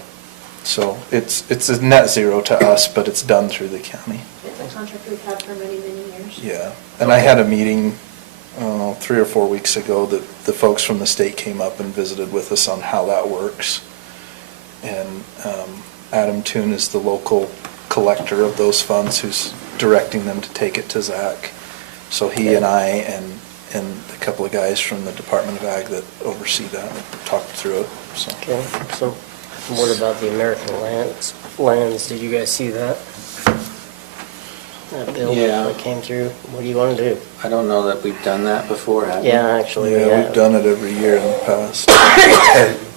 So it's a net zero to us, but it's done through the county. It's a contract we've had for many, many years. Yeah, and I had a meeting 3 or 4 weeks ago that the folks from the state came up and visited with us on how that works. And Adam Toon is the local collector of those funds who's directing them to take it to Zach. So he and I and a couple of guys from the Department of Ag that oversee that talked through it, so. Okay, so what about the American lands? Did you guys see that? That bill Yeah. that came through? What do you want to do? I don't know that we've done that before, have we? Yeah, actually, we Yeah, have. we've done it every year in the past.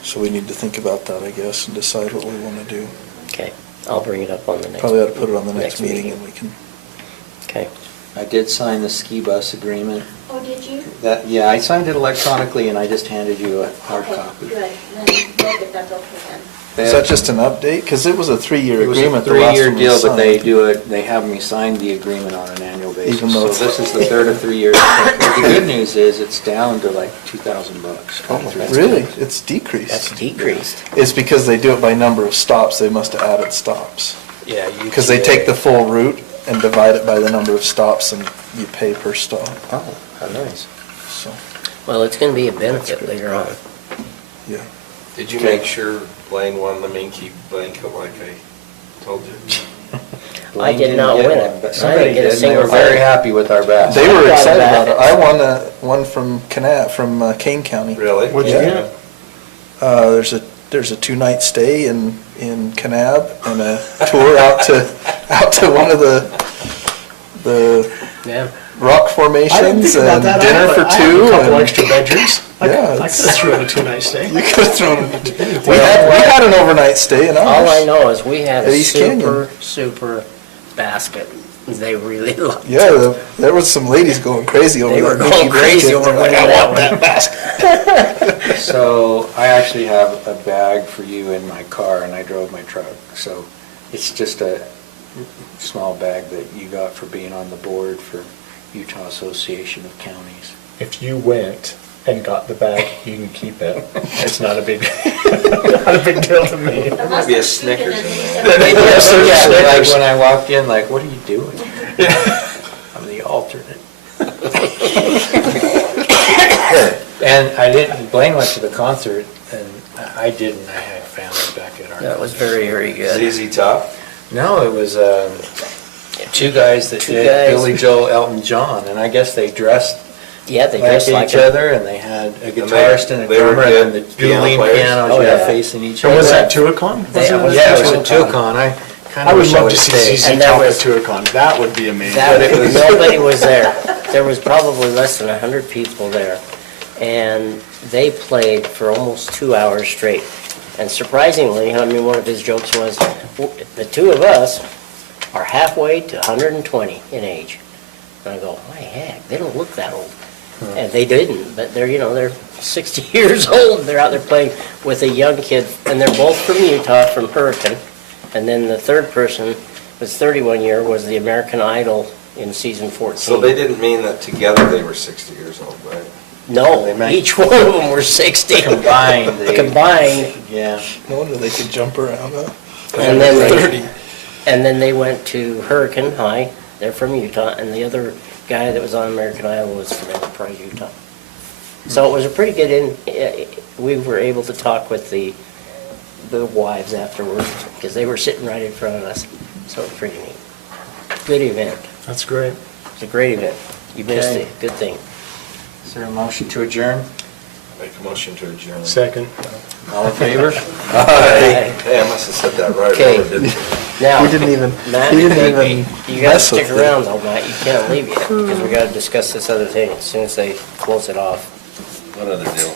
So we need to think about that, I guess, and decide what we want to do. Okay, I'll bring it up on the next. Probably ought to put it on the next meeting and we can. Okay. I did sign the ski bus agreement. Oh, did you? Yeah, I signed it electronically and I just handed you a hard Okay, copy. good. Then we'll get that bill for them. Is that just an update? Because it was a 3-year It was a agreement. the last 3-year one we deal, but they signed. do it, they have me sign the agreement on an annual basis. Even though So it's- this is the third of 3 years. The good news is it's down to like $2,000. Oh, really? It's decreased? That's decreased. It's because they do it by number of stops. They must have added stops. Yeah. Because they take the full route and divide it by the number of stops and you pay per stop. Oh, how nice. So, Well, it's going to be a benefit later on. yeah. Did you Okay. make sure Blaine won the Minky blanket like I told you? I did not win it. But I somebody didn't get a did, and they single were very vote. happy with our bass. They were got excited that. about it. I won one from Kane County. Really? What'd you Yeah. get? There's a 2-night stay in Kanab and a tour out to one of the Yeah. rock I didn't formations think about and that. dinner for I have two. a couple and- extra bedrooms. I Yeah, could have thrown a 2-night stay. You could have thrown it. We had an overnight stay in ours. All I know is we had At a East super, Canyon. super basket. They really loved it. Yeah, there was some ladies going crazy over They that were Mickey going crazy blanket. over They're like, winning I that want one." that basket. So I actually have a bag for you in my car and I drove my truck. So it's just a small bag that you got for being on the board for Utah Association of Counties. If you went and got the bag, you can keep it. It's not a big, not a big deal to me. There might be a Snickers in Yeah, like when I walked in, like, what are you doing? I'm the alternate. And I didn't, Blaine went to the concert and I didn't. I had family back at our. That was very, very good. ZZ Top? No, it was two guys that Two did guys. Billy Joel, Elton John, and I guess they dressed Yeah, they like dressed like each them. other, and they had a guitarist and a they were drummer, and good the piano dueling players? pianos Oh, yeah. facing each And other. was that Tuacon? Yeah, it was a Tuacon. I kind I of would wish love would've to see stayed. ZZ And there Top at was- Tuacon. That would be amazing. Nobody was there. There was probably less than 100 people there. And they played for almost 2 hours straight. And surprisingly, I mean, one of his jokes was, the two of us are halfway to 120 in age. And I go, my heck, they don't look that old. And they didn't, but they're 60 years old. They're out there playing with a young kid, and they're both from Utah, from Hurricane. And then the third person was 31 year, was the American Idol in season 14. So they didn't mean that together they were 60 years old, right? No, They might- each one of them were 60. Combined, they- Combined. Yeah. No wonder they could jump around, huh? And then they- 30. And then they went to Hurricane High, they're from Utah, and the other guy that was on American Idol was from Enterprise, Utah. So it was a pretty good, we were able to talk with the wives afterwards, because they were sitting right in front of us, so it was pretty neat. Good event, That's great. it's a great event. You missed Okay. it, good thing. Is there a motion to adjourn? Make a motion to adjourn. Second. All in favor? Hey, I must have said that right. Okay. Robert, didn't I? Now, We didn't even, Matt, he didn't even you gotta mess with stick it. around though, Matt, you can't leave yet, because we gotta discuss this other thing as soon as they close it off. What other deal?